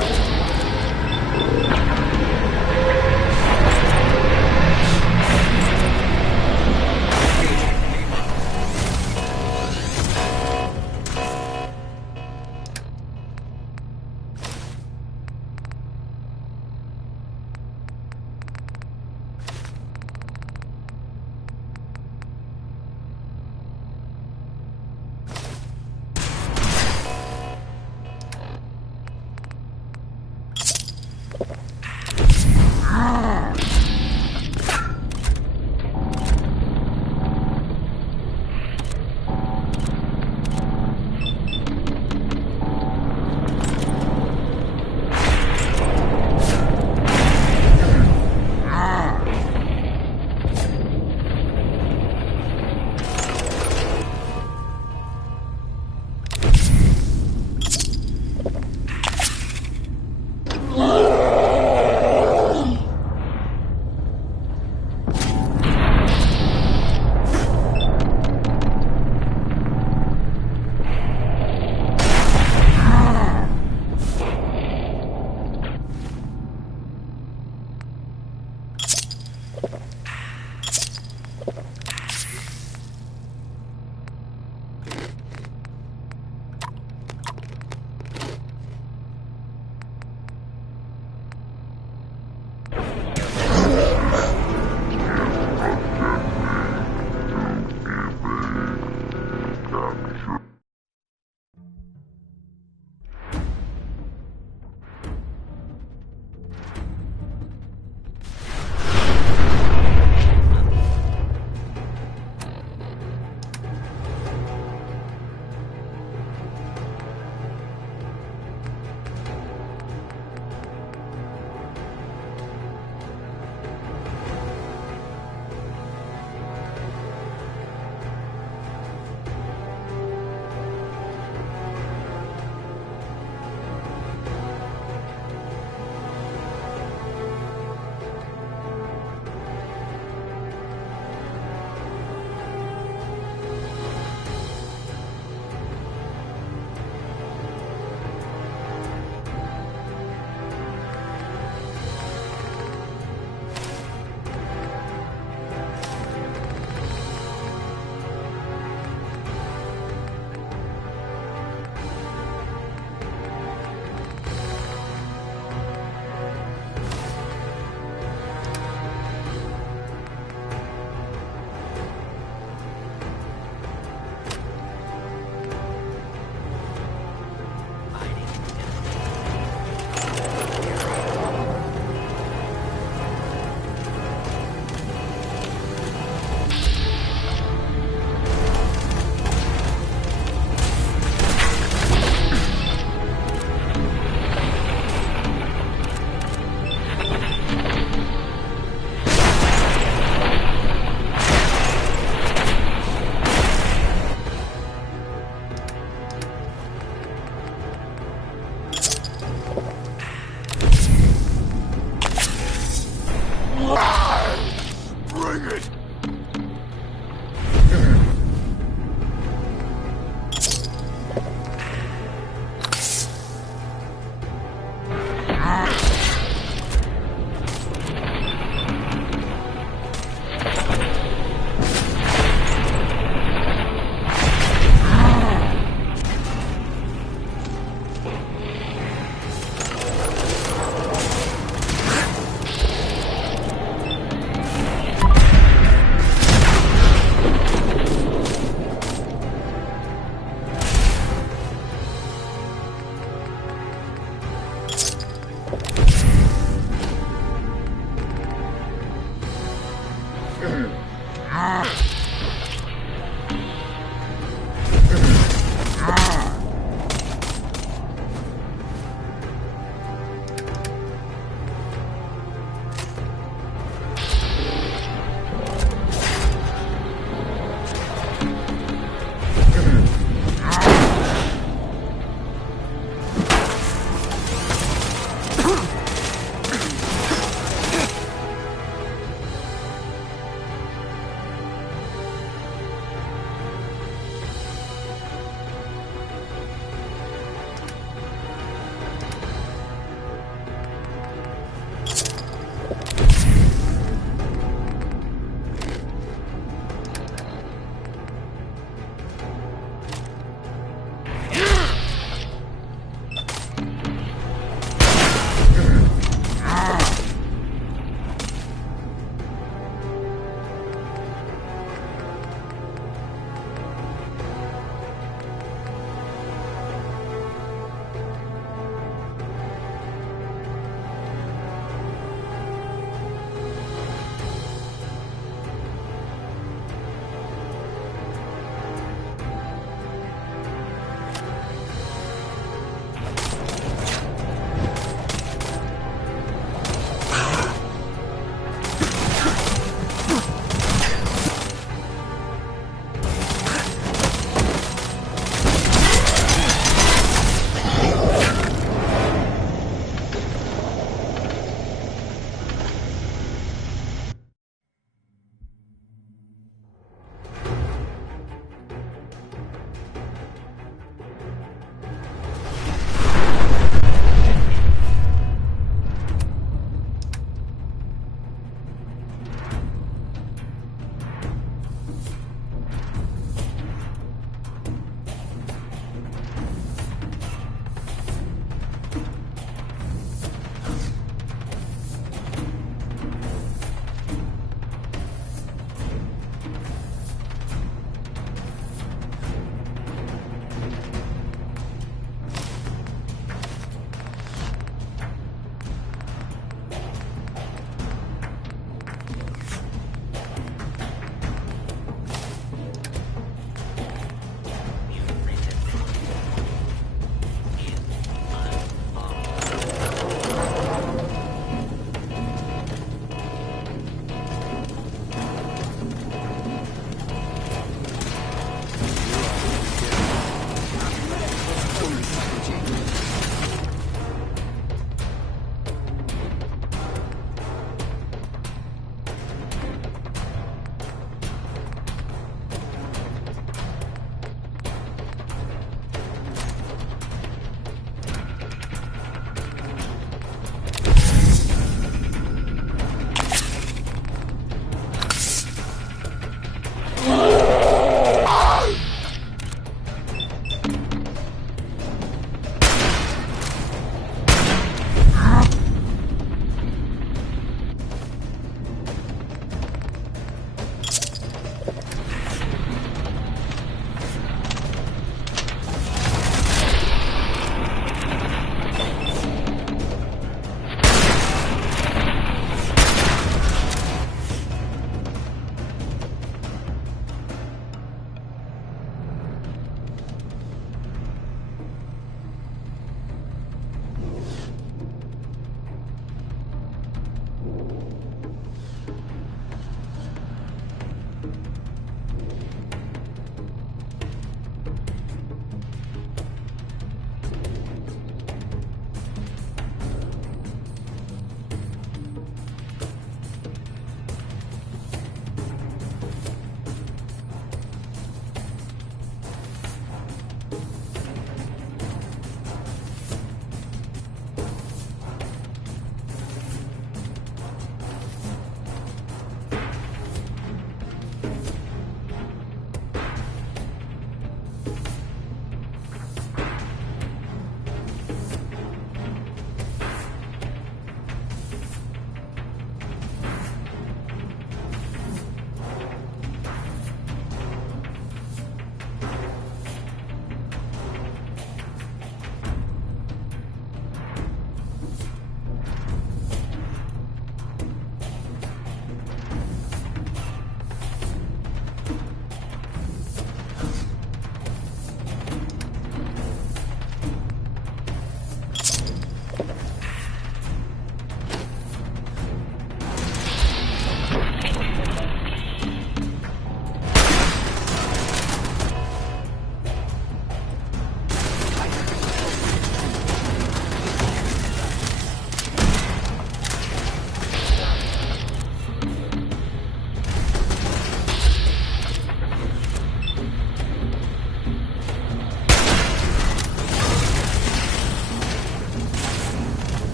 will.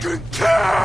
fucking kill!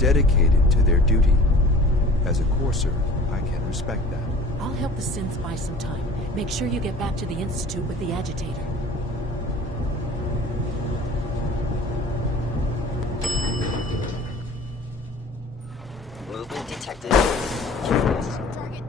dedicated to their duty. As a courser, I can respect that. I'll help the synths buy some time. Make sure you get back to the Institute with the agitator. Movement detected. Target.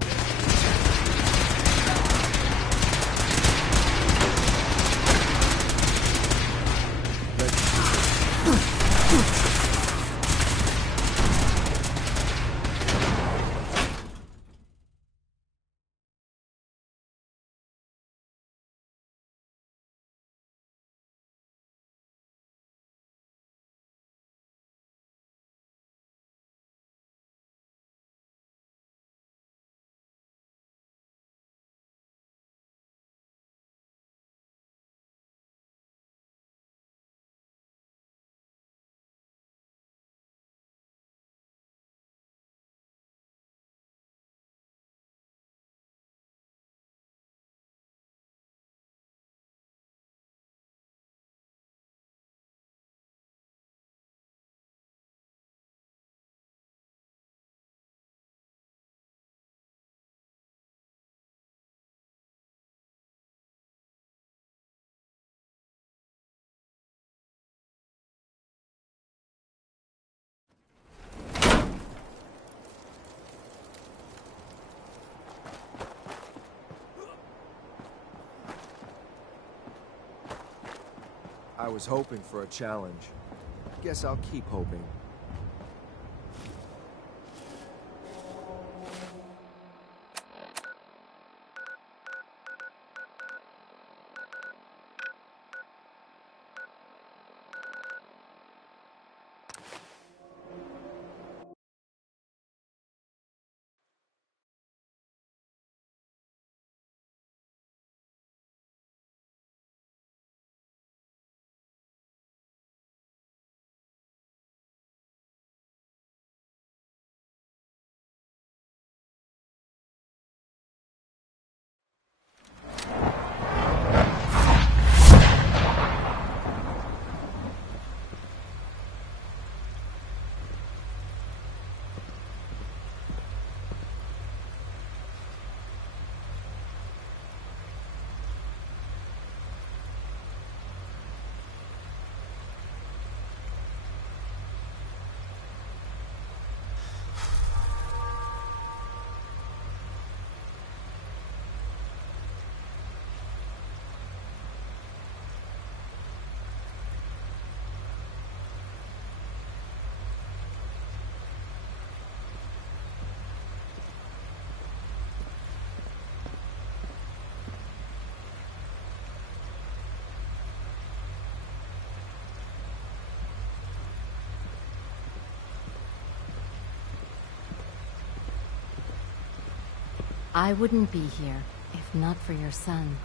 I was hoping for a challenge. Guess I'll keep hoping. I wouldn't be here if not for your son.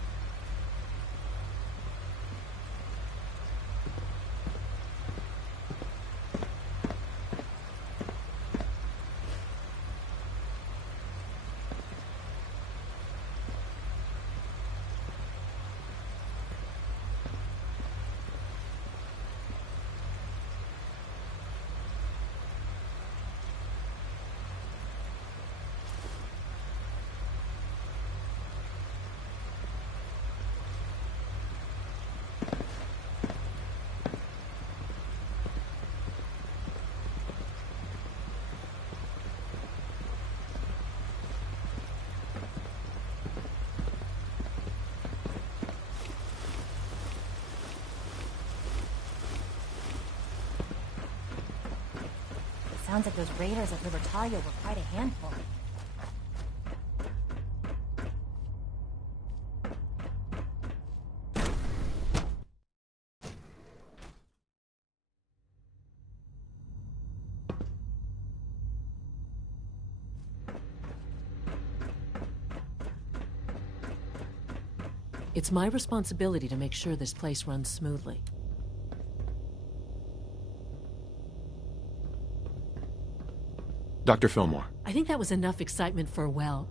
Sounds like those raiders at Libertalia were quite a handful. It's my responsibility to make sure this place runs smoothly. Dr. Fillmore. I think that was enough excitement for, well,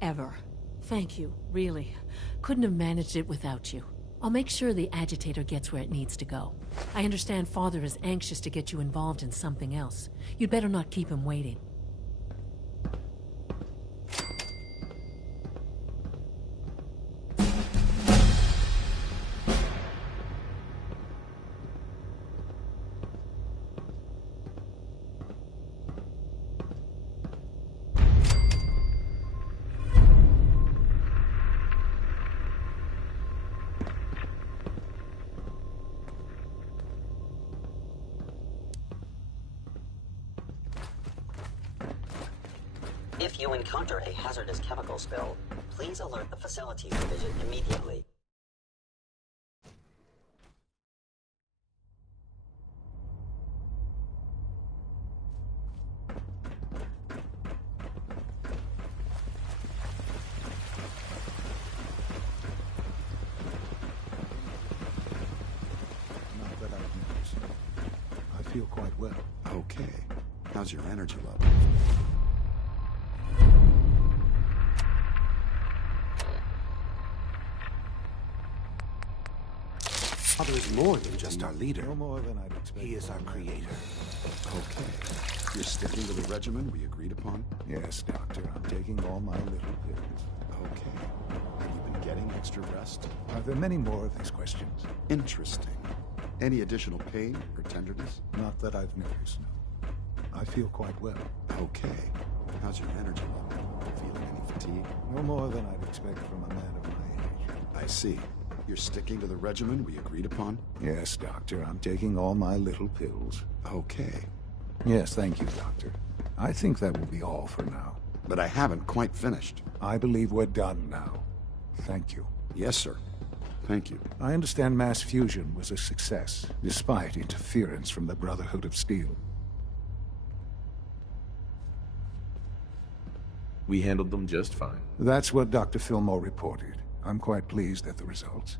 ever. Thank you, really. Couldn't have managed it without you. I'll make sure the agitator gets where it needs to go. I understand Father is anxious to get you involved in something else. You'd better not keep him waiting. If you encounter a hazardous chemical spill, please alert the facilities division immediately. Not that I've noticed. I feel quite well. Okay. How's your energy level? Father is more than just our leader. No more than I'd expect. He is our creator. Okay. You're sticking to the regimen we agreed upon? Yes, Doctor. I'm taking all my little pills. Okay. Have you been getting extra rest? Are there many more of these questions? Interesting. Any additional pain or tenderness? Not that I've noticed, no. I feel quite well. Okay. How's your energy level? Feeling any fatigue? No more than I'd expect from a man of my age. I see. You're sticking to the regimen we agreed upon? Yes, Doctor. I'm taking all my little pills. Okay. Yes, thank you, Doctor. I think that will be all for now. But I haven't quite finished. I believe we're done now. Thank you. Yes, sir. Thank you. I understand mass fusion was a success, despite interference from the Brotherhood of Steel. We handled them just fine. That's what Dr. Fillmore reported. I'm quite pleased at the results.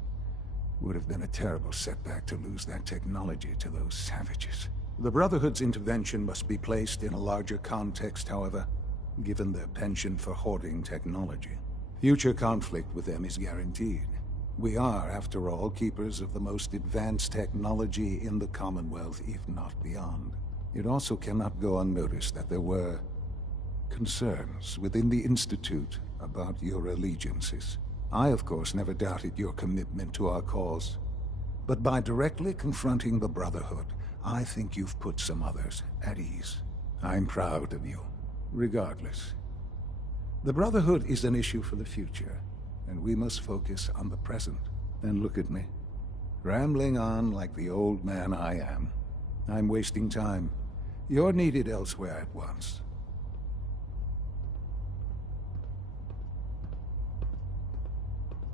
Would have been a terrible setback to lose that technology to those savages. The Brotherhood's intervention must be placed in a larger context, however, given their penchant for hoarding technology. Future conflict with them is guaranteed. We are, after all, keepers of the most advanced technology in the Commonwealth, if not beyond. It also cannot go unnoticed that there were concerns within the Institute about your allegiances. I, of course, never doubted your commitment to our cause. But by directly confronting the Brotherhood, I think you've put some others at ease. I'm proud of you, regardless. The Brotherhood is an issue for the future, and we must focus on the present. And look at me, rambling on like the old man I am. I'm wasting time. You're needed elsewhere at once.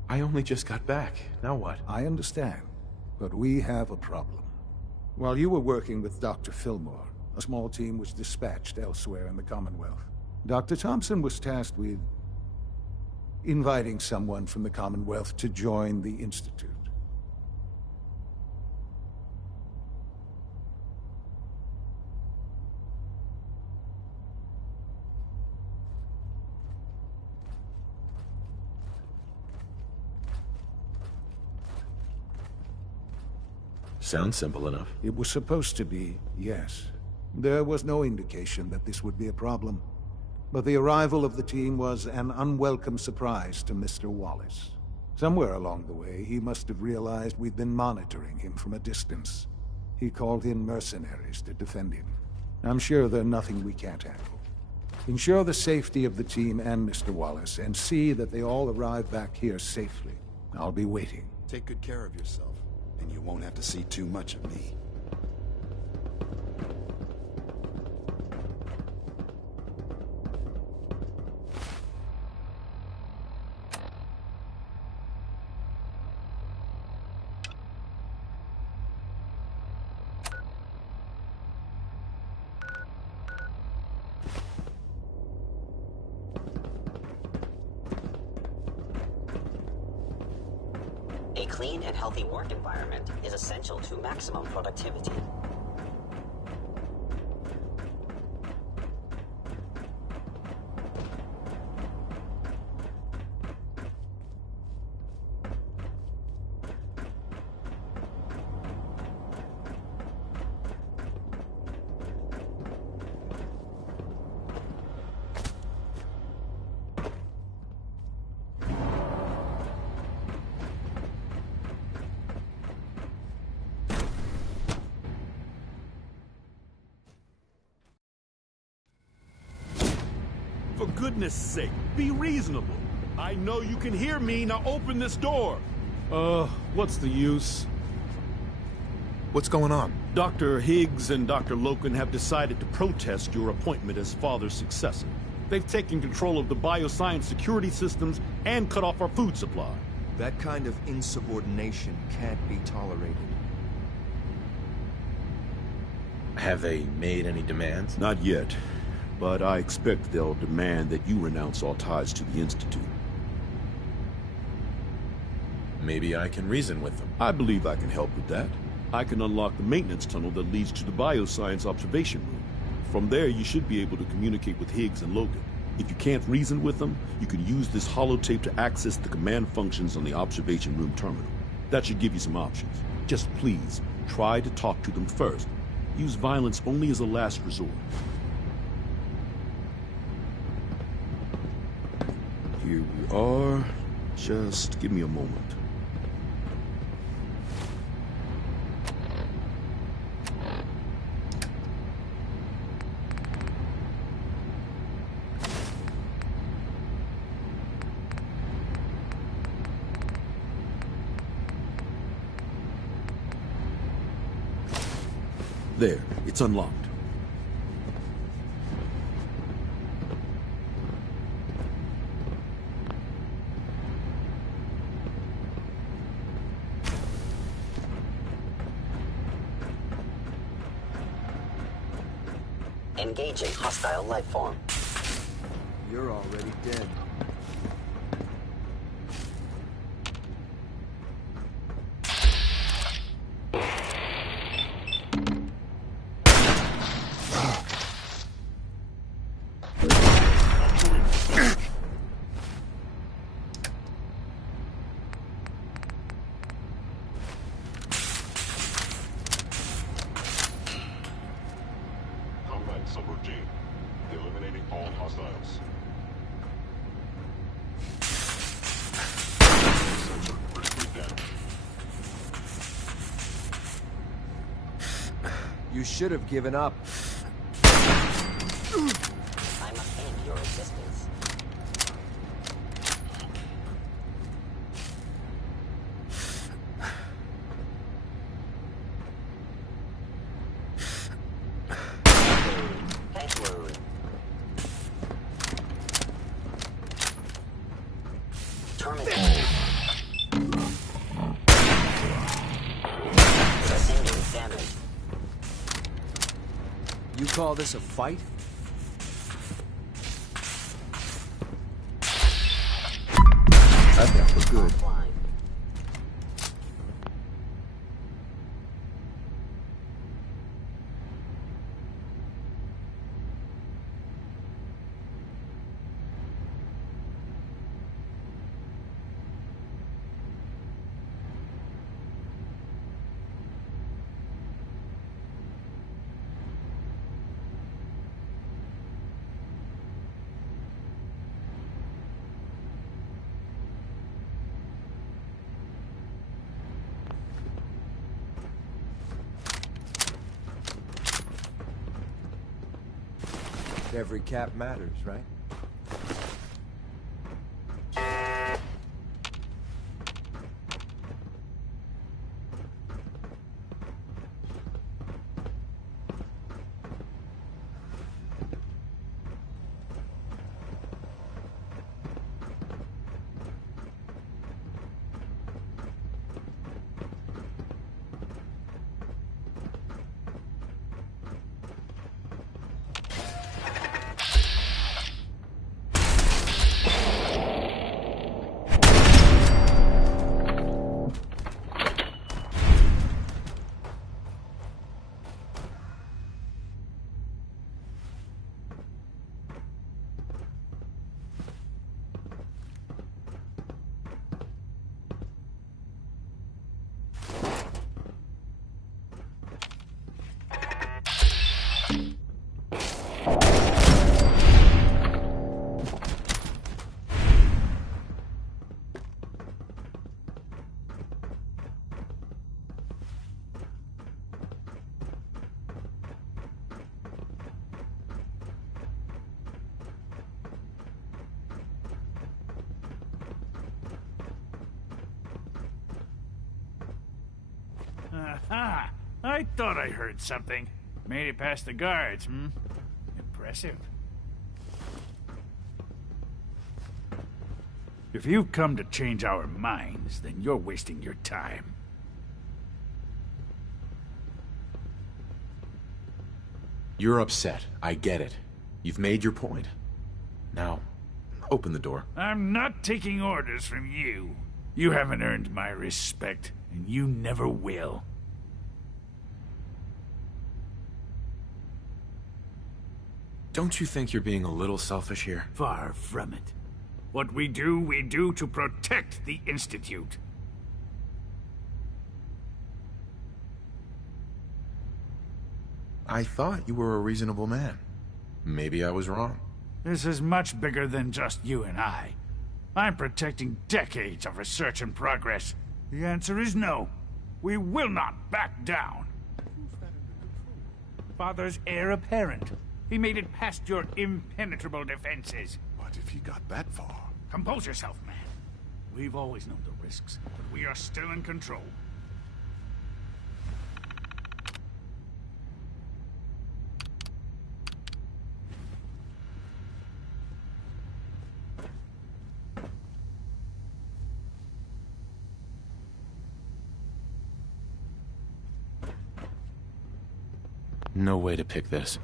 I only just got back. Now what? I understand, but we have a problem. While you were working with Dr. Fillmore, a small team was dispatched elsewhere in the Commonwealth. Dr. Thompson was tasked with inviting someone from the Commonwealth to join the Institute. Sounds simple enough. It was supposed to be, yes. There was no indication that this would be a problem. But the arrival of the team was an unwelcome surprise to Mr. Wallace. Somewhere along the way, he must have realized we'd been monitoring him from a distance. He called in mercenaries to defend him. I'm sure there's nothing we can't handle. Ensure the safety of the team and Mr. Wallace, and see that they all arrive back here safely. I'll be waiting. Take good care of yourself, and you won't have to see too much of me. A clean and healthy work environment is essential to maximum productivity. For goodness sake, be reasonable. I know you can hear me, now open this door! What's the use? What's going on? Dr. Higgs and Dr. Loken have decided to protest your appointment as father's successor. They've taken control of the bioscience security systems and cut off our food supply. That kind of insubordination can't be tolerated. Have they made any demands? Not yet, but I expect they'll demand that you renounce all ties to the Institute. Maybe I can reason with them. I believe I can help with that. I can unlock the maintenance tunnel that leads to the bioscience observation room. From there, you should be able to communicate with Higgs and Logan. If you can't reason with them, you can use this holotape to access the command functions on the observation room terminal. That should give you some options. Just please, try to talk to them first. Use violence only as a last resort. Here we are. Just give me a moment. There, it's unlocked. Engaging hostile life form. You're already dead. Subroutine. Eliminating all hostiles. Sensor critically damaged. You should have given up. I must end your existence. You call this a fight? I've got for good. Every cap matters, right? Ah, I thought I heard something. Made it past the guards, hmm? Impressive. If you've come to change our minds, then you're wasting your time. You're upset. I get it. You've made your point. Now, open the door. I'm not taking orders from you. You haven't earned my respect, and you never will. Don't you think you're being a little selfish here? Far from it. What we do to protect the Institute. I thought you were a reasonable man. Maybe I was wrong. This is much bigger than just you and I. I'm protecting decades of research and progress. The answer is no. We will not back down. Father's heir apparent. He made it past your impenetrable defenses. What if he got that far? Compose yourself, man. We've always known the risks, but we are still in control. No way to pick this.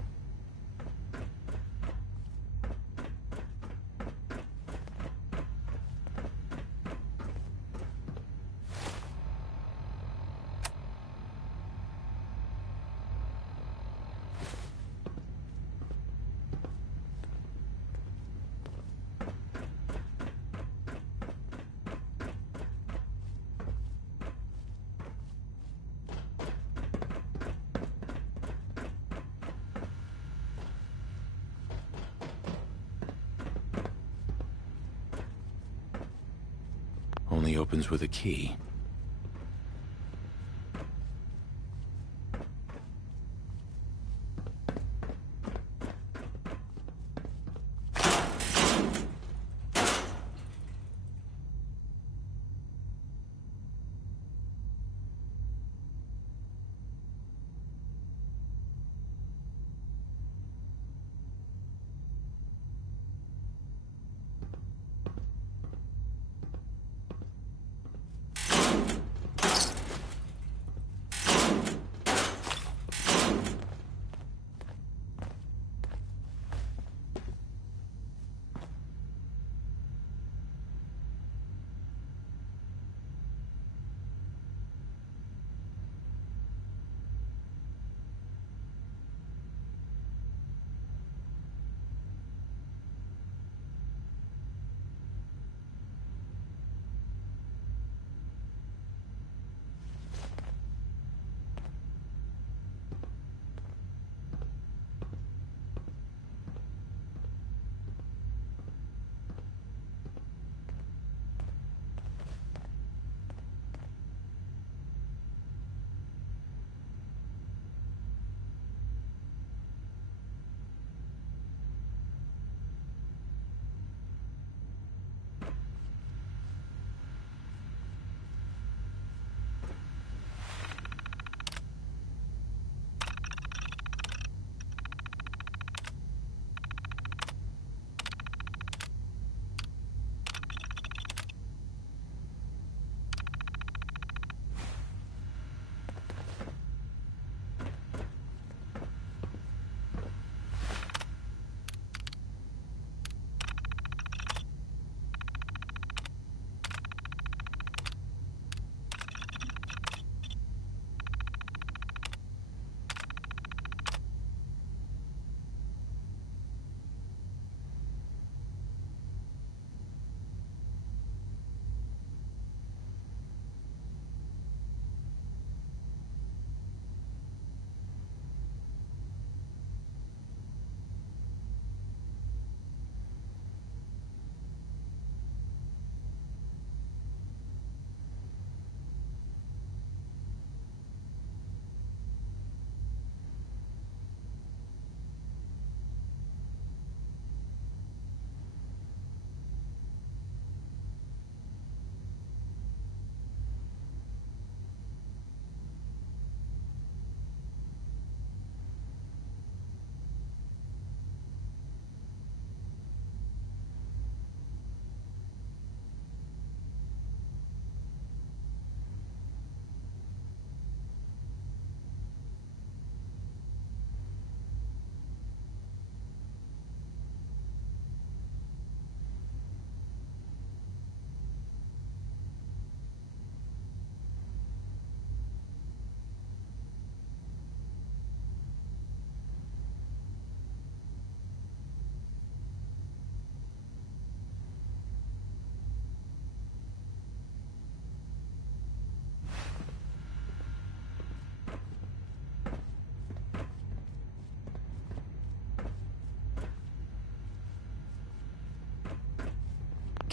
Only opens with a key.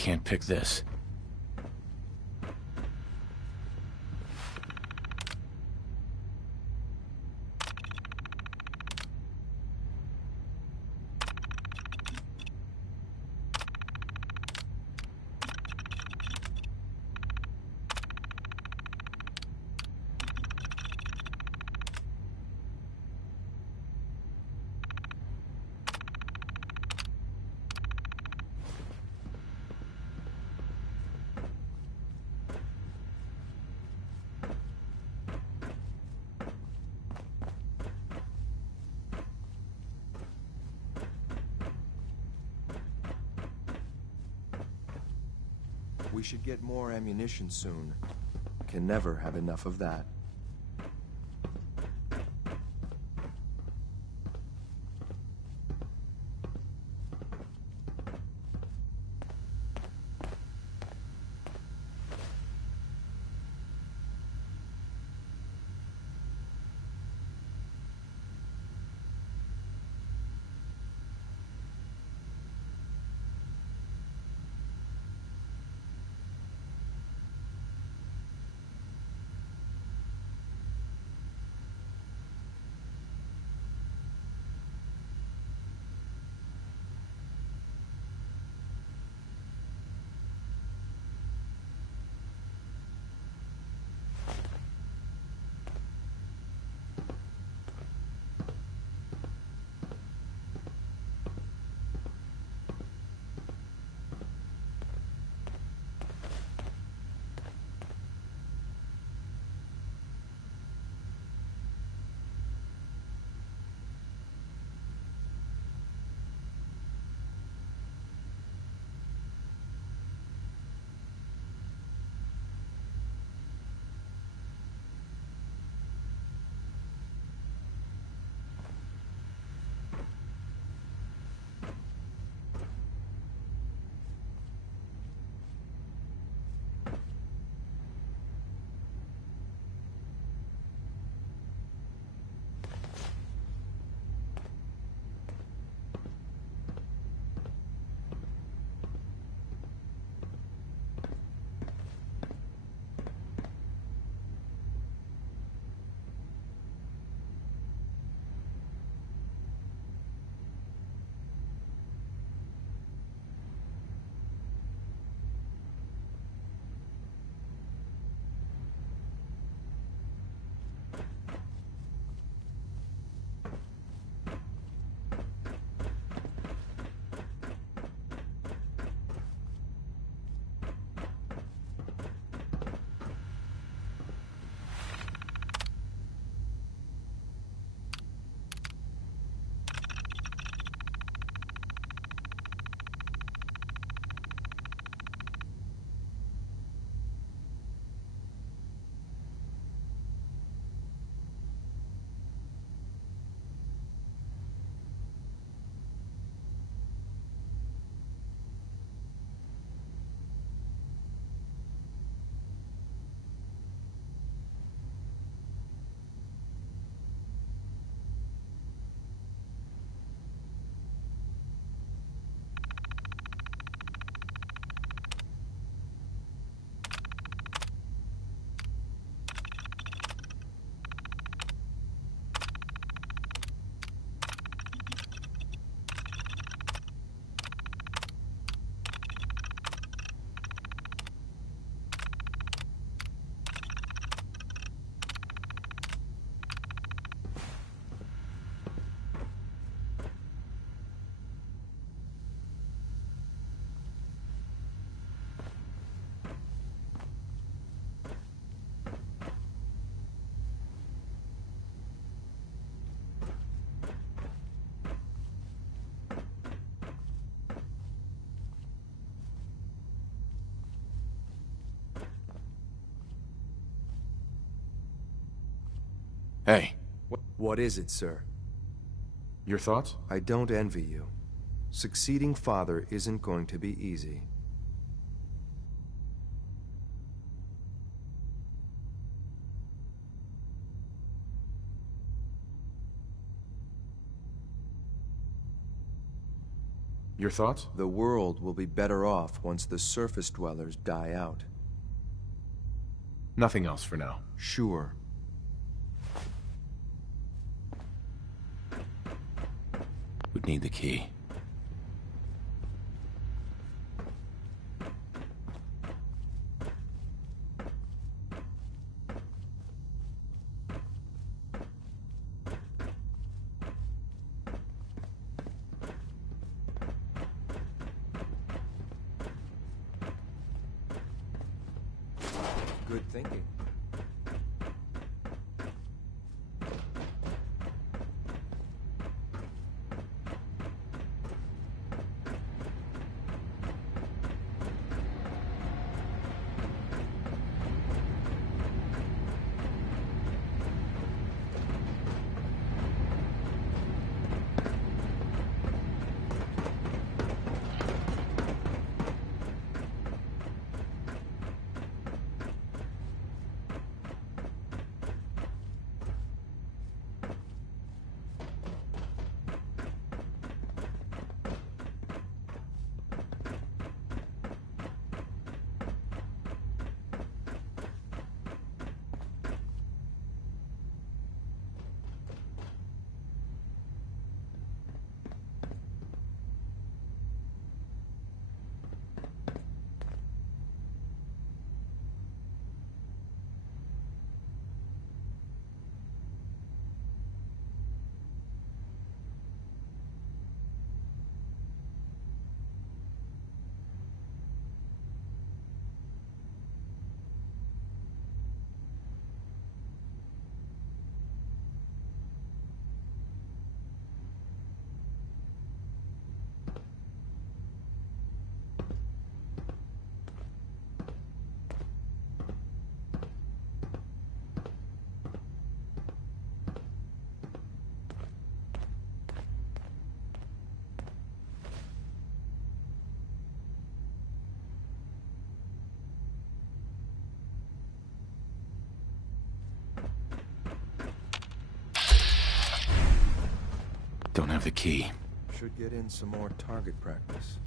can't pick this. We should get more ammunition soon. Can never have enough of that. Hey. What is it, sir? Your thoughts? I don't envy you. Succeeding father isn't going to be easy. Your thoughts? The world will be better off once the surface dwellers die out. Nothing else for now. Sure. Would need the key. Good thinking. Don't have the key. Should get in some more target practice.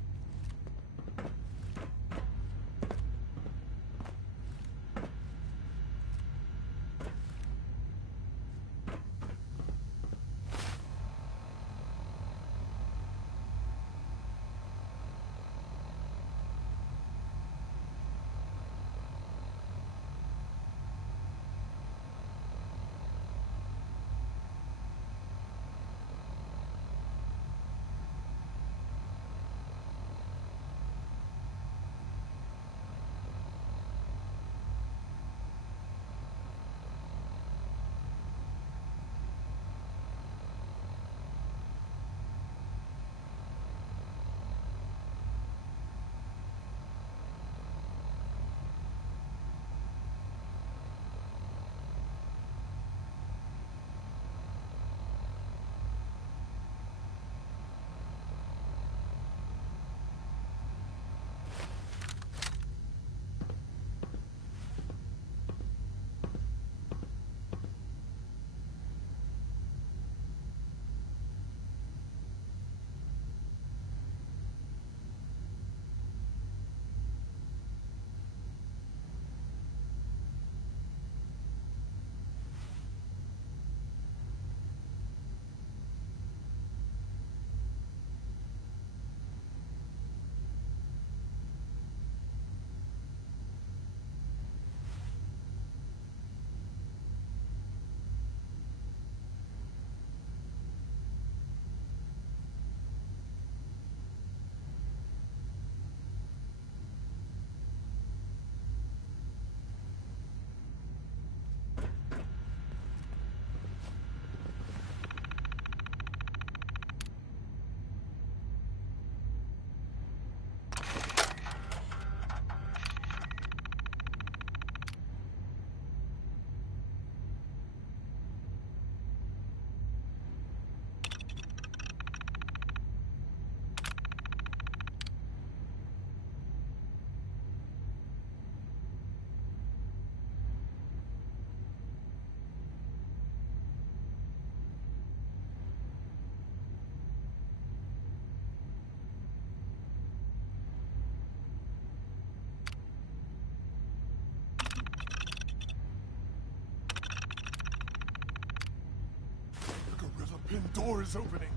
door is opening.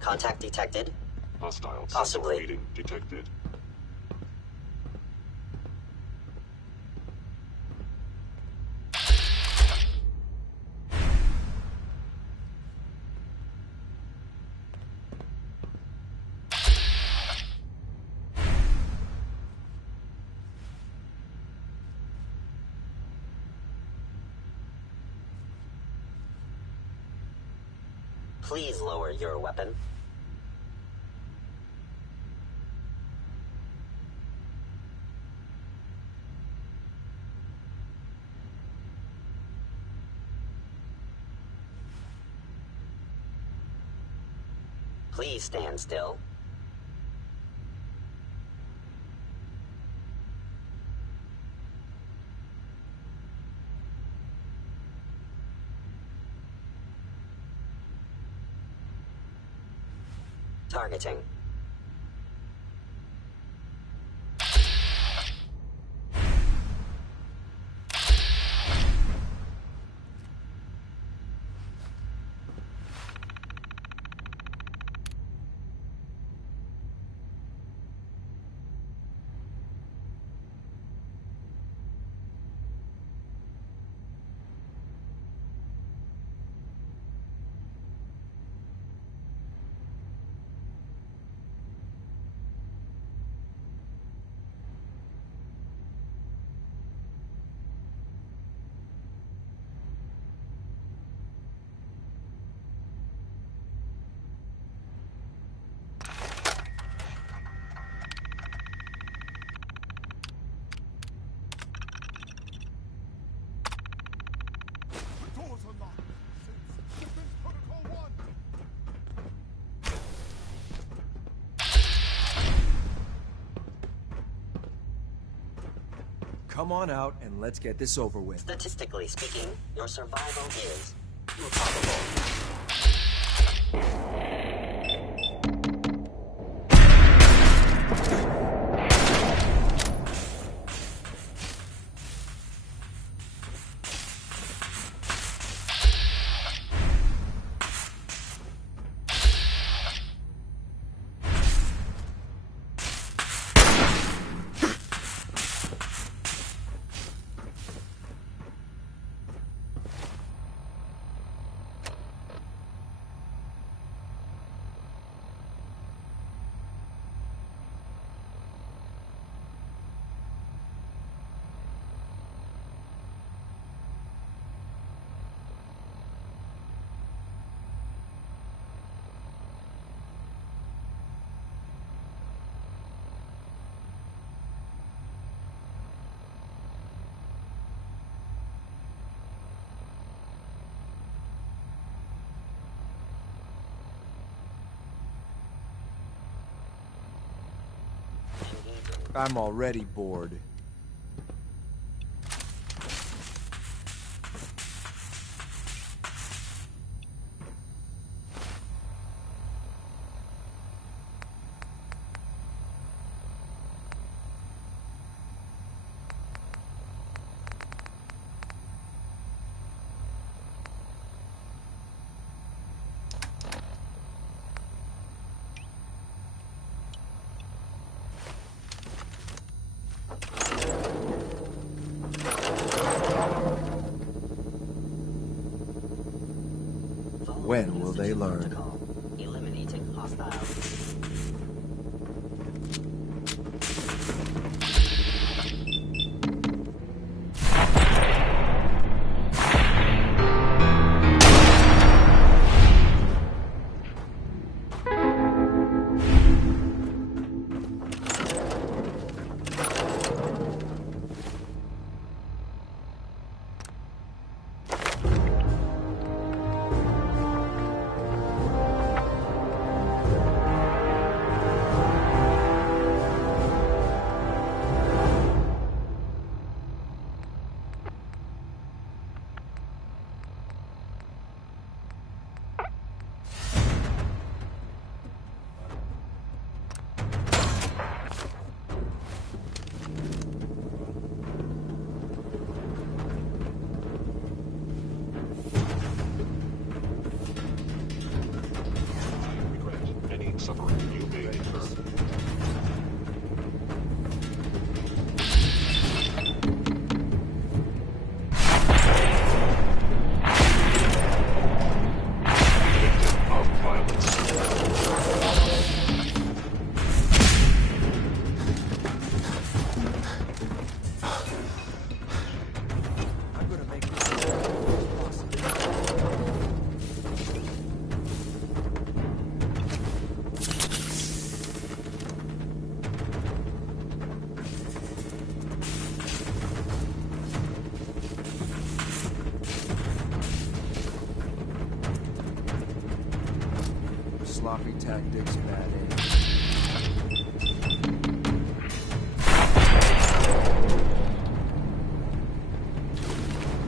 Contact detected? Hostile Possibly. meeting detected. Please lower your weapon. Please stand still. Targeting. Come on out and let's get this over with. Statistically speaking, your survival is improbable. I'm already bored. When will they learn? Eliminating hostiles. tactics, bad aim.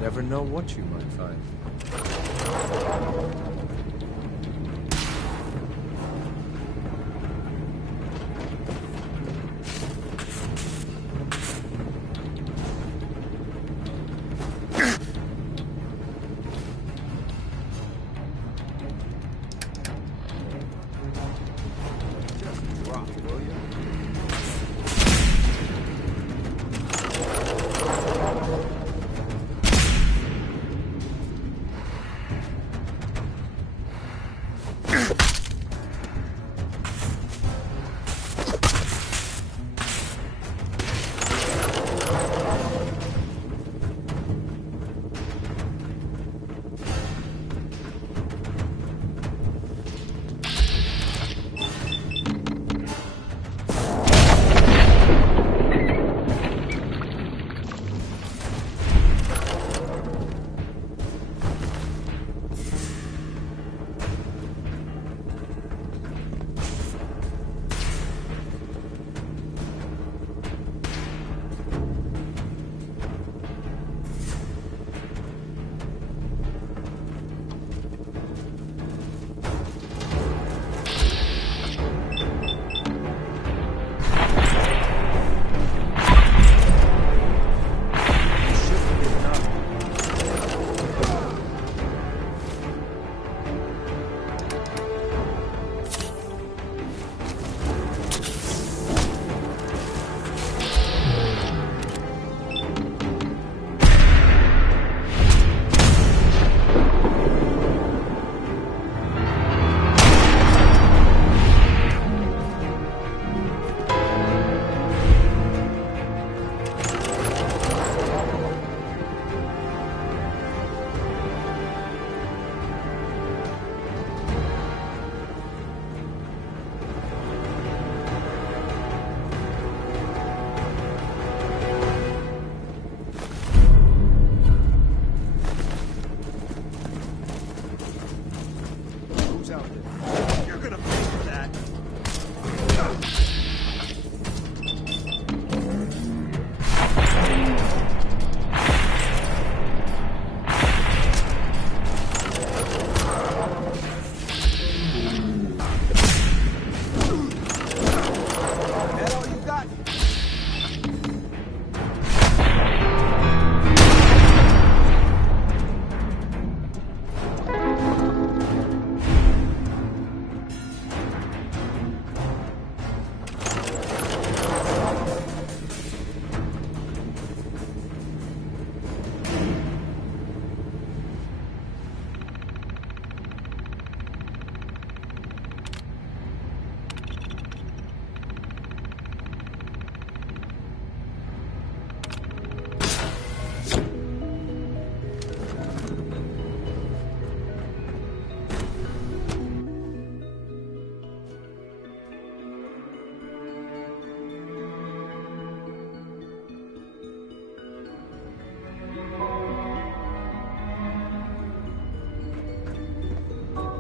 Never know what you might find.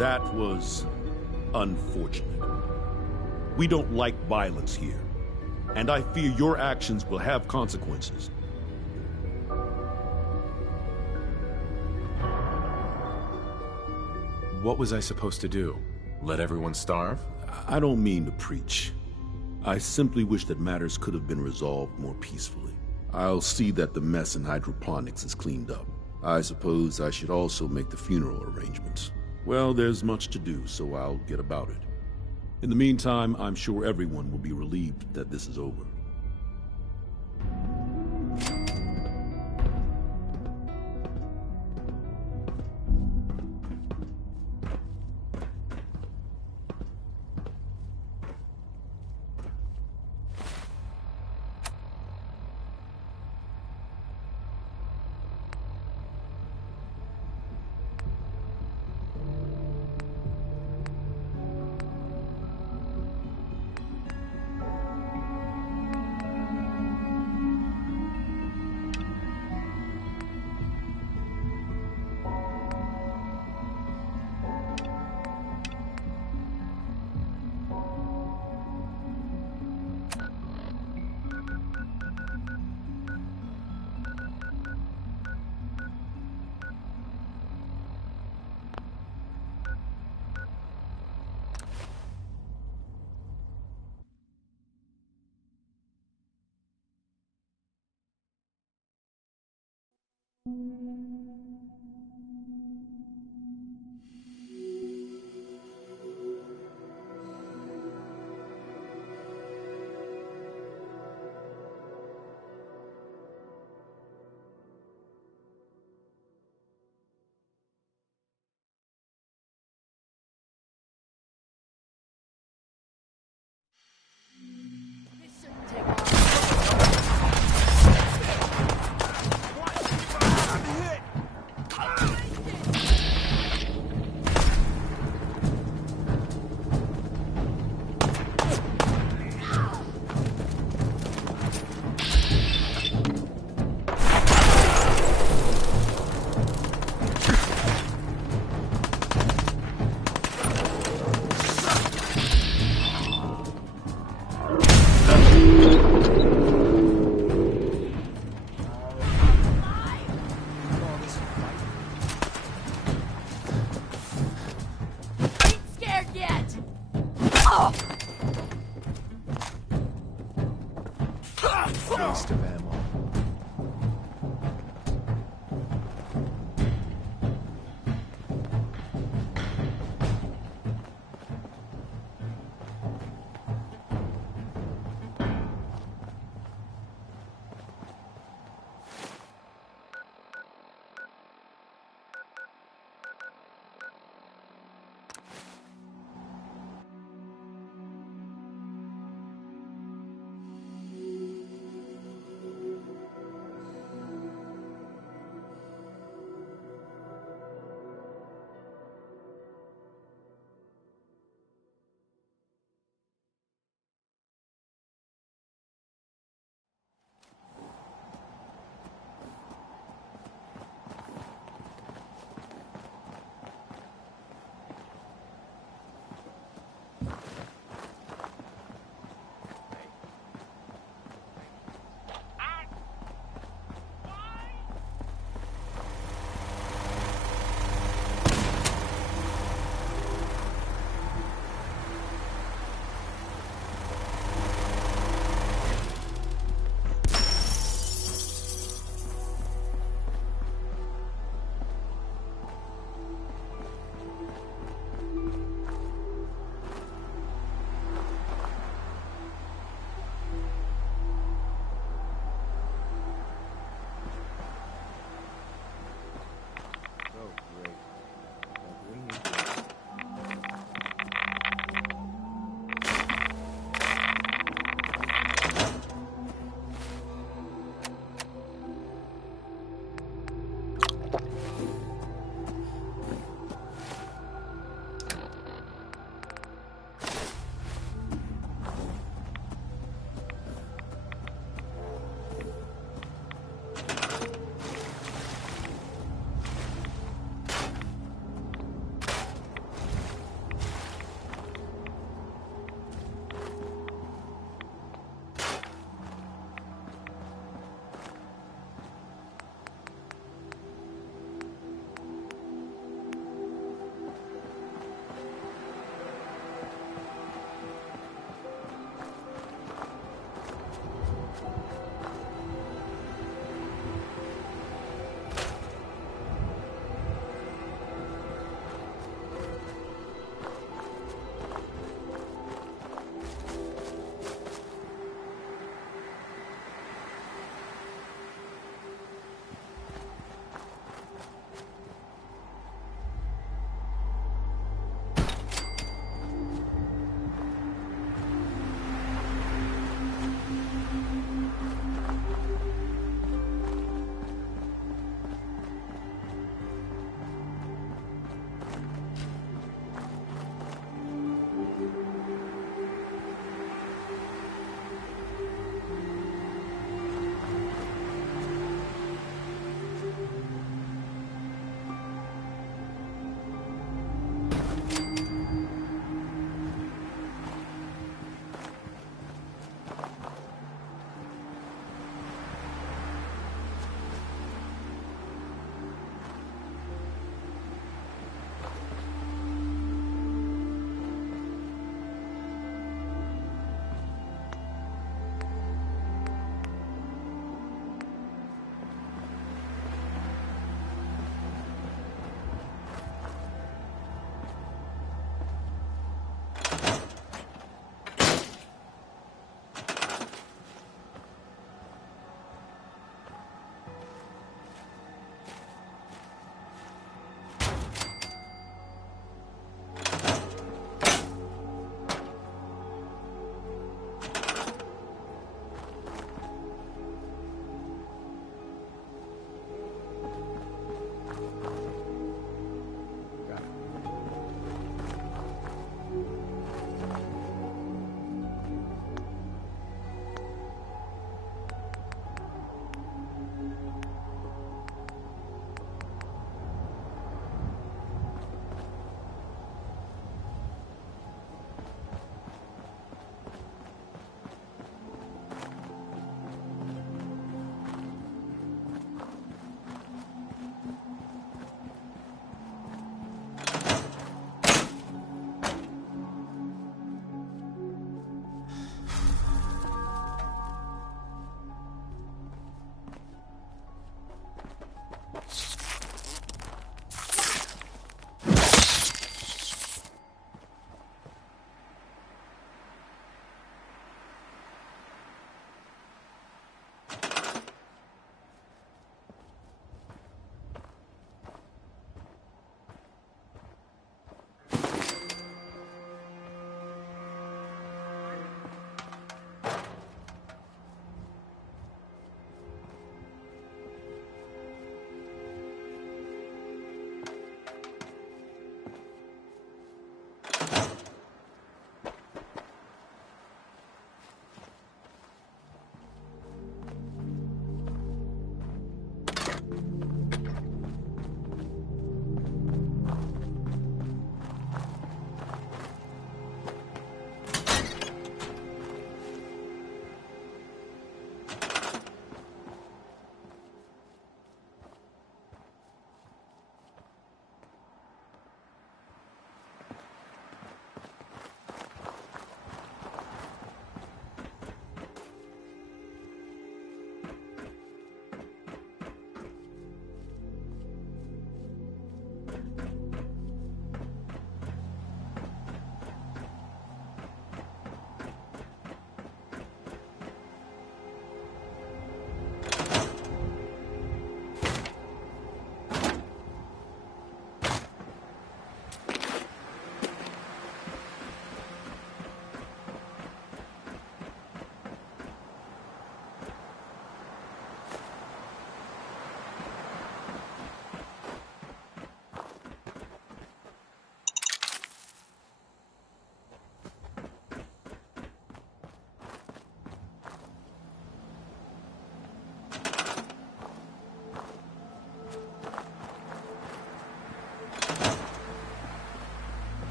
That was unfortunate. We don't like violence here, and I fear your actions will have consequences. What was I supposed to do? Let everyone starve? I don't mean to preach. I simply wish that matters could have been resolved more peacefully. I'll see that the mess in hydroponics is cleaned up. I suppose I should also make the funeral arrangements. Well, there's much to do, so I'll get about it. In the meantime, I'm sure everyone will be relieved that this is over. Waste of ammo.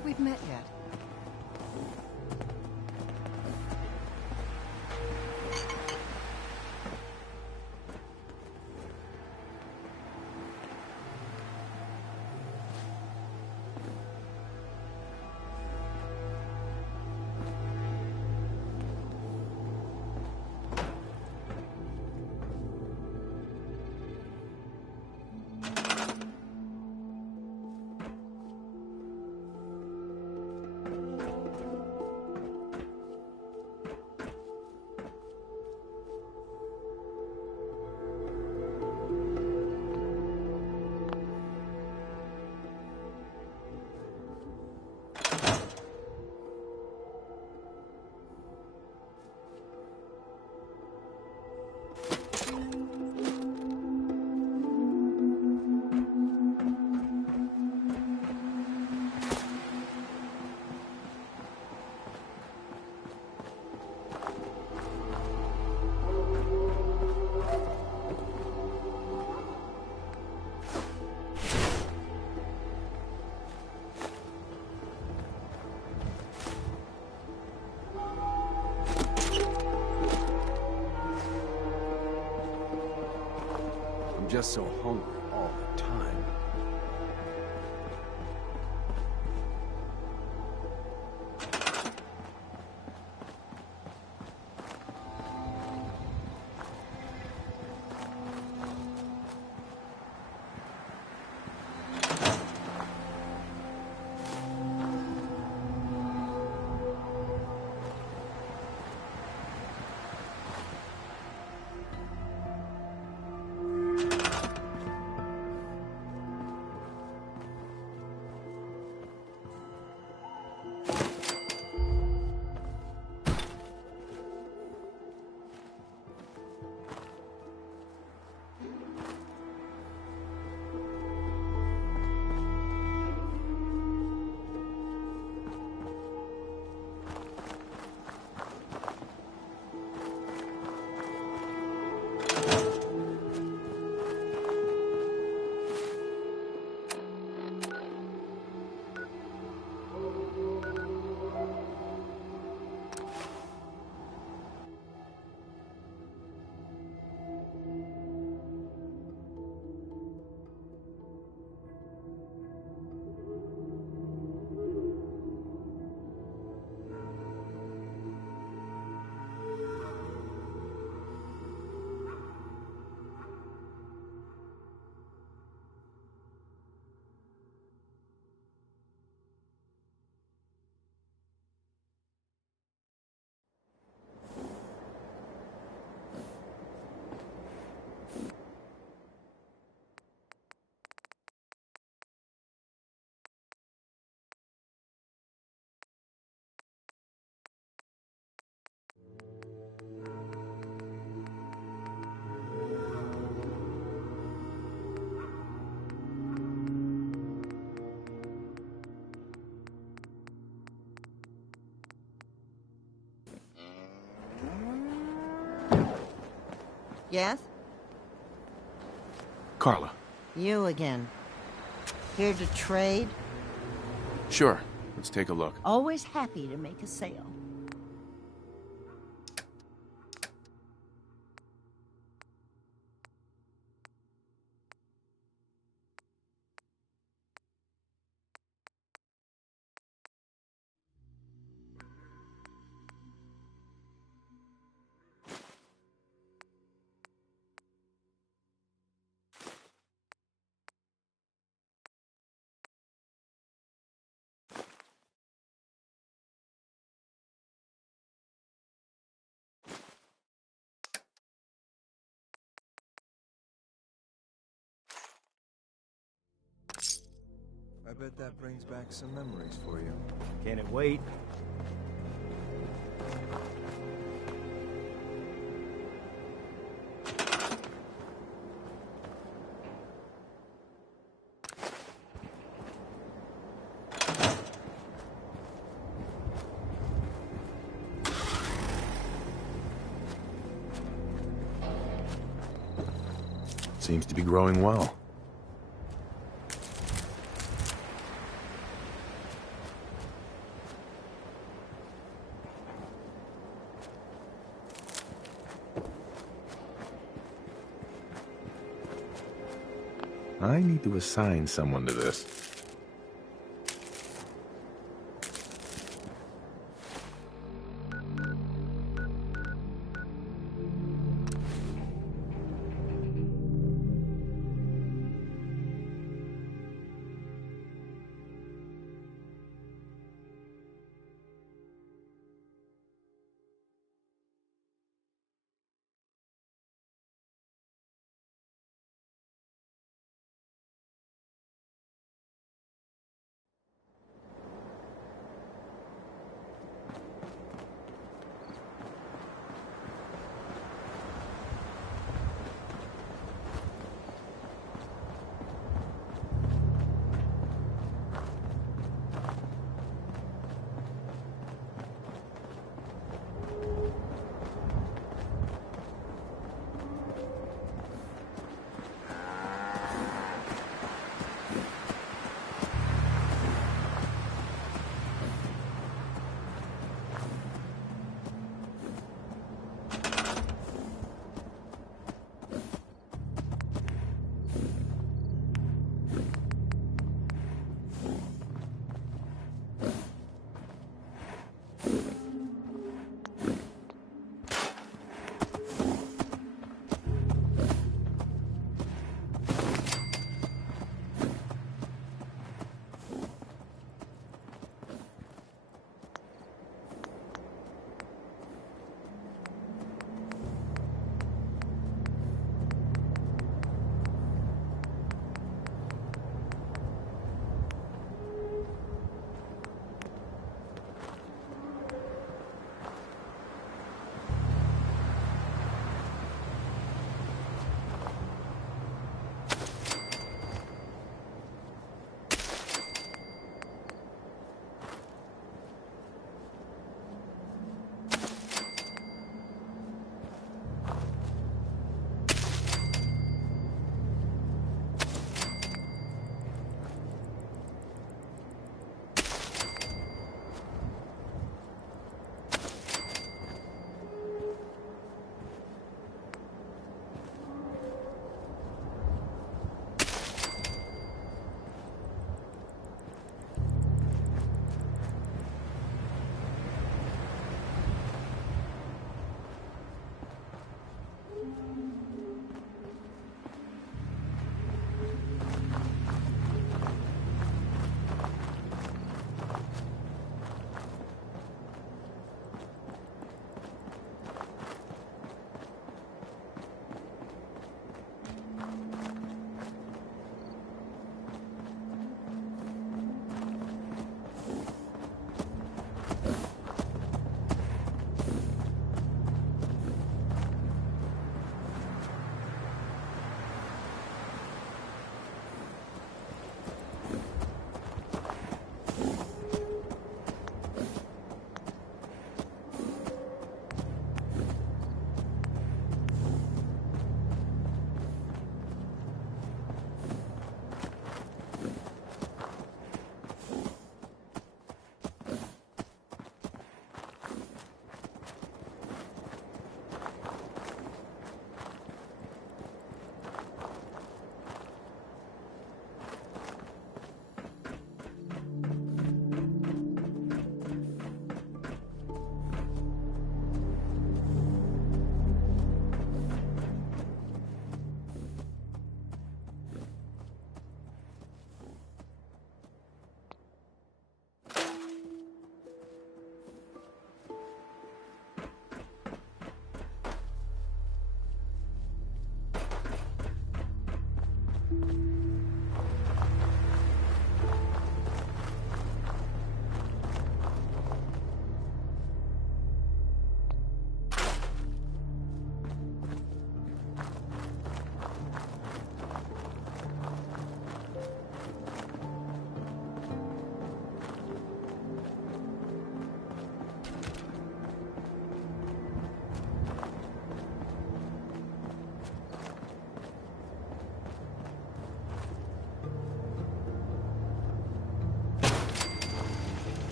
think we've met yet. Just so hungry all the time. Yes? Carla. You again. Here to trade? Sure. Let's take a look. Always happy to make a sale. I bet that brings back some memories for you. Can it wait? Seems to be growing well. I need to assign someone to this.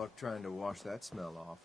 luck trying to wash that smell off.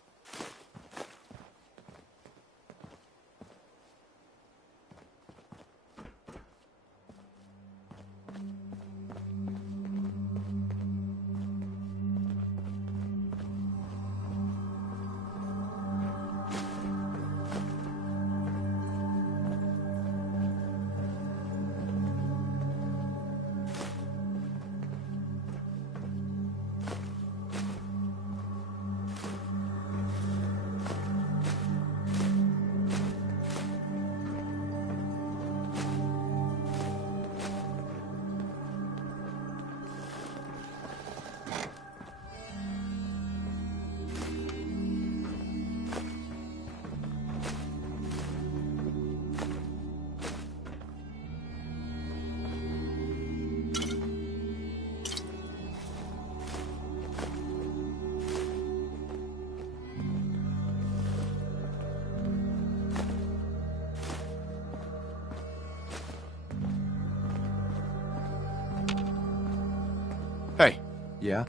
Hey. Yeah?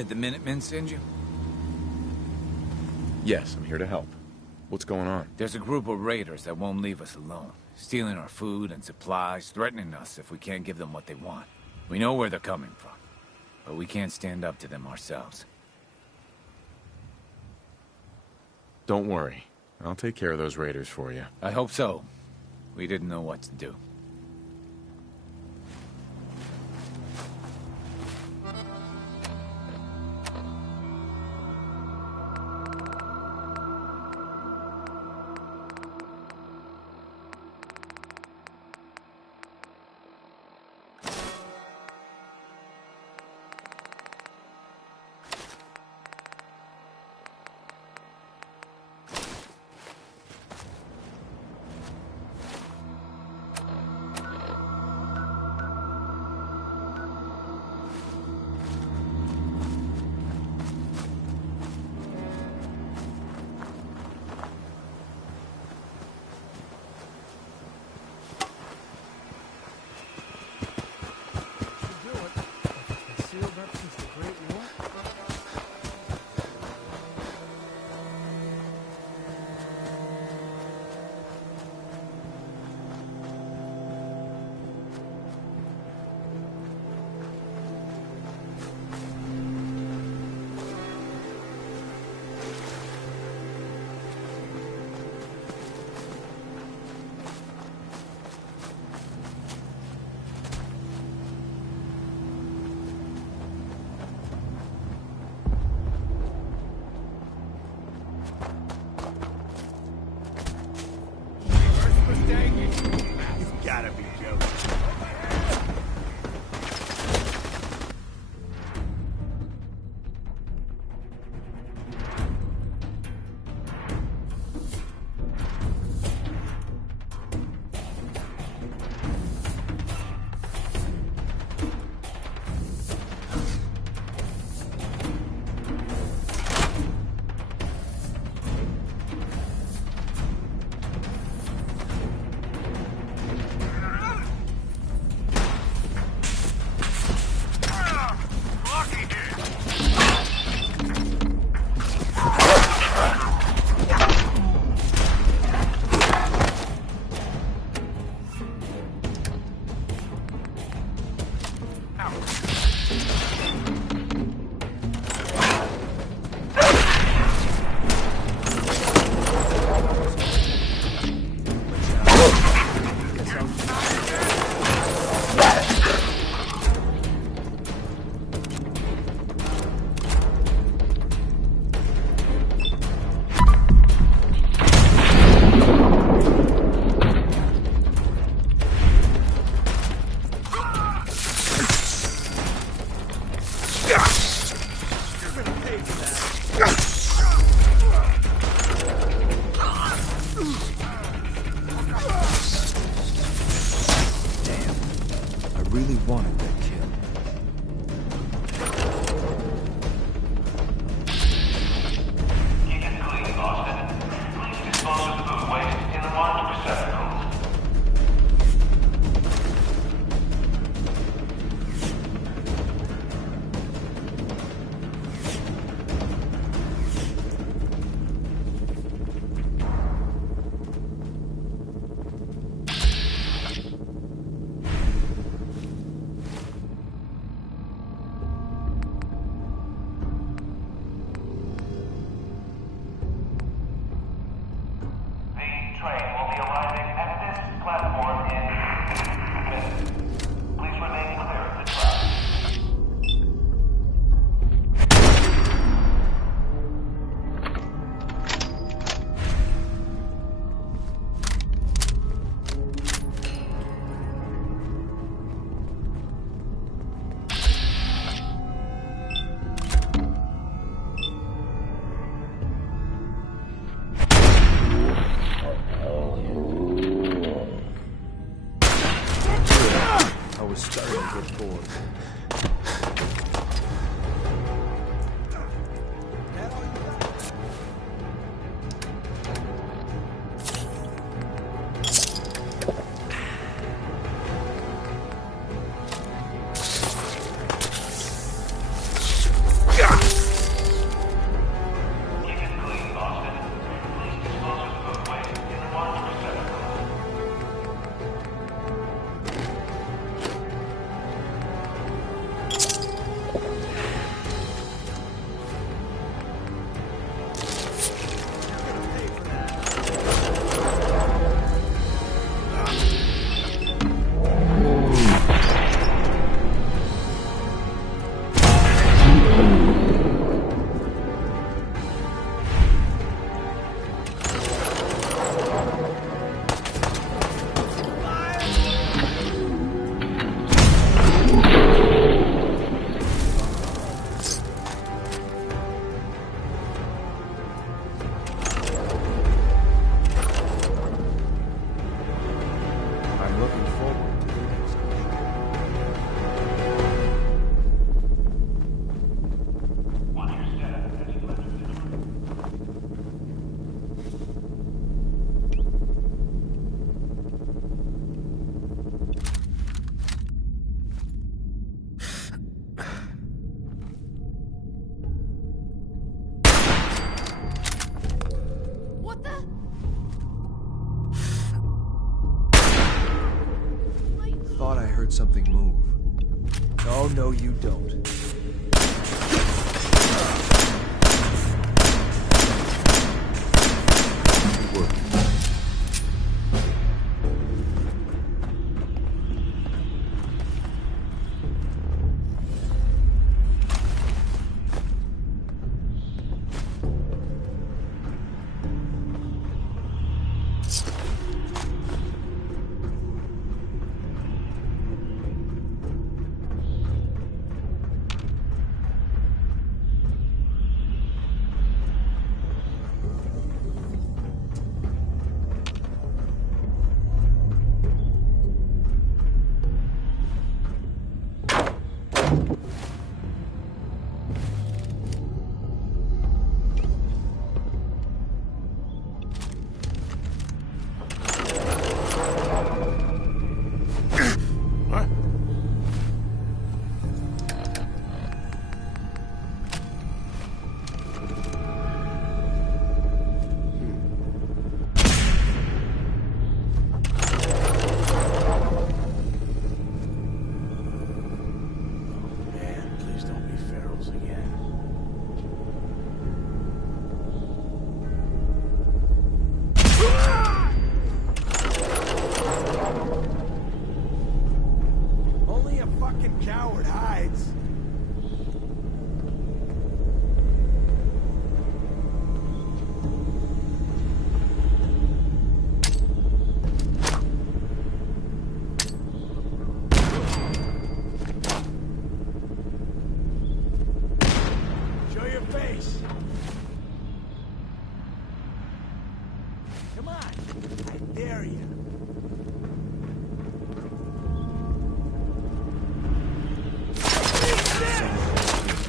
Did the Minutemen send you? Yes, I'm here to help. What's going on? There's a group of raiders that won't leave us alone, stealing our food and supplies, threatening us if we can't give them what they want. We know where they're coming from, but we can't stand up to them ourselves. Don't worry. I'll take care of those raiders for you. I hope so. We didn't know what to do. heard something move. Oh, no, you don't.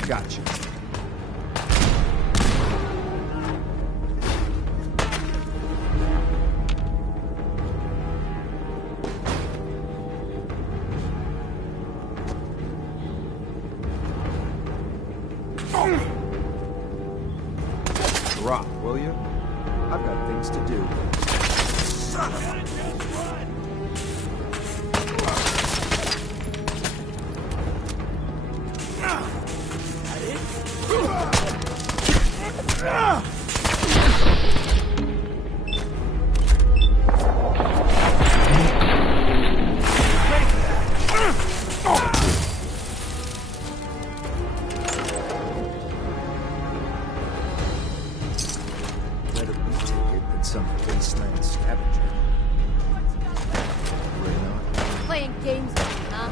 Gotcha. Drop, will you? I've got things to do. Son of a... Better be ticket than some wasteland scavenger. Playing games with me, huh?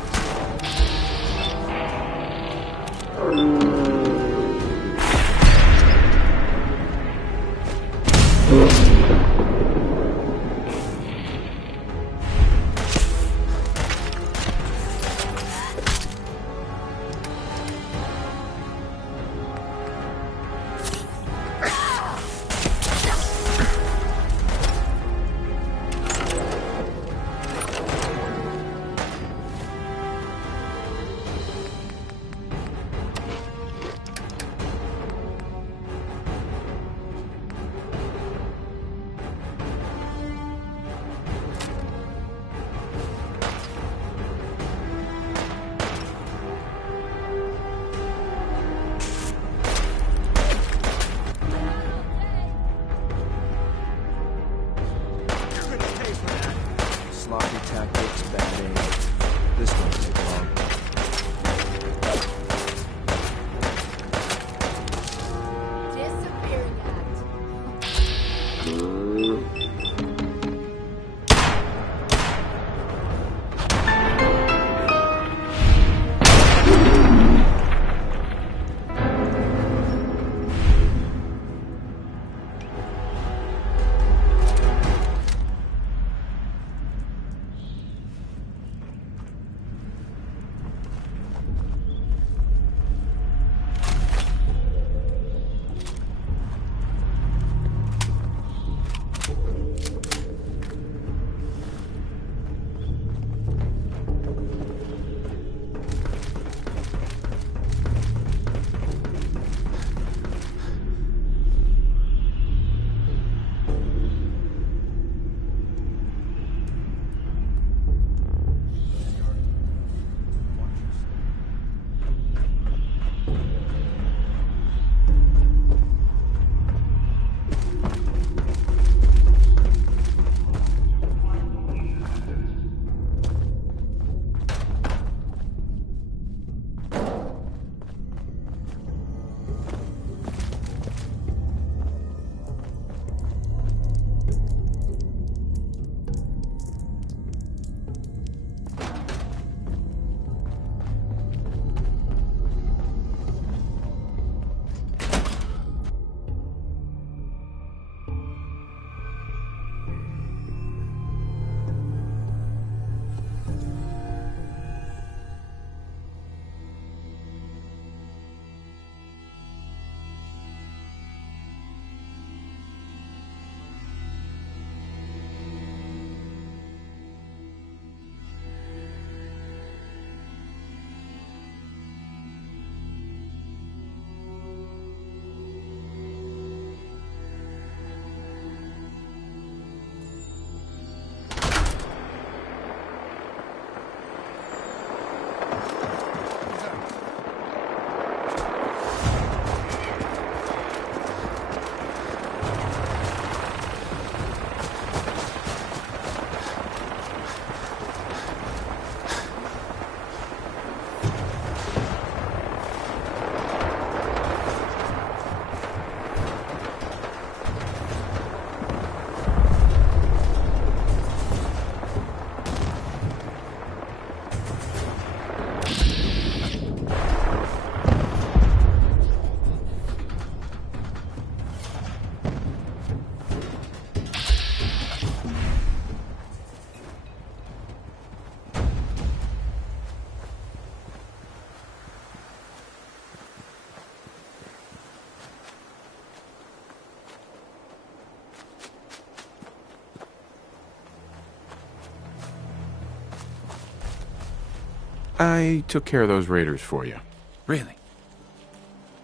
I took care of those raiders for you. Really?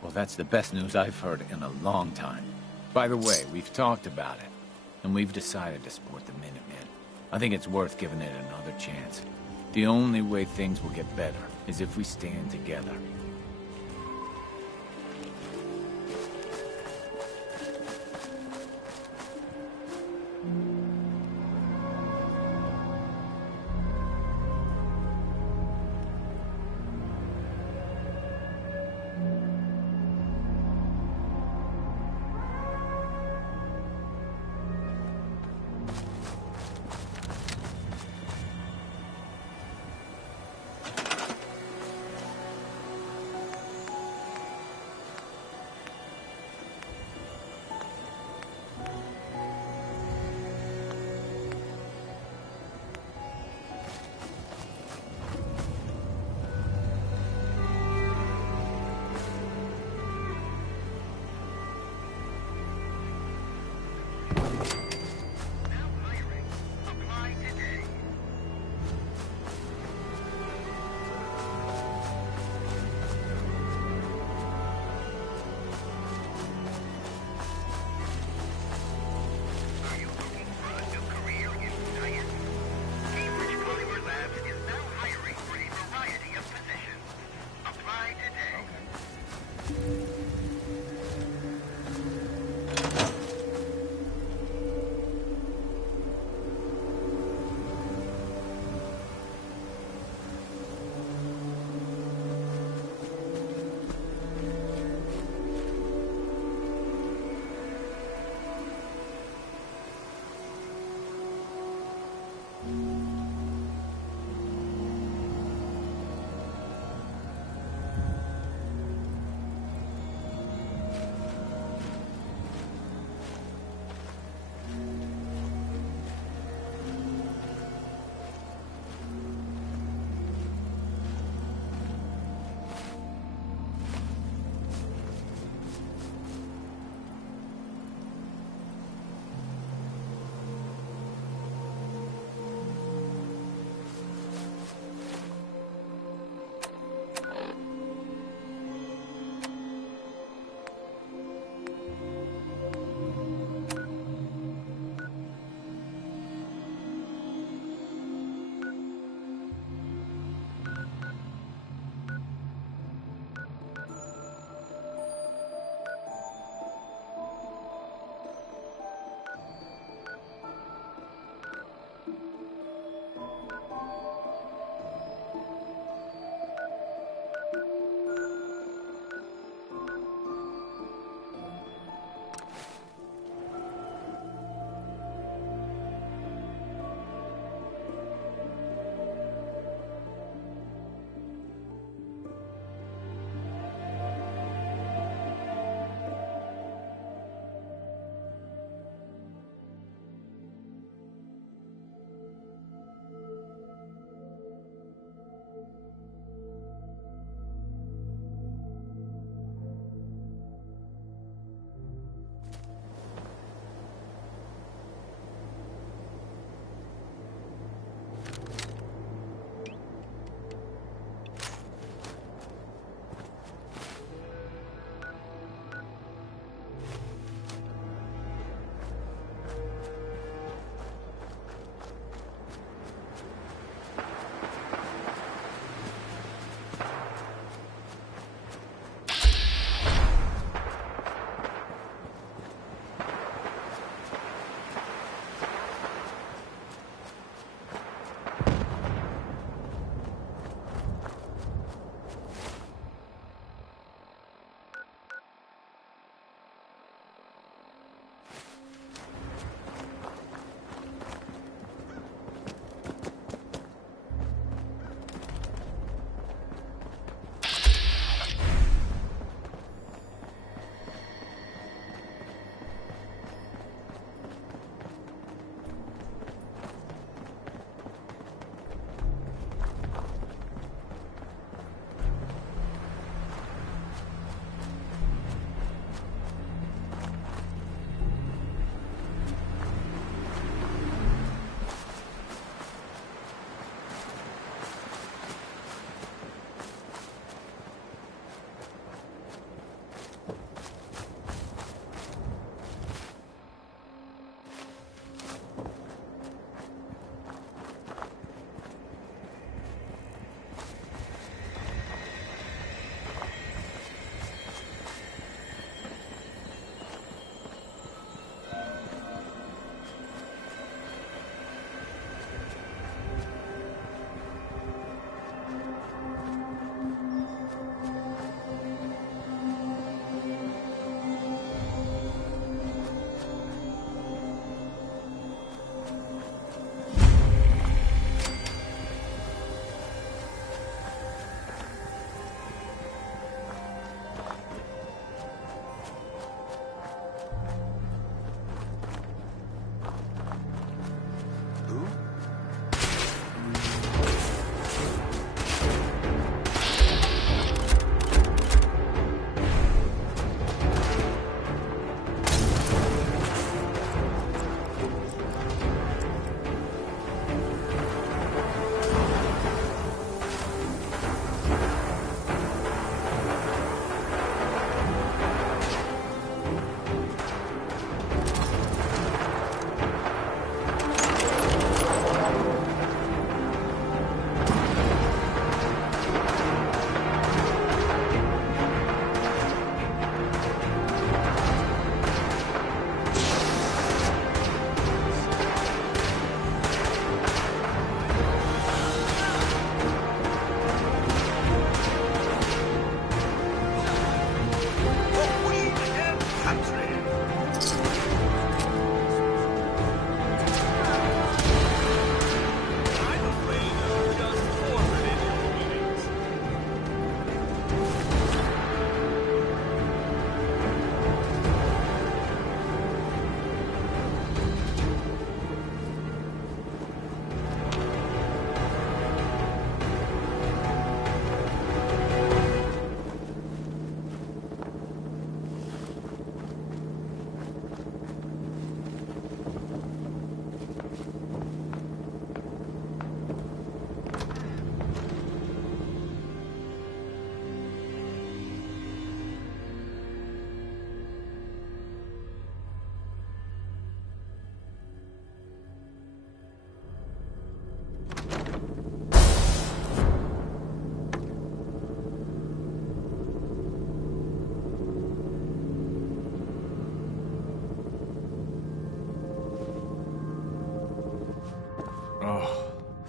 Well, that's the best news I've heard in a long time. By the way, we've talked about it, and we've decided to support the Minutemen. I think it's worth giving it another chance. The only way things will get better is if we stand together.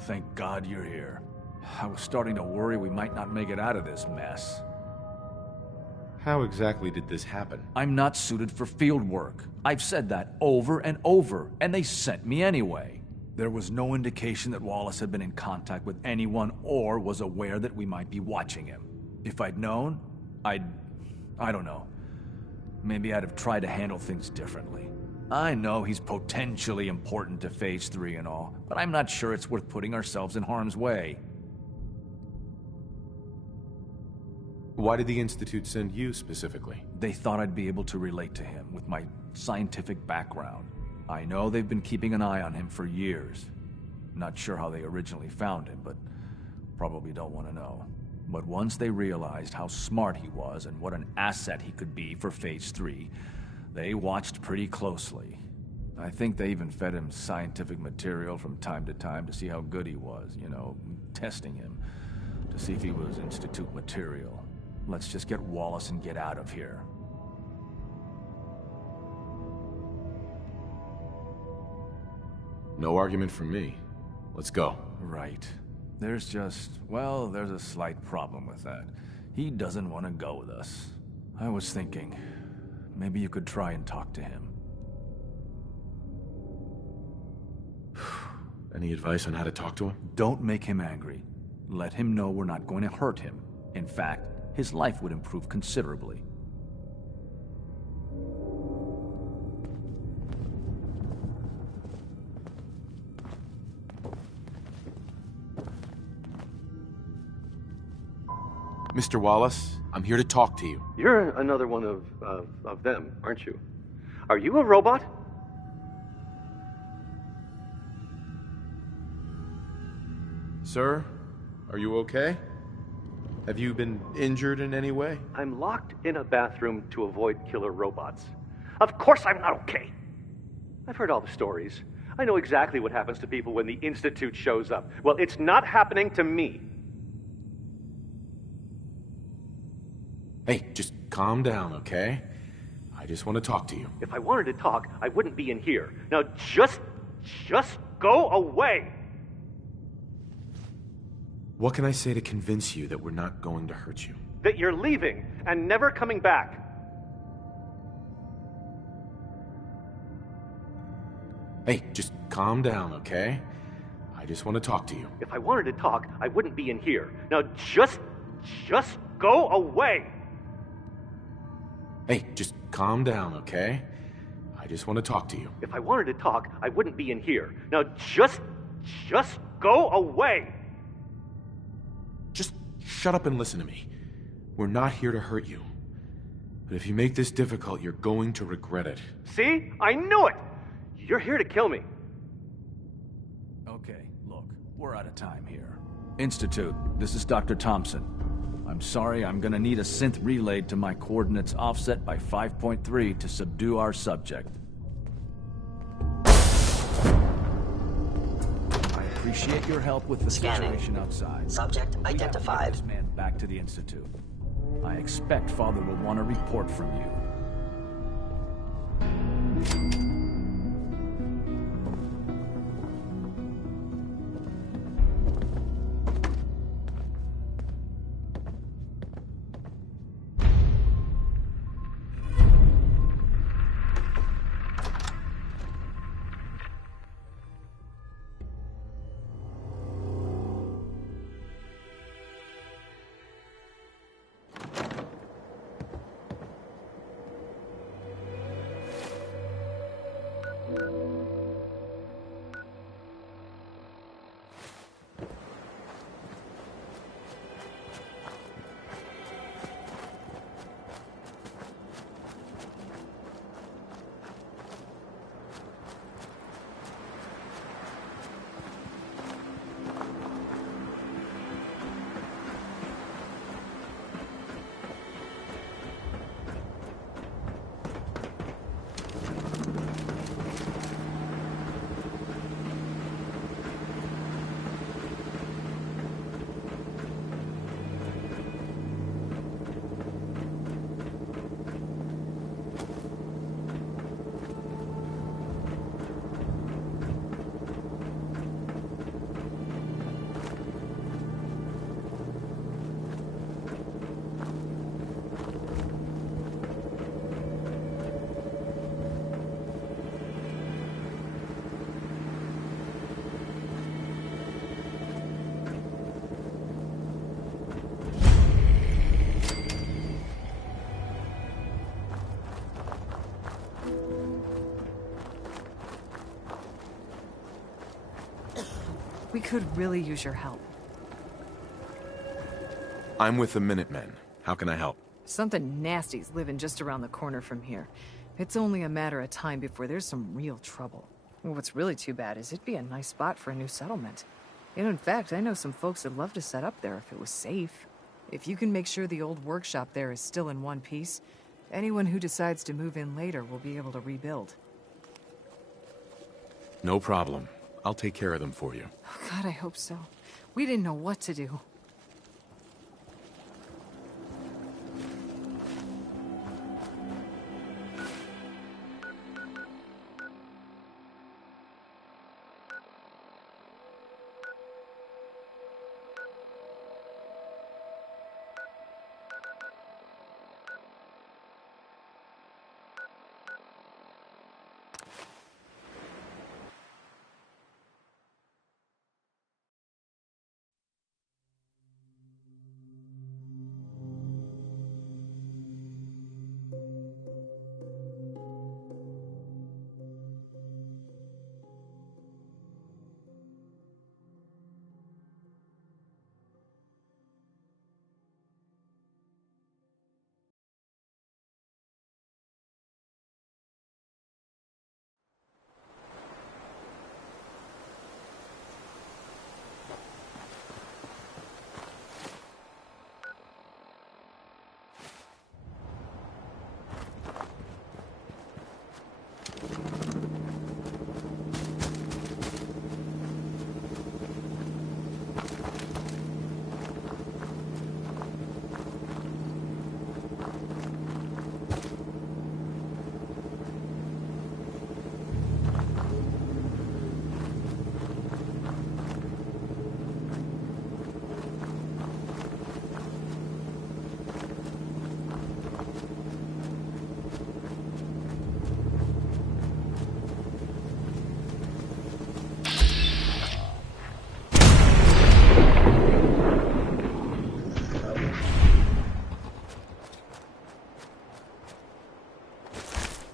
thank God you're here. I was starting to worry we might not make it out of this mess. How exactly did this happen? I'm not suited for field work. I've said that over and over, and they sent me anyway. There was no indication that Wallace had been in contact with anyone or was aware that we might be watching him. If I'd known, I don't know. Maybe I'd have tried to handle things differently. I know he's potentially important to Phase 3 and all, but I'm not sure it's worth putting ourselves in harm's way. Why did the Institute send you specifically? They thought I'd be able to relate to him with my scientific background. I know they've been keeping an eye on him for years. Not sure how they originally found him, but probably don't want to know. But once they realized how smart he was and what an asset he could be for Phase 3, they watched pretty closely. I think they even fed him scientific material from time to time to see how good he was, you know, testing him, to see if he was Institute material. Let's just get Wallace and get out of here. No argument from me. Let's go. Right. There's a slight problem with that. He doesn't want to go with us. I was thinking, maybe you could try and talk to him. Any advice on how to talk to him? Don't make him angry. Let him know we're not going to hurt him. In fact, his life would improve considerably. Mr. Wallace, I'm here to talk to you. You're another one of them, aren't you? Are you a robot? Sir, are you okay? Have you been injured in any way? I'm locked in a bathroom to avoid killer robots. Of course I'm not okay. I've heard all the stories. I know exactly what happens to people when the Institute shows up. Well, it's not happening to me. Hey, just calm down, okay? I just want to talk to you. If I wanted to talk, I wouldn't be in here. Now just go away! What can I say to convince you that we're not going to hurt you? That you're leaving and never coming back. Hey, just calm down, okay? I just want to talk to you. If I wanted to talk, I wouldn't be in here. Now just go away! Hey, just calm down, okay? I just want to talk to you. If I wanted to talk, I wouldn't be in here. Now just go away! Just shut up and listen to me. We're not here to hurt you. But if you make this difficult, you're going to regret it. See? I knew it! You're here to kill me. Okay, look, we're out of time here. Institute, this is Dr. Thompson. I'm sorry, I'm gonna need a synth relayed to my coordinates offset by 5.3 to subdue our subject. I appreciate your help with the situation outside. Subject identified. This man back to the Institute. I expect Father will want a report from you. We could really use your help. I'm with the Minutemen. How can I help? Something nasty's living just around the corner from here. It's only a matter of time before there's some real trouble. What's really too bad is it'd be a nice spot for a new settlement. And in fact, I know some folks that'd love to set up there if it was safe. If you can make sure the old workshop there is still in one piece, anyone who decides to move in later will be able to rebuild. No problem. I'll take care of them for you. Oh God, I hope so. We didn't know what to do.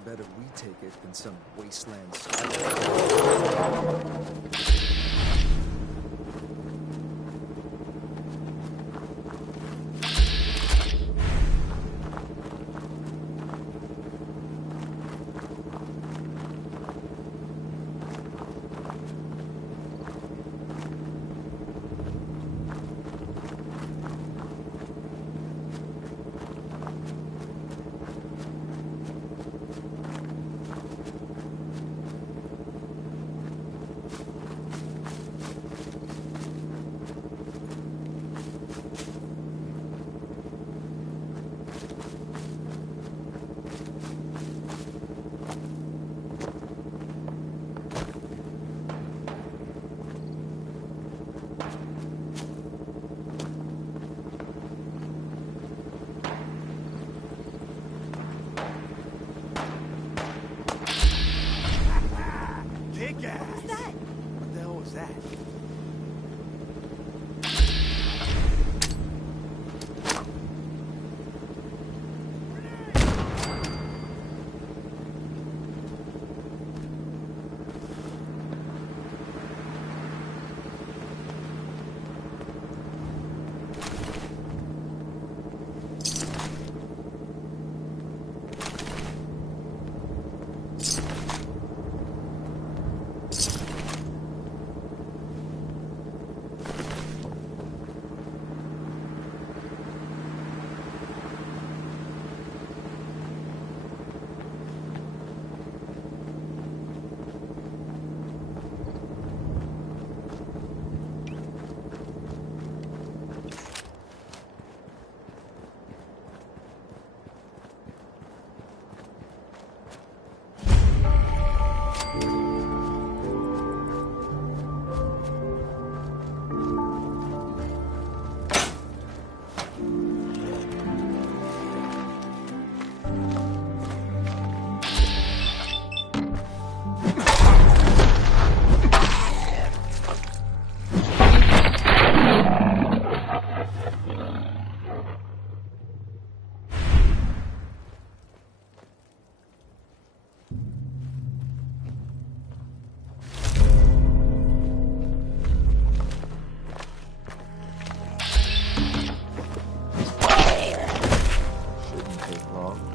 Better we take it than some wasteland take long.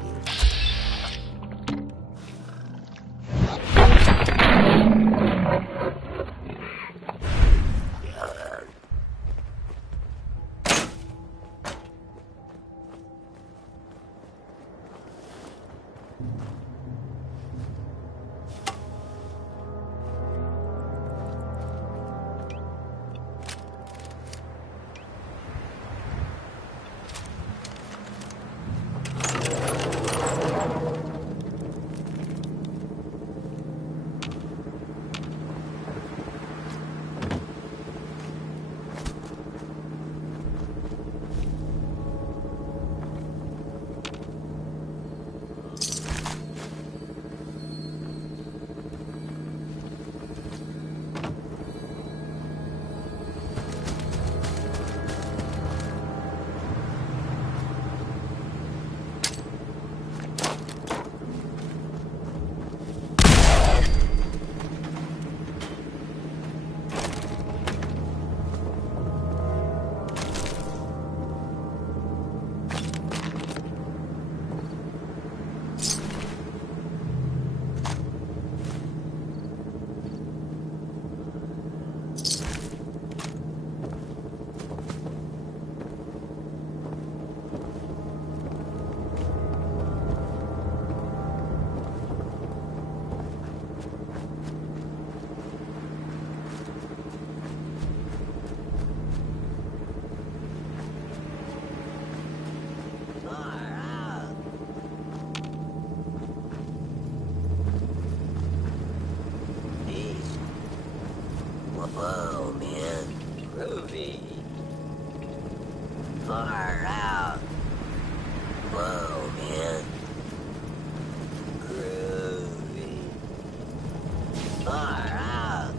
Whoa, man. Groovy. Far out. Whoa, man. Groovy. Far out.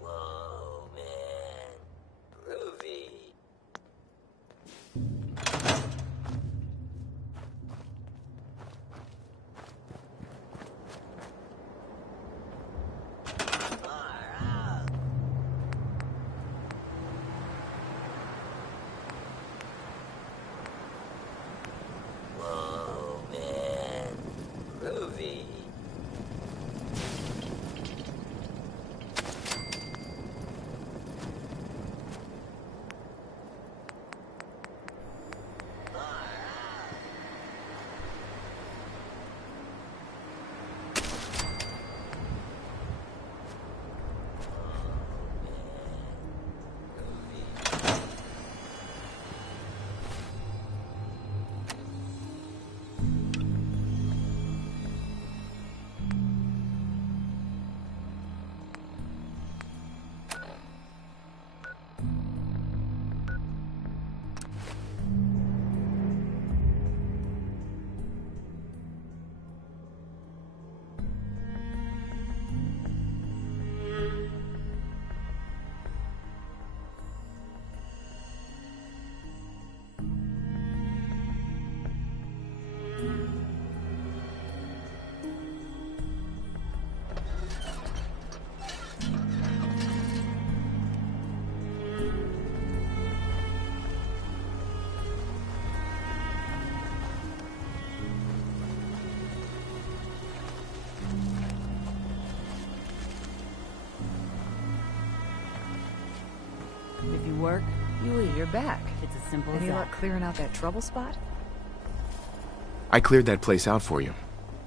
Whoa, man. Groovy. Whoa, man. Groovy. If you work, you eat. You're back. It's as simple Any as luck that. clearing out that trouble spot? I cleared that place out for you.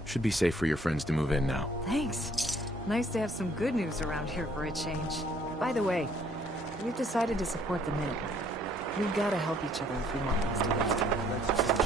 Should be safe for your friends to move in now. Thanks. Nice to have some good news around here for a change. By the way, we've decided to support the Minutemen. We've got to help each other if we want things to go.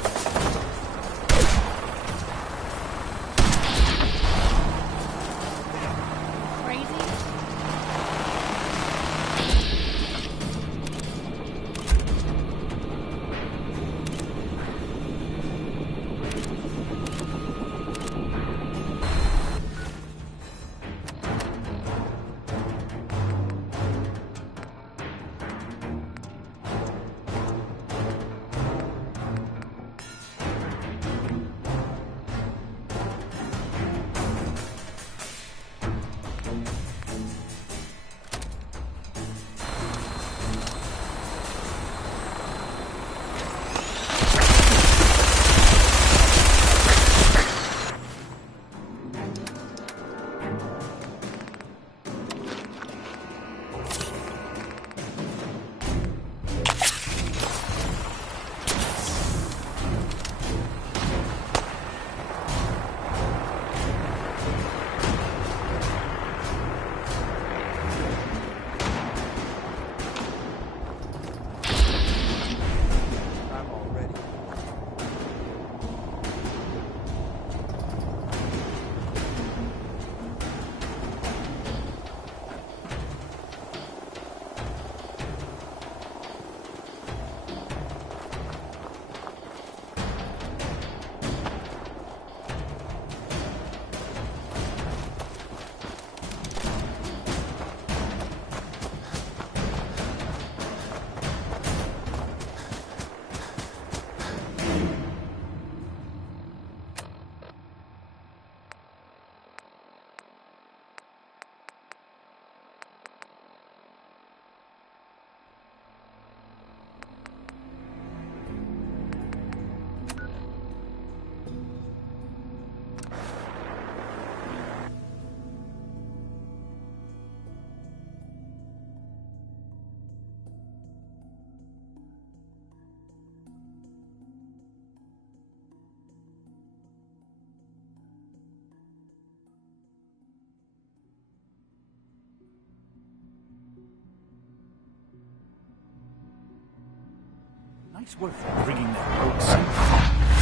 Nice work bringing that rogue synth.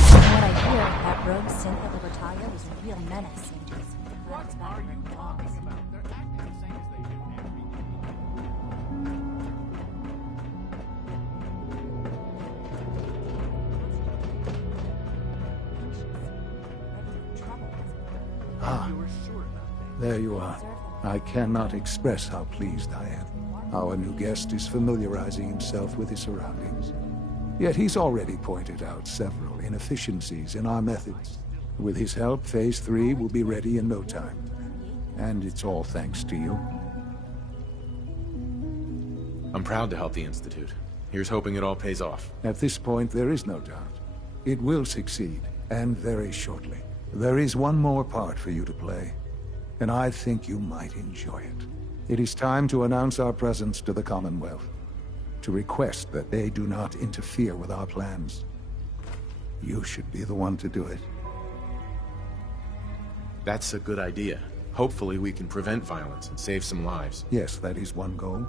From what I hear, that rogue synth at Libertalia was a real menace. What are you talking about? They're acting the same as they do Ah, there you are. I cannot express how pleased I am. Our new guest is familiarizing himself with his surroundings. Yet he's already pointed out several inefficiencies in our methods. With his help, Phase 3 will be ready in no time. And it's all thanks to you. I'm proud to help the Institute. Here's hoping it all pays off. At this point, there is no doubt. It will succeed, and very shortly. There is one more part for you to play, and I think you might enjoy it. It is time to announce our presence to the Commonwealth, to request that they do not interfere with our plans. You should be the one to do it. That's a good idea. Hopefully we can prevent violence and save some lives. Yes, that is one goal.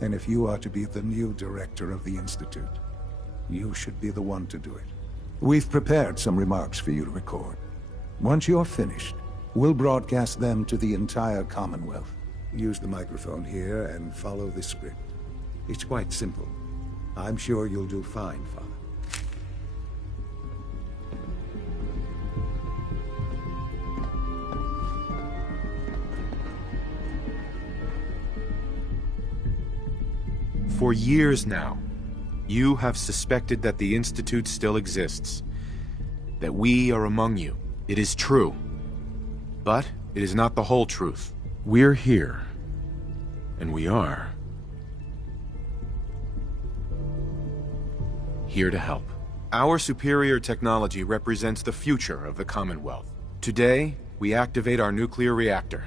And if you are to be the new director of the Institute, you should be the one to do it. We've prepared some remarks for you to record. Once you're finished, we'll broadcast them to the entire Commonwealth. Use the microphone here and follow the script. It's quite simple. I'm sure you'll do fine, Father. For years now, you have suspected that the Institute still exists. That we are among you. It is true. But it is not the whole truth. We're here. And we are here to help. Our superior technology represents the future of the Commonwealth. Today, we activate our nuclear reactor,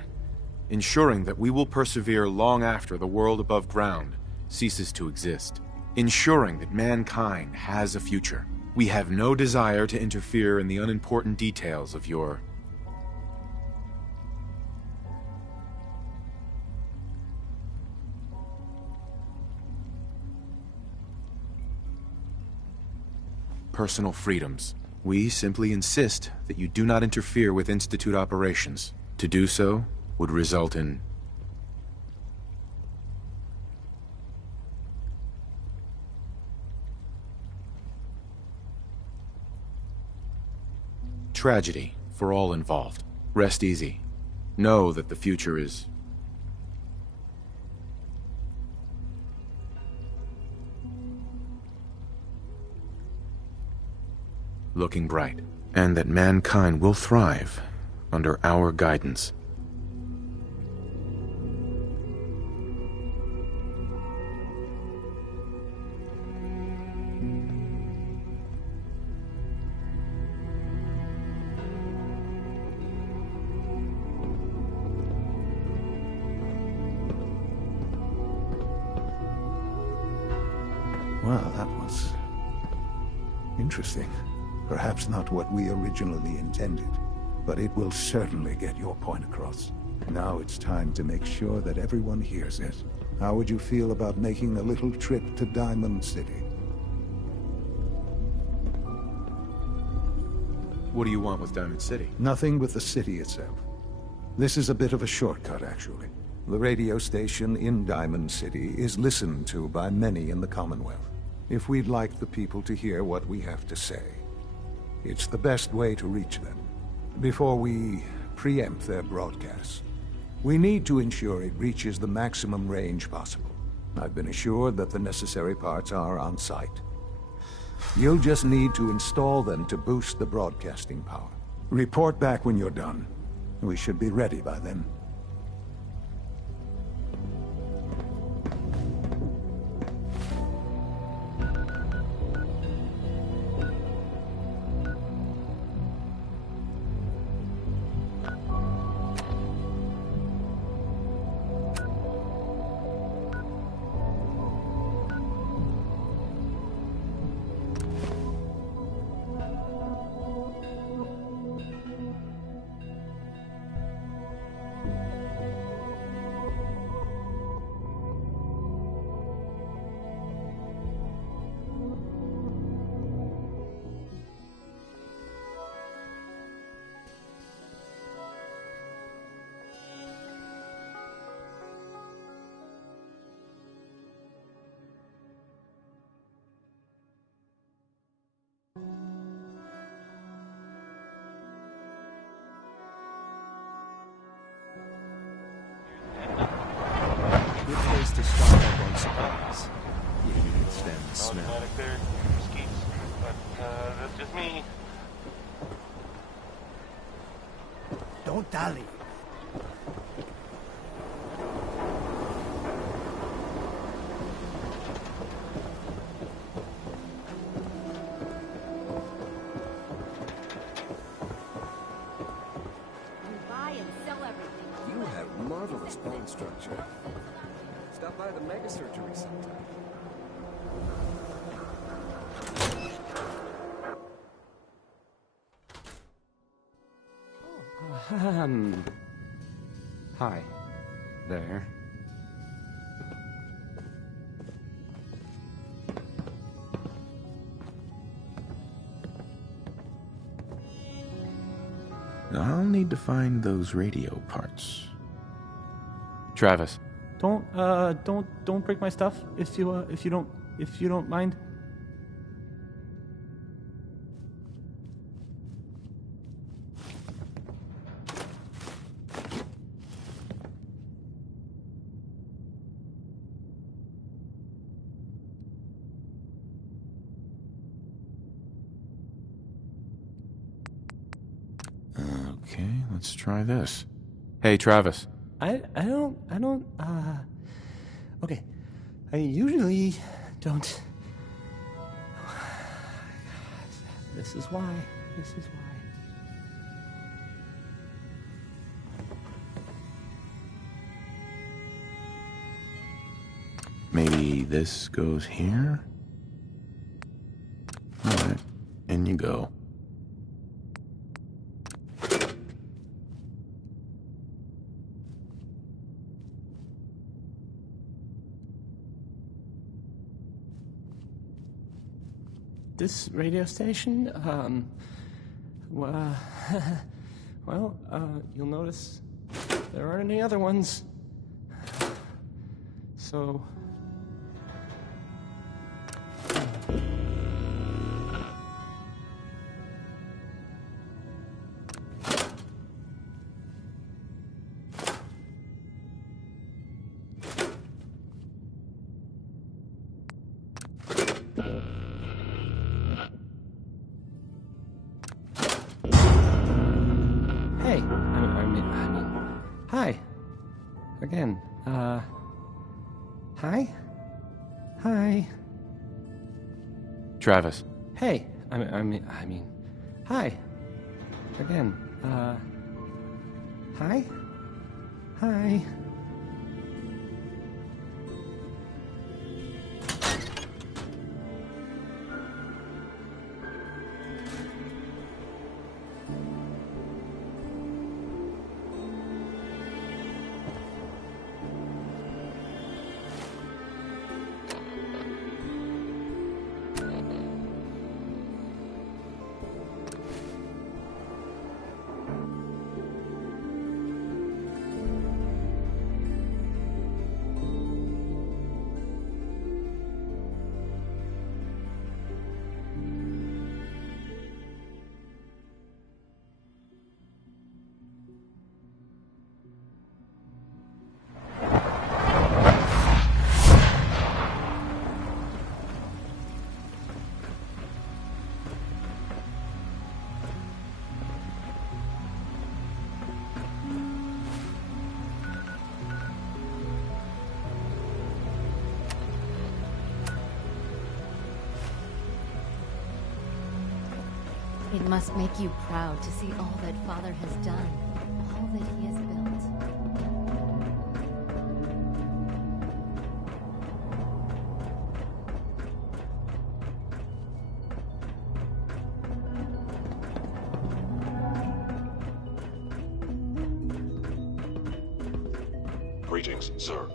ensuring that we will persevere long after the world above ground ceases to exist, ensuring that mankind has a future. We have no desire to interfere in the unimportant details of your personal freedoms. We simply insist that you do not interfere with Institute operations. To do so would result in tragedy for all involved. Rest easy. Know that the future is looking bright, and that mankind will thrive under our guidance. Well, that was interesting. Perhaps not what we originally intended, but it will certainly get your point across. Now it's time to make sure that everyone hears it. How would you feel about making a little trip to Diamond City? What do you want with Diamond City? Nothing with the city itself. This is a bit of a shortcut, actually. The radio station in Diamond City is listened to by many in the Commonwealth. If we'd like the people to hear what we have to say, it's the best way to reach them. Before we preempt their broadcast, we need to ensure it reaches the maximum range possible. I've been assured that the necessary parts are on site. You'll just need to install them to boost the broadcasting power. Report back when you're done. We should be ready by then. to stock up on supplies. If you can stand the smell. Automatic there, Skeets. But, that's just me. Don't dally. You have marvelous bone structure. Stop by the mega surgery sometime. Hi. There. I'll need to find those radio parts. Travis. Don't break my stuff if you don't mind. Okay, let's try this. Hey, Travis. I don't, okay. I usually don't. This is why. Maybe this goes here? Alright, in you go. This radio station, well, you'll notice there aren't any other ones. So... Hey, I mean, hi. Again, hi? Hi. Travis. Hey, I mean, hi. Again, hi? Hi. It must make you proud to see all that Father has done, all that he has built. Greetings, sir.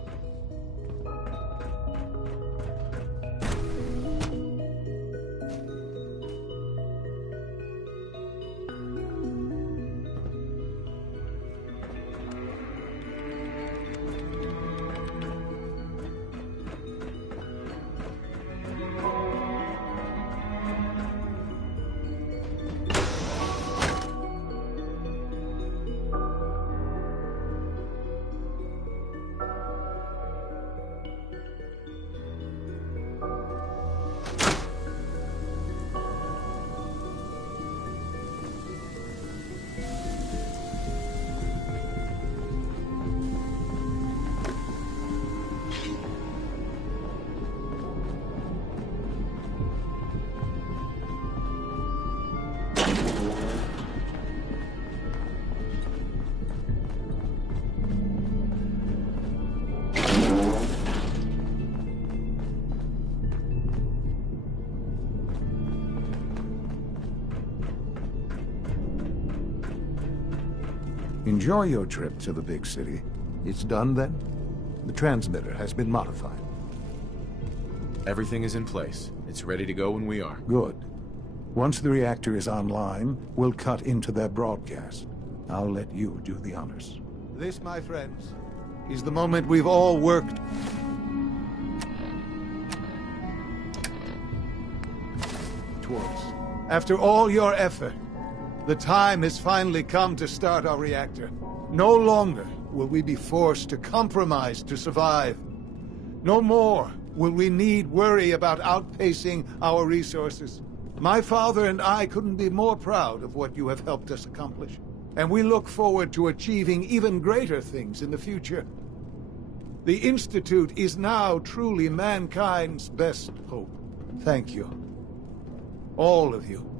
Enjoy your trip to the big city. It's done then? The transmitter has been modified. Everything is in place. It's ready to go when we are. Good. Once the reactor is online, we'll cut into their broadcast. I'll let you do the honors. This, my friends, is the moment we've all worked towards. After all your effort, the time has finally come to start our reactor. No longer will we be forced to compromise to survive. No more will we need worry about outpacing our resources. My father and I couldn't be more proud of what you have helped us accomplish. And we look forward to achieving even greater things in the future. The Institute is now truly mankind's best hope. Thank you. All of you.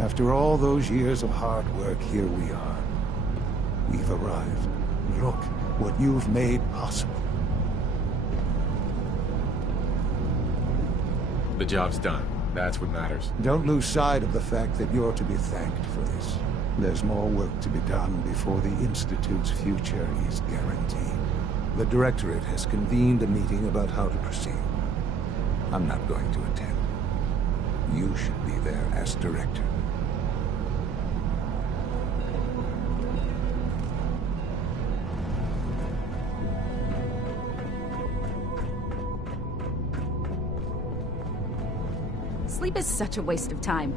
After all those years of hard work, here we are. We've arrived. Look what you've made possible. The job's done. That's what matters. Don't lose sight of the fact that you're to be thanked for this. There's more work to be done before the Institute's future is guaranteed. The Directorate has convened a meeting about how to proceed. I'm not going to attend. You should be there as Director. Sleep is such a waste of time.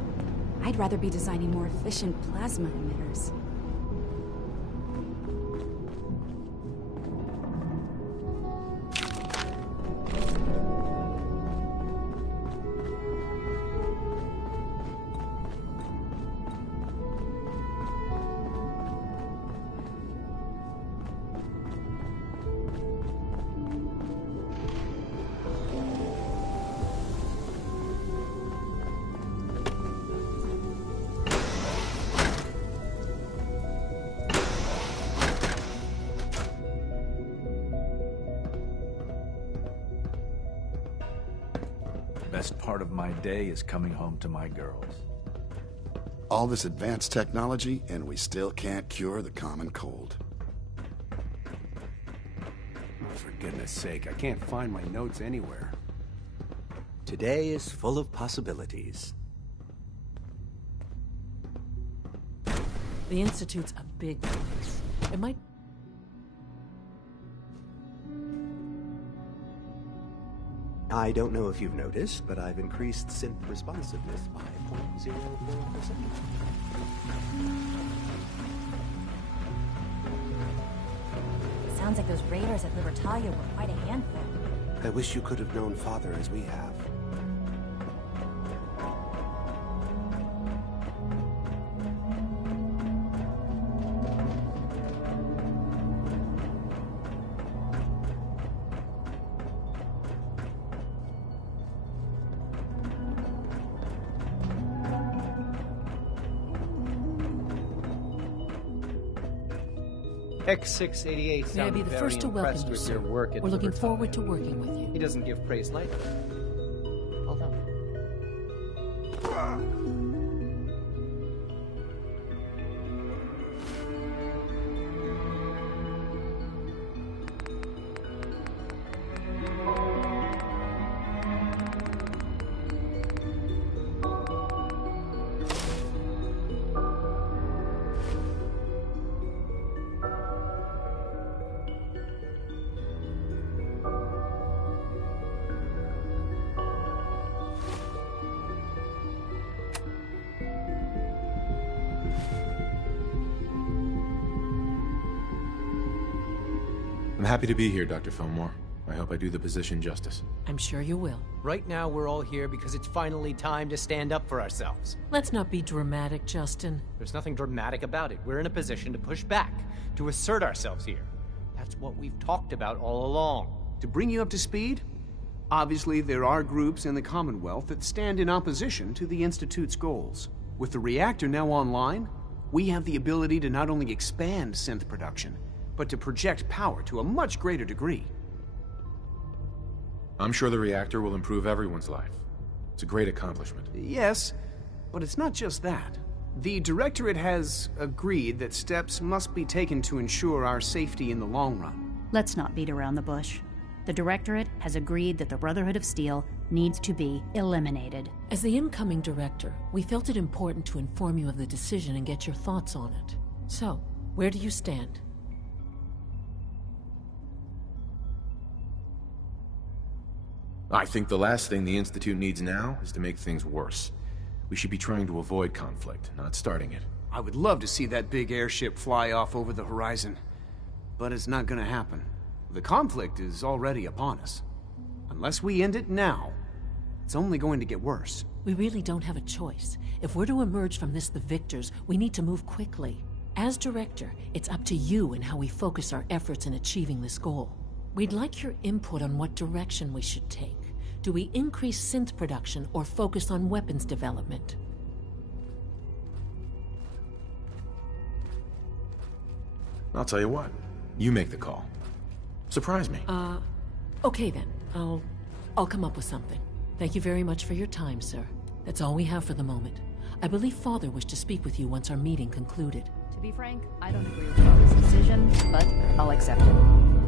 I'd rather be designing more efficient plasma emitters. Best part of my day is coming home to my girls. All this advanced technology, and we still can't cure the common cold. Oh, for goodness sake, I can't find my notes anywhere. Today is full of possibilities. The Institute's a big place. It might... I don't know if you've noticed, but I've increased synth responsiveness by 0.04%. Sounds like those raiders at Libertalia were quite a handful. I wish you could have known Father as we have. X688 May I sounded be the very first to welcome impressed you, with sir. your work at We're looking Libertad. forward to working with you. He doesn't give praise lightly. Hold on. I'm happy to be here, Dr. Fillmore. I hope I do the position justice. I'm sure you will. Right now, we're all here because it's finally time to stand up for ourselves. Let's not be dramatic, Justin. There's nothing dramatic about it. We're in a position to push back, to assert ourselves here. That's what we've talked about all along. To bring you up to speed, obviously there are groups in the Commonwealth that stand in opposition to the Institute's goals. With the reactor now online, we have the ability to not only expand synth production, but to project power to a much greater degree. I'm sure the reactor will improve everyone's life. It's a great accomplishment. Yes, but it's not just that. The Directorate has agreed that steps must be taken to ensure our safety in the long run. Let's not beat around the bush. The Directorate has agreed that the Brotherhood of Steel needs to be eliminated. As the incoming director, we felt it important to inform you of the decision and get your thoughts on it. So, where do you stand? I think the last thing the Institute needs now is to make things worse. We should be trying to avoid conflict, not starting it. I would love to see that big airship fly off over the horizon, but it's not gonna happen. The conflict is already upon us. Unless we end it now, it's only going to get worse. We really don't have a choice. If we're to emerge from this the victors, we need to move quickly. As director, it's up to you and how we focus our efforts in achieving this goal. We'd like your input on what direction we should take. Do we increase synth production or focus on weapons development? I'll tell you what. You make the call. Surprise me. Okay then. I'll come up with something. Thank you very much for your time, sir. That's all we have for the moment. I believe Father wished to speak with you once our meeting concluded. To be frank, I don't agree with Father's decision, but I'll accept it.